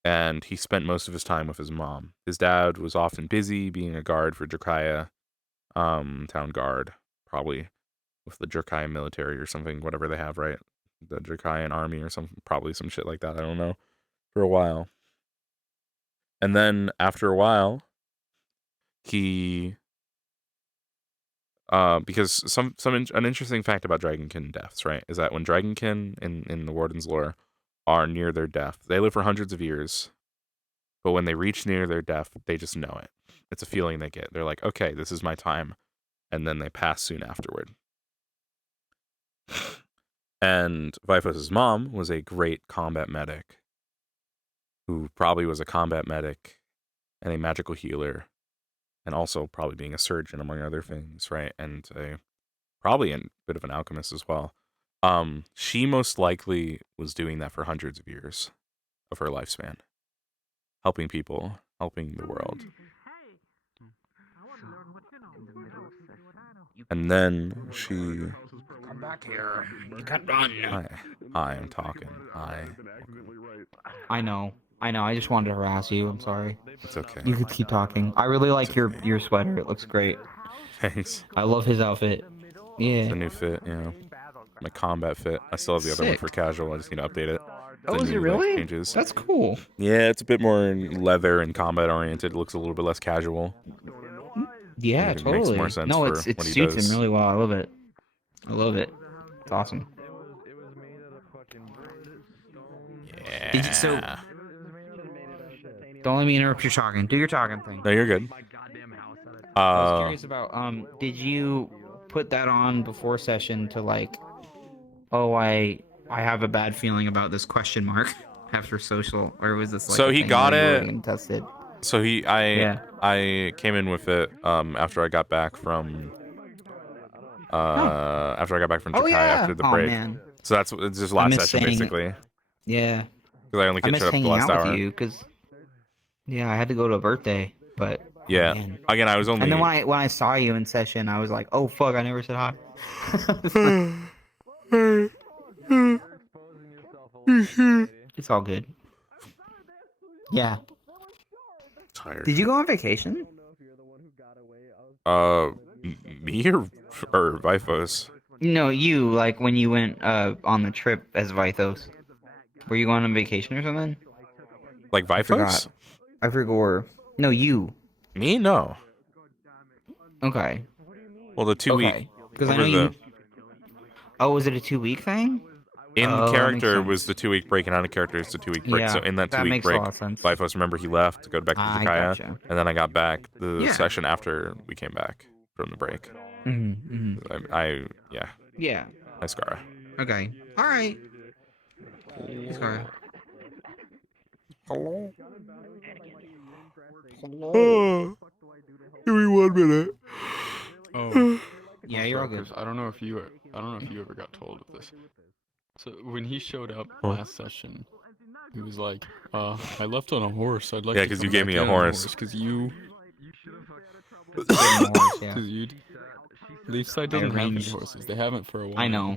And he spent most of his time with his mom. His dad was often busy being a guard for Drakaya, town guard, probably with the Drakaya military or something, whatever they have, right? The Drakayan army or something, probably some shit like that, I don't know, for a while. And then after a while, he because an interesting fact about Dragonkin deaths, right, is that when Dragonkin in the Warden's lore are near their death, they live for hundreds of years, but when they reach near their death, they just know it. It's a feeling they get. They're like, okay, this is my time, and then they pass soon afterward. And Vaithos' mom was a great combat medic, who probably was a combat medic and a magical healer, and also probably being a surgeon, among other things, right? And probably a bit of an alchemist as well. She most likely was doing that for hundreds of years of her lifespan, helping people, helping the world. And then she... Come back here. You can't run. I am talking. I know. I just wanted to harass you. I'm sorry. It's okay. You could keep talking. I really like your sweater. It looks great. Thanks. I love his outfit. Yeah. It's a new fit, yeah. My combat fit. I still have the other one Sick. for casual. I just need to update it. Oh, The is it new, really? changes. That's cool. Yeah, it's a bit more leather and combat oriented. It looks a little bit less casual. Yeah, It totally. makes more sense No, for it what he suits does. him really well. I love it. I love it. It's awesome. Yeah. Did you, so, don't let me interrupt your talking. Do your talking thing. No, you're good. I was curious about, did you put that on before session to like, oh, I have a bad feeling about this question mark after social, or was this like So a he thing got where you were it. getting tested? So I came in with it after I got back from Jakai after the break. Man. So it's just last session basically. Yeah. Because I only I catch miss up the hanging last out hour. with you because I had to go to a birthday, but Yeah. man. Again, I was only. And then when I saw you in session, I was like, oh fuck, I never said hi. It's all good. Yeah. Tired. Did you go on vacation? Me or Vaithos? No, you, like when you went on the trip as Vaithos. Were you going on vacation or something? Like Vaithos? I forgot. No, you. Me? No. Okay. Well, the 2 week. Because I know you. Oh, was it a 2-week thing? In character was the 2 week break, and out of character is the 2 week break. Yeah, So in that that 2 week makes a break, lot of sense. Vaithos, remember, he left to go back to I Jakaya, gotcha. and then I got back the Yeah. session after we came back from the break. Yeah. Hi, Skara. Okay. All right. Sorry. Hello. Hello. Give me 1 minute. Oh. Yeah, you're all good. I don't know if you ever got told of this. So when he showed up last session, he was like, I left on a horse. I'd like Yeah, to 'cause come you gave back me a in on horse. Because you... Yeah. Because you... Leafside doesn't have any arranged- horses. They haven't for a while. I know.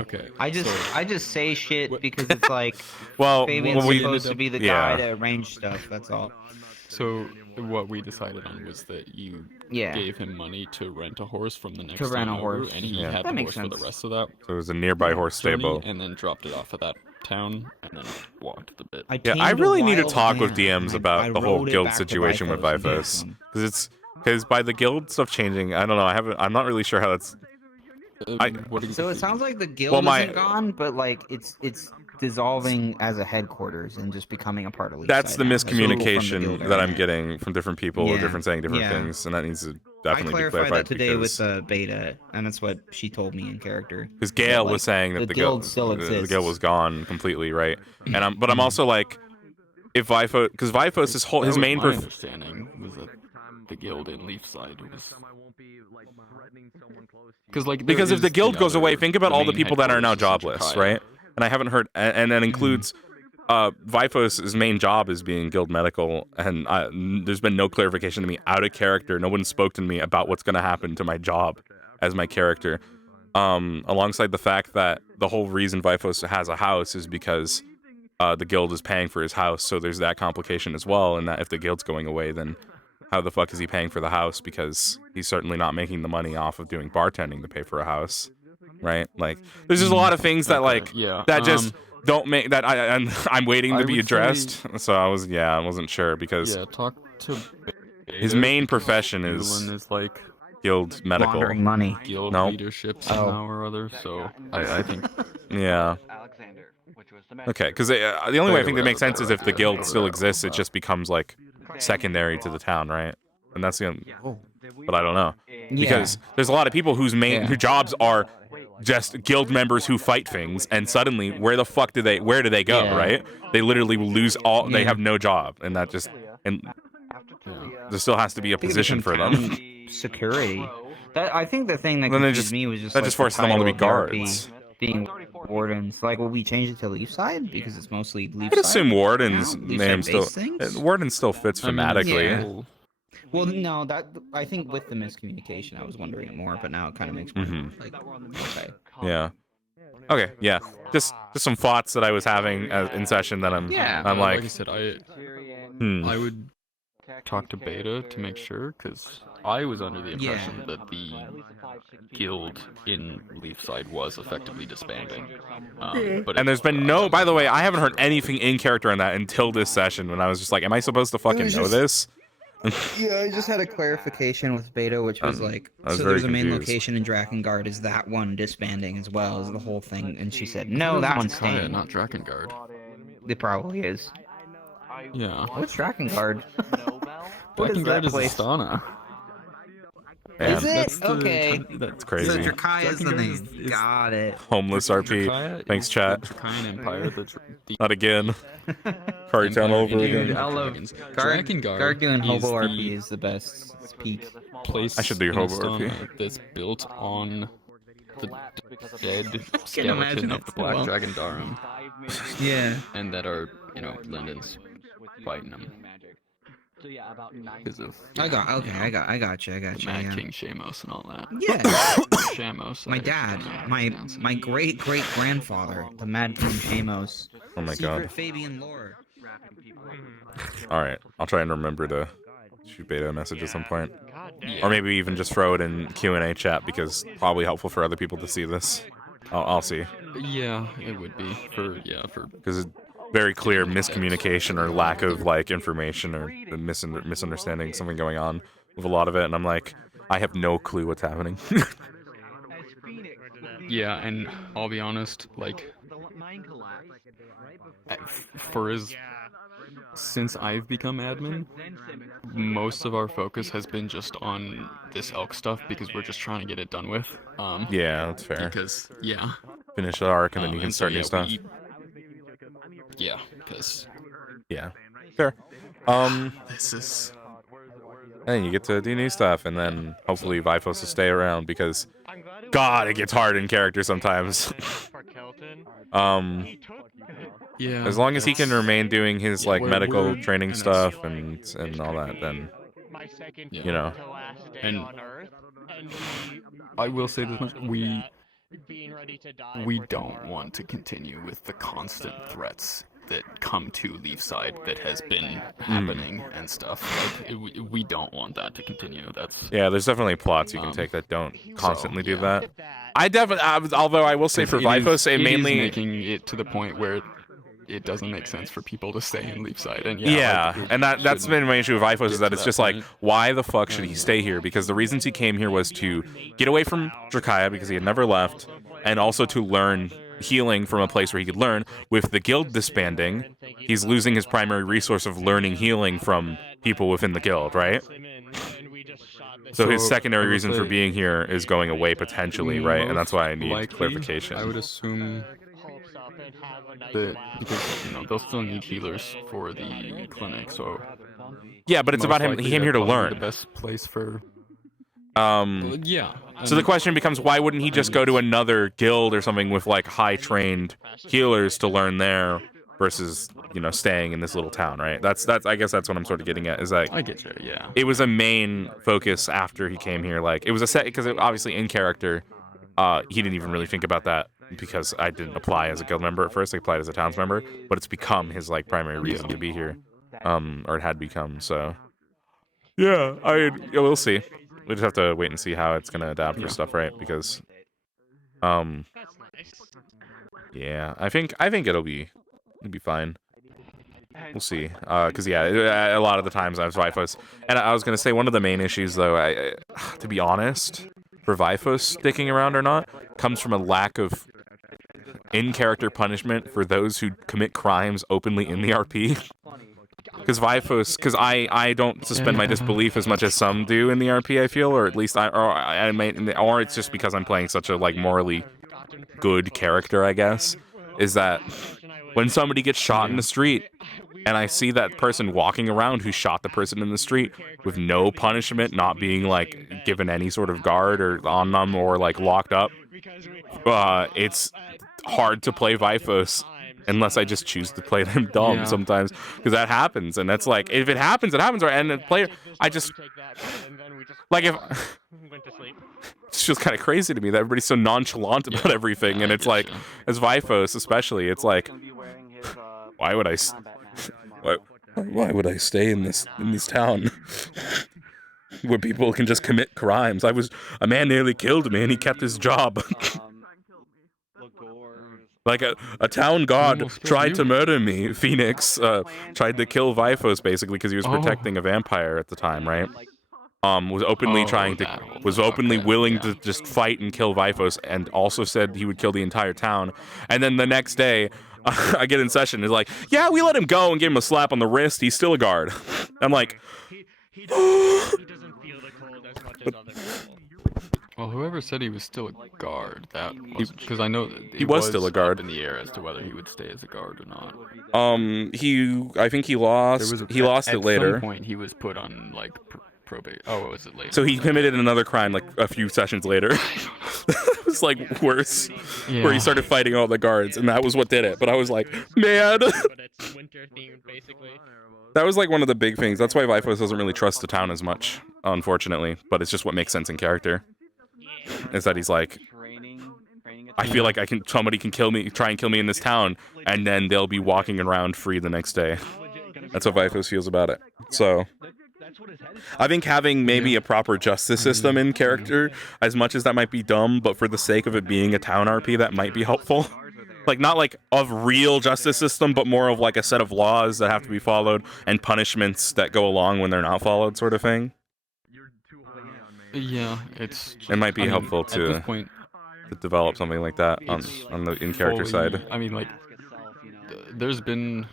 Okay. I just say shit because it's like well, Fabian's we supposed to be the yeah. guy to arrange stuff. That's all. So what we decided on was that you Yeah. gave him money to rent a horse from the next To rent town a over, horse. and he Yeah. had That the makes horse for the sense. rest of that. So it was a nearby horse journey, stable. and then dropped it off at that town, and then walked the bit. Yeah, I really need to talk with DMs I about the whole rode it guild back to situation with Vaithos and gave it to Vaithos, him. because by the guild stuff changing, I don't know. I'm not really sure how that's. So it sounds like the guild Well, my- isn't gone, but like it's dissolving as a headquarters and just becoming a part of Leafside. That's the now. That's people from the miscommunication guild that I'm area. getting from different people, Yeah, saying different yeah. things, and that needs to I definitely be clarified clarified that today because with Beta, and that's what she told me in character. because Gail That, was saying that the the guild still the exists. guild was gone completely, right? And I'm also like, if Vaithos, because Vaithos his main my understanding was that the guild in Leafside was because if the guild goes away, think about all the people that are now jobless, right? And I haven't heard, and that includes Vaithos' main job is being guild medical, and there's been no clarification to me out of character. No one spoke to me about what's going to happen to my job as my character. Alongside the fact that the whole reason Vaithos has a house is because the guild is paying for his house, so there's that complication as well. And that if the guild's going away, then how the fuck is he paying for the house? Because he's certainly not making the money off of doing bartending to pay for a house, right? Like, there's just a lot of things that that just don't make that I'm waiting to be addressed. So I wasn't sure because talk to his main profession is like guild medical laundering money. Guild No. leadership somehow or other. So I think yeah. Okay, because the only way I think that makes sense is if the guild still exists, it just becomes like secondary to the town, right? And that's the but I don't know because there's a lot of people whose jobs are just guild members who fight things, and suddenly where do they go, Yeah. right? They literally will lose all. They have no job, and that just there still has to be a position for them. Security. I think the thing that Then they confused just- me was just that like, just the forces them all to be title of RP guards. being wardens. Like, will we change it to Leafside because it's mostly Leafside? I'd assume Warden's now? name still Leafside-based things? Warden still fits thematically. Yeah. Well, no, I think with the miscommunication, I was wondering it more, but now it kind of makes more like okay. Yeah. Okay. Yeah. Just some thoughts that I was having in session that I'm like I said, I would talk to Beta to make sure, because I was under the impression that the guild in Leafside was effectively disbanding. But and there's been no. By the way, I haven't heard anything in character on that until this session when I was just like, am I supposed to fucking know this? Yeah, I just had a clarification with Beta, which was like, I was so very there's a main confused. location in Drakengard. Is that one disbanding as well as the whole thing? And she said, no, that one's staying. not Drakengard. It probably is. Yeah. What's Drakengard? What is Drakengard that is place? Astana. Is it? That's the- okay. That's crazy. So Drakaya is the name. Got it. Homeless RP. Drakaya Thanks, is chat. the Draconian Empire. Not again. Party town over Dude, again. I love Drakengard Guard doing is hobo the RP is the best. It's peak. Place I should do in hobo Astana RP. that's built on the dead imagine skeleton of it the so Black well. Dragon Dharam. Yeah. And that are, Lindens fighting them. Because of I got you. I got the you. Mad Yeah. King Shamos and all that. Yeah. Shamos. My dad, my great grandfather, the Mad King Shamos. Oh my Secret god. Fabian lore. All right, I'll try and remember to shoot Beta a message at some point, Yeah. or maybe even just throw it in Q&A chat because probably helpful for other people to see this. I'll see. Yeah, it would be for Because it's very clear miscommunication or lack of like information or misunderstanding something going on with a lot of it, and I'm like, I have no clue what's happening. Yeah, and I'll be honest, like, since I've become admin, most of our focus has been just on this elk stuff because we're just trying to get it done with. Yeah, that's fair. Because, Finish the arc and then you can start new stuff. Yeah, because... Yeah, fair. This is... And you get to do new stuff, and then hopefully Vaithos will stay around because, God, it gets hard in character sometimes. Yeah. As long as he can remain doing his like we're- medical we're- training and stuff and all that, then you know. And I will say this much: we don't want to continue with the constant threats that come to Leafside that has been happening and stuff. Like, we don't want that to continue. That's yeah. There's definitely plots you can take that don't constantly do that. I definitely, although I will say for Vaithos, it mainly is making it to the point where it doesn't make sense for people to stay in Leafside, and and that's been my issue with Vaithos, is that it's just like, why the fuck should he stay here? Because the reasons he came here was to get away from Drakaya because he had never left, and also to learn healing from a place where he could learn. With the guild disbanding, he's losing his primary resource of learning healing from people within the guild, right? So his secondary reason for being here is going away potentially, right? And that's why I need clarification. I would assume that because they'll still need healers for the clinic, so yeah, but it's about him. He came here to learn. The best place for yeah. So the question becomes, why wouldn't he just go to another guild or something with like high trained healers to learn there versus staying in this little town, right? That's I guess that's what I'm sort of getting at, is like, I get you, yeah. It was a main focus after he came here. Like, it was a set because obviously in character, he didn't even really think about that because I didn't apply as a guild member at first. I applied as a towns member, but it's become his like primary reason to be here, or it had become. So yeah, we'll see. We just have to wait and see how it's gonna adapt for stuff, right? Because yeah, I think it'll be fine. We'll see. Because yeah, a lot of the times I was Vaithos, and I was gonna say one of the main issues though, to be honest, for Vaithos sticking around or not, comes from a lack of in-character punishment for those who commit crimes openly in the RP. Because Vaithos, because I don't suspend my disbelief as much as some do in the RP, I feel, or at least or it's just because I'm playing such a like morally good character, I guess, is that when somebody gets shot in the street and I see that person walking around who shot the person in the street with no punishment, not being like given any sort of guard or on them or like locked up, it's hard to play Vaithos unless I just choose to play them dumb sometimes, because that happens, and that's like, if it happens, it happens, right? And the player, I just like, if it's just kind of crazy to me that everybody's so nonchalant about everything, and it's like, as Vaithos especially, it's like, why would I stay in this town where people can just commit crimes? A man nearly killed me and he kept his job. Like a town god tried to murder me. Phoenix tried to kill Vaithos basically because he was protecting a vampire at the time, right? Was openly willing to just fight and kill Vaithos, and also said he would kill the entire town. And then the next day, I get in session, and it's like, yeah, we let him go and give him a slap on the wrist. He's still a guard. I'm like, he doesn't feel the cold as much as other people. Well, whoever said he was still a guard, because I know that he was still a guard up in the air as to whether he would stay as a guard or not. I think he lost. He lost it later. At some point, he was put on like probate. Oh, what was it later? So he committed another crime like a few sessions later. It was like worse, where he started fighting all the guards, and that was what did it. But I was like, man. That was like one of the big things. That's why Vaithos doesn't really trust the town as much, unfortunately. But it's just what makes sense in character. Is that he's like, I feel like somebody can try and kill me in this town, and then they'll be walking around free the next day. That's what Vaithos feels about it. So I think having maybe a proper justice system in character, as much as that might be dumb, but for the sake of it being a town RP, that might be helpful. Like, not like of real justice system, but more of like a set of laws that have to be followed and punishments that go along when they're not followed, sort of thing. Yeah, it might be helpful to develop something like that on the in-character side. I mean, like, there's been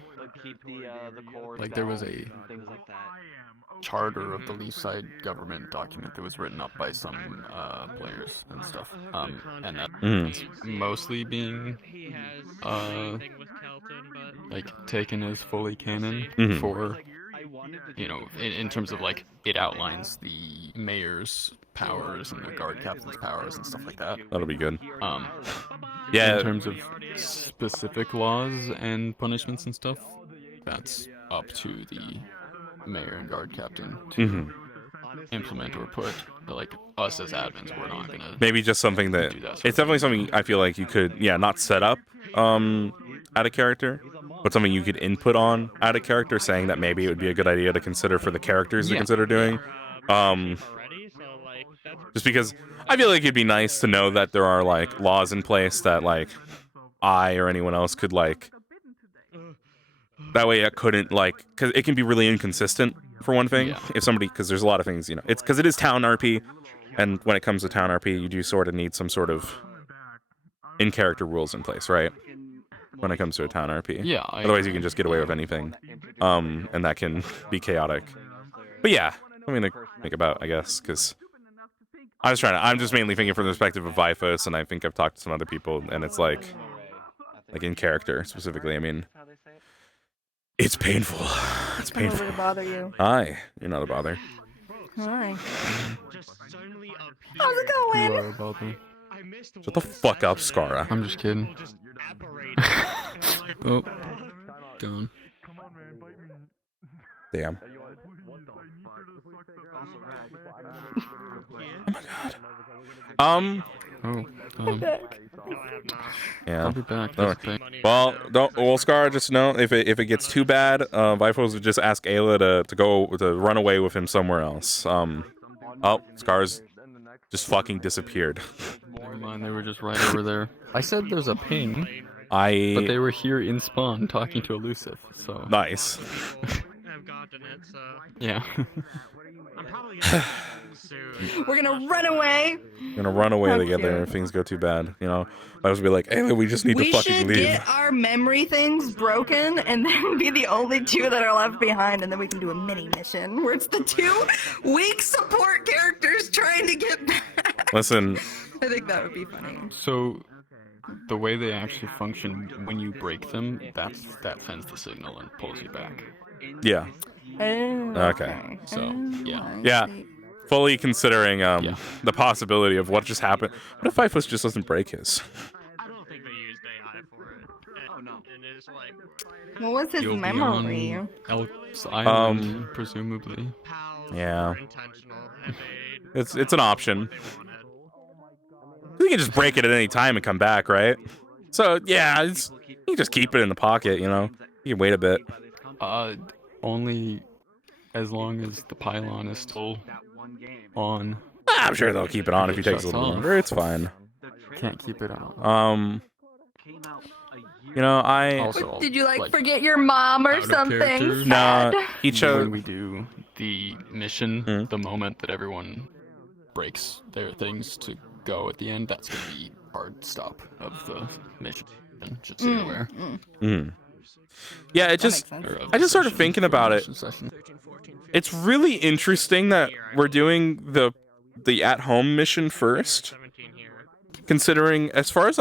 like there was a charter of the Leafside government document that was written up by some players and stuff, and that's mostly being like taken as fully canon for, in terms of like it outlines the mayor's powers and the guard captain's powers and stuff like that. That'll be good. Yeah, in terms of specific laws and punishments and stuff, that's up to the mayor and guard captain to implement or put. But like us as admins, we're not gonna maybe just something that it's definitely something I feel like you could not set up out of character, but something you could input on out of character, saying that maybe it would be a good idea to consider for the characters to consider doing. Just because I feel like it'd be nice to know that there are like laws in place that like I or anyone else could like. That way, I couldn't like, because it can be really inconsistent for one thing. If somebody, because there's a lot of things, you know, it's because it is town RP, and when it comes to town RP, you do sort of need some sort of in-character rules in place, right? When it comes to a town RP, Yeah. Otherwise, you can just get away with anything, and that can be chaotic. But yeah, something to think about, I guess, because I'm just mainly thinking from the perspective of Vaithos, and I think I've talked to some other people, and it's like in character specifically. I mean. It's painful. It's painful. I'm over to bother you. Hi. You're not a bother. Hi. How's it going? You are a bother. Shut the fuck up, Scara. I'm just kidding. Oh. Gone. Damn. Oh my god. Yeah. I'll be back. Well, Scar, just know if it gets too bad, Vaithos would just ask Ayla to run away with him somewhere else. Scar's just fucking disappeared. Never mind, they were just right over there. I said there's a ping. But they were here in spawn talking to Elusive, so. Nice. I've gotten it, so. Yeah. I'm probably gonna soon. We're gonna run away. We're gonna run away together if things go too bad. You know, I was be like, hey, we just need to fucking leave. We should get our memory things broken and then be the only two that are left behind, and then we can do a mini mission where it's the two weak support characters trying to get back. Listen. I think that would be funny. So, the way they actually function when you break them, that sends the signal and pulls you back. Yeah. Okay. So, yeah. Yeah. Fully considering the possibility of what just happened. What if Vaithos just doesn't break his? I don't think they used AI for it. Oh no. And it's like. What was his memory? Elf's Island, presumably. Yeah. It's an option. You can just break it at any time and come back, right? So yeah, you can just keep it in the pocket. You know, you can wait a bit. Only as long as the pylon is still on. I'm sure they'll keep it on if he takes a little longer. It's fine. Can't keep it on. You know, I did you like forget your mom or something? No, he chose. When we do the mission, the moment that everyone breaks their things to go at the end, that's gonna be hard stop of the mission. Just so you're aware. Yeah, I just started thinking about it. It's really interesting that we're doing the at-home mission first, considering, as far as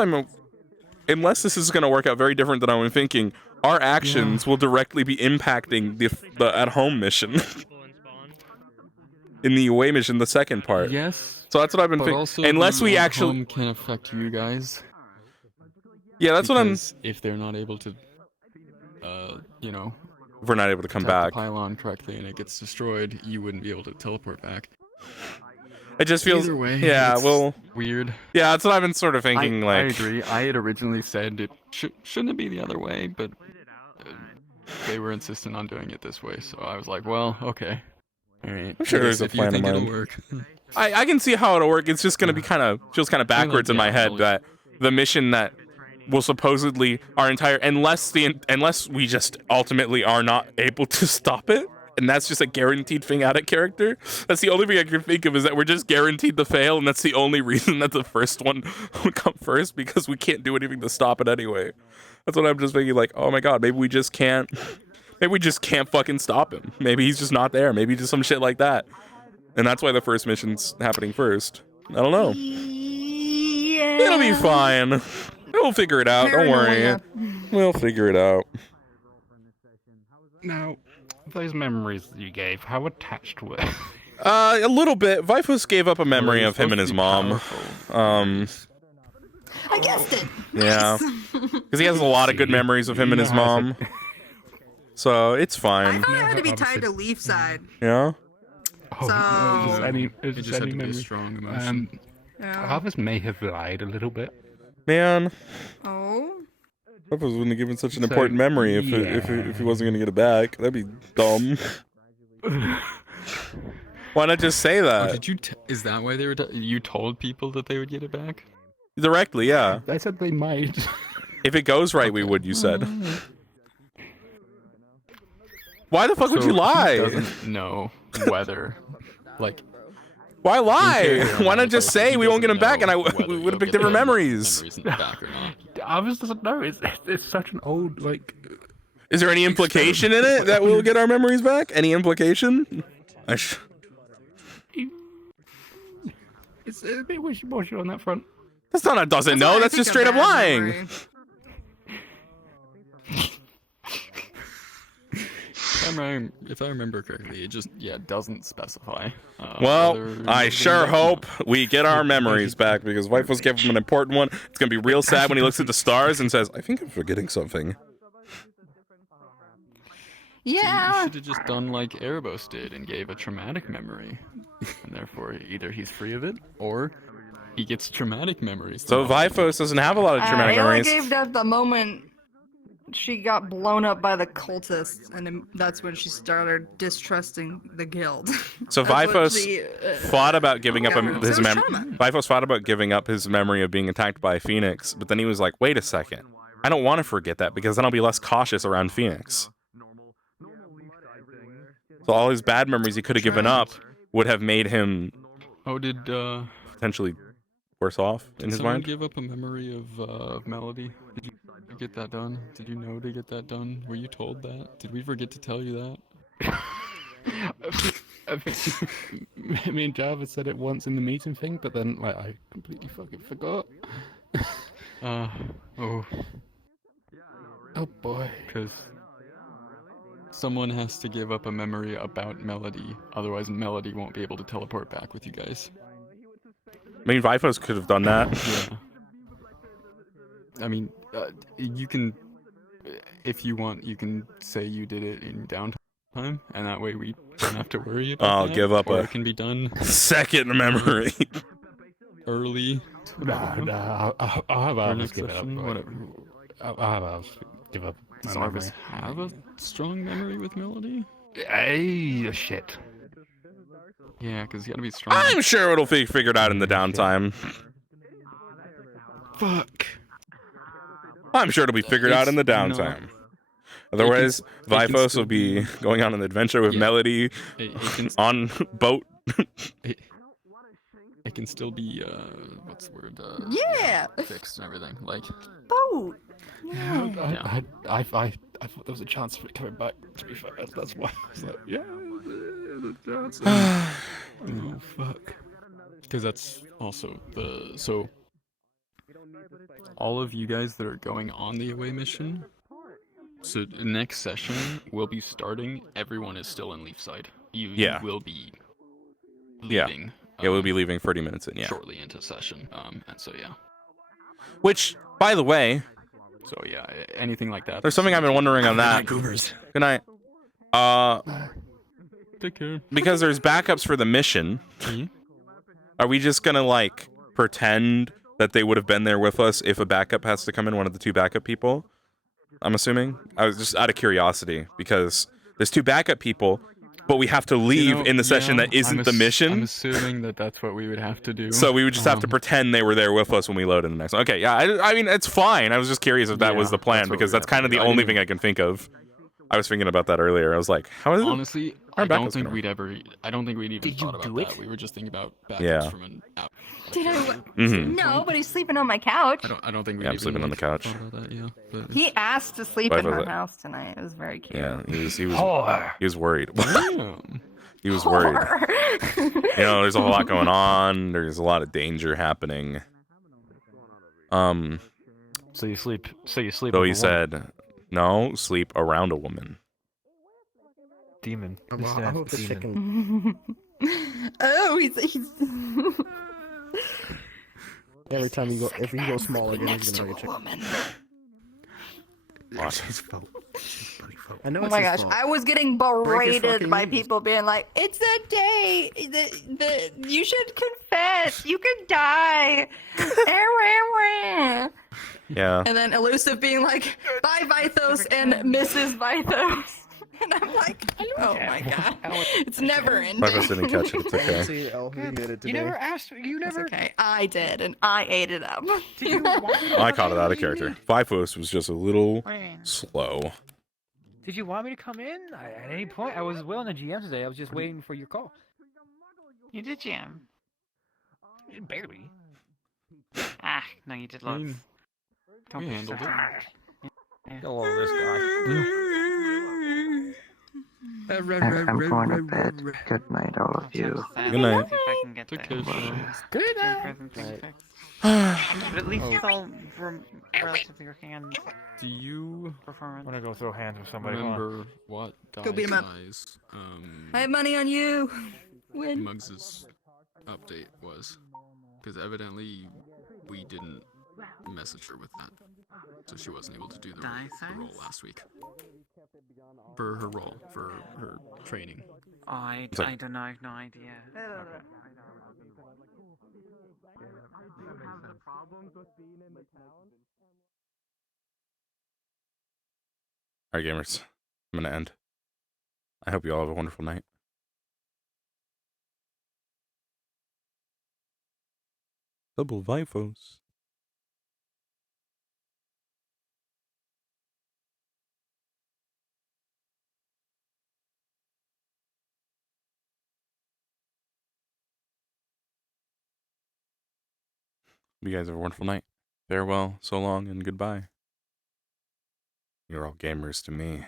unless this is going to work out very different than I'm thinking, our actions will directly be impacting the at-home mission. In the away mission, the second part. Yes. So that's what I've been thinking. Unless we actually can affect you guys. Yeah, that's what I'm. If they're not able to, you know, if we're not able to come back, the pylon correctly, and it gets destroyed, you wouldn't be able to teleport back. It just feels. Either way, yeah, well, weird. Yeah, that's what I've been sort of thinking. I agree. I had originally said it shouldn't be the other way, but they were insistent on doing it this way, so I was like, well, okay. All right. I'm sure there's a plan in mind. Work. I can see how it'll work. It's just gonna be feels kind of backwards in my head that the mission that will supposedly our entire unless we just ultimately are not able to stop it, and that's just a guaranteed thing out of character. That's the only thing I can think of, is that we're just guaranteed to fail, and that's the only reason that the first one would come first, because we can't do anything to stop it anyway. That's what I'm just thinking, like, oh my god, maybe we just can't fucking stop him. Maybe he's just not there. Maybe just some shit like that. And that's why the first mission's happening first. I don't know. Yeah. It'll be fine. We'll figure it out. Don't worry. We'll figure it out. Now, those memories that you gave, how attached were they? A little bit. Vaithos gave up a memory of him and his mom. I guessed it. Yeah. Because he has a lot of good memories of him and his mom. So it's fine. I thought it had to be tied to Leaf side. Yeah. Oh, so it just had to be a strong emotion. Others may have lied a little bit. Man. Oh. Vaithos wouldn't have given such an important memory if he wasn't going to get it back. That'd be dumb. Why not just say that? Oh, did you? Is that why they were? You told people that they would get it back? Directly, yeah. I said they might. If it goes right, we would. You said. Why the fuck would you lie? He doesn't know whether, like. Why lie? Why not just say we won't get him back, and we would have picked different memories? Obviously doesn't know. It's such an old like. Is there any implication in it that we'll get our memories back? Any implication? It's a bit wishy-washy on that front. That's not a doesn't know. That's just straight up lying. If I remember correctly, it just doesn't specify. Well, I sure hope we get our memories back because Vaithos gave him an important one. It's gonna be real sad when he looks at the stars and says, "I think I'm forgetting something." Yeah. You should have just done like Erebos did and gave a traumatic memory, and therefore either he's free of it or he gets traumatic memories. So Vaithos doesn't have a lot of traumatic memories. I gave that the moment she got blown up by the cultists, and that's when she started distrusting the guild. So Vaithos thought about giving up his memory. Vaithos thought about giving up his memory of being attacked by a phoenix, but then he was like, "Wait a second, I don't want to forget that because then I'll be less cautious around Phoenix." So all his bad memories he could have given up would have made him potentially worse off in his mind. Did someone give up a memory of Melody? Did you get that done? Did you know to get that done? Were you told that? Did we forget to tell you that? I think me and Java said it once in the meeting thing, but then like I completely fucking forgot. Oh boy. Because someone has to give up a memory about Melody, otherwise Melody won't be able to teleport back with you guys. I mean, Vaithos could have done that. Yeah. I mean, you can, if you want, you can say you did it in downtime, and that way we don't have to worry about I'll that. give up or a it can be done second memory. Early. Nah, I'll have ours give it up. Whatever. I'll have ours give up. Does Arvis have a strong memory with Melody? Hey, shit. Yeah, because you gotta be strong. I'm sure it'll be figured out in the downtime. Fuck. I'm sure it'll be figured out in the downtime. Otherwise, Vaithos will be going on an adventure with Melody on boat. It can still be, what's the word? Fixed and everything. Like, boat. Yeah. I thought there was a chance of it coming back, to be fair. That's why I was like, yeah, there's a chance. Oh, fuck. Because that's also so all of you guys that are going on the away mission, so next session we'll be starting, everyone is still in Leafside. You will be leaving. Yeah, we'll be leaving 30 minutes in, shortly into session. And so, yeah. Which, by the way... So, yeah, anything like that. There's something I've been wondering on that. Goobers. Good night. Take care. Because there's backups for the mission. Are we just gonna, like, pretend that they would have been there with us if a backup has to come in, one of the two backup people? I'm assuming? I was just out of curiosity, because there's two backup people, but we have to leave in the session that isn't the mission. I'm assuming that that's what we would have to do. So we would just have to pretend they were there with us when we load in the next one. Okay, yeah, I mean, it's fine. I was just curious if that was the plan, because that's kind of the only thing I can think of. I was thinking about that earlier. I was like, how is it? Honestly, I don't think we'd even thought about that. We were just thinking about backups from an out. Did I? Mm-hmm. No, but he's sleeping on my couch. I don't think we I'm sleeping on the couch. That, yeah, but he asked to sleep in our house tonight. It was very cute. Yeah, he was worried. He was worried. You know, there's a whole lot going on. There's a lot of danger happening. So you sleep. So he said, no, sleep around a woman. Demon. I hope the chicken. Oh, he's. Every time if you go small again, he's gonna hurt a woman. Watch his fault. I know. Oh my gosh, I was getting berated by people being like, "It's the day. You should confess. You could die." Yeah. And then Elusive being like, bye Vaithos and Mrs. Vaithos. And I'm like, oh my god. It's never ending. Vaithos didn't catch it. It's okay. You never asked. You never. It's okay. I did, and I ate it up. I caught it out of character. Vaithos was just a little slow. Did you want me to come in? At any point, I was willing to GM today. I was just waiting for your call. You did GM. Barely. Ah, no, you did lots. We handled it. Get a load of this guy. I'm going to bed. Good night, all of you. Good night. See if I can get Take there. care. Good Present thing night. fixed. But at least it's all relatively your hand Do you performance. I'm gonna go throw hands with somebody. remember what Go beat him up. size I have money on you. Win. Muggs's update was? Because evidently we didn't message her with that, so she wasn't able to do the role last week. For her role, for her training. Oh, I don't know. I have no idea. Alright, gamers. I'm gonna end. I hope you all have a wonderful night. Double Vaithos. You guys have a wonderful night. Farewell, so long, and goodbye. You're all gamers to me.